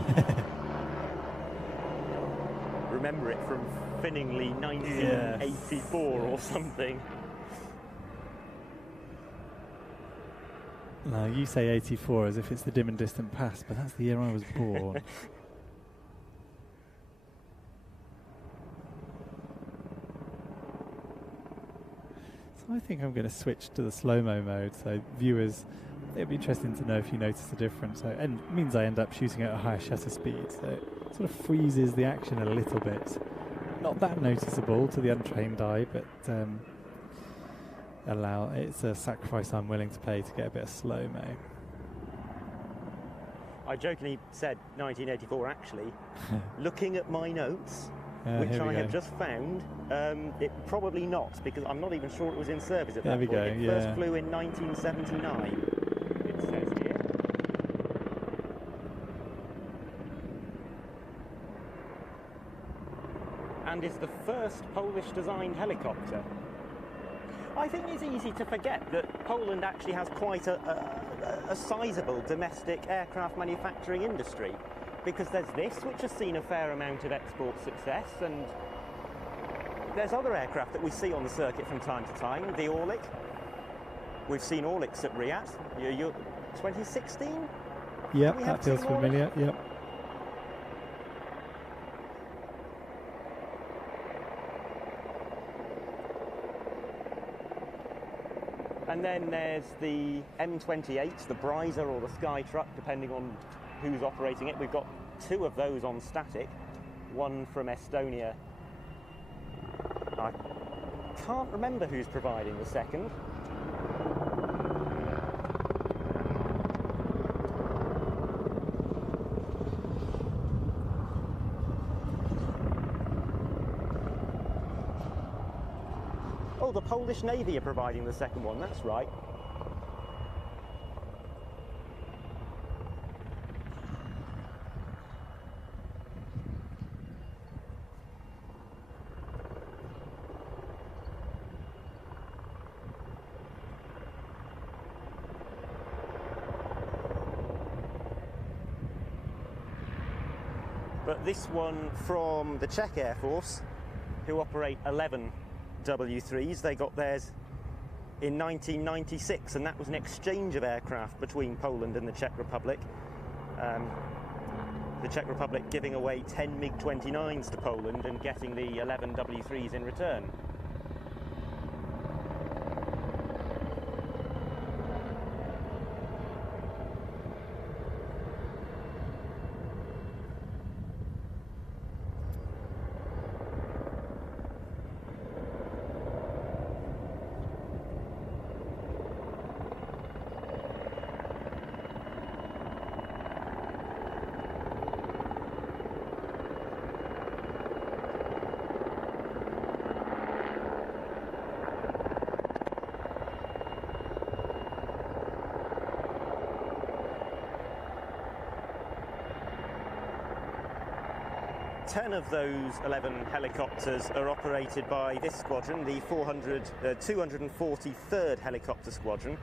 Remember it from Finningley 1984 or something. No, you say 84 as if it's the dim and distant past, but that's the year I was born. So I think I'm going to switch to the slow-mo mode, so viewers, it'll be interesting to know if you notice a difference. So, and it means I end up shooting at a higher shutter speed, so it sort of freezes the action a little bit. Not that noticeable to the untrained eye, but it's a sacrifice I'm willing to pay to get a bit of slow-mo. I jokingly said 1984 actually. Looking at my notes, which I have just found, it probably not, because I'm not even sure it was in service at that point. There It we go, first flew in 1979, it says here. And is the first Polish-designed helicopter. I think it's easy to forget that Poland actually has quite a sizable domestic aircraft manufacturing industry, because there's this, which has seen a fair amount of export success, and there's other aircraft that we see on the circuit from time to time. The Orlik. We've seen Orliks at Riyadh. 2016? Yep, that feels familiar. Yep. And then there's the M28s, the Bryza or the Skytruck, depending on who's operating it. We've got two of those on static, one from Estonia. I can't remember who's providing the second. Oh, the Polish Navy are providing the second one, that's right. But this one from the Czech Air Force, who operate 11 W3s, they got theirs in 1996, and that was an exchange of aircraft between Poland and the Czech Republic. The Czech Republic giving away 10 MiG-29s to Poland and getting the 11 W3s in return. Ten of those 11 helicopters are operated by this squadron, the 243rd Helicopter Squadron.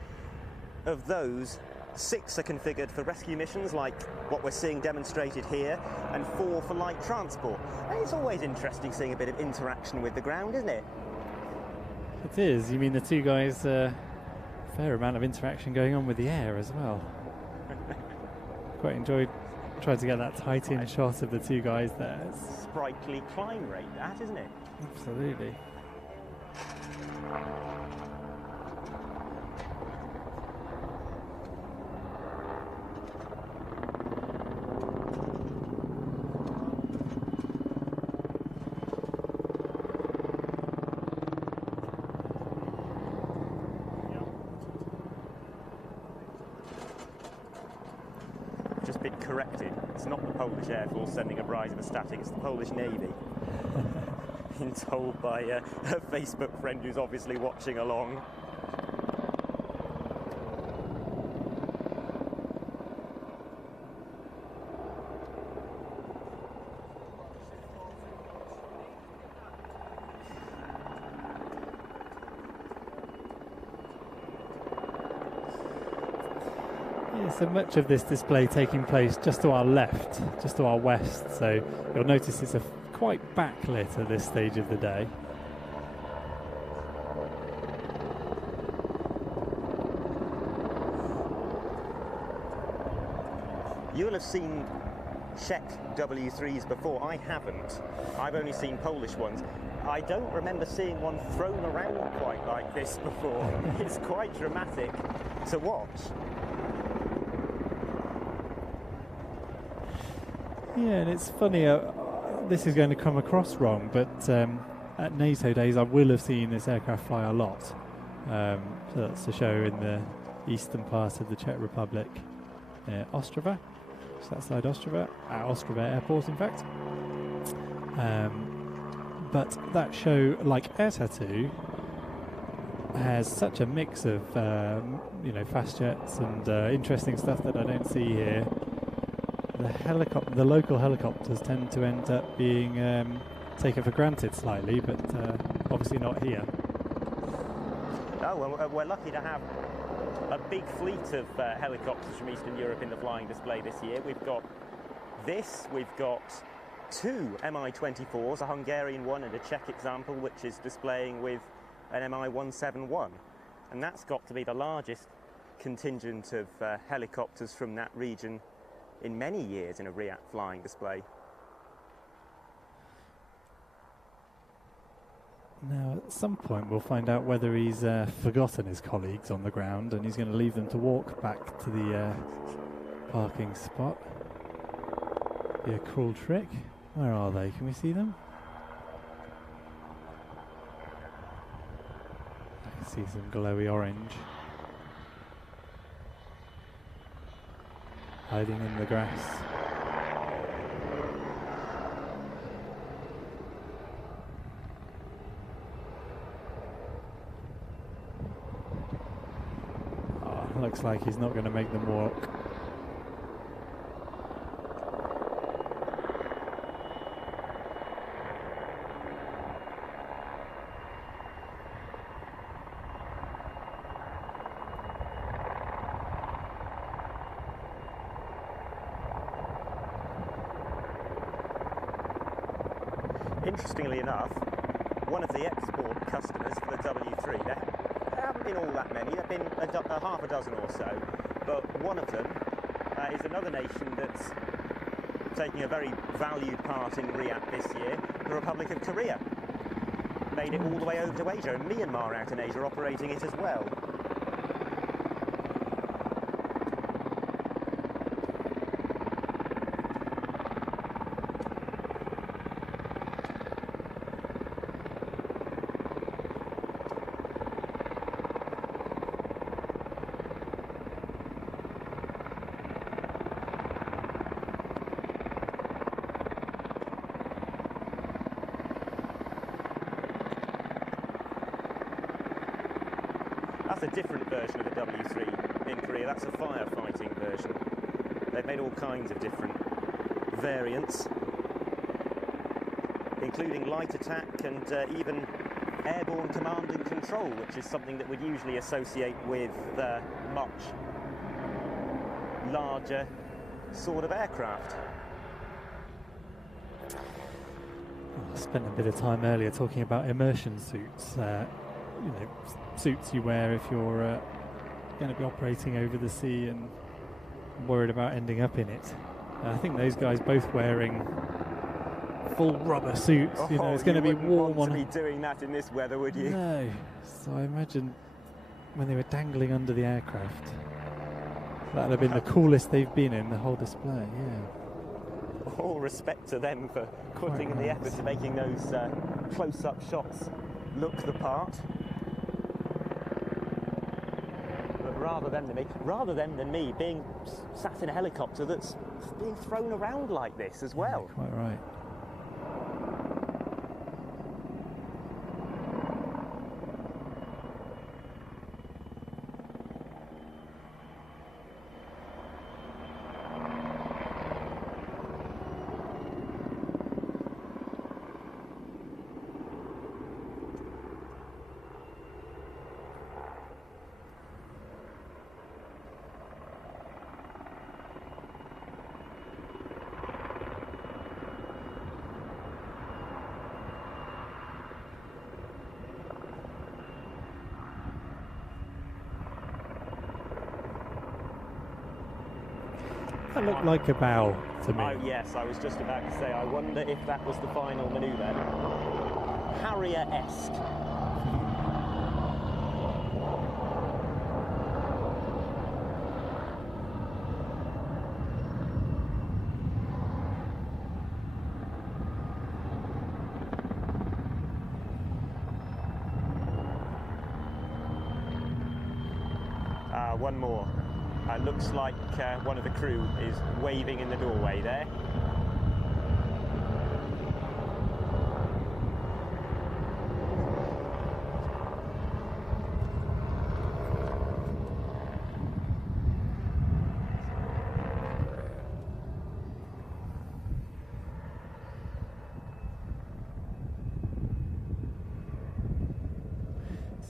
Of those, 6 are configured for rescue missions, like what we're seeing demonstrated here, and 4 for light transport. And it's always interesting seeing a bit of interaction with the ground, isn't it? It is. You mean the two guys, fair amount of interaction going on with the air as well. Quite enjoyed trying to get that tight-in shot of the two guys there. It's sprightly climb rate, that, isn't it? Absolutely. Just been corrected. It's not the Polish Air Force sending a Bryza for static, it's the Polish Navy. Been told by a Facebook friend who's obviously watching along. So much of this display taking place just to our left, just to our west. So you'll notice it's quite backlit at this stage of the day. You'll have seen Czech W3s before. I haven't. I've only seen Polish ones. I don't remember seeing one thrown around quite like this before. It's quite dramatic to watch. Yeah, and it's funny, this is going to come across wrong, but at NATO days I will have seen this aircraft fly a lot. So that's a show in the eastern part of the Czech Republic, Ostrava, just outside Ostrava, at Ostrava Airport in fact. But that show, like Air Tattoo, has such a mix of fast jets and interesting stuff that I don't see here. The local helicopters tend to end up being taken for granted slightly, but obviously not here. Oh, well, we're lucky to have a big fleet of helicopters from Eastern Europe in the flying display this year. We've got two Mi-24s, a Hungarian one and a Czech example, which is displaying with an Mi-171. And that's got to be the largest contingent of helicopters from that region in many years in a RIAT flying display. Now, at some point we'll find out whether he's forgotten his colleagues on the ground and he's going to leave them to walk back to the parking spot. Be a cruel trick. Where are they? Can we see them? I can see some glowy orange hiding in the grass. Oh, looks like he's not going to make them walk. Interestingly enough, one of the export customers for the W3, there haven't been all that many, there have been a half a dozen or so, but one of them is another nation that's taking a very valued part in RIAT this year, the Republic of Korea. Made it all the way over to Asia, and Myanmar out in Asia operating it as well. That's a different version of the W3 in Korea. That's a firefighting version. They've made all kinds of different variants, including light attack and even airborne command and control, which is something that we'd usually associate with much larger sort of aircraft. I spent a bit of time earlier talking about immersion suits. Suits you wear if you're going to be operating over the sea and worried about ending up in it. I think those guys both wearing full rubber suits. It's going to be warm. Want to be doing that in this weather, would you? No. So I imagine when they were dangling under the aircraft, that'd have been the coolest they've been in the whole display. Yeah. All respect to them for putting in the effort to making those close-up shots look the part. Rather them than me being sat in a helicopter that's being thrown around like this as well. Yeah, quite right. That looked like a bow to me. Yes, I was just about to say, I wonder if that was the final manoeuvre. Harrier-esque. One more. Looks like one of the crew is waving in the doorway there.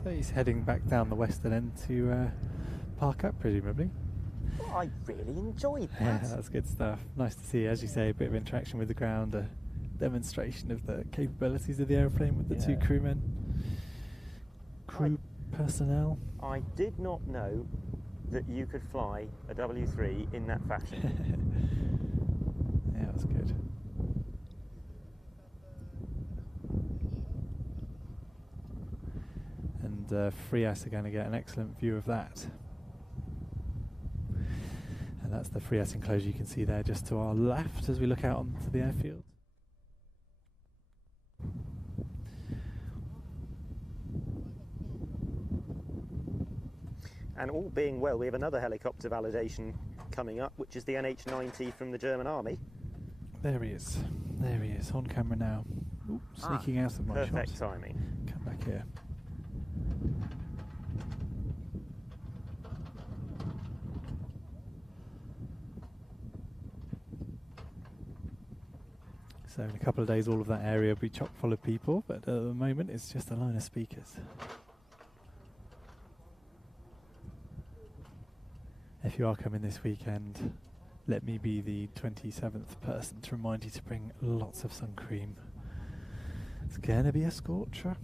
So he's heading back down the western end to park up, presumably. Well, I really enjoyed that. Yeah, that's good stuff. Nice to see, as you say, a bit of interaction with the ground, a demonstration of the capabilities of the aeroplane with the two crewmen, personnel. I did not know that you could fly a W3 in that fashion. Yeah, that's good. And Frias are going to get an excellent view of that. And that's the Frias enclosure you can see there just to our left as we look out onto the airfield. And all being well, we have another helicopter validation coming up, which is the NH90 from the German Army. There he is. There he is, on camera now. Ooh, sneaking out of my shot. Perfect timing. Come back here. So in a couple of days all of that area will be chock full of people, but at the moment it's just a line of speakers. If you are coming this weekend, let me be the 27th person to remind you to bring lots of sun cream. It's going to be a scorcher.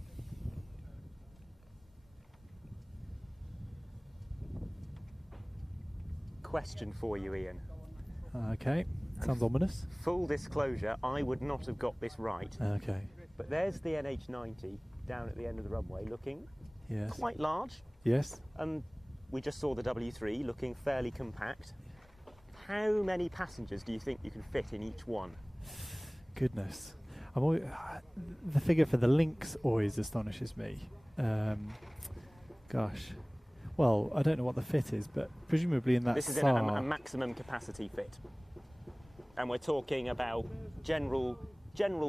Question for you, Ian. Okay, sounds ominous. Full disclosure, I would not have got this right. Okay. But there's the NH90 down at the end of the runway looking quite large. Yes. And we just saw the W3 looking fairly compact. How many passengers do you think you can fit in each one? Goodness. I'm always, the figure for the Lynx always astonishes me. Gosh. Well, I don't know what the fit is, but presumably in that This is a maximum capacity fit. And we're talking about general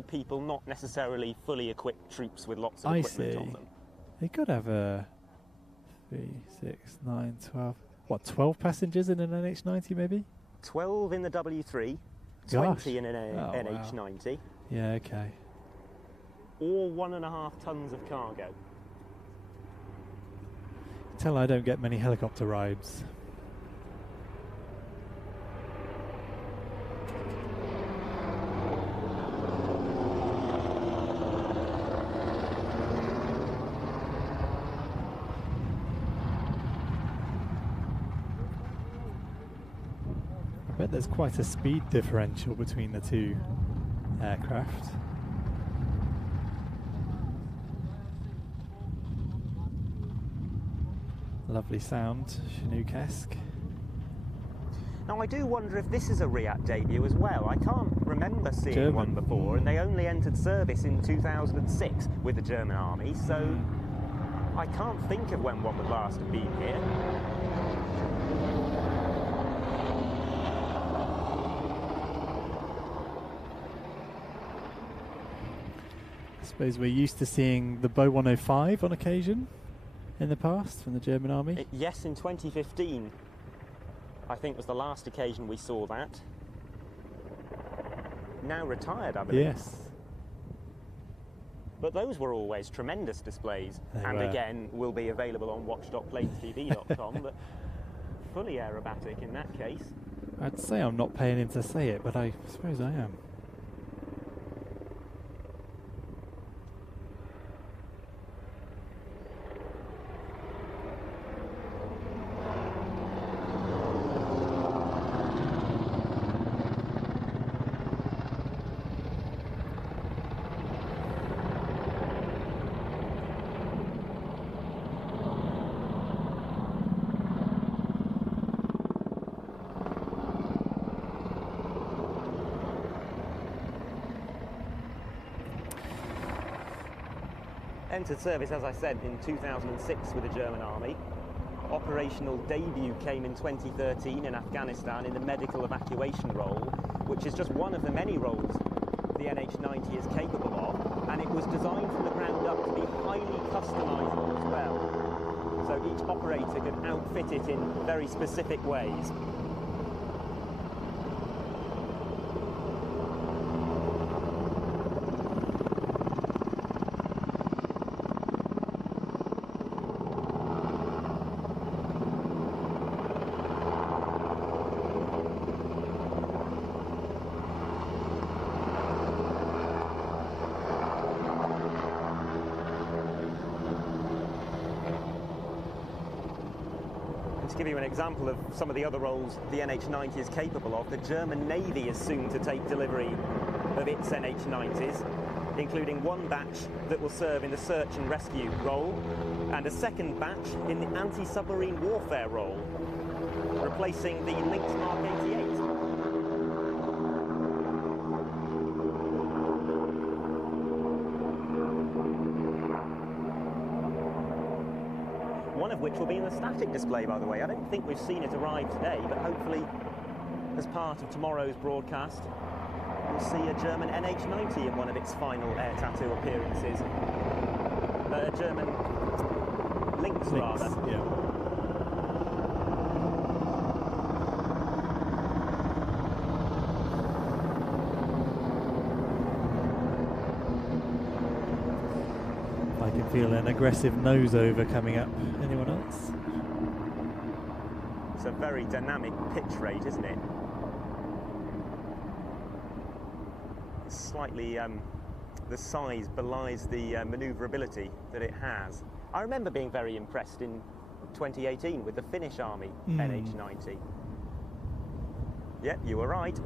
people, not necessarily fully equipped troops with lots of equipment on them. They could have a 3, 6, 9, 12. What, 12 passengers in an NH90 maybe? 12 in the W3, Gosh. 20 in an NH90. Wow. Yeah, okay. Or 1.5 tons of cargo. Tell I don't get many helicopter rides. I bet there's quite a speed differential between the two aircraft. Lovely sound, Chinook-esque. Now I do wonder if this is a RIAT debut as well. I can't remember seeing one before, and they only entered service in 2006 with the German Army, so I can't think of when one would last have been here. I suppose we're used to seeing the Bo 105 on occasion in the past from the German Army. Yes, in 2015, I think was the last occasion we saw that. Now retired, I believe. Yes. But those were always tremendous displays, and again will be available on watch.planetv.com, but fully aerobatic in that case. I'd say I'm not paying him to say it, but I suppose I am. Entered service, as I said, in 2006 with the German Army. Operational debut came in 2013 in Afghanistan in the medical evacuation role, which is just one of the many roles the NH90 is capable of, and it was designed from the ground up to be highly customisable as well. So each operator could outfit it in very specific ways. To give you an example of some of the other roles the NH90 is capable of, the German Navy is soon to take delivery of its NH90s, including one batch that will serve in the search and rescue role, and a second batch in the anti-submarine warfare role, replacing the Lynx Mark 88. One of which will be in the static display, by the way. I don't think we've seen it arrive today, but hopefully, as part of tomorrow's broadcast, we'll see a German NH90 in one of its final air tattoo appearances. A German Lynx, rather. Yeah. I can feel an aggressive nose over coming up. Anyone else? It's a very dynamic pitch rate, isn't it? It's slightly, the size belies the manoeuvrability that it has. I remember being very impressed in 2018 with the Finnish Army NH90. Yep, you were right.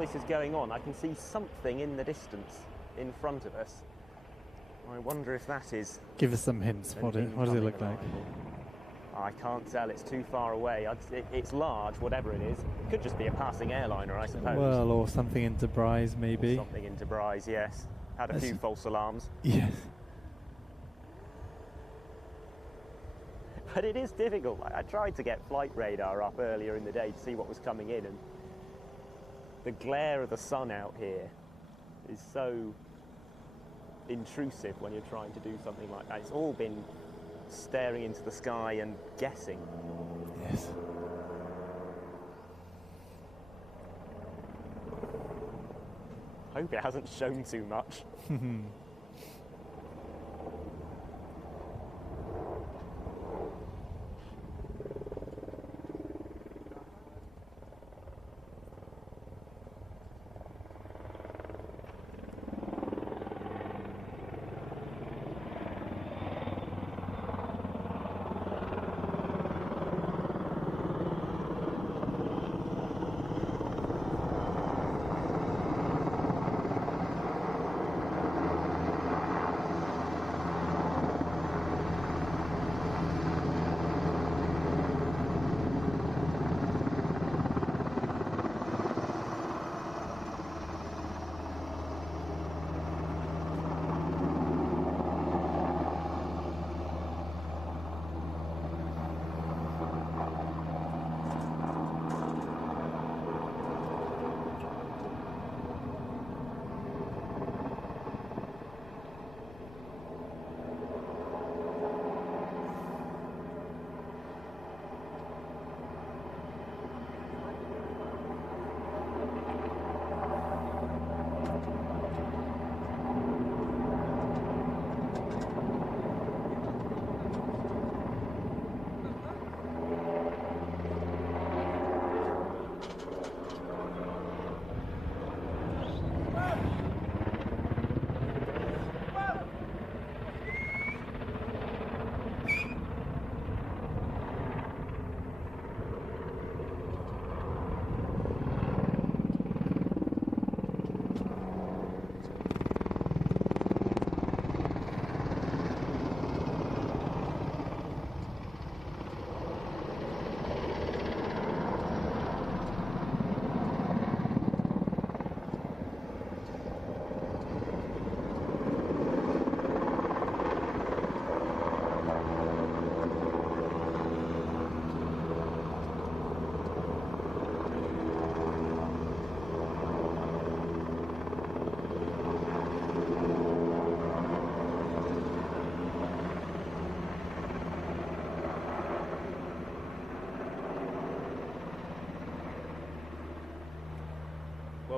This is going on, I can see something in the distance in front of us. I wonder if that is... Give us some hints. What does it look like? I can't tell, it's too far away. It's large, whatever it is. It could just be a passing airliner, I suppose. Well, or something in Debris, maybe. Something in Debris, yes. Had a few false alarms. Yes. But it is difficult. I tried to get flight radar up earlier in the day to see what was coming in, and the glare of the sun out here is so intrusive when you're trying to do something like that. It's all been staring into the sky and guessing. Yes. Hope it hasn't shown too much.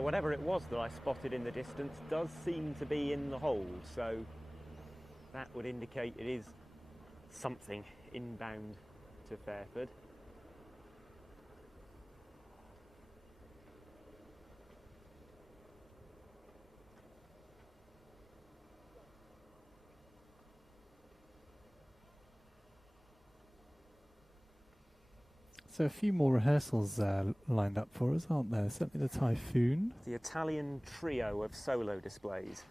Well, whatever it was that I spotted in the distance does seem to be in the hole, so that would indicate it is something inbound to Fairford. So a few more rehearsals lined up for us, aren't there? Certainly the Typhoon. The Italian trio of solo displays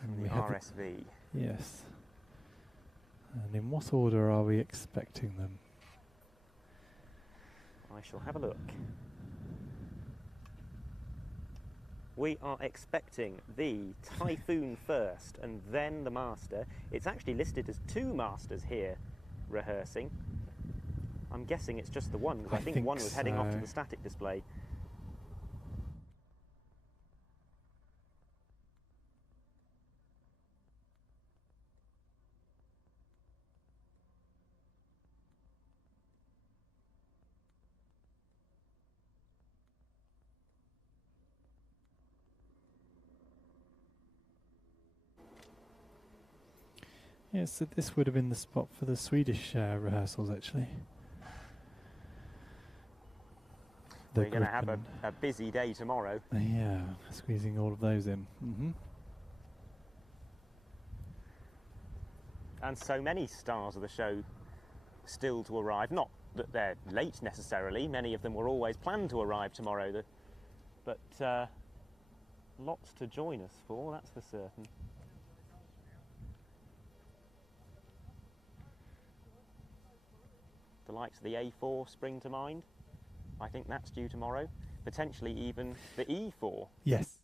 from the RSV. Yes. And in what order are we expecting them? I shall have a look. We are expecting the Typhoon first and then the Master. It's actually listed as 2 Masters here rehearsing. I'm guessing it's just the one, because I think one was heading off to the static display. Yes, so this would have been the spot for the Swedish rehearsals, actually. We're going to have a busy day tomorrow. Yeah, squeezing all of those in. And so many stars of the show still to arrive. Not that they're late necessarily, many of them were always planned to arrive tomorrow, but lots to join us for, that's for certain. The likes of the A4 spring to mind. I think that's due tomorrow. Potentially even the E4. Yes.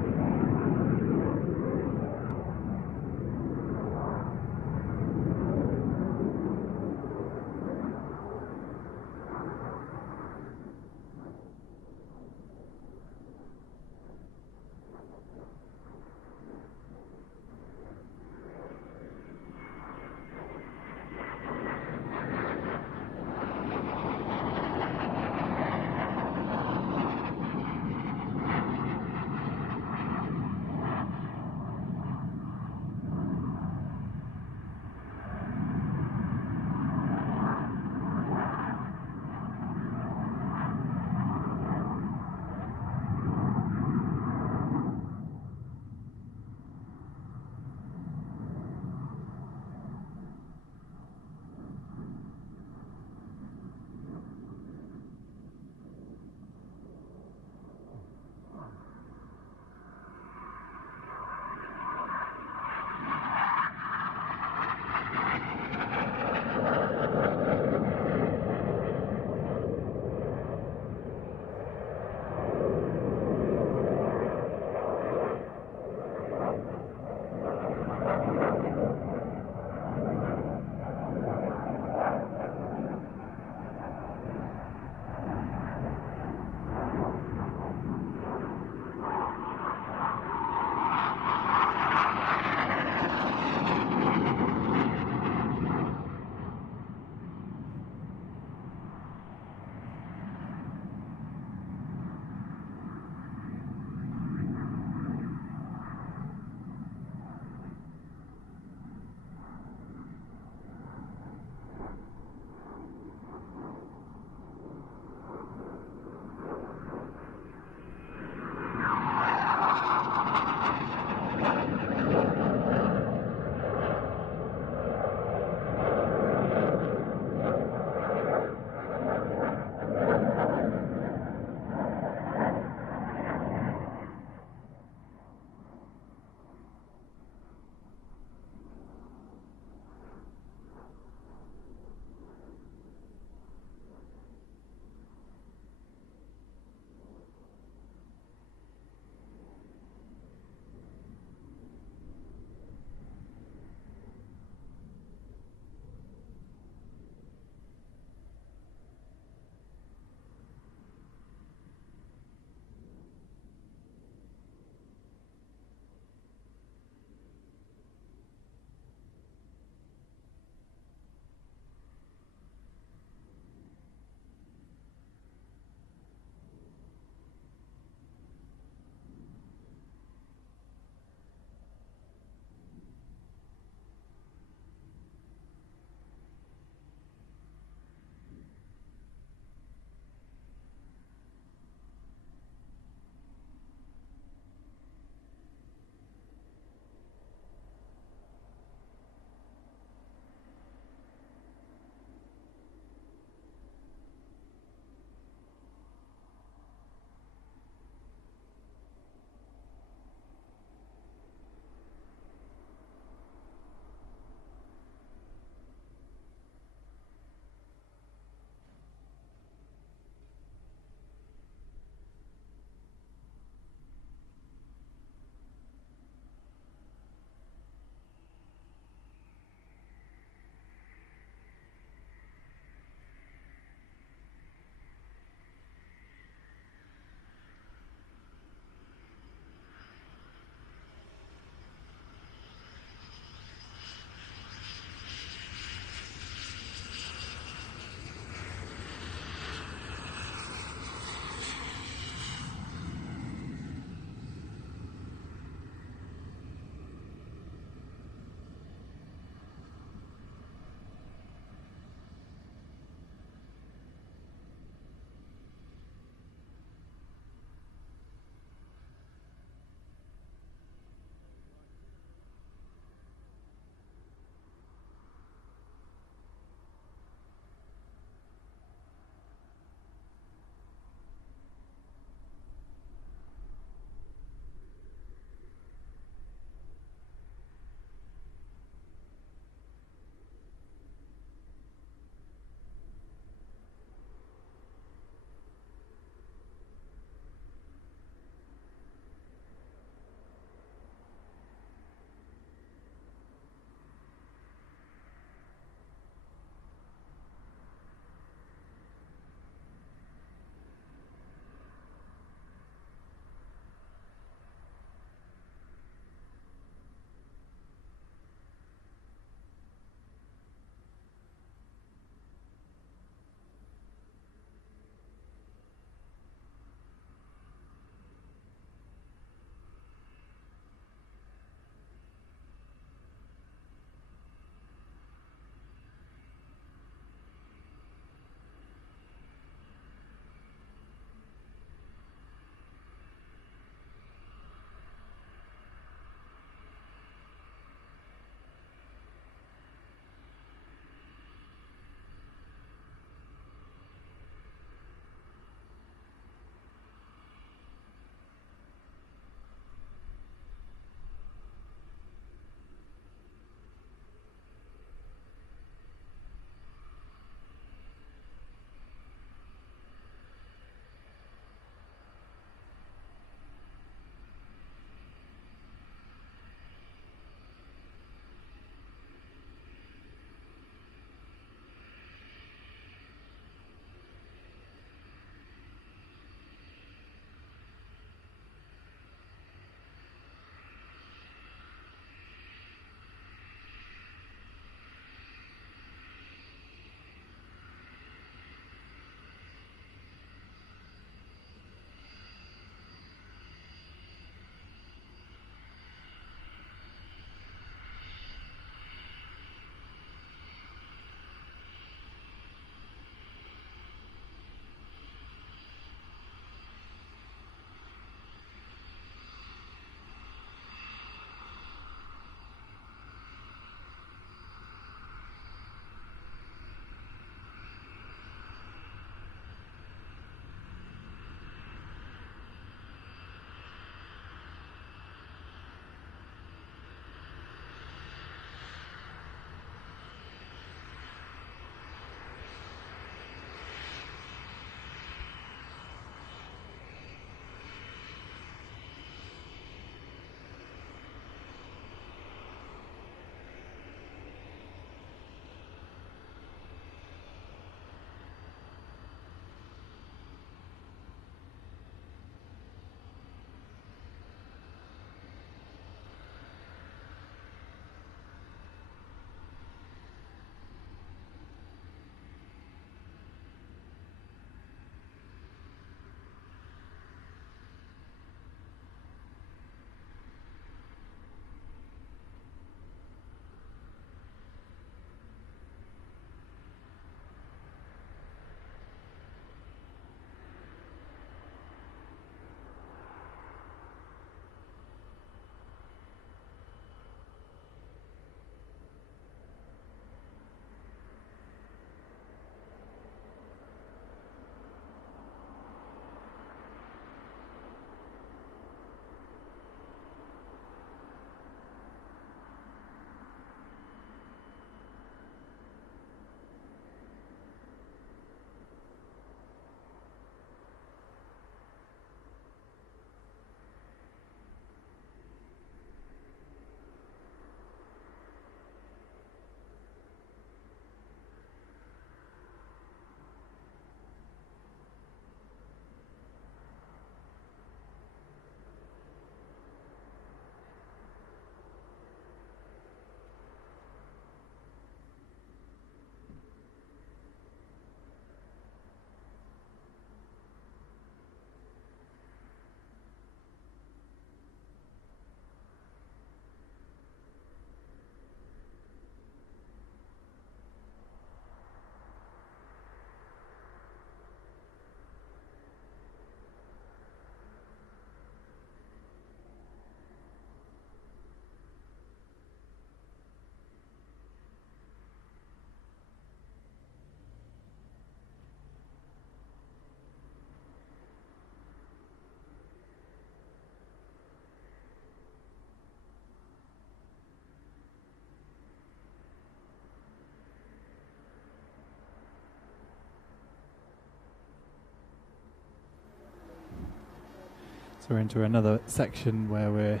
So we're into another section where we're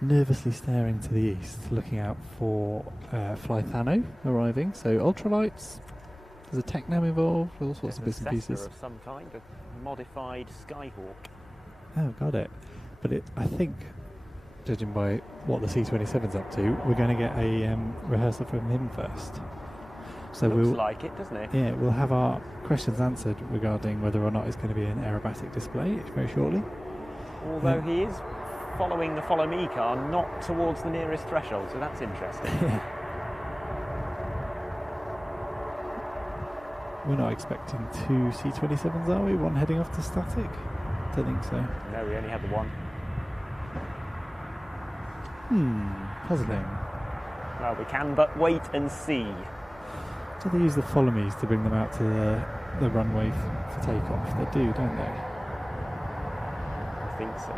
nervously staring to the east, looking out for Fly Thano arriving. So ultralights, there's a Technam involved, all sorts of bits and pieces. Of some kind, a modified Skyhawk. Oh, got it. But I think, judging by what the C-27's up to, we're going to get a rehearsal from him first. So Looks like it, doesn't it? Yeah, we'll have our questions answered regarding whether or not it's going to be an aerobatic display very shortly. Although he is following the follow me car, not towards the nearest threshold, so that's interesting. We're not expecting two C-27s, are we? One heading off to static? Don't think so. No, we only had the one. Puzzling. Well, we can but wait and see. Do they use the follow me's to bring them out to the runway for takeoff? They do, don't they? I think so.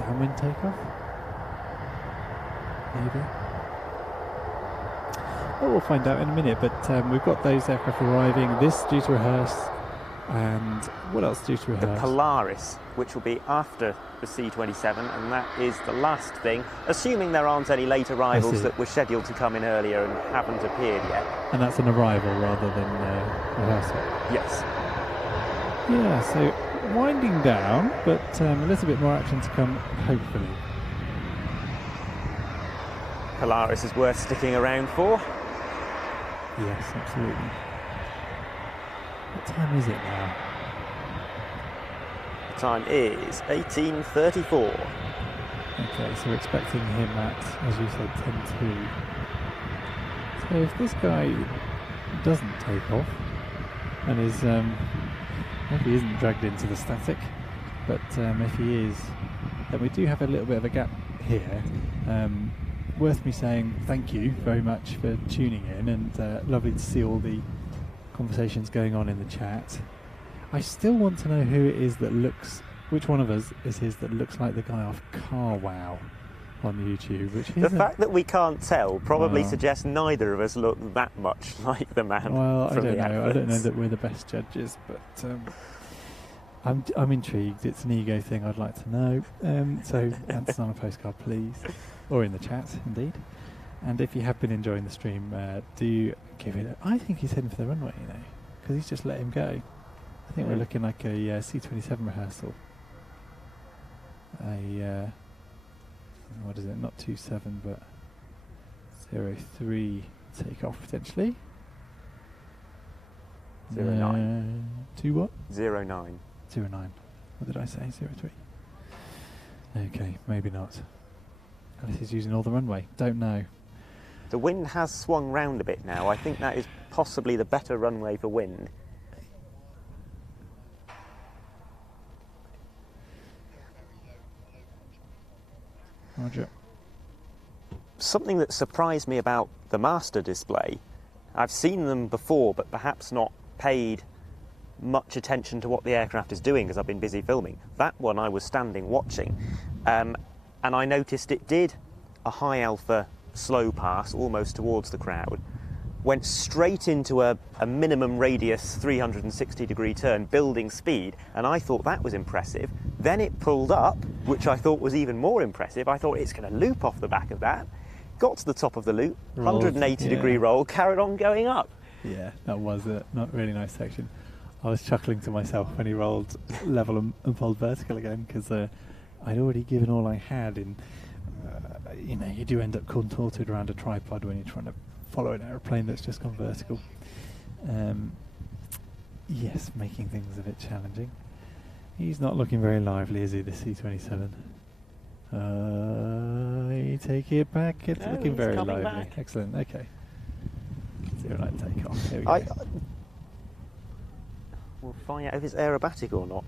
Downwind takeoff? Maybe. Well, we'll find out in a minute, but we've got those aircraft arriving. This due to rehearse, and what else due to rehearse? The Polaris, which will be after the C-27, and that is the last thing, assuming there aren't any late arrivals that were scheduled to come in earlier and haven't appeared yet. And that's an arrival rather than rehearsal? Yes. Yeah, so winding down, but a little bit more action to come, hopefully. Polaris is worth sticking around for. Yes, absolutely. What time is it now? The time is 18:34. Okay, so we're expecting him at, as you said, 10:02. So if this guy doesn't take off and is, maybe he isn't dragged into the static, but if he is, then we do have a little bit of a gap here. Worth me saying thank you very much for tuning in, and lovely to see all the conversations going on in the chat. I still want to know who it is that looks, which one of us is his that looks like the guy off Car Wow on YouTube. Which the fact that we can't tell probably suggests neither of us look that much like the man. Well, I from don't the know. adverts. I don't know that we're the best judges, but I'm intrigued. It's an ego thing. I'd like to know. So answer on a postcard, please, or in the chat, indeed. And if you have been enjoying the stream, do give it. I think he's heading for the runway, you know, because he's just let him go. I think we're looking like a C-27 rehearsal. What is it? Not 27, but 03 takeoff potentially. 09. 2 what? 09. 09. What did I say? 03. Okay, maybe not. Unless he's using all the runway. Don't know. The wind has swung round a bit now. I think that is possibly the better runway for wind. Roger. Something that surprised me about the master display, I've seen them before, but perhaps not paid much attention to what the aircraft is doing because I've been busy filming. That one I was standing watching, and I noticed it did a high alpha slow pass almost towards the crowd, went straight into a minimum radius 360 degree turn, building speed, and I thought that was impressive. Then it pulled up, which I thought was even more impressive. I thought it's going to loop off the back of that. Got to the top of the loop, 180 degree roll, carried on going up. Yeah, that was a not really nice section. I was chuckling to myself when he rolled level and pulled vertical again, because I'd already given all I had in, you know, you do end up contorted around a tripod when you're trying to follow an aeroplane that's just gone vertical. Yes, making things a bit challenging. He's not looking very lively, is he, the C-27? You take it back. It's looking very lively. Back. Excellent. Okay. 09 takeoff. Here we go. We'll find out if it's aerobatic or not.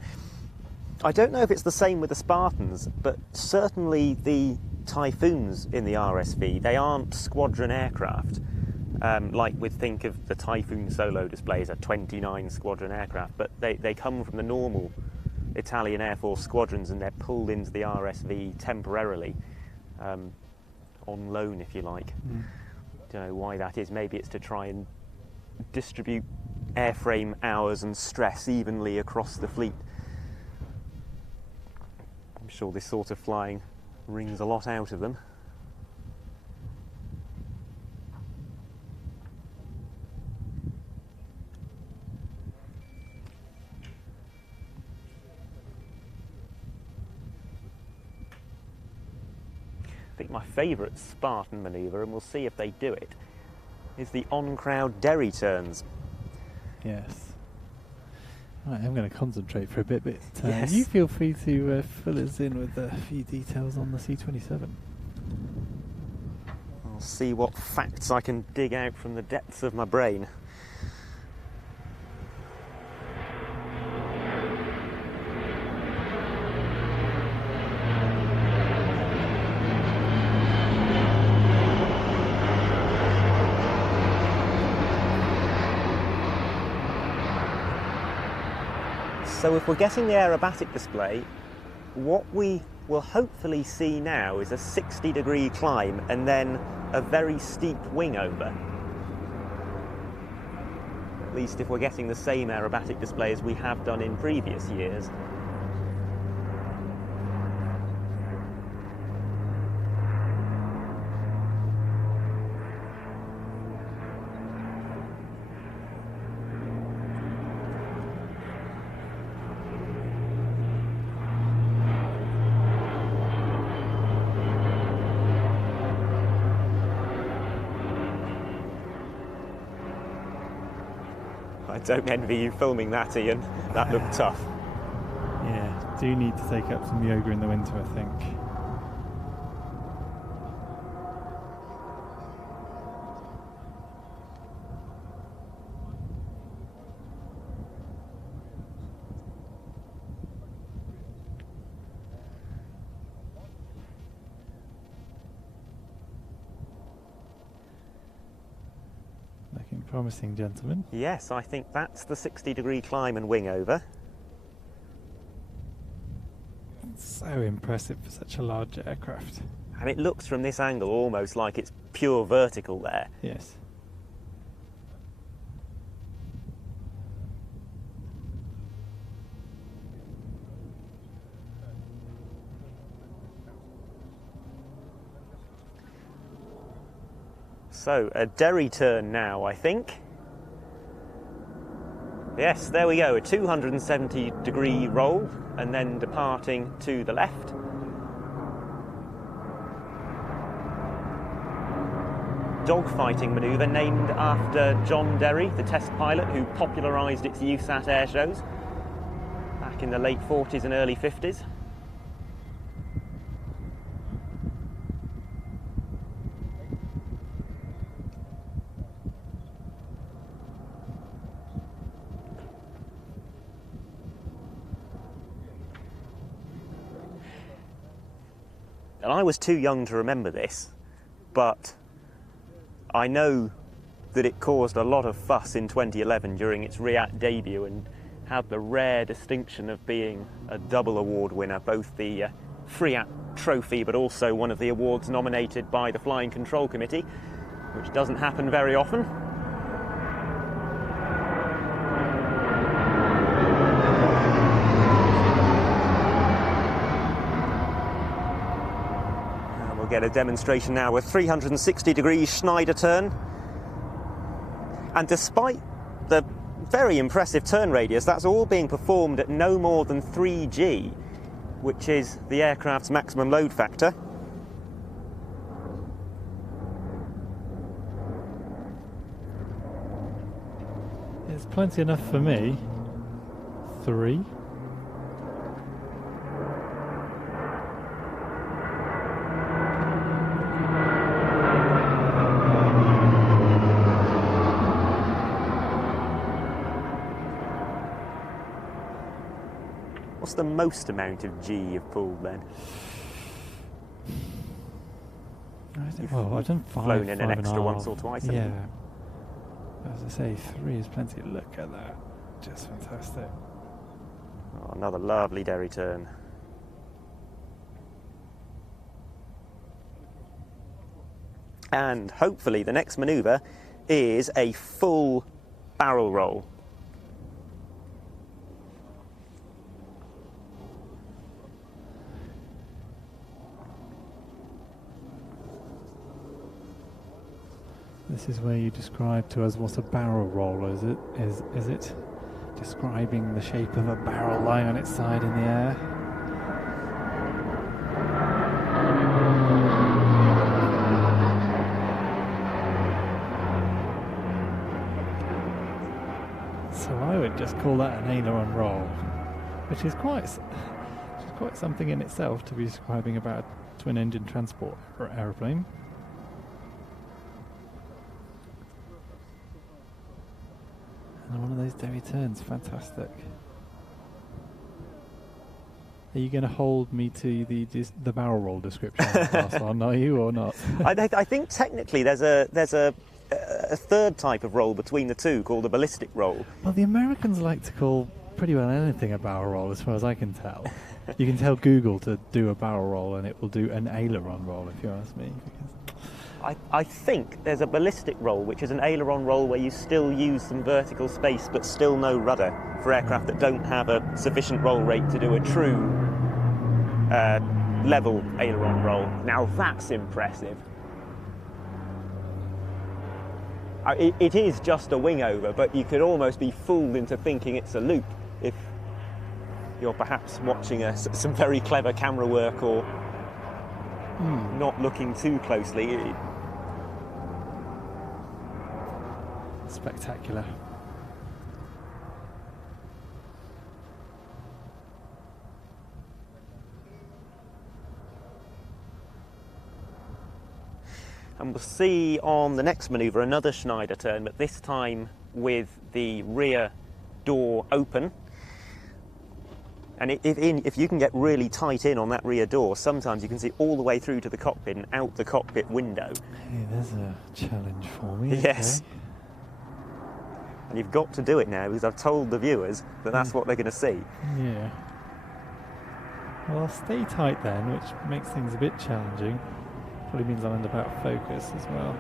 I don't know if it's the same with the Spartans, but certainly the Typhoons in the RSV, they aren't squadron aircraft. Like we'd think of the Typhoon solo displays as 29 squadron aircraft, but they come from the normal Italian Air Force squadrons, and they're pulled into the RSV temporarily, on loan, if you like. Don't know why that is. Maybe it's to try and distribute airframe hours and stress evenly across the fleet. sure this sort of flying wrings a lot out of them. I think my favourite Spartan manoeuvre, and we'll see if they do it, is the on-crowd derry turns. Yes. Right, I'm going to concentrate for a bit, but Yes. you feel free to fill us in with a few details on the C-27. I'll see what facts I can dig out from the depths of my brain. So if we're getting the aerobatic display, what we will hopefully see now is a 60-degree climb and then a very steep wing over. At least if we're getting the same aerobatic display as we have done in previous years. I don't envy you filming that, Ian. That looked tough. Yeah, do need to take up some yoga in the winter, I think. Looking promising, gentlemen. Yes, I think that's the 60-degree climb and wing over. So impressive for such a large aircraft. And it looks from this angle almost like it's pure vertical there. Yes. So, a derry turn now, I think. Yes, there we go, a 270-degree roll, and then departing to the left. Dogfighting manoeuvre named after John Derry, the test pilot who popularised its use at air shows back in the late 40s and early 50s. And I was too young to remember this, but I know that it caused a lot of fuss in 2011 during its RIAT debut and had the rare distinction of being a double award winner, both the FRIAT trophy but also one of the awards nominated by the Flying Control Committee, which doesn't happen very often. Get a demonstration now with 360-degree Schneider turn. And despite the very impressive turn radius, that's all being performed at no more than 3G, which is the aircraft's maximum load factor. It's plenty enough for me. 3. What's the most amount of G you've pulled then? Well, I've done 5, flown in an 5.5. extra once or twice, haven't Yeah. you? As I say, 3 is plenty. Look at that. Just fantastic. Oh, another lovely derry turn. And hopefully the next manoeuvre is a full barrel roll. This is where you describe to us what a barrel roll is. Is it describing the shape of a barrel lying on its side in the air? So I would just call that an aileron roll, which is quite something in itself to be describing about a twin-engine transport aeroplane. And one of those derry turns, fantastic. Are you going to hold me to the barrel roll description of the last one, are you, or not? I think technically there's a third type of roll between the two called a ballistic roll. Well, the Americans like to call pretty well anything a barrel roll, as far as I can tell. You can tell Google to do a barrel roll and it will do an aileron roll, if you ask me. I think there's a ballistic roll, which is an aileron roll where you still use some vertical space but still no rudder for aircraft that don't have a sufficient roll rate to do a true level aileron roll. Now that's impressive. It is just a wing over, but you could almost be fooled into thinking it's a loop if you're perhaps watching some very clever camera work or not looking too closely. Spectacular. And we'll see on the next manoeuvre another Schneider turn, but this time with the rear door open. And if you can get really tight in on that rear door, sometimes you can see all the way through to the cockpit and out the cockpit window. Hey, there's a challenge for me. Yes. Okay. And you've got to do it now because I've told the viewers that that's what they're going to see. Yeah. Well, I'll stay tight then, which makes things a bit challenging. Probably means I'm under about focus as well.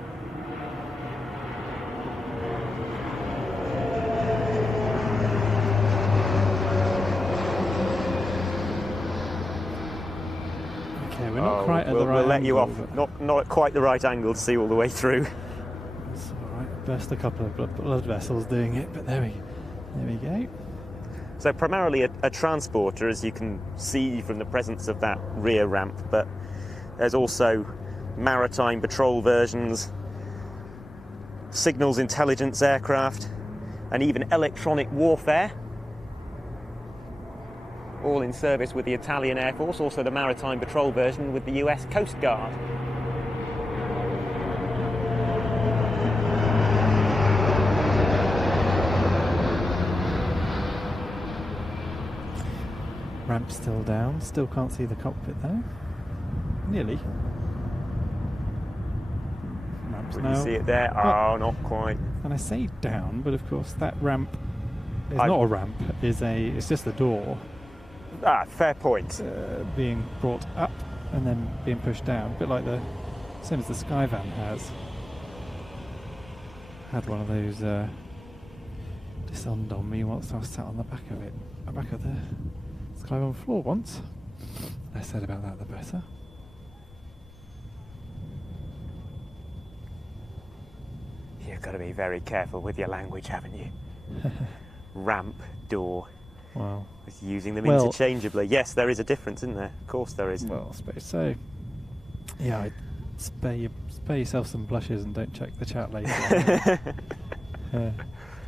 Okay, we're not quite at the right angle. We'll let you off. Not at quite the right angle to see all the way through. It's all right. Burst a couple of blood vessels doing it, but there we go. So primarily a transporter, as you can see from the presence of that rear ramp, but there's also maritime patrol versions, signals intelligence aircraft, and even electronic warfare, all in service with the Italian Air Force, also the maritime patrol version with the US Coast Guard. Ramp still down, still can't see the cockpit though. Nearly. Ramp's Can now. you see it there? Oh, not quite. And I say down, but of course that ramp is not a ramp, it's just a door. Ah, fair point. Being brought up and then being pushed down, a bit like the same as the Skyvan has. Had one of those descend on me whilst I was sat on the back of it, the back of the Skyvan floor once. Less said about that, the better. You've got to be very careful with your language, haven't you? Ramp, door. Wow. It's using them interchangeably. Yes, there is a difference, isn't there? Of course there is. Well, I suppose so. Yeah, I'd spare yourself some blushes and don't check the chat later.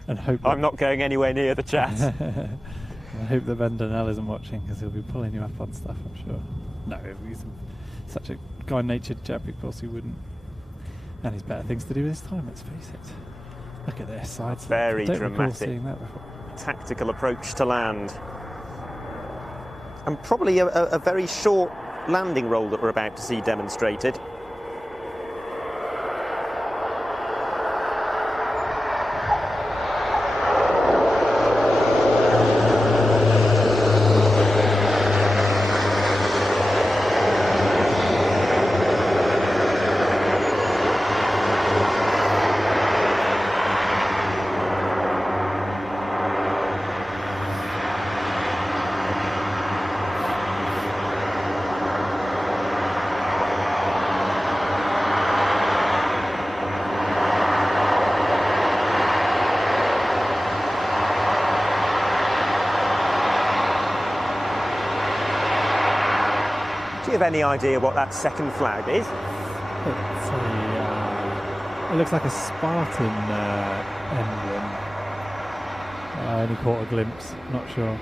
And hope I'm not going anywhere near the chat. I hope that Ben Donnell isn't watching because he'll be pulling you up on stuff, I'm sure. No, he's such a kind-natured chap, of course he wouldn't. And he's better things to do with his time, let's face it. Look at this side slip. Very I don't recall dramatic. seeing that before. Tactical approach to land. And probably a very short landing roll that we're about to see demonstrated. of any idea what that second flag is? It's it looks like a Spartan emblem. I only caught a glimpse, not sure.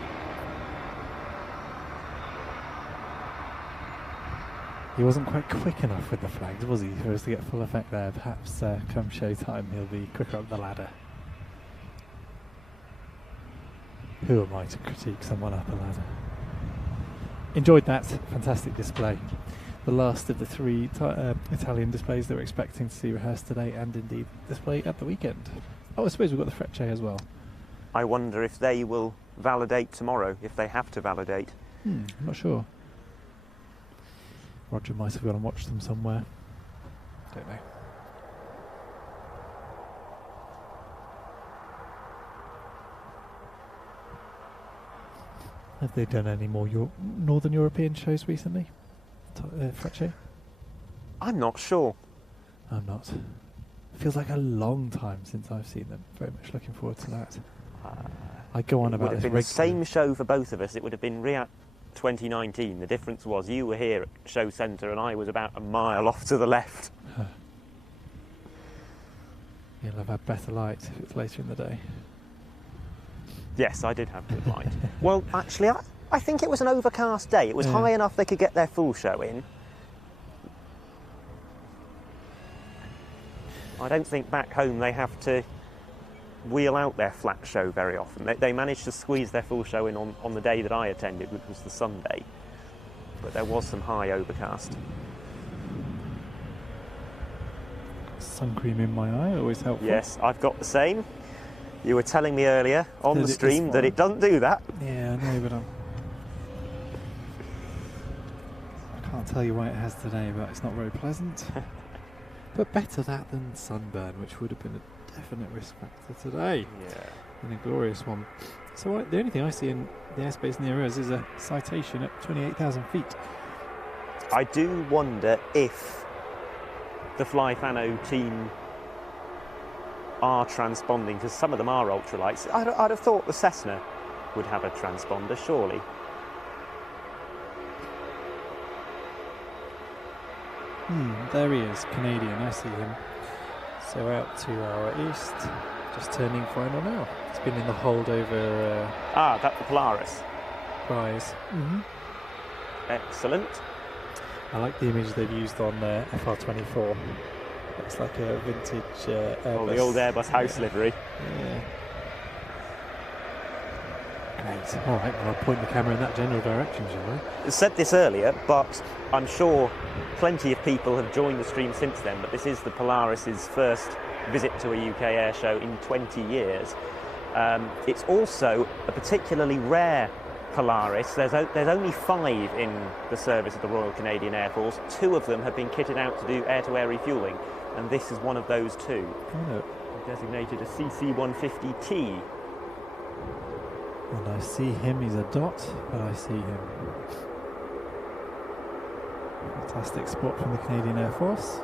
He wasn't quite quick enough with the flags, was he, for us to get full effect there? Perhaps come showtime he'll be quicker up the ladder. Who am I to critique someone up a ladder? Enjoyed that fantastic display. The last of the 3 Italian displays that we're expecting to see rehearsed today, and indeed display at the weekend. Oh, I suppose we've got the Frecce as well. I wonder if they will validate tomorrow, if they have to validate. I'm not sure. Roger might have gone and watched them somewhere. Don't know. Have they done any more Northern European shows recently? Frecce? I'm not sure. I'm not. Feels like a long time since I've seen them. Very much looking forward to that. I go on about It would this have been the same show for both of us. It would have been RIAT 2019. The difference was you were here at Show Centre and I was about a mile off to the left. You'll have had better light if it's later in the day. Yes, I did have good light. Well, actually, I think it was an overcast day. It was high enough they could get their full show in. I don't think back home they have to wheel out their flat show very often. They managed to squeeze their full show in on the day that I attended, which was the Sunday. But there was some high overcast. Sun cream in my eye, always helpful. Yes, I've got the same. You were telling me earlier on the stream that it doesn't do that. Yeah, I know, but I can't tell you why it has today, but it's not very pleasant. But better that than sunburn, which would have been a definite risk factor today. Yeah. And a glorious one. So the only thing I see in the airspace near us is a citation at 28,000 feet. I do wonder if the Fly Fano team are transponding, because some of them are ultralights. I'd have thought the Cessna would have a transponder, surely. There he is, Canadian, I see him. So out to our east, just turning final now. It's been in the holdover. That's the Polaris. Prize. Excellent. I like the image they've used on FR24. Looks like a vintage Airbus. Oh, the old Airbus house livery. Yeah. Great. All right, well, I'll point the camera in that general direction, shall I? I said this earlier, but I'm sure plenty of people have joined the stream since then, but this is the Polaris's first visit to a UK air show in 20 years. It's also a particularly rare Polaris. There's only 5 in the service of the Royal Canadian Air Force. 2 of them have been kitted out to do air-to-air refuelling, and this is one of those 2. Designated a CC-150T. And I see him, he's a dot, but I see him. Fantastic spot from the Canadian Air Force.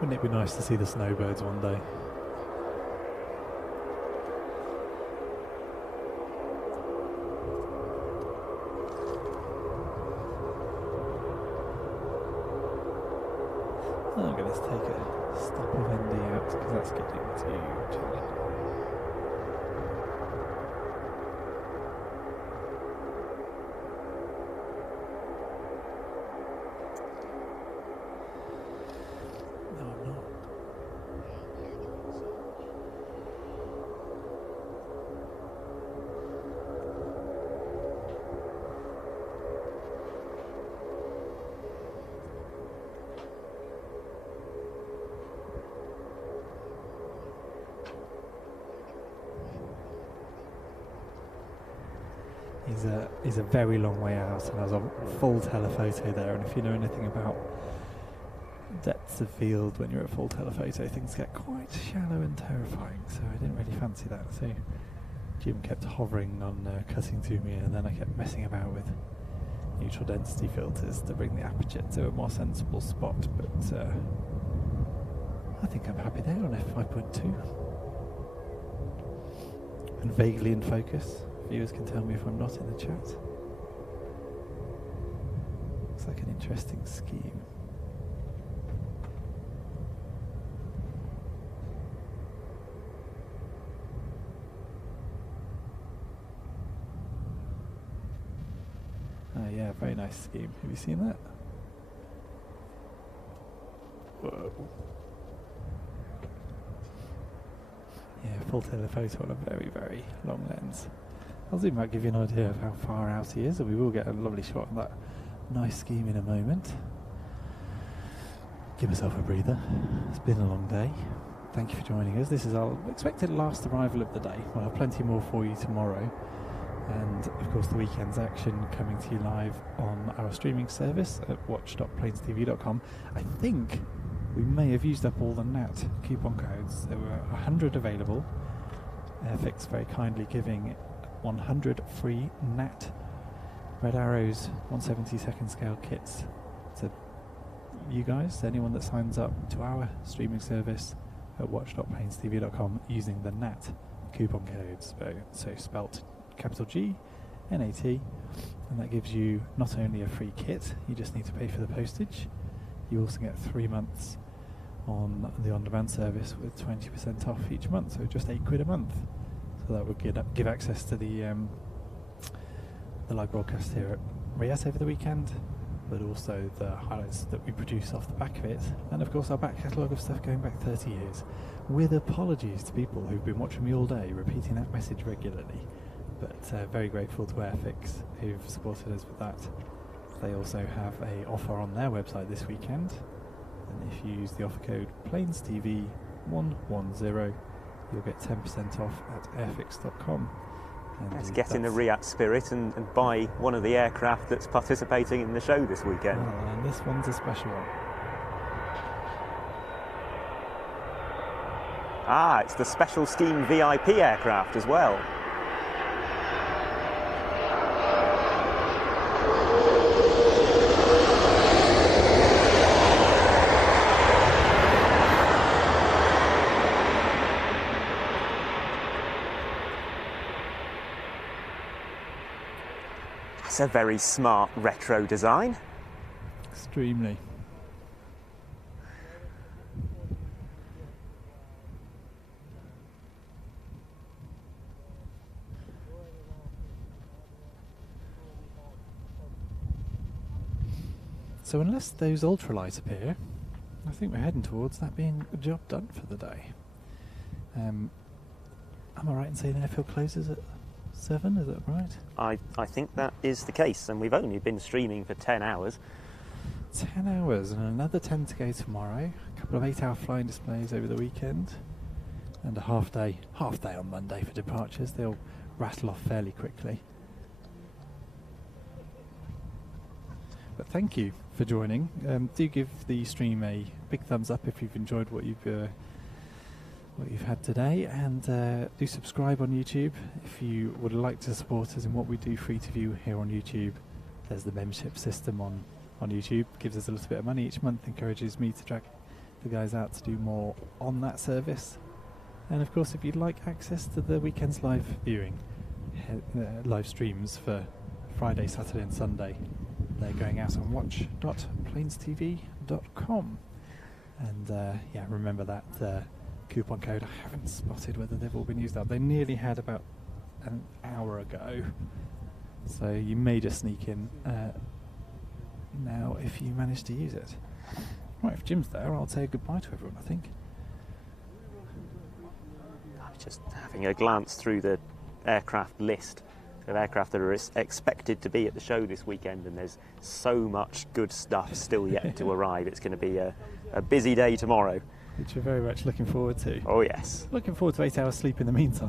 Wouldn't it be nice to see the snowbirds one day? I'm going to take a stop of ND out because that's getting too chilly. No, I'm not. He's a very long way out, and I was on full telephoto there, and if you know anything about depths of field when you're at full telephoto, things get quite shallow and terrifying, so I didn't really fancy that. So Jim kept hovering on cutting to me, and then I kept messing about with neutral density filters to bring the aperture to a more sensible spot, but I think I'm happy there on f5.2 and vaguely in focus. Viewers can tell me if I'm not in the chat. like an interesting scheme. Yeah, very nice scheme. Have you seen that? Whoa. Yeah, full telephoto on a very, very long lens. I'll zoom out, give you an idea of how far out he is, and we will get a lovely shot of that nice scheme in a moment. Give myself a breather. It's been a long day. Thank you for joining us. This is our expected last arrival of the day. We'll have plenty more for you tomorrow. And of course the weekend's action coming to you live on our streaming service at watch.planestv.com. I think we may have used up all the NAT coupon codes. There were 100 available. Airfix very kindly giving 100 free NAT Red Arrows 1/72 scale kits to you guys, anyone that signs up to our streaming service at watch.planestv.com using the NAT coupon codes. So spelt capital G, NAT, and that gives you not only a free kit, you just need to pay for the postage, you also get 3 months on the on-demand service with 20% off each month, so just £8 a month. So that would give access to the live broadcast here at RAF over the weekend, but also the highlights that we produce off the back of it, and of course our back catalogue of stuff going back 30 years, with apologies to people who've been watching me all day repeating that message regularly. But very grateful to Airfix who've supported us with that. They also have a offer on their website this weekend, and if you use the offer code PLANESTV110 you'll get 10% off at airfix.com. Let's get in the RIAT spirit and buy one of the aircraft that's participating in the show this weekend. Well, and this one's a special one. Ah, it's the special scheme VIP aircraft as well. It's a very smart retro design. Extremely. So unless those ultralights appear, I think we're heading towards that being a job done for the day. Am I right in saying the airfield closes at 7, is that right? I think that is the case, and we've only been streaming for 10 hours. 10 hours and another 10 to go tomorrow. A couple of 8-hour flying displays over the weekend, and a half day on Monday for departures. They'll rattle off fairly quickly. But thank you for joining. Do give the stream a big thumbs up if you've enjoyed what you've had today, and do subscribe on YouTube if you would like to support us in what we do free to view here on YouTube. There's the membership system on YouTube, gives us a little bit of money each month, encourages me to drag the guys out to do more on that service. And of course, if you'd like access to the weekend's live viewing, live streams for Friday, Saturday and Sunday, they're going out on watch.planestv.com. And yeah, remember that coupon code. I haven't spotted whether they've all been used up. They nearly had about an hour ago, so you may just sneak in now if you manage to use it. Right, if Jim's there, I'll say goodbye to everyone, I think. I'm just having a glance through the aircraft list of aircraft that are expected to be at the show this weekend, and there's so much good stuff still yet to arrive. It's going to be a busy day tomorrow. Which we're very much looking forward to. Oh yes. Looking forward to 8 hours sleep in the meantime.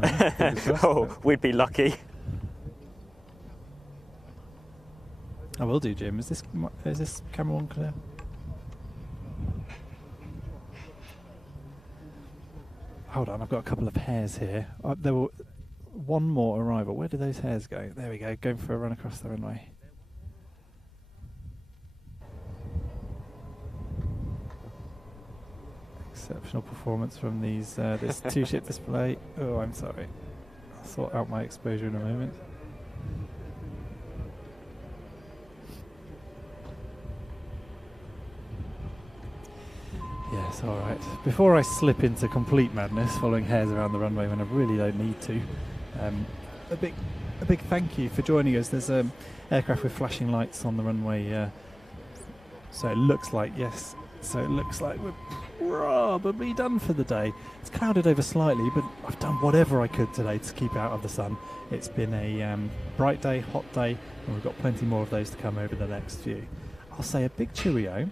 Oh, we'd be lucky. I will do, Jim. Is this camera on clear? Hold on, I've got a couple of hairs here. There were one more arrival. Where do those hairs go? There we go, going for a run across the runway. Exceptional performance from these this two-ship display. Oh, I'm sorry. I'll sort out my exposure in a moment. All right. Before I slip into complete madness, following hares around the runway when I really don't need to, a big thank you for joining us. There's an aircraft with flashing lights on the runway, so it looks like we're probably done for the day. It's clouded over slightly, but I've done whatever I could today to keep out of the sun. It's been a bright day, hot day, and we've got plenty more of those to come over the next few. I'll say a big cheerio.